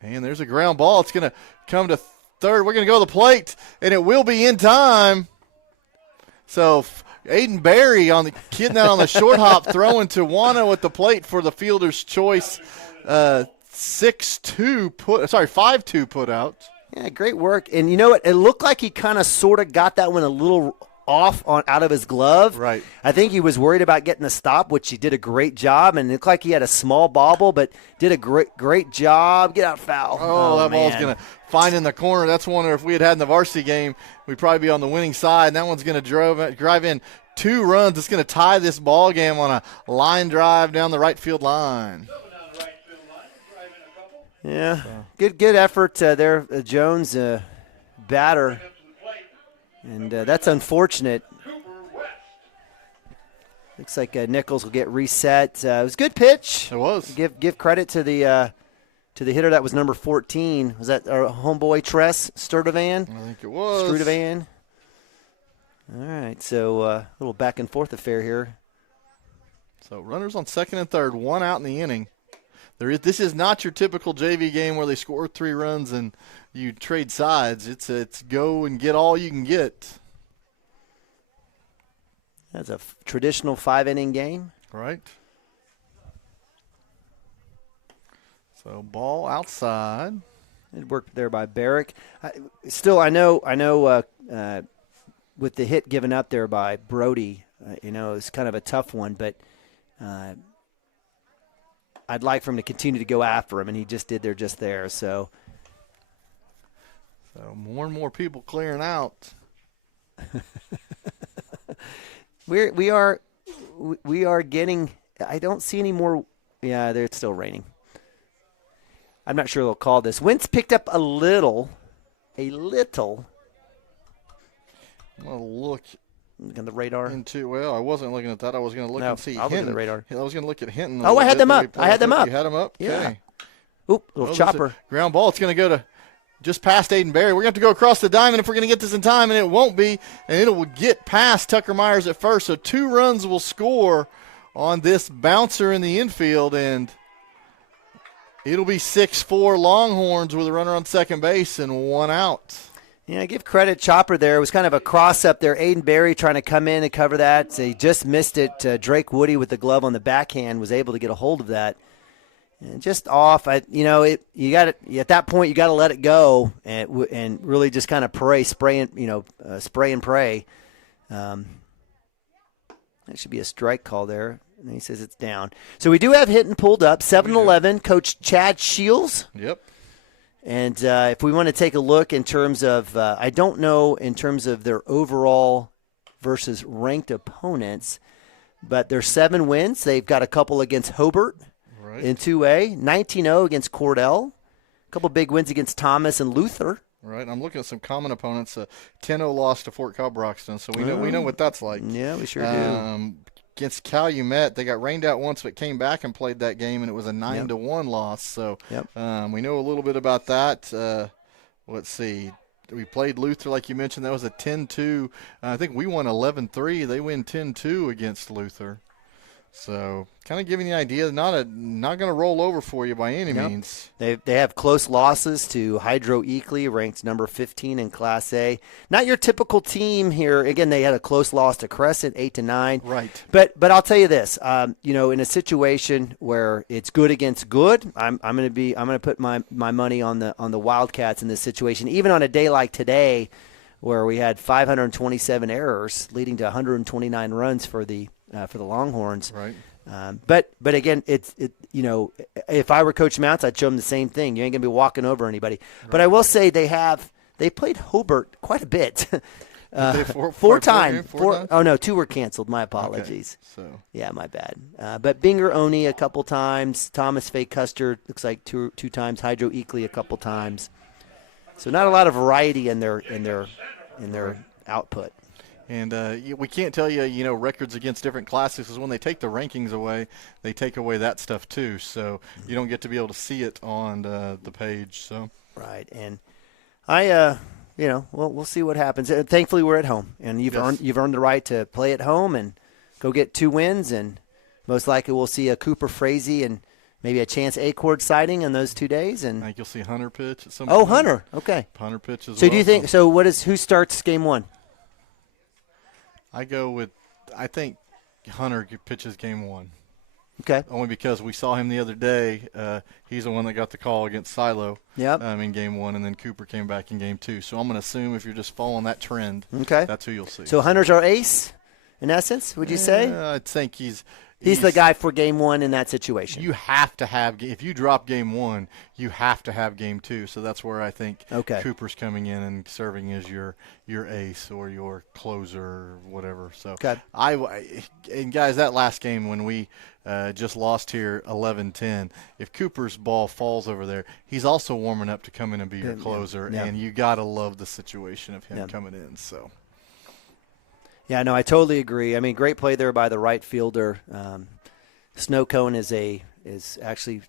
And there's a ground ball. It's going to come to third. We're going to go to the plate, and it will be in time. So Aiden Berry getting that on the short hop, throwing to Wano at the plate for the fielder's choice. 5-2 put out. Yeah, great work. And you know what? It looked like he kind of sort of got that one a little off out of his glove. Right. I think he was worried about getting a stop, which he did a great job. And it looked like he had a small bobble, but did a great job. Get out foul. Oh, that ball's going to find in the corner. That's one if we had in the varsity game, we'd probably be on the winning side. And that one's going to drive in 2 runs. It's going to tie this ball game on a line drive down the right field line. Yeah, good effort there, Jones, batter, and that's unfortunate. Looks like Nichols will get reset. It was a good pitch. It was. Give credit to the hitter that was number 14. Was that our homeboy Tress Sturdevan? I think it was. Sturdevan. All right, so a little back and forth affair here. So runners on second and third, 1 out in the inning. This is not your typical JV game where they score 3 runs and you trade sides. It's go and get all you can get. That's a traditional 5-inning game. Right. So ball outside. It worked there by Barrick. I know with the hit given up there by Brody, it's kind of a tough one, but I'd like for him to continue to go after him, and he just did there. So more and more people clearing out. we are getting. I don't see any more. Yeah, it's still raining. I'm not sure they'll call this. Wind's picked up a little. I'm gonna look on the radar. I wasn't looking at that. I was going to look and see I'll Hinton. look at the radar. I was going to look at Hinton. I had them up. You had them up? Yeah. Okay. Oop, little chopper. Ground ball. It's going to go to just past Aiden Berry. We're going to have to go across the diamond if we're going to get this in time, and it won't be. And it will get past Tucker Myers at first. So 2 runs will score on this bouncer in the infield, and it'll be 6-4 Longhorns with a runner on second base and 1 out. Yeah, give credit Chopper there. It was kind of a cross-up there. Aiden Berry trying to come in and cover that. So he just missed it. Drake Woody with the glove on the backhand was able to get a hold of that. And just off. At that point, you got to let it go and really just kind of spray and pray. That should be a strike call there. And he says it's down. So we do have Hinton pulled up. 7-11, Coach Chad Shields. Yep. And if we want to take a look in terms of, I don't know in terms of their overall versus ranked opponents, but their 7 wins. They've got a couple against Hobart in 2A, 19-0 against Cordell, a couple big wins against Thomas and Luther. Right, I'm looking at some common opponents. 10-0 loss to Fort Cobb Broxton, so we know what that's like. Yeah, we sure do. Against Calumet, they got rained out once, but came back and played that game, and it was a 9-1 loss. So we know a little bit about that. Let's see. We played Luther, like you mentioned. That was a 10-2. I think we won 11-3. They win 10-2 against Luther. So kind of giving you an idea, not going to roll over for you by any means. They have close losses to Hydro Eakley, ranked number 15 in Class A. Not your typical team here. Again, they had a close loss to Crescent, 8-9. Right. But I'll tell you this, in a situation where it's good against good, I'm going to put my money on the Wildcats in this situation. Even on a day like today, where we had 527 errors, leading to 129 runs for the Longhorns. Right. But again, if I were Coach Mounts, I'd show them the same thing. You ain't gonna be walking over anybody. Right. But I will say they played Hobart quite a bit. Four times. Oh, no, 2 were canceled. My apologies. Okay, so. Yeah, my bad. But Binger Oni a couple times. Thomas Faye Custer looks like two times. Hydro Eakley a couple times. So not a lot of variety in their output. And we can't tell you, records against different classes, because when they take the rankings away, they take away that stuff too. So you don't get to be able to see it on the page. So right, and we'll see what happens. Thankfully, we're at home, and you've earned the right to play at home and go get 2 wins, and most likely we'll see a Cooper Frazee and maybe a Chance Acord sighting in those 2 days. And I think you'll see Hunter pitch at some point. Oh, Hunter. Okay. Hunter pitch as well. So do you think? So who starts game 1? I think Hunter pitches game 1. Okay. Only because we saw him the other day. He's the one that got the call against Silo in game 1, and then Cooper came back in game 2. So I'm going to assume if you're just following that trend, that's who you'll see. So Hunter's our ace, in essence, would you say? I think he's the guy for game 1 in that situation. You have to have – if you drop game 1, you have to have game 2. So that's where I think Cooper's coming in and serving as your ace or your closer or whatever. So and guys, that last game when we just lost here 11-10, if Cooper's ball falls over there, he's also warming up to come in and be your closer. Yeah. And you got to love the situation of him coming in. So. Yeah, no, I totally agree. I mean, great play there by the right fielder. Snow Cone is actually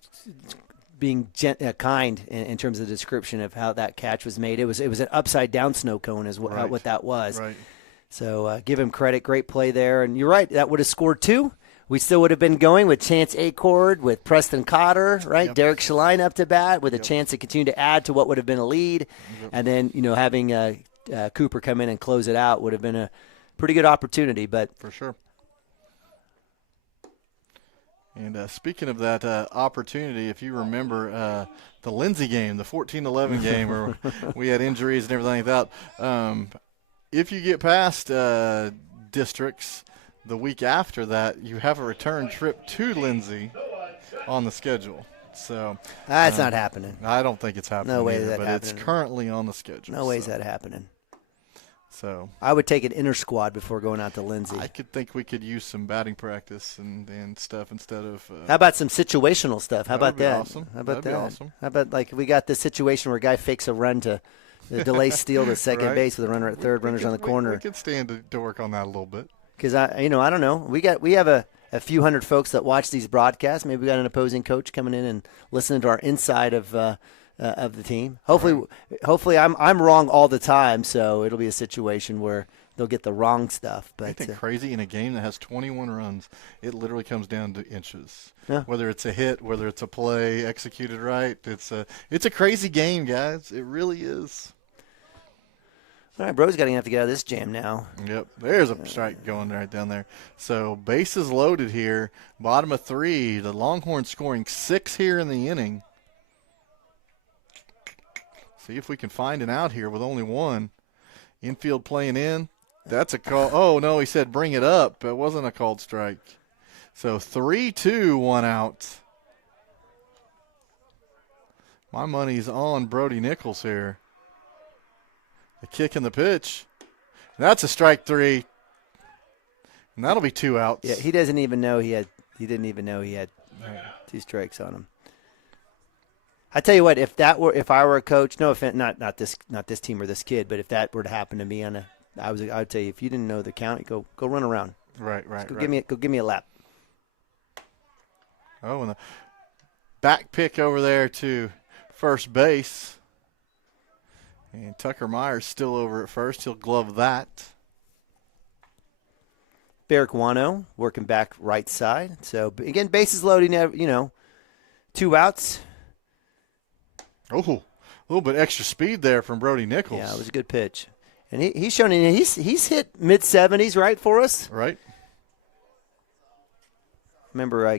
being kind in terms of the description of how that catch was made. It was an upside down Snow Cone is what that was. Right. So give him credit. Great play there. And you're right. That would have scored 2. We still would have been going with Chance Acord, with Preston Cotter, right? Yep. Derek Shaline up to bat with a chance to continue to add to what would have been a lead. Yep. And then having Cooper come in and close it out would have been a pretty good opportunity, but for sure. And speaking of that opportunity, if you remember the Lindsay game, the 14-11 game, where we had injuries and everything like that, if you get past districts, the week after that, you have a return trip to Lindsay on the schedule. So that's not happening. I don't think it's happening. No way either, that but happening. It's currently on the schedule. No way is that happening. So I would take an inner squad before going out to Lindsay. I could think we could use some batting practice and stuff instead of. How about some situational stuff? How about that? Awesome. How about That'd that? Be awesome. How about we got this situation where a guy fakes a run to the delay steal to second base with a runner at third, runners on the corner. We could stand to work on that a little bit. Because I don't know. We have a few hundred folks that watch these broadcasts. Maybe we got an opposing coach coming in and listening to our inside of the team. Hopefully I'm wrong all the time, so it'll be a situation where they'll get the wrong stuff. But anything crazy in a game that has 21 runs, it literally comes down to inches. Yeah. Whether it's a hit, whether it's a play executed right, it's a crazy game, guys. It really is. All right, bro's got to have to get out of this jam now. Yep, there's a strike going right down there. So bases loaded here, bottom of 3. The Longhorns scoring 6 here in the inning. See if we can find an out here with only 1. Infield playing in. That's a call. Oh, no, he said bring it up. It wasn't a called strike. So 3-2, 1 out. My money's on Brody Nichols here. The kick and the pitch. That's a strike 3. And that'll be 2 outs. Yeah, he doesn't even know he didn't even know he had 2 strikes on him. I tell you what, if I were a coach, no offense, not this team or this kid, but if that were to happen to me I would tell you, if you didn't know the count, go run around. Right. Go give me a lap. Oh, and the back pick over there to first base. And Tucker Myers still over at first. He'll glove that. Barrick Wano working back right side. So, again, bases loading, 2 outs. Oh, a little bit extra speed there from Brody Nichols. Yeah, it was a good pitch. And he's shown he's hit mid-70s, right, for us? Right. Remember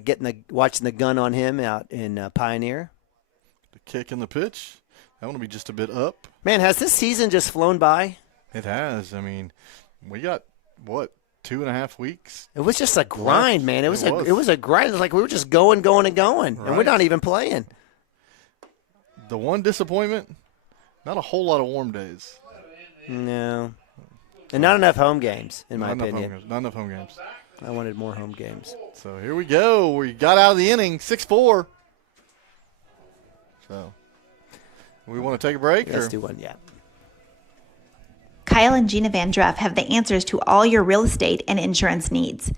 watching the gun on him out in Pioneer. The kick and the pitch. That one will be just a bit up. Man, has this season just flown by? It has. I mean, we got, 2.5 weeks? It was just a grind, man. It was a grind. It was like we were just going, right. And we're not even playing. The one disappointment, not a whole lot of warm days. No. And not enough home games, in my opinion. Not enough home games. I wanted more home games. So here we go. We got out of the inning, 6-4. So we want to take a break? Let's do one, yeah. Kyle and Gina Van Druff have the answers to all your real estate and insurance needs.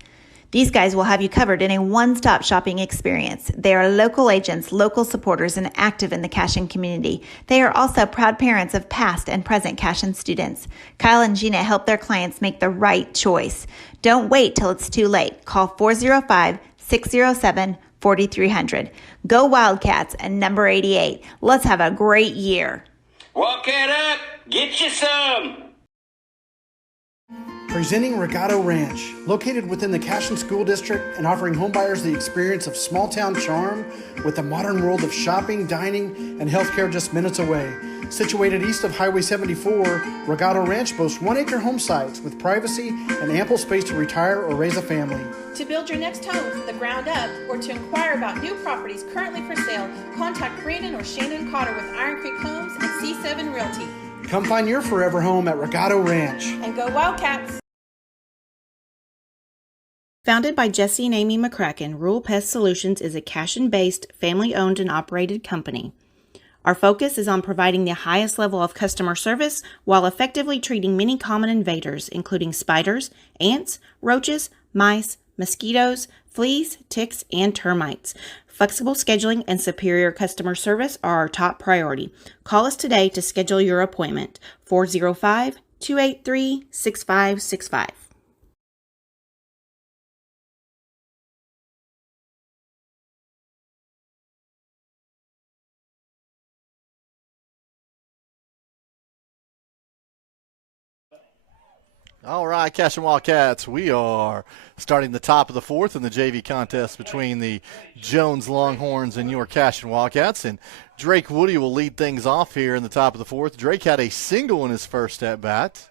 These guys will have you covered in a one-stop shopping experience. They are local agents, local supporters, and active in the Cashion community. They are also proud parents of past and present Cashion students. Kyle and Gina help their clients make the right choice. Don't wait till it's too late. Call 405-607-4300. Go Wildcats and number 88. Let's have a great year. Walk it up, get you some. Presenting Regato Ranch, located within the Cashion School District and offering homebuyers the experience of small-town charm with the modern world of shopping, dining, and healthcare just minutes away. Situated east of Highway 74, Regato Ranch boasts 1-acre home sites with privacy and ample space to retire or raise a family. To build your next home from the ground up or to inquire about new properties currently for sale, contact Brandon or Shannon Cotter with Iron Creek Homes and C7 Realty. Come find your forever home at Regato Ranch. And go Wildcats! Founded by Jesse and Amy McCracken, Rural Pest Solutions is a Cashion-based, family-owned and operated company. Our focus is on providing the highest level of customer service while effectively treating many common invaders, including spiders, ants, roaches, mice, mosquitoes, fleas, ticks, and termites. Flexible scheduling and superior customer service are our top priority. Call us today to schedule your appointment. 405-283-6565. All right, Cashion Wildcats, we are starting the top of the fourth in the JV contest between the Jones Longhorns and your Cashion Wildcats. And Drake Woody will lead things off here in the top of the fourth. Drake had a single in his first at bat,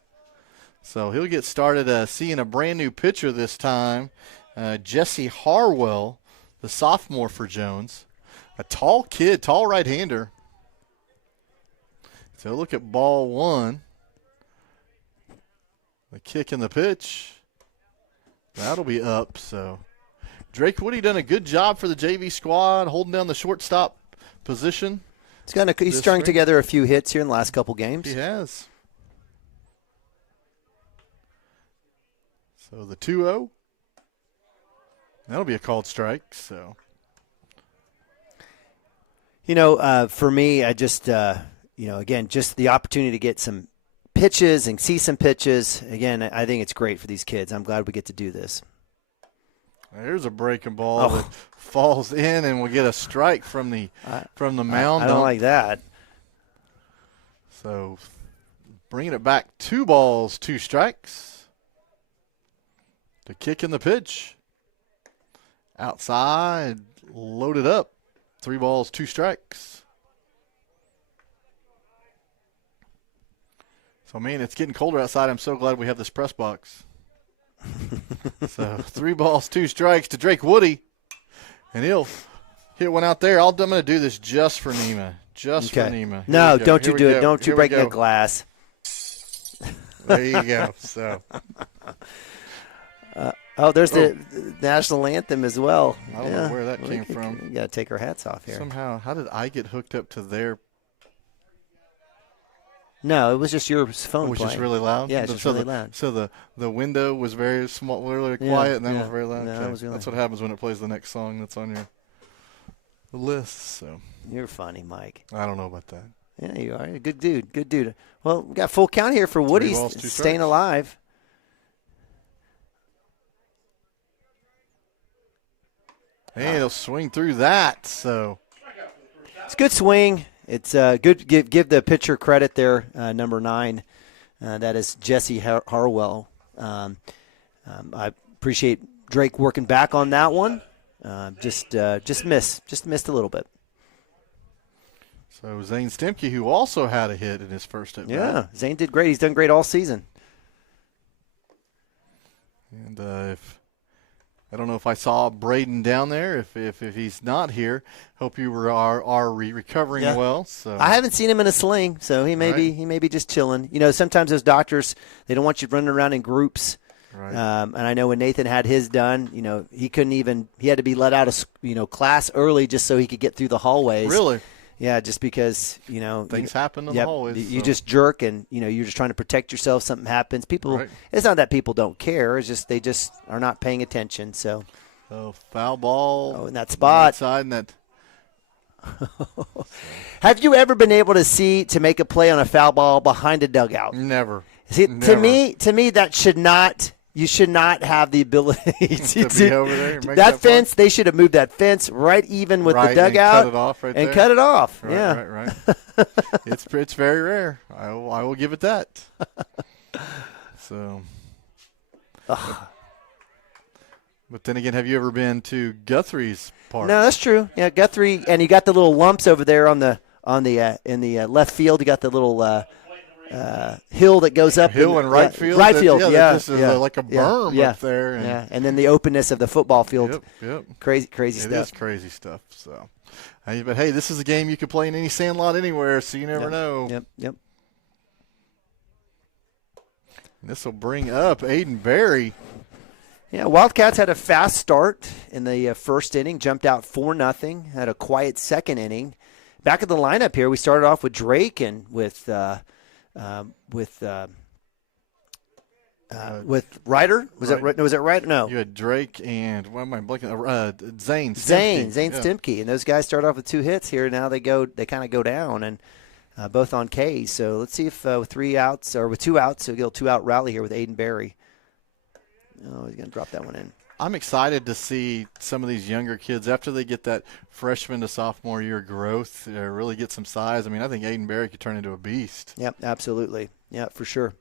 so he'll get started seeing a brand new pitcher this time, Jesse Harwell, the sophomore for Jones. A tall kid, tall right-hander. So look at ball one. The kick and the pitch, that'll be up. So Drake Woody done a good job for the JV squad, holding down the shortstop position. He's strung together a few hits here in the last couple games. He has. So the 2-0. That'll be a called strike. So, for me, I just, again, just the opportunity to get some pitches and see some pitches. Again, I think it's great for these kids. I'm glad we get to do this. There's a breaking ball that falls in, and we'll get a strike from the mound. I don't like that. So bringing it back, 2 balls, 2 strikes. The kick and the pitch. Outside, loaded up. 3 balls, 2 strikes. So, man, it's getting colder outside. I'm so glad we have this press box. So, 3 balls, 2 strikes to Drake Woody. And he'll hit one out there. I'm going to do this just for Nema. Just for Nema. No, don't you do it. Don't you break the glass. There you go. So. There's the national anthem as well. I don't know where that came from. We got to take our hats off here. Somehow, how did I get hooked up to their? No, it was just your phone. It was just really loud. Yeah, it's just really loud. So the window was very small, really quiet, and then it was very loud. No, okay. was really that's what happens when it plays the next song that's on your list. So you're funny, Mike. I don't know about that. Yeah, you are. Good dude. Good dude. Well, we got full count here for Woody staying alive. And he'll swing through that. So it's a good swing. It's good. Give the pitcher credit there, number 9. That is Jesse Harwell. I appreciate Drake working back on that one. Just missed a little bit. So Zane Stemke, who also had a hit in his first at bat. Yeah, Zane did great. He's done great all season. And if I don't know if I saw Braden down there. If he's not here, hope you are recovering well. So I haven't seen him in a sling, so he may be just chilling. You know, sometimes those doctors, they don't want you running around in groups. Right. And I know when Nathan had his done, you know, he had to be let out of class early just so he could get through the hallways. Really? Yeah, just because, you know. Things happen in the hallways. You just jerk and, you know, you're just trying to protect yourself. Something happens. People, It's not that people don't care. It's just they just are not paying attention. So. Oh, foul ball. Oh, in that spot. Outside in that. Have you ever been able to make a play on a foul ball behind a dugout? Never. See, Never. To me, that should not. You should not have the ability to be over there and make that fence. They should have moved that fence right even with the dugout and cut it off right and there. cut it off. Right, yeah, right. It's very rare. I will give it that. So, but then again, have you ever been to Guthrie's park? No, that's true. Yeah, Guthrie, and you got the little lumps over there in the left field. You got the little. Hill that goes up in right field. Right field, This is like a berm up there. And then the openness of the football field. Yep. Crazy stuff. It is crazy stuff. So, but hey, this is a game you can play in any sandlot anywhere, so you never know. Yep. This will bring up Aiden Berry. Yeah, Wildcats had a fast start in the first inning, jumped out 4-0, had a quiet second inning. Back at the lineup here, we started off with Drake and with Ryder. Was it Ryder? No. You had Drake and what am I blanking? Zane Stimke, and those guys start off with 2 hits here. Now they kind of go down and both on K's. So let's see if with 3 outs or with 2 outs, so we'll get a 2-out rally here with Aiden Berry. Oh, he's going to drop that one in. I'm excited to see some of these younger kids after they get that freshman to sophomore year growth, really get some size. I mean, I think Aiden Berry could turn into a beast. Yep, absolutely. Yeah, for sure.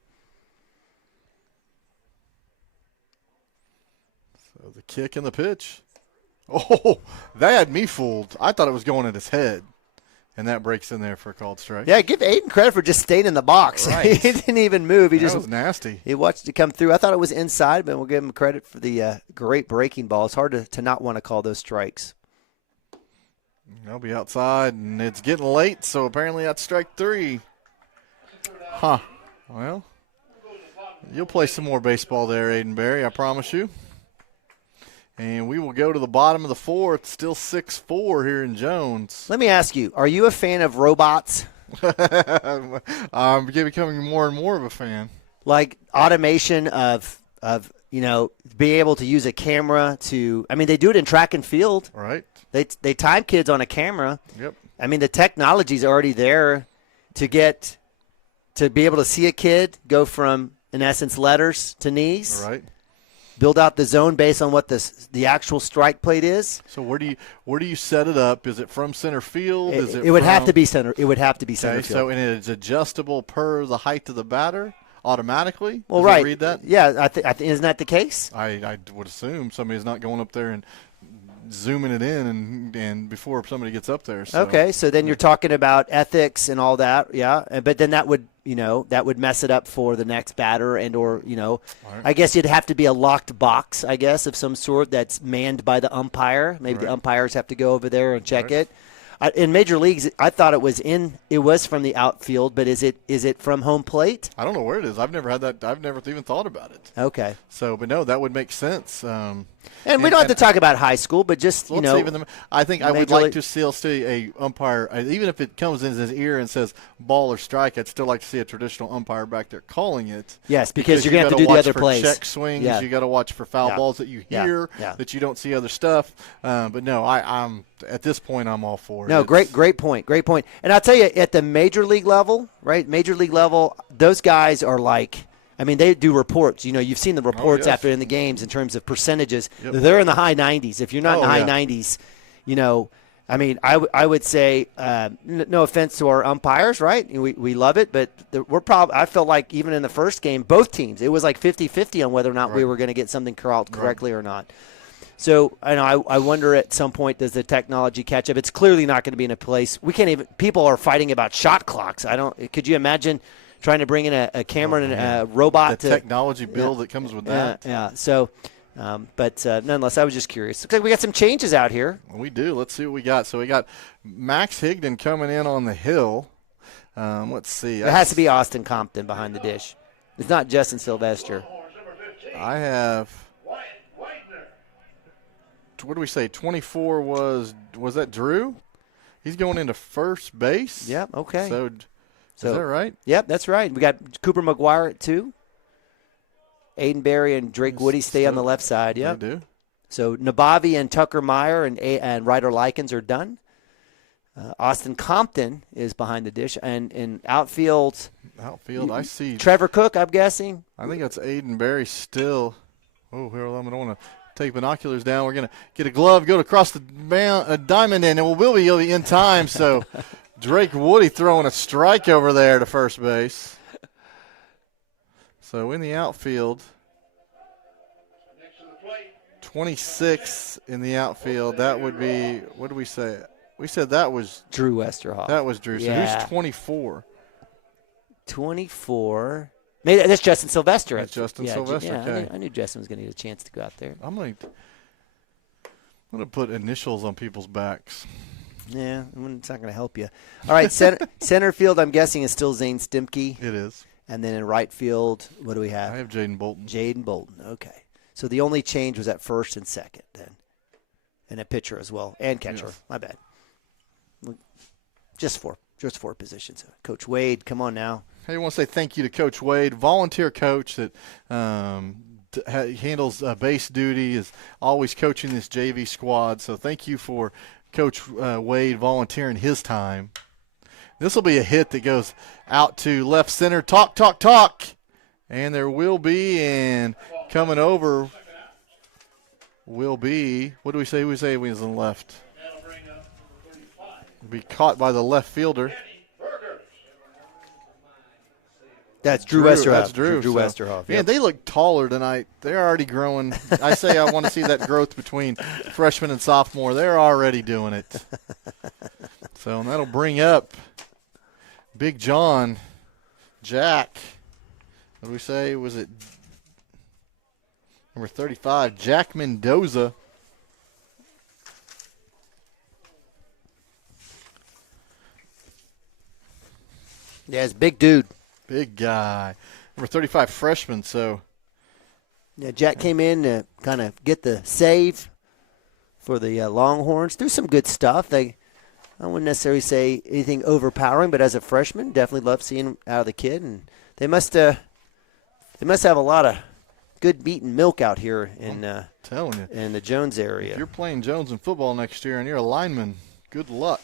So the kick and the pitch. Oh, that had me fooled. I thought it was going at his head. And that breaks in there for a called strike. Yeah, give Aiden credit for just staying in the box. Right. He didn't even move. That was nasty. He watched it come through. I thought it was inside, but we'll give him credit for the great breaking ball. It's hard to not want to call those strikes. They'll be outside, and it's getting late, so apparently that's strike 3. Huh. Well, you'll play some more baseball there, Aiden Berry, I promise you. And we will go to the bottom of the 4th, still 6-4 here in Jones. Let me ask you, are you a fan of robots? I'm becoming more and more of a fan. Like automation of being able to use a camera to – I mean, they do it in track and field. Right. They time kids on a camera. Yep. I mean, the technology's already there to be able to see a kid go from, in essence, letters to knees. Right. Build out the zone based on what the actual strike plate is. So where do you set it up? Is it from center field? It would have to be center. It would have to be center field. So and it's adjustable per the height of the batter automatically. Well, Does right. it read that? Yeah, I think isn't that the case? I would assume somebody's not going up there and zooming it in and before somebody gets up there. So. Okay, so then you're talking about ethics and all that, yeah. But then that would mess it up for the next batter or right. I guess you'd have to be a locked box, I guess, of some sort that's manned by the umpire. Maybe the umpires have to go over there and check it. In major leagues, I thought it was from the outfield, but is it from home plate? I don't know where it is. I've never had that. I've never even thought about it. Okay. So, but no, that would make sense. And we don't have to talk about high school, but just I think I would like to still see a umpire, even if it comes in his ear and says ball or strike. I'd still like to see a traditional umpire back there calling it. Yes, because you're going to have to do the other plays. Check swings. Yeah. You got to watch for foul balls that you hear that you don't see other stuff. But no, I'm at this point I'm all for it. No, great point. And I'll tell you, at the major league level, right? Major league level, those guys are like. I mean, they do reports. You've seen the reports after in the games in terms of percentages. Yep. They're in the high 90s. If you're not in the high 90s, I mean, I would say, no offense to our umpires, right? We love it, but I felt like even in the first game, both teams, it was like 50-50 on whether or not we were going to get something called correctly or not. So I wonder at some point, does the technology catch up? It's clearly not going to be in a place. We can't even – people are fighting about shot clocks. Could you imagine – trying to bring in a camera and a robot. The technology bill that comes with that. Yeah. So, But nonetheless, I was just curious. Looks like we got some changes out here. We do. Let's see what we got. So we got Max Higdon coming in on the hill. Let's see. It has to be Austin Compton behind the dish. It's not Justin Sylvester. I have. What do we say? 24 was that Drew? He's going into first base. Yep. Okay. So is that right? Yep, that's right. We got Cooper McGuire at 2. Aiden Berry and Drake Woody stay on the left side. Yep. They do. So Nabavi and Tucker Meyer and Ryder Likens are done. Austin Compton is behind the dish. And in outfield, I see. Trevor Cook, I'm guessing. I think that's Aiden Berry still. Oh, here, I don't want to take binoculars down. We're going to get a glove, go across the diamond, and we'll be in time. So Drake Woody throwing a strike over there to first base. So in the outfield, 26 in the outfield. That would be, what did we say? We said that was Drew Westerhoff. That was Drew. So yeah. who's 24? 24. Maybe that's Justin Sylvester. That's Justin Sylvester. Yeah, okay. I knew Justin was going to get a chance to go out there. I'm going to put initials on people's backs. Yeah, it's not going to help you. All right, center field, I'm guessing, is still Zane Stimke. It is. And then in right field, what do we have? I have Jaden Bolton. Jaden Bolton, okay. So the only change was at first and second then. And a pitcher as well, and catcher. Yes. My bad. Just four positions. Coach Wade, come on now. Hey, I want to say thank you to Coach Wade, volunteer coach that handles base duty, is always coaching this JV squad. So thank you for Coach Wade volunteering his time. This will be a hit that goes out to left center. Talk. And there will be, and coming over will be, what do we say? We say he was on the left. Be caught by the left fielder. That's Drew Westerhoff. That's Drew Westerhoff. Man, they look taller tonight. They're already growing. I say I want to see that growth between freshman and sophomore. They're already doing it. So that'll bring up Big John, Jack. What do we say? Was it number 35, Jack Mendoza? Yeah, it's big dude. Big guy. Number 35 freshman, so. Yeah, Jack came in to kind of get the save for the Longhorns. Do some good stuff. I wouldn't necessarily say anything overpowering, but as a freshman, definitely love seeing out of the kid. And they must have a lot of good meat and milk out here in telling you, in the Jones area. If you're playing Jones in football next year and you're a lineman, good luck.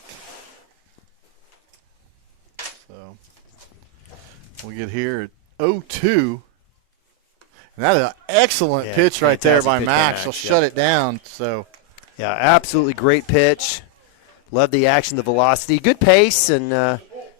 So we get here at 0-2. And that is an excellent pitch right there by Max. He'll shut it down. So, yeah, absolutely great pitch. Love the action, the velocity. Good pace, and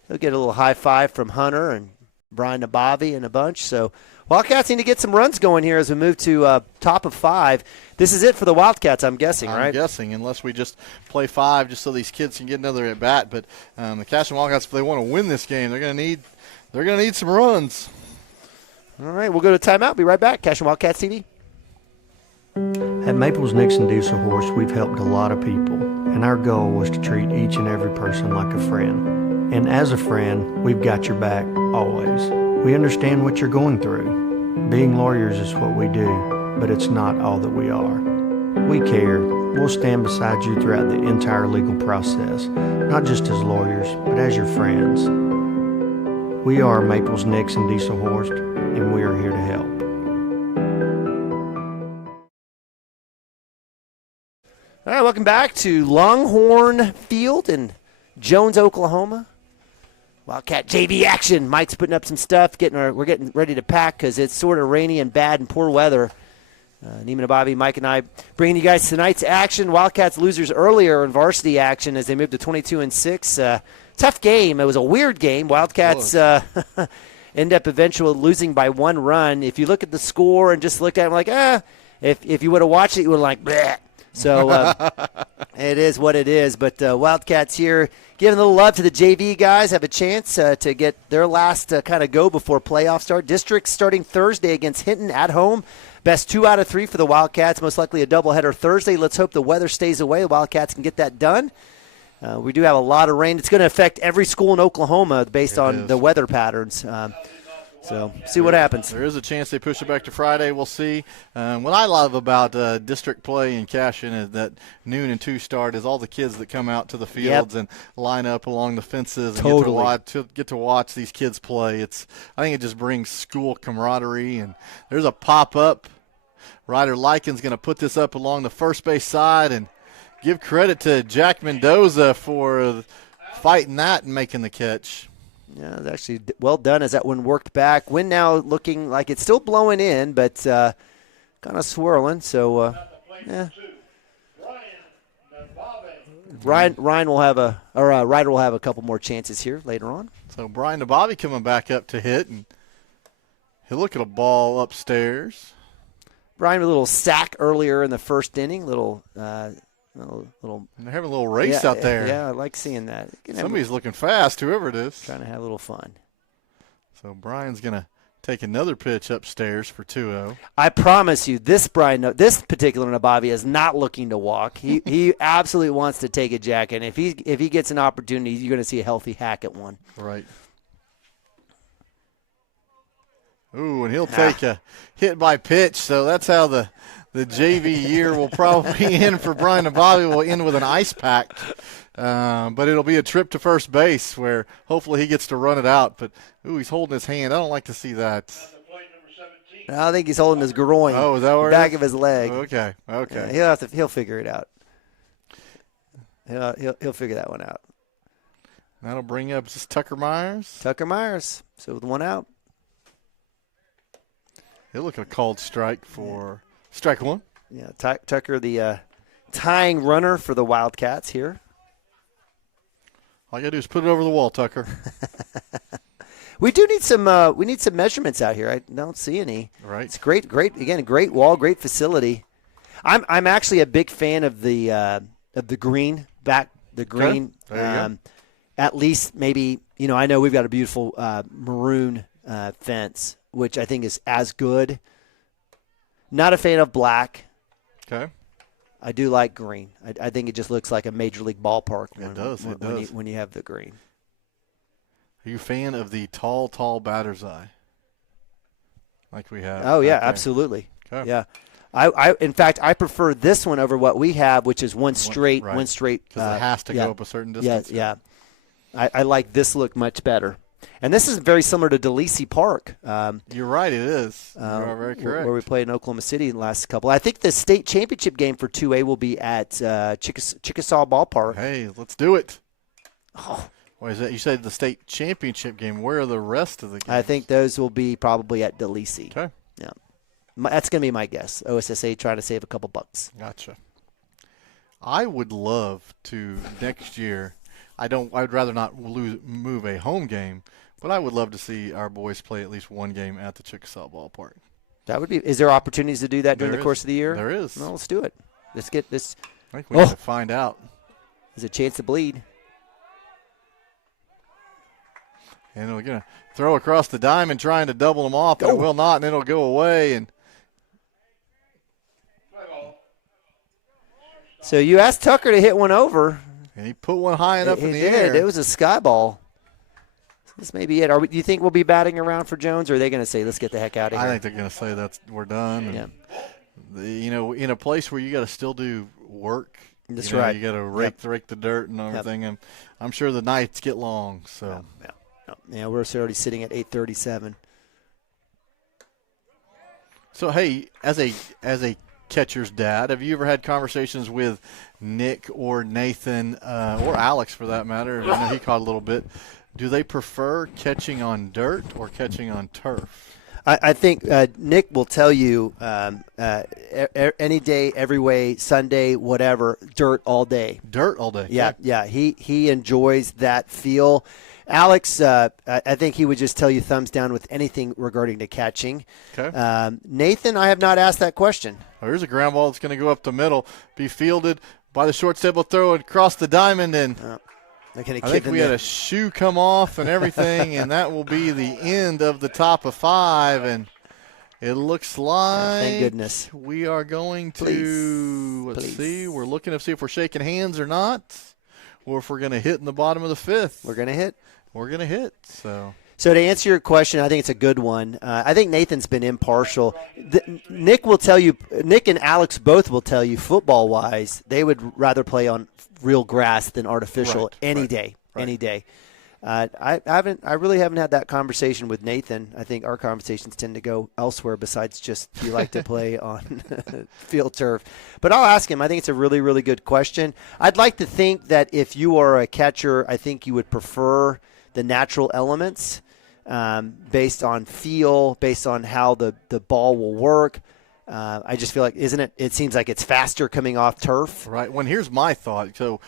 he'll get a little high five from Hunter and Brian Nabavi and a bunch. So Wildcats need to get some runs going here as we move to top of 5. This is it for the Wildcats, I'm guessing, right? I'm guessing, unless we just play 5 just so these kids can get another at-bat. But the Cashion Wildcats, if they want to win this game, they're going to need some runs. All right, we'll go to timeout. Be right back. Cashion Wildcats TV. At Maples Nixon Diesel Horse, we've helped a lot of people, and our goal was to treat each and every person like a friend. And as a friend, we've got your back always. We understand what you're going through. Being lawyers is what we do, but it's not all that we are. We care. We'll stand beside you throughout the entire legal process, not just as lawyers, but as your friends. We are Maples Nixon Diesel Horse, and we are here to help. All right, welcome back to Longhorn Field in Jones, Oklahoma. Wildcat JV action. Mike's putting up some stuff. We're getting ready to pack because it's sort of rainy and bad and poor weather. Neiman Bobby, Mike, and I bringing you guys tonight's action. Wildcats losers earlier in varsity action as they moved to 22-6. Tough game. It was a weird game. Wildcats end up eventually losing by 1 run. If you look at the score and just looked at it like, if you would have watched it, you would have like, bleh. So It is what it is. But Wildcats here giving a little love to the JV guys. Have a chance to get their last kind of go before playoffs start. District starting Thursday against Hinton at home. Best 2 out of 3 for the Wildcats. Most likely a doubleheader Thursday. Let's hope the weather stays away. The Wildcats can get that done. We do have a lot of rain. It's going to affect every school in Oklahoma based on the weather patterns. So see what happens. There is a chance they push it back to Friday. We'll see. What I love about district play in Cashion is that noon and 2 start is all the kids that come out to the fields and line up along the fences and get to watch these kids play. I think it just brings school camaraderie. And there's a pop-up. Ryder Lyken's going to put this up along the first base side, and give credit to Jack Mendoza for fighting that and making the catch. Yeah, it's actually well done as that one worked back. Wind now looking like it's still blowing in, but kind of swirling. So, yeah. Ryder will have a couple more chances here later on. So Brian DeBobby coming back up to hit, and he'll look at a ball upstairs. Brian with a little sack earlier in the first inning, little. They're having a little race out there. Yeah, I like seeing that. Somebody's looking fast, whoever it is. Trying to have a little fun. So Brian's going to take another pitch upstairs for 2-0. I promise you, this particular Nabavi is not looking to walk. He absolutely wants to take a jack, and if he gets an opportunity, you're going to see a healthy hack at one. Right. Ooh, and he'll take a hit by pitch, so that's how the JV year will probably end for Brian and Bobby. Will end with an ice pack, but it'll be a trip to first base where hopefully he gets to run it out. But, he's holding his hand. I don't like to see that. I think he's holding his groin. Oh, is that where back of his leg. Okay. Yeah, he'll figure it out. He'll figure that one out. That'll bring up just Tucker Myers. So with one out. He'll look at a called strike for strike one. Yeah, Tucker, the tying runner for the Wildcats here. All you got to do is put it over the wall, Tucker. We do need some measurements out here. I don't see any. Right. It's great. Again, a great wall, great facility. I'm actually a big fan of the green back. The green. Okay. There you go. At least maybe I know we've got a beautiful maroon fence, which I think is as good. Not a fan of black. Okay. I do like green. I think it just looks like a major league ballpark. It does. When you have the green. Are you a fan of the tall batter's eye? Like we have. Oh yeah, absolutely. Okay. Yeah. I in fact I prefer this one over what we have, which is one straight. Because it has to go up a certain distance. Yeah. I like this look much better. And this is very similar to DeLisi Park. You're right, it is. You are very correct. Where we played in Oklahoma City in the last couple. I think the state championship game for 2A will be at Chickasaw Ballpark. Hey, let's do it. Oh. What is that? You said the state championship game. Where are the rest of the games? I think those will be probably at DeLisi. Okay. Yeah. That's going to be my guess. OSSA trying to save a couple bucks. Gotcha. I would love to next year. I'd rather not move a home game, but I would love to see our boys play at least one game at the Chickasaw Ballpark. That would be. Is there opportunities to do that during the course of the year? There is. Well, let's do it. Let's get this. I think we need to find out. There's a chance to bleed. And we're gonna throw across the diamond, trying to double them off, but it will not, and it'll go away. And so you asked Tucker to hit one over. And he put one high enough in the air. It was a sky ball. So this may be it. Do you think we'll be batting around for Jones, or are they going to say, let's get the heck out of here? I think they're going to say we're done. And in a place where you got to still do work. That's right. You got to rake the dirt and everything. And I'm sure the nights get long. So yeah, we're already sitting at 8:37. So hey, as a catcher's dad, have you ever had conversations with Nick or Nathan or Alex for that matter? I know he caught a little bit. Do they prefer catching on dirt or catching on turf? I think Nick will tell you any day, every way, Sunday, whatever, dirt all day. Dirt all day. Yeah. He enjoys that feel. Alex, I think he would just tell you thumbs down with anything regarding to catching. Okay. Nathan, I have not asked that question. Well, here's a ground ball that's going to go up the middle, be fielded by the short step, will throw it across the diamond, and I think we had a shoe come off and everything, and that will be the end of the top of 5. And it looks like thank goodness we are going to let's see. We're looking to see if we're shaking hands or not, or if we're going to hit in the bottom of the 5th. We're going to hit. We're going to hit. So to answer your question, I think it's a good one. I think Nathan's been impartial. Nick and Alex both will tell you, football-wise, they would rather play on real grass than artificial any day. I really haven't had that conversation with Nathan. I think our conversations tend to go elsewhere besides just you like to play on field turf. But I'll ask him. I think it's a really, really good question. I'd like to think that if you are a catcher, I think you would prefer the natural elements. Based on feel, based on how the ball will work. I just feel like, isn't it? It seems like it's faster coming off turf. Right. Well, here's my thought. So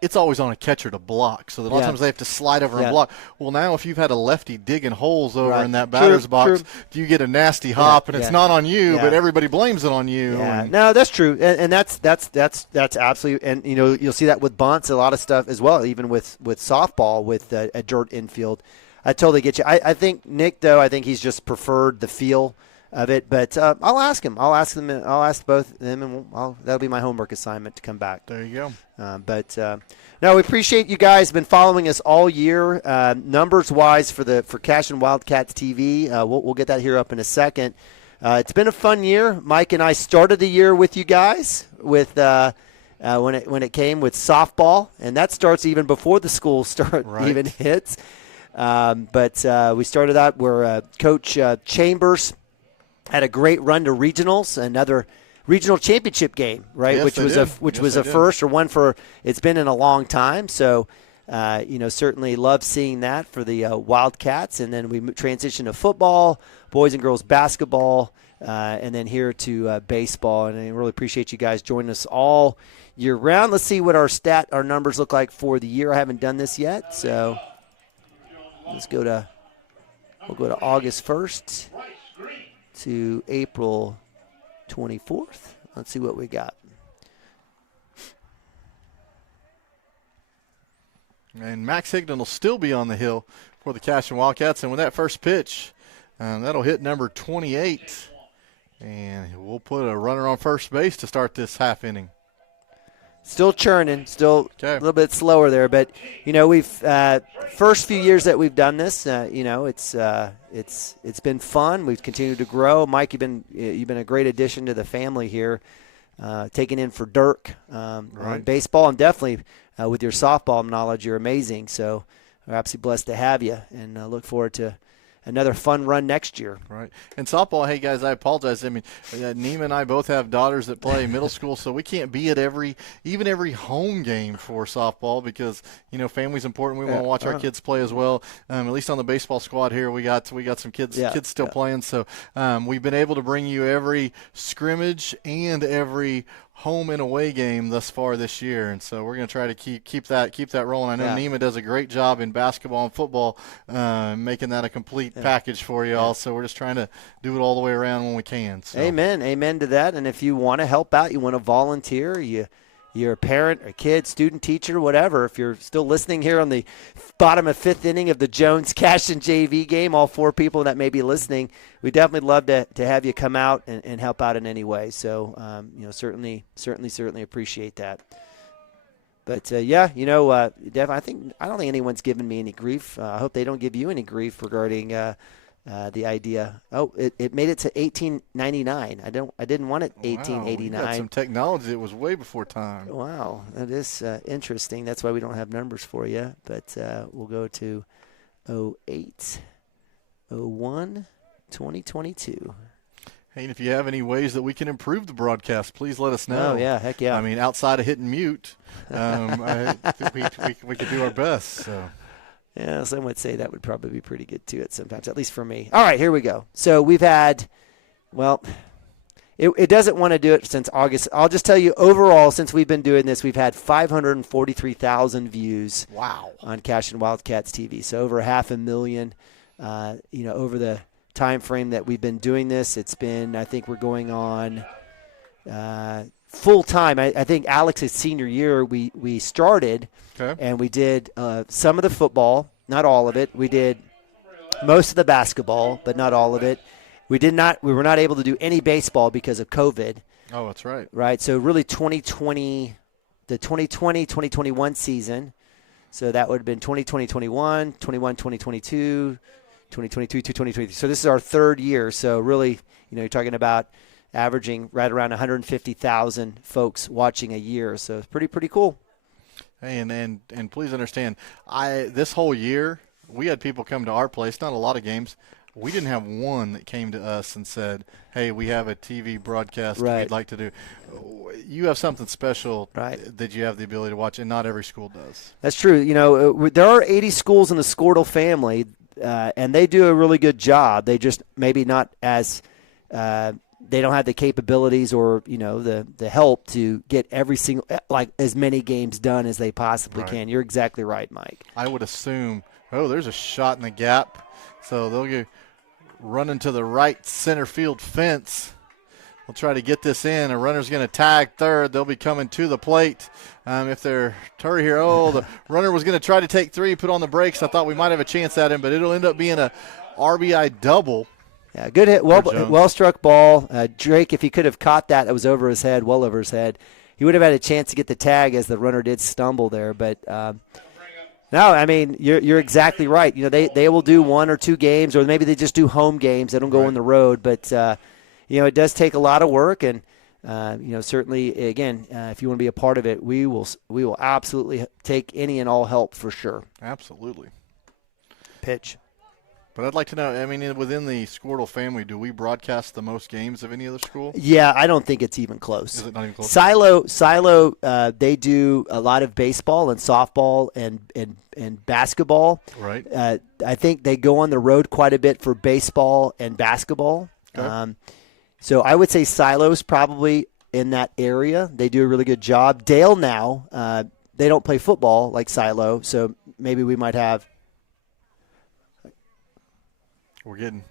it's always on a catcher to block. So a lot of times they have to slide over and block. Well, now if you've had a lefty digging holes over in that batter's box, do you get a nasty hop? And it's not on you, but everybody blames it on you. Yeah. No, that's true. And that's absolutely. And, you'll see that with bunts, a lot of stuff as well, even with softball, with a dirt infield. I totally get you. I think Nick, though, I think he's just preferred the feel of it. But I'll ask him. I'll ask both of them, and that'll be my homework assignment to come back. There you go. No, we appreciate you guys. Been following us all year, numbers-wise for Cashion Wildcats TV. We'll get that here up in a second. It's been a fun year. Mike and I started the year with you guys with when it came with softball, and that starts even before the school even hits. But we started out where Coach Chambers had a great run to regionals, another regional championship game, right? Yes, which was a first, or one for it's been in a long time. So, certainly love seeing that for the Wildcats. And then we transitioned to football, boys and girls basketball, and then here to baseball. And I really appreciate you guys joining us all year round. Let's see what our numbers look like for the year. I haven't done this yet, so. We'll go to August 1st to April 24th. Let's see what we got. And Max Higdon will still be on the hill for the Cashion Wildcats. And with that first pitch, that'll hit number 28. And we'll put a runner on first base to start this half inning. Still churning, still a little bit slower there, but we've first few years that we've done this, it's been fun. We've continued to grow. Mike, you've been a great addition to the family here, taking in for Dirk on baseball, and definitely with your softball knowledge, you're amazing. So we're absolutely blessed to have you, and look forward to another fun run next year. Right. And softball, hey, guys, I apologize. I mean, Nima and I both have daughters that play middle school, so we can't be at every home game for softball because, family's important. We want to watch our kids play as well. At least on the baseball squad here, we got some kids still playing. So we've been able to bring you every scrimmage and every home and away game thus far this year, and so we're going to try to keep that rolling. I know Nima does a great job in basketball and football, making that a complete package for you all. So we're just trying to do it all the way around when we can. So. Amen to that. And if you want to help out, you want to volunteer, you're a parent, a kid, student, teacher, whatever. If you're still listening here on the bottom of fifth inning of the Jones Cashion JV game, all four people that may be listening, we definitely love to have you come out and help out in any way. So, certainly appreciate that. But definitely, I don't think anyone's given me any grief. I hope they don't give you any grief regarding the idea. Oh, it made it to 1899. I didn't want it 1889. We got some technology that was way before time. Wow, that is interesting. That's why we don't have numbers for you. But we'll go to 08, 01, 2022. Hey, and if you have any ways that we can improve the broadcast, please let us know. Oh, yeah, heck yeah. I mean, outside of hitting mute, I think we could do our best. So. Yeah, some would say that would probably be pretty good too at sometimes, at least for me. All right, here we go. So we've had, it doesn't want to do it since August. I'll just tell you, overall, since we've been doing this, we've had 543,000 views. Wow. On Cashion Wildcats TV. So over 500,000, over the time frame that we've been doing this. It's been, I think we're going on full time. I think Alex's senior year we started, and we did some of the football, not all of it. We did most of the basketball, but not all of it. We were not able to do any baseball because of COVID. Oh, that's right. Right. So really 2020, the 2020-2021 season. So that would have been 2020-21, 21-2022, 2022-2023. So this is our third year. So really, you're talking about averaging right around 150,000 folks watching a year. So it's pretty cool. Hey, and please understand, this whole year we had people come to our place. Not a lot of games. We didn't have one that came to us and said, "Hey, we have a TV broadcast we'd like to do." You have something special that you have the ability to watch, and not every school does. That's true. There are 80 schools in the Squirtle family, and they do a really good job. They just maybe not as they don't have the capabilities or the help to get every single as many games done as they possibly can. You're exactly right, Mike. I would assume. Oh, there's a shot in the gap, so they'll go running to the right center field fence. We'll try to get this in. A runner's going to tag third. They'll be coming to the plate. If they're hurry here, the runner was going to try to take three, put on the brakes. I thought we might have a chance at him, but it'll end up being a RBI double. Yeah, good hit, well struck ball. Drake, if he could have caught that, it was over his head, well over his head. He would have had a chance to get the tag as the runner did stumble there, but. No, I mean, you're exactly right. They will do one or two games, or maybe they just do home games. They don't go on the road. But, it does take a lot of work. And, certainly, again, if you want to be a part of it, we will absolutely take any and all help for sure. Absolutely. Pitch. But I'd like to know, within the Squirtle family, do we broadcast the most games of any other school? Yeah, I don't think it's even close. Is it not even close? Silo, they do a lot of baseball and softball and basketball. Right. I think they go on the road quite a bit for baseball and basketball. Okay. So I would say Silo's probably in that area. They do a really good job. Dale now, they don't play football like Silo, so maybe we might have. We're getting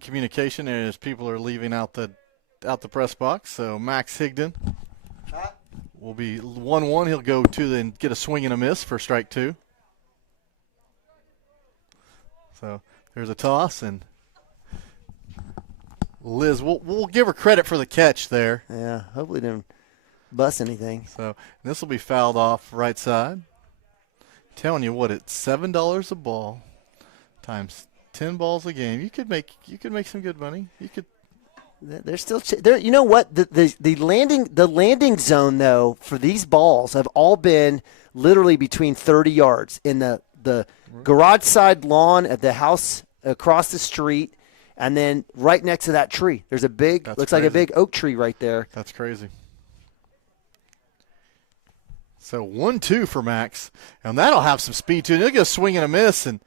communication as people are leaving out the press box. So Max Higdon will be 1-1. He'll go to and get a swing and a miss for strike two. So there's a toss, and Liz, we'll give her credit for the catch there. Yeah, hopefully didn't bust anything. So this will be fouled off right side. Telling you what, it's $7 a ball times 10 balls a game. You could make some good money. You could. They're still there. You know what? The landing zone though for these balls have all been literally between 30 yards in the garage side lawn of the house across the street, and then right next to that tree. There's a big like a big oak tree right there. That's crazy. So 1-2 for Max, and that'll have some speed to it. He'll go swing and a miss, and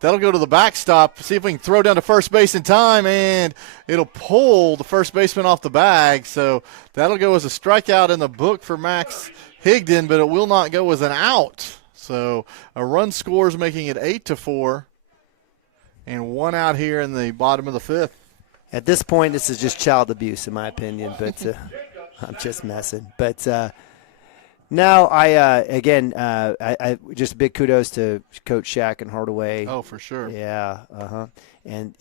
that'll go to the backstop. See if we can throw down to first base in time, and it'll pull the first baseman off the bag. So that'll go as a strikeout in the book for Max Higdon, but it will not go as an out. So a run scores, making it 8-4, and one out here in the bottom of the fifth. At this point, this is just child abuse, in my opinion, but I'm just messing. But now, I just big kudos to Coach Shaq and Hardaway. Oh, for sure. Yeah, and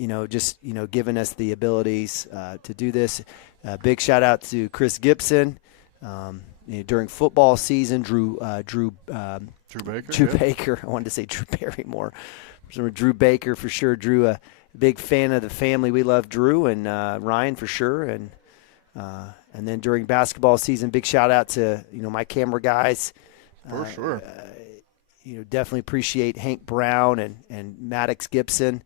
giving us the abilities to do this. Big shout out to Chris Gibson. During football season, Drew Baker. I wanted to say Drew Barrymore. Drew Baker for sure. Drew, a big fan of the family. We love Drew and Ryan for sure, and then during basketball season, big shout out to my camera guys. For sure. Definitely appreciate Hank Brown and Maddox Gibson.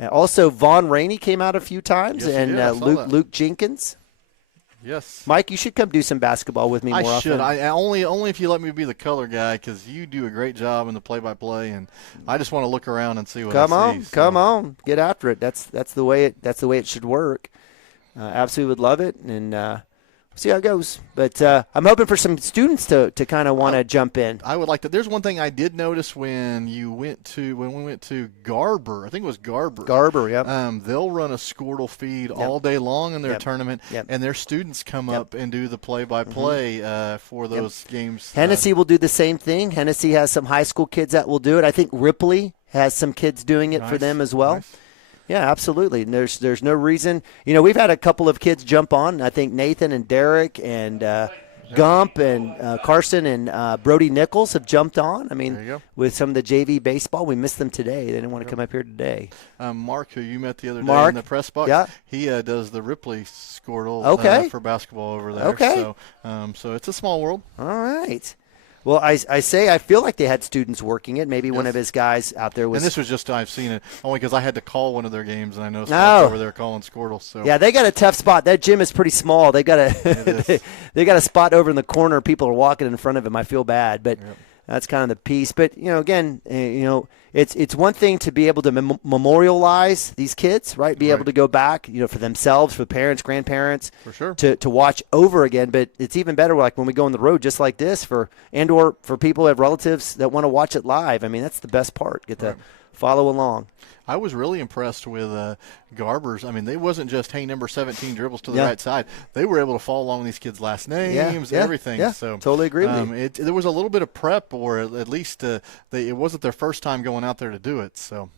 Also, Vaughn Rainey came out a few times, and Luke Jenkins. Yes, Mike, you should come do some basketball with me more often. I should. I only if you let me be the color guy, because you do a great job in the play-by-play, and I just want to look around and see what I see. Come on, get after it. That's the way it should work. Absolutely would love it, and see how it goes. But I'm hoping for some students to kind of want to jump in. I would like to. There's one thing I did notice when we went to Garber. I think it was Garber. Garber, yep. They'll run a Squirtle feed all day long in their tournament, and their students come up and do the play-by-play for those games. Hennessy will do the same thing. Hennessy has some high school kids that will do it. I think Ripley has some kids doing it for them as well. Nice. Yeah, absolutely. And there's no reason. We've had a couple of kids jump on. I think Nathan and Derek and Gump and Carson and Brody Nichols have jumped on. I mean, with some of the JV baseball, we missed them today. They didn't want to come up here today. Mark, who you met the other day in the press box, he does the Ripley Squirtle for basketball over there. Okay. So it's a small world. All right. Well, I feel like they had students working it. Maybe one of his guys out there was. And this was just, I've seen it only because I had to call one of their games, and I know spots over there calling Squirtle. So. Yeah, they got a tough spot. That gym is pretty small. They got they got a spot over in the corner. People are walking in front of him. I feel bad, but that's kind of the piece. But, again, it's one thing to be able to memorialize these kids, right? Be able to go back, for themselves, for parents, grandparents, for sure, to watch over again. But it's even better, like when we go on the road, just like this, or for people who have relatives that want to watch it live. I mean, that's the best part. Get to follow along. I was really impressed with Garber's. I mean, they wasn't just, hey, number 17 dribbles to the right side. They were able to follow along with these kids' last names, everything. Yeah, so totally agree with you. There was a little bit of prep, or at least it wasn't their first time going out there to do it. So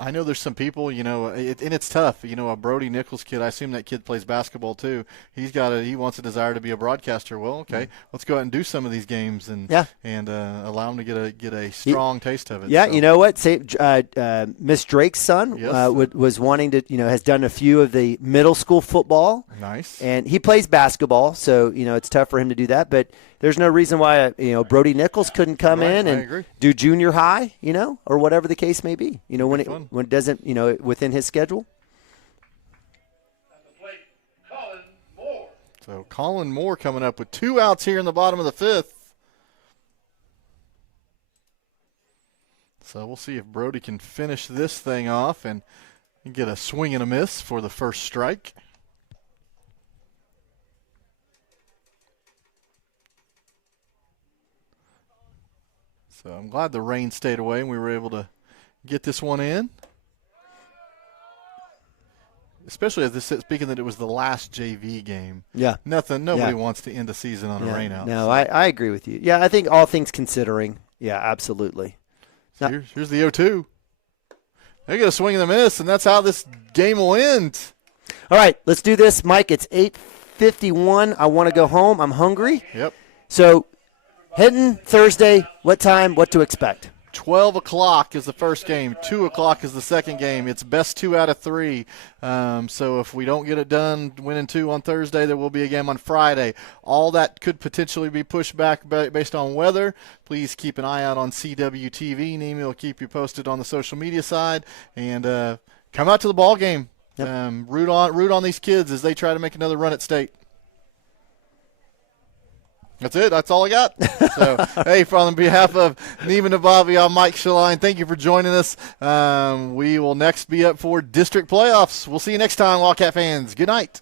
I know there's some people, and it's tough. A Brody Nichols kid, I assume that kid plays basketball too. He wants a desire to be a broadcaster. Well, okay, let's go out and do some of these games and allow him to get a strong taste of it. Yeah, so. You know what? Miss Drake's son was wanting to, has done a few of the middle school football. Nice. And he plays basketball, so, it's tough for him to do that. But there's no reason why, Brody Nichols couldn't come in and do junior high, or whatever the case may be, when it doesn't, within his schedule. So Colin Moore coming up with 2 outs here in the bottom of the 5th. So we'll see if Brody can finish this thing off and get a swing and a miss for the first strike. So I'm glad the rain stayed away and we were able to get this one in. Especially speaking that it was the last JV game. Yeah. Nobody wants to end a season on a rainout. No, so. I agree with you. Yeah, I think all things considering, absolutely. So here's the 0-2. They get a swing and a miss, and that's how this game will end. All right, let's do this, Mike. It's 8:51. I want to go home. I'm hungry. Yep. So Hinton, Thursday, what time, what to expect? 12 o'clock is the first game. 2 o'clock is the second game. It's best 2 out of 3. So if we don't get it done, winning 2 on Thursday, there will be a game on Friday. All that could potentially be pushed back based on weather. Please keep an eye out on CWTV. Nemi will keep you posted on the social media side. And come out to the ball game. Yep. Root on these kids as they try to make another run at state. That's it. That's all I got. So, hey, on behalf of Neva Nabavi, I'm Mike Shaline. Thank you for joining us. We will next be up for district playoffs. We'll see you next time, Wildcat fans. Good night.